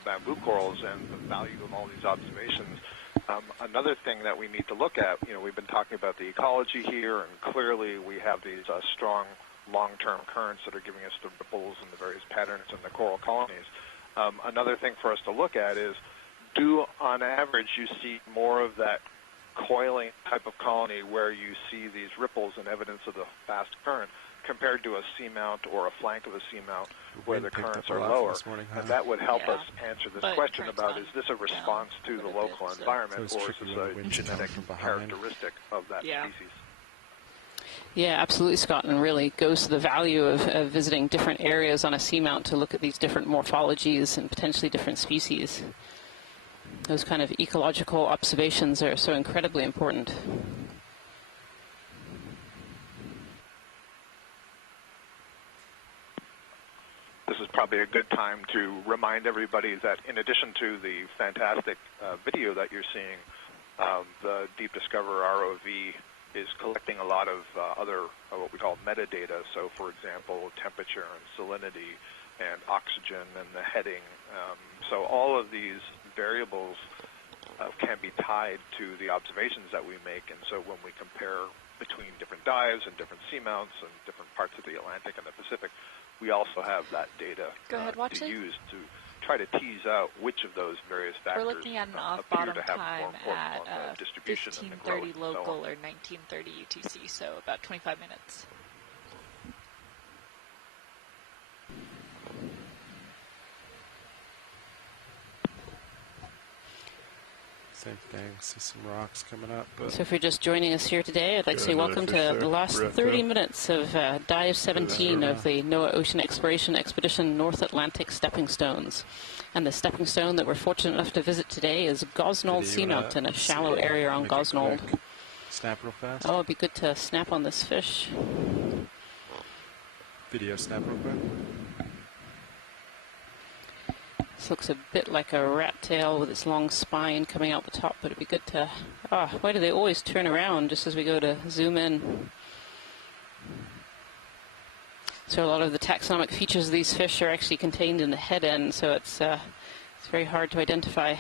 bamboo corals and the value of all these observations. Another thing that we need to look at, we've been talking about the ecology here, and clearly we have these strong long-term currents that are giving us the ripples and the various patterns in the coral colonies. Another thing for us to look at is, on average, you see more of that coiling type of colony where you see these ripples and evidence of the fast current compared to a seamount or a flank of a seamount where the currents are lower. And that would help us answer this question about, is this a response to the local environment, or is this a genetic characteristic of that species? Yeah, absolutely, Scott, and really goes to the value of visiting different areas on a seamount to look at these different morphologies and potentially different species. Those kind of ecological observations are so incredibly important. This is probably a good time to remind everybody that in addition to the fantastic video that you're seeing The Deep Discover ROV is collecting a lot of other what we call metadata. So, for example, temperature and salinity and oxygen and the heading. So all of these variables can be tied to the observations that we make. And so when we compare between different dives and different seamounts and different parts of the Atlantic and the Pacific, we also have that data to use to try to tease out which of those various factors We're looking at an off-bottom time at 15:30 local or 19:30 UTC, so about 25 minutes. Same thing, see some rocks coming up. So if you're just joining us here today, I'd like to say welcome to the last 30 minutes of Dive 17 of the NOAA Ocean Exploration Expedition North Atlantic Stepping Stones. And the stepping stone that we're fortunate enough to visit today is Gosnold Seamount in a shallow area on Gosnold. Snap real fast. Oh, it'd be good to snap on this fish. Video snap real quick. This looks a bit like a rat tail with its long spine coming out the top, but it'd be good to... why do they always turn around just as we go to zoom in? So a lot of the taxonomic features of these fish are actually contained in the head end, so it's very hard to identify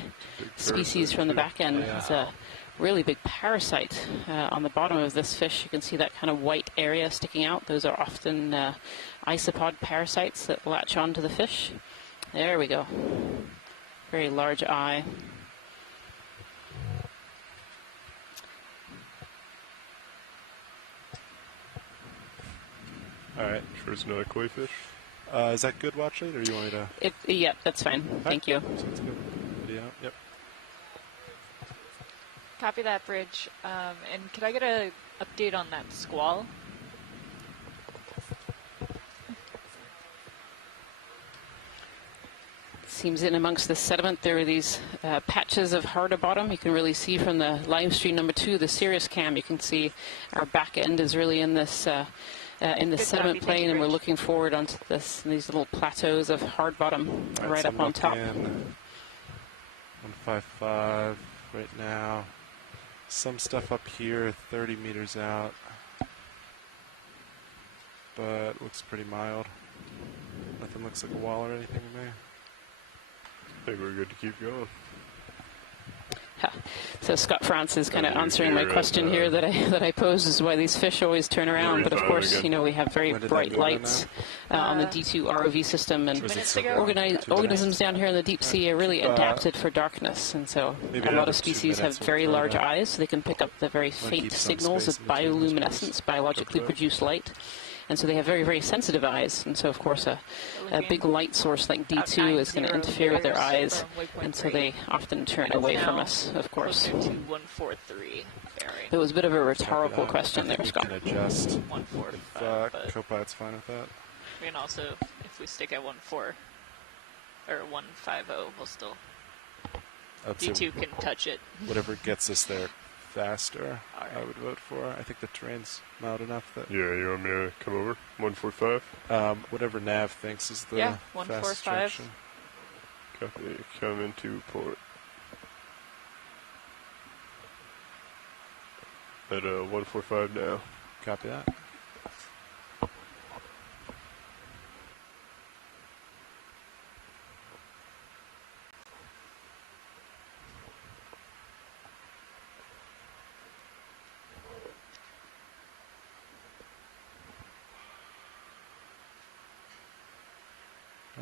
species from the back end. It's a really big parasite on the bottom of this fish. You can see that kind of white area sticking out. Those are often isopod parasites that latch onto the fish. There we go. Very large eye. All right. Sure it's not a koi fish? Is that good, watch it, or you want me to? Yeah, that's fine. Thank you. Sounds good. Video, yep. Copy that, Bridge. And could I get an update on that squall? Seems in amongst the sediment there are these patches of harder bottom. You can really see from the live stream number 2, the Sirius cam. You can see our back end is really in this sediment plane, and we're looking forward onto these little plateaus of hard bottom right up on top. 155 right now. Some stuff up here, 30 meters out, but looks pretty mild. Nothing looks like a wall or anything to me. I think we're good to keep going. So Scott France is kind of answering my question here that I posed, is why these fish always turn around. But of course, you know, we have very bright lights on the D2 ROV system, and organisms down here in the deep sea are really adapted for darkness, and so a lot of species have very large eyes, so they can pick up the very faint signals of bioluminescence, biologically produced light. And so they have very, very sensitive eyes. And so, of course, a big light source like D2 is going to interfere with their eyes. And so they often turn away from us, of course. 143 bearing. It was a bit of a rhetorical question there, Scott. You can adjust. If Copilot's fine with that. We can also, if we stick at 1.4 or 150, we'll still... D2 can touch it. Whatever gets us there faster, I would vote for. I think the terrain's mild enough that... Yeah, you want me to come over? 145? Whatever Nav thinks is the fastest direction. Copy. Come into port. At 145 now. Copy that.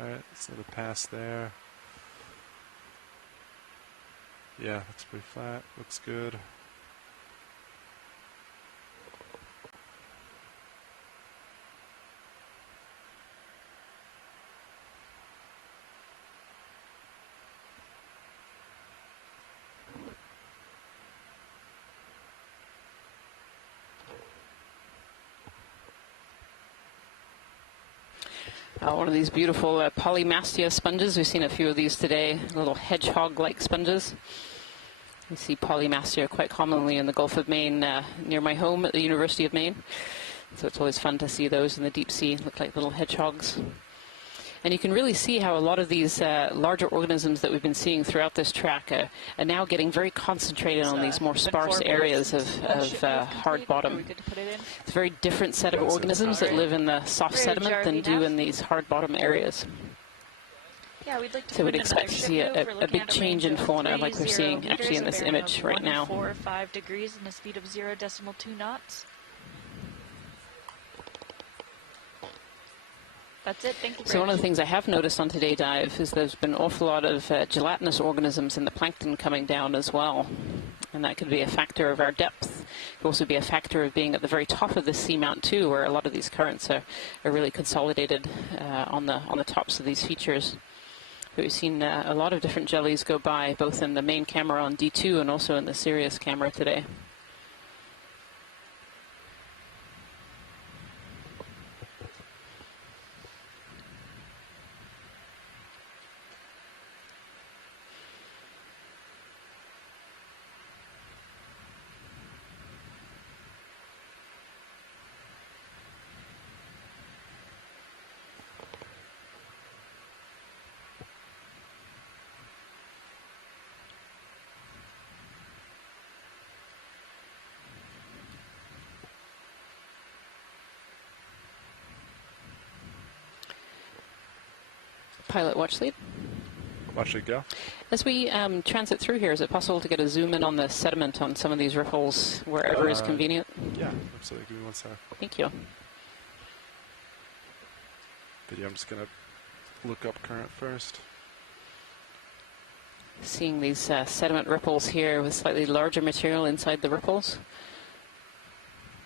Alright, so the pass there. Yeah, looks pretty flat, looks good. One of these beautiful polymastia sponges. We've seen a few of these today, little hedgehog-like sponges. We see polymastia quite commonly in the Gulf of Maine, near my home at the University of Maine. So it's always fun to see those in the deep sea, look like little hedgehogs. And you can really see how a lot of these larger organisms that we've been seeing throughout this track are now getting very concentrated on these more sparse areas of hard bottom. It's a very different set of organisms that live in the soft sediment than do in these hard bottom areas. Yeah, we'd like to so we'd expect to see a big change in fauna like we're seeing actually in this image right now. 4 or 5 degrees and a speed of 0.2 knots. That's it. Thank you. So one of the things I have noticed on Today Dive is there's been an awful lot of gelatinous organisms in the plankton coming down as well. And that could be a factor of our depth. It could also be a factor of being at the very top of the seamount too, where a lot of these currents are really consolidated on the tops of these features. But we've seen a lot of different jellies go by, both in the main camera on D2 and also in the Sirius camera today. Pilot watch lead. Watch lead go. As we transit through here, is it possible to get a zoom in on the sediment on some of these riffles wherever is convenient? Yeah, absolutely. Give me 1 second. Thank you. But yeah, I'm just going to look up current first. Seeing these sediment ripples here with slightly larger material inside the ripples,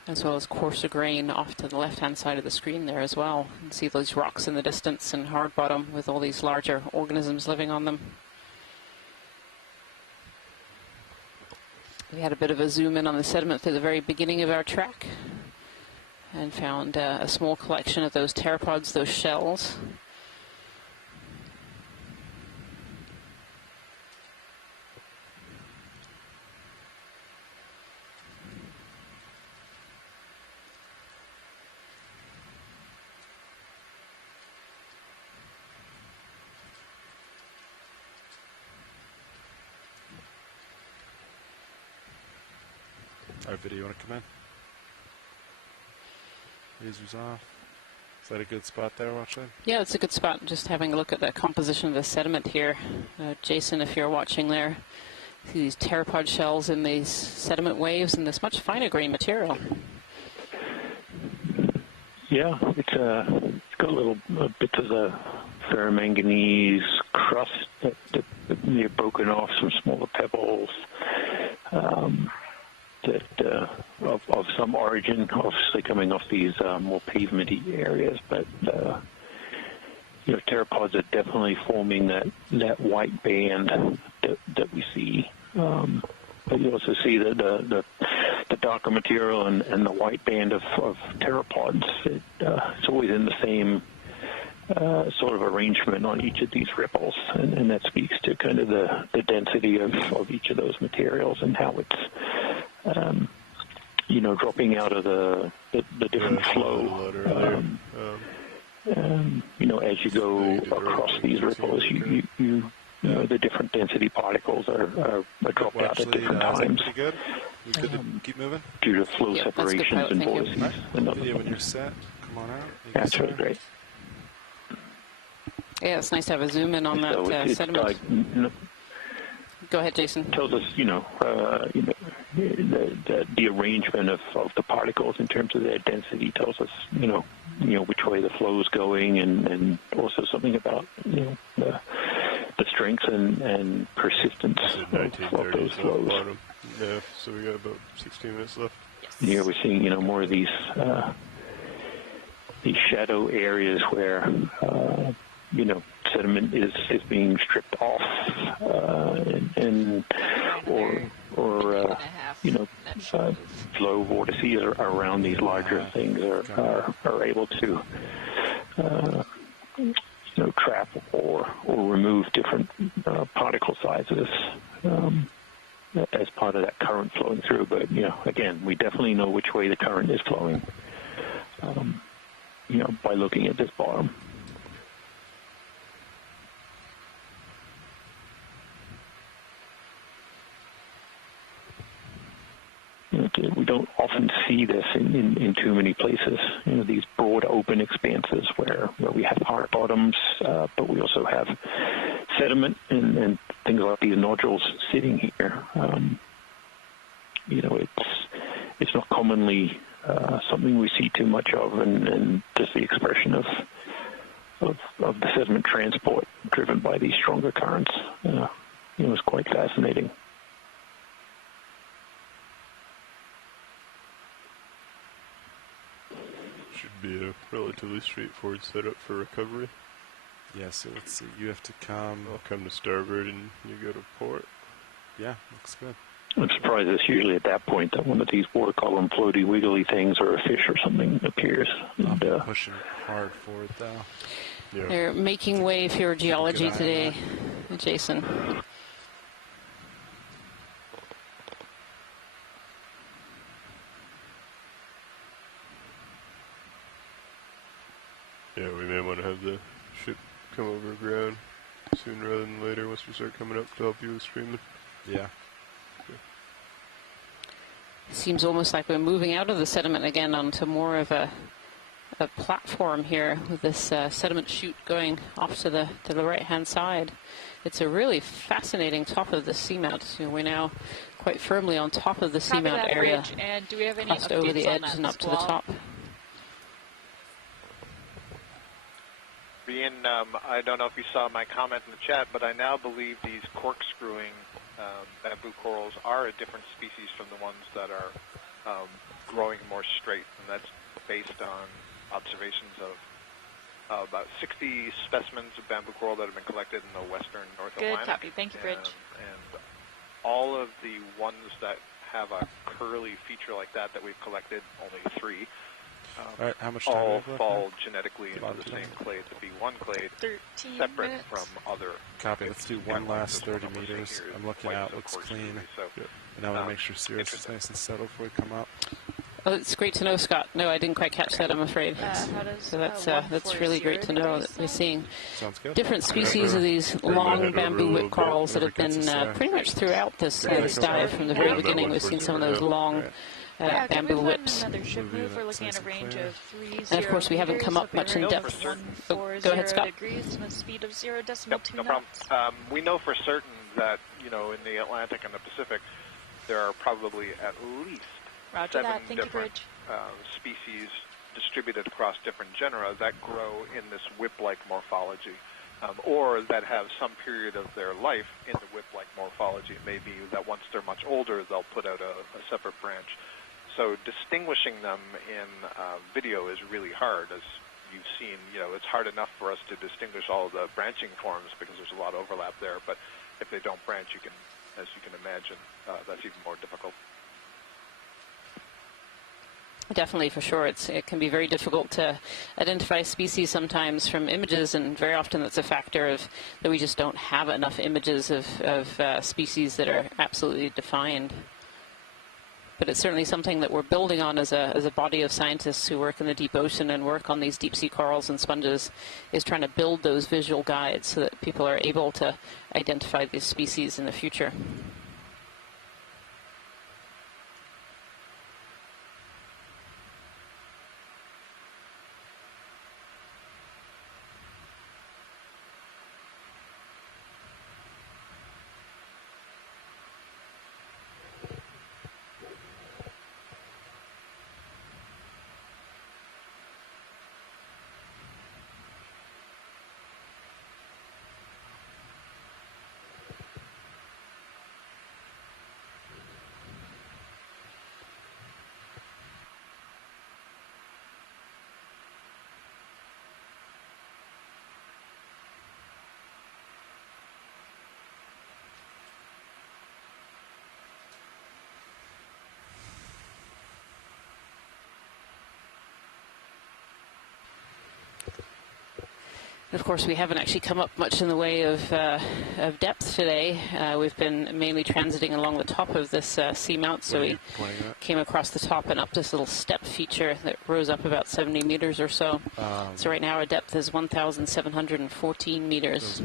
as well as coarser grain off to the left-hand side of the screen there as well. You can see those rocks in the distance and hard bottom with all these larger organisms living on them. We had a bit of a zoom in on the sediment at the very beginning of our track and found a small collection of those pteropods, those shells. Alright, video, you want to come in? Lasers off. Is that a good spot there, watching? Yeah, it's a good spot. Just having a look at the composition of the sediment here. Jason, if you're watching there, see these pteropod shells in these sediment waves and this much finer grain material. Yeah, it's got little bits of the ferromanganese crust that they're broken off, some smaller pebbles. That of some origin, obviously coming off these more pavementy areas, but pteropods are definitely forming that white band that we see. But you also see the darker material and the white band of pteropods. It's always in the same sort of arrangement on each of these ripples, and that speaks to kind of the density of each of those materials and how it's dropping out of the different flow. As you go across these ripples, the different density particles are dropped out at different times. Pretty good. We good to keep moving? Due to flow separations and vortices. Video when you're set. Come on out. That's really great. Yeah, it's nice to have a zoom in on that sediment. Go ahead, Jason. Tells us, the arrangement of the particles in terms of their density tells us, which way the flow is going, and also something about, the strength and persistence of those flows. Yeah, so we got about 16 minutes left. Here we're seeing, more of these shadow areas where, sediment is being stripped off, flow vortices around these larger things are able to, trap or remove different particle sizes as part of that current flowing through. But again, we definitely know which way the current is flowing, by looking at this bottom. we don't often see this in too many places. These broad open expanses where we have hard bottoms, but we also have sediment and things like these nodules sitting here. It's not commonly something we see too much of, and just the expression of the sediment transport driven by these stronger currents is quite fascinating. Should be a relatively straightforward setup for recovery. Yeah, so let's see. You have to come... I'll come to starboard and you go to port. Yeah, looks good. I'm surprised it's usually at that point that one of these water column floaty wiggly things or a fish or something appears. I'm pushing hard forward, though. Yeah. They're making way for your geology today, Jason. Yeah, we may want to have the ship come over ground sooner rather than later once we start coming up to help you with streaming. Yeah. It seems almost like we're moving out of the sediment again onto more of a platform here with this sediment chute going off to the right-hand side. It's a really fascinating top of the seamount. We're now quite firmly on top of the seamount area, and do we have any crossed over the edge and up to the top. Ian, I don't know if you saw my comment in the chat, but I now believe these corkscrewing bamboo corals are a different species from the ones that are growing more straight, and that's based on observations of about 60 specimens of bamboo coral that have been collected in the western North Atlantic. Good copy. Thank you, Bridge. And all of the ones that have a curly feature like that we've collected, only 3, all right, how much time all fall genetically into the same clade, the B1 clade, 13 separate minutes. from other. Copy. Let's do one last 30 meters. I'm looking out. Looks clean. And I want to make sure Sirius is nice and settled before we come up. Oh, it's great to know, Scott. No, I didn't quite catch that, I'm afraid. So that's really great to know that we're seeing different species of these long bamboo whip corals that have been pretty much throughout this dive from the very beginning. We've seen some of those long bamboo whips. And of course, we haven't come up much in depth. Go ahead, Scott. No problem. We know for certain that, in the Atlantic and the Pacific, there are probably at least 7 different species distributed across different genera that grow in this whip-like morphology, or that have some period of their life in the whip-like morphology. It may be that once they're much older, they'll put out a separate branch. So distinguishing them in video is really hard. As you've seen, it's hard enough for us to distinguish all of the branching forms because there's a lot of overlap there, but if they don't branch, as you can imagine, that's even more difficult. Definitely, for sure. It can be very difficult to identify species sometimes from images, and very often that's a factor of that we just don't have enough images of species that are absolutely defined. But it's certainly something that we're building on as a body of scientists who work in the deep ocean and work on these deep sea corals and sponges, is trying to build those visual guides so that people are able to identify these species in the future. Of course, we haven't actually come up much in the way of depth today. We've been mainly transiting along the top of this seamount, so we came across the top and up this little step feature that rose up about 70 meters or so. So right now our depth is 1,714 meters.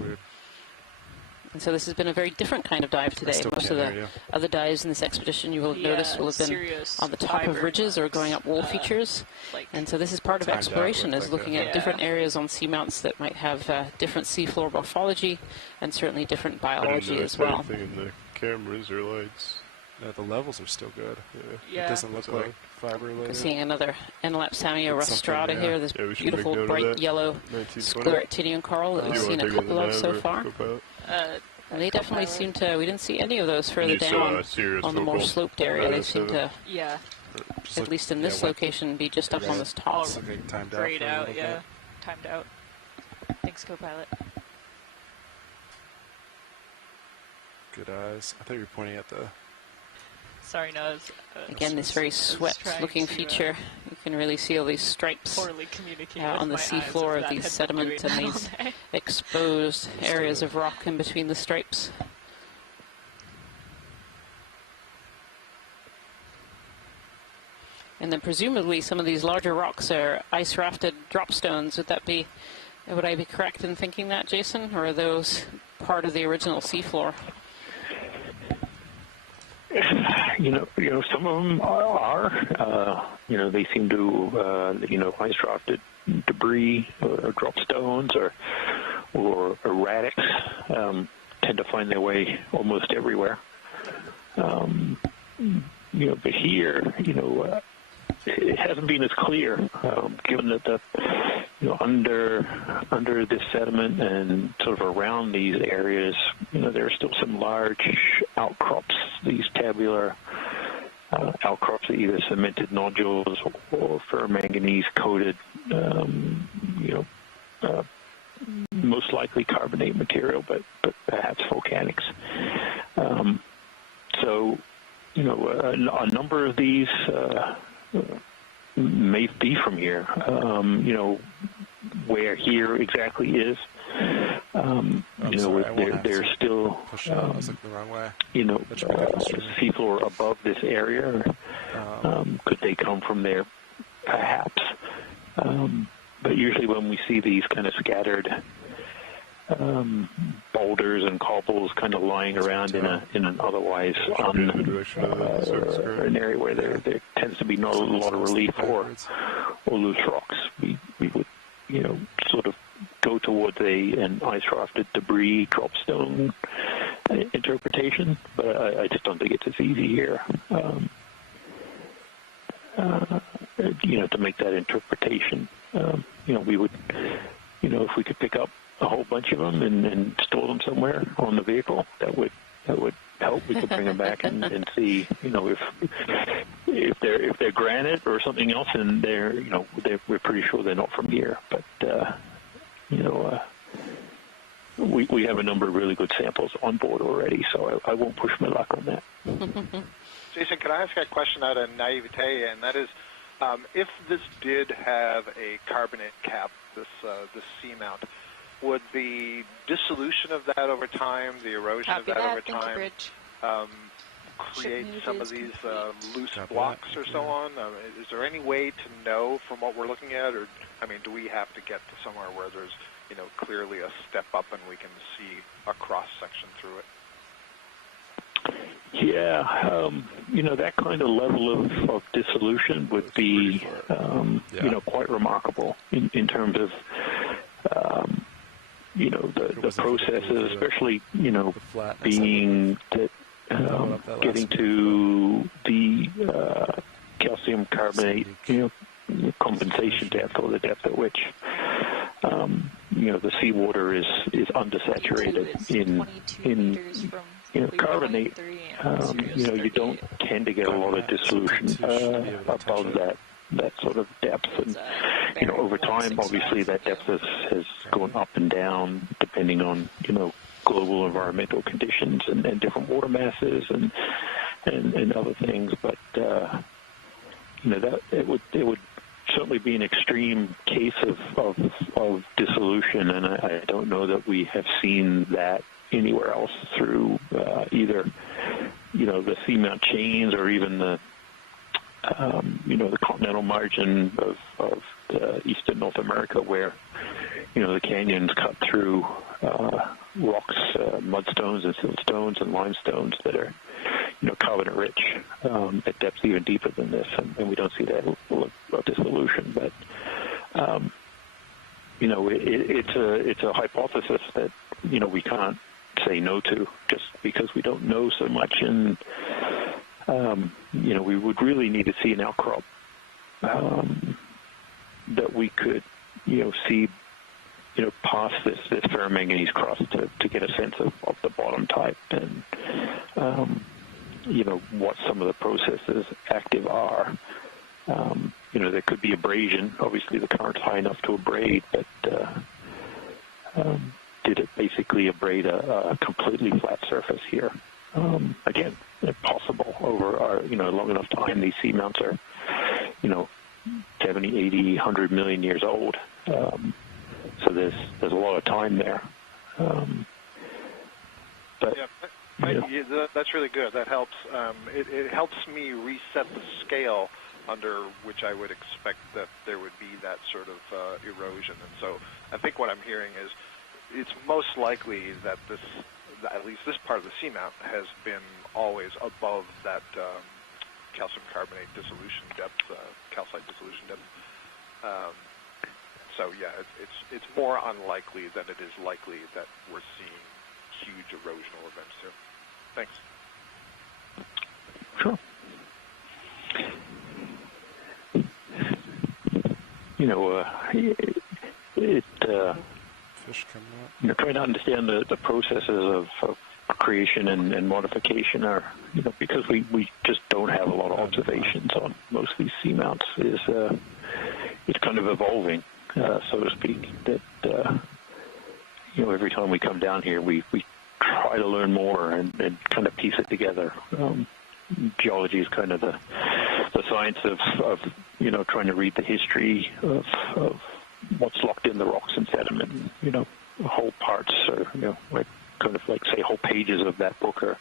And so this has been a very different kind of dive today. Most of the other dives in this expedition you will have noticed will have been on the top of ridges or going up wall features. And so this is part of exploration, is looking at different areas on seamounts that might have different seafloor morphology and certainly different biology as well. Anything in the cameras or lights. No, the levels are still good. It doesn't look like fiber related. We're seeing another Enlapsamia rostrata here, this beautiful bright yellow scleractinian coral that we've seen a couple of so far. And they definitely seem to, we didn't see any of those further down on the more sloped area. They seem to, at least in this location, be just up on this top. Grayed out, timed out. Thanks, co-pilot. Good eyes. I thought you were pointing at the... Sorry, no. Again, this very swept-looking feature. You can really see all these stripes on the seafloor of these sediment and these exposed areas of rock in between the stripes. And then presumably some of these larger rocks are ice-rafted drop stones. Would I be correct in thinking that, Jason? Or are those part of the original seafloor? Some of them are. They seem to, ice-rafted debris or drop stones or erratics tend to find their way almost everywhere. But here, it hasn't been as clear, given that under this sediment and sort of around these areas, there are still some large outcrops, these tabular outcrops of either cemented nodules or ferromanganese coated, most likely carbonate material, but perhaps volcanics. A number of these may be from here. Where here exactly is, they're still, seafloor above this area. Could they come from there? Perhaps. But usually when we see these kind of scattered boulders and cobbles kind of lying around in an otherwise an area where there tends to be not a lot of relief or loose rocks, we would sort of go towards an ice-rafted debris drop stone interpretation, but I just don't think it's as easy here to make that interpretation. We would, if we could pick up a whole bunch of them and store them somewhere on the vehicle, that would help. We could bring them back and see, if they're granite or something else, and we're pretty sure they're not from here. But we have a number of really good samples on board already, so I won't push my luck on that. Jason, can I ask a question out of naivete, and that is, if this did have a carbonate cap, this seamount, would the dissolution of that over time, the erosion of that over time, create some of these loose blocks or so on? Is there any way to know from what we're looking at, or do we have to get to somewhere where there's clearly a step up and we can see a cross section through it? Yeah, that kind of level of dissolution would be, quite remarkable in terms of, the processes, especially, being that, getting to the calcium carbonate, compensation depth, or the depth at which, the seawater is undersaturated in carbonate. You don't tend to get a lot of dissolution above that sort of depth, and over time, obviously, that depth has gone up and down depending on global environmental conditions and different water masses and other things. But that it would certainly be an extreme case of dissolution, and I don't know that we have seen that anywhere else through either the seamount chains or even the continental margin of eastern North America, where the canyons cut through rocks, mudstones and siltstones and limestones that are, carbonate rich at depths even deeper than this, and we don't see that dissolution. But it's a hypothesis that we can't say no to just because we don't know so much, and we would really need to see an outcrop that we could see past this ferromanganese crust to get a sense of the bottom type and what some of the processes active are. There could be abrasion. Obviously, the current's high enough to abrade, but did it basically abrade a completely flat surface here? Again, possible over a long enough time. These seamounts are 70, 80, 100 million years old. So there's a lot of time there. That's really good. That helps. It helps me reset the scale under which I would expect that there would be that sort of erosion. And so I think what I'm hearing is it's most likely that at least this part of the seamount has been always above that calcium carbonate dissolution depth, calcite dissolution depth. So yeah, it's more unlikely than it is likely that we're seeing huge erosional events here. Thanks. Sure. Fish coming up. Trying to understand the processes of creation and modification are, because we just don't have a lot of observations on most of these seamounts, it's kind of evolving, so to speak, that, every time we come down here, we try to learn more and kind of piece it together. Geology is kind of the science of trying to read the history of what's locked in the rocks and sediment. Whole parts are, say whole pages of that book are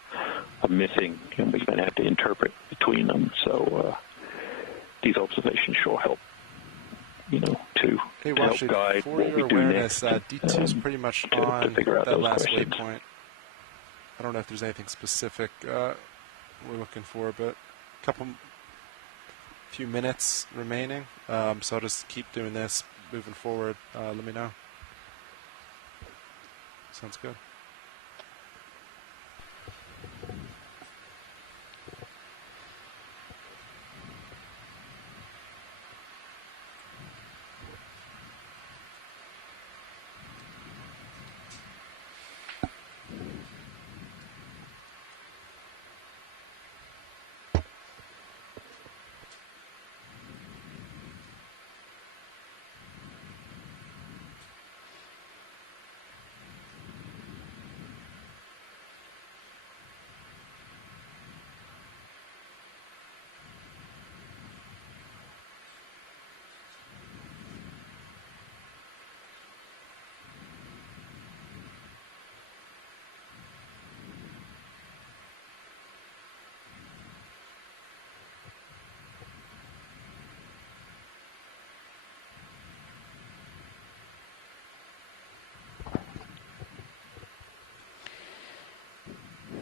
missing, and we're going to have to interpret between them. So these observations sure help, to help guide what we do next. D2 is pretty much on that last waypoint. I don't know if there's anything specific we're looking for, but few minutes remaining. So I'll just keep doing this, moving forward. Let me know. Sounds good.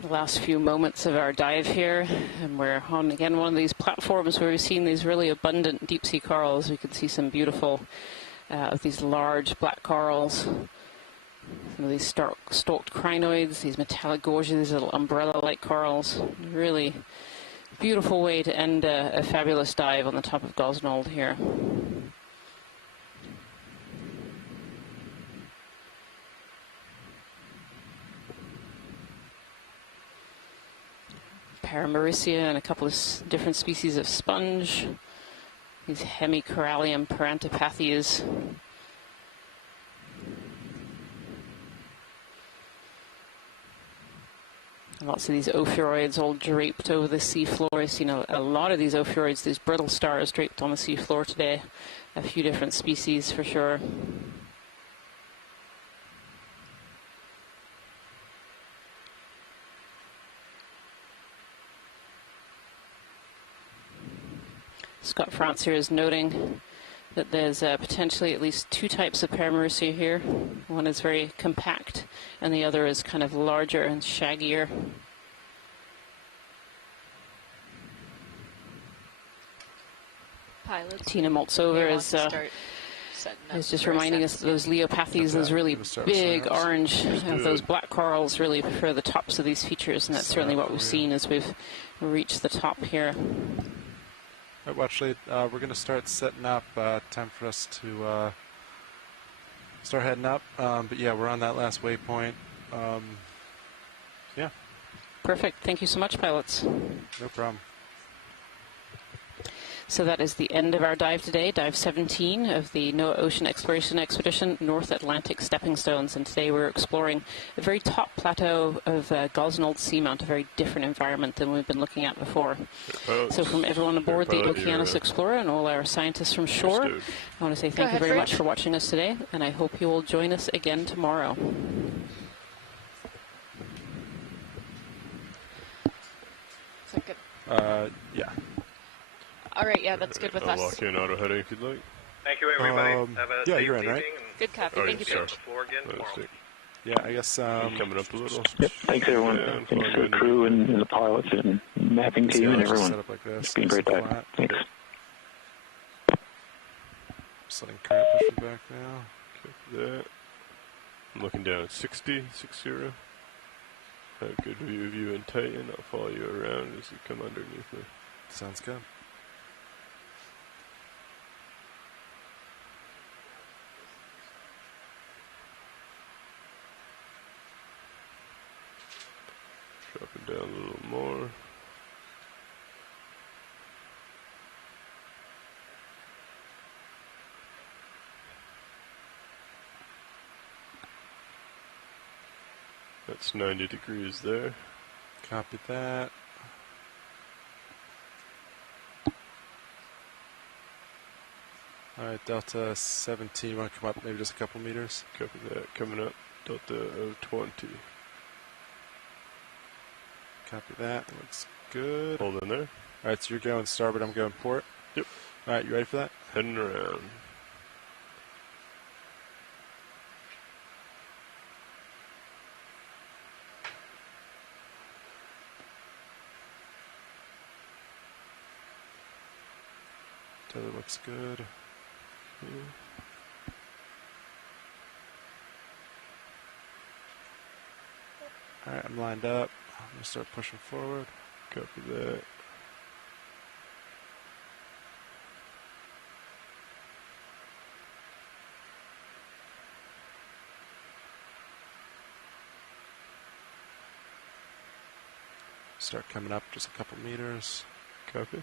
The last few moments of our dive here, and we're on again one of these platforms where we've seen these really abundant deep sea corals. We can see some beautiful of these large black corals, some of these stalked crinoids, these metallic gorges, these little umbrella-like corals. Really beautiful way to end a fabulous dive on the top of Gosnold here. Paramaricia and a couple of different species of sponge. These Hemicorallium parantipathes. Lots of these ophiuroids all draped over the seafloor. I've seen a lot of these ophiuroids, these brittle stars draped on the seafloor today. A few different species for sure. Scott France here is noting that there's potentially at least two types of paramecia here. One is very compact, and the other is kind of larger and shaggier. Pilots. Tina Moltzover is just reminding us that those Leopathes, those really big orange, those black corals really prefer the tops of these features, and that's certainly what we've seen as we've reached the top here. Right, well, actually, we're going to start setting up. Time for us to start heading up. But yeah, we're on that last waypoint. Yeah. Perfect. Thank you so much, pilots. No problem. So that is the end of our dive today, dive 17 of the NOAA Ocean Exploration Expedition, North Atlantic Stepping Stones. And today we're exploring the very top plateau of Gosnold Seamount, a very different environment than we've been looking at before. So from everyone aboard the Okeanos Explorer and all our scientists from shore, I want to say thank you very much for watching us today, and I hope you will join us again tomorrow. Is that good? Yeah. All right, yeah, that's good with us. I'll lock in auto heading if you'd like. Thank you, everybody. Have a safe you're in, right? Good copy. Thank you. Floor again tomorrow. Yeah, I guess. Coming up a little. Yep. Thanks, everyone. Yeah, thanks to the crew and the pilots and mapping team and everyone. Set up like this. It's been a great day. Thanks. Just letting current push me back now. Copy that. I'm looking down at 60. Have a good view of you and Titan. I'll follow you around as you come underneath me. Sounds good. Dropping down a little more. That's 90 degrees there. Copy that. All right, Delta 17, you want to come up maybe just a couple meters? Copy that. Coming up, Delta of 20. Copy that. Looks good. Hold in there. All right, so you're going starboard, I'm going port. Yep. All right, you ready for that? Heading around. Tether looks good. All right, I'm lined up. I'm going to start pushing forward. Copy that. Start coming up just a couple meters. Copy.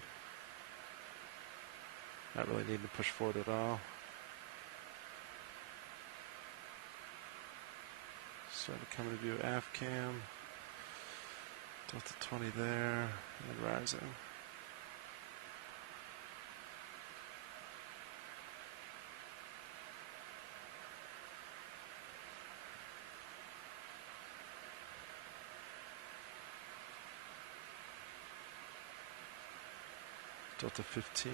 Not really needing to push forward at all. Starting to come into view aft cam. Delta 20 there, and rising. Delta 15.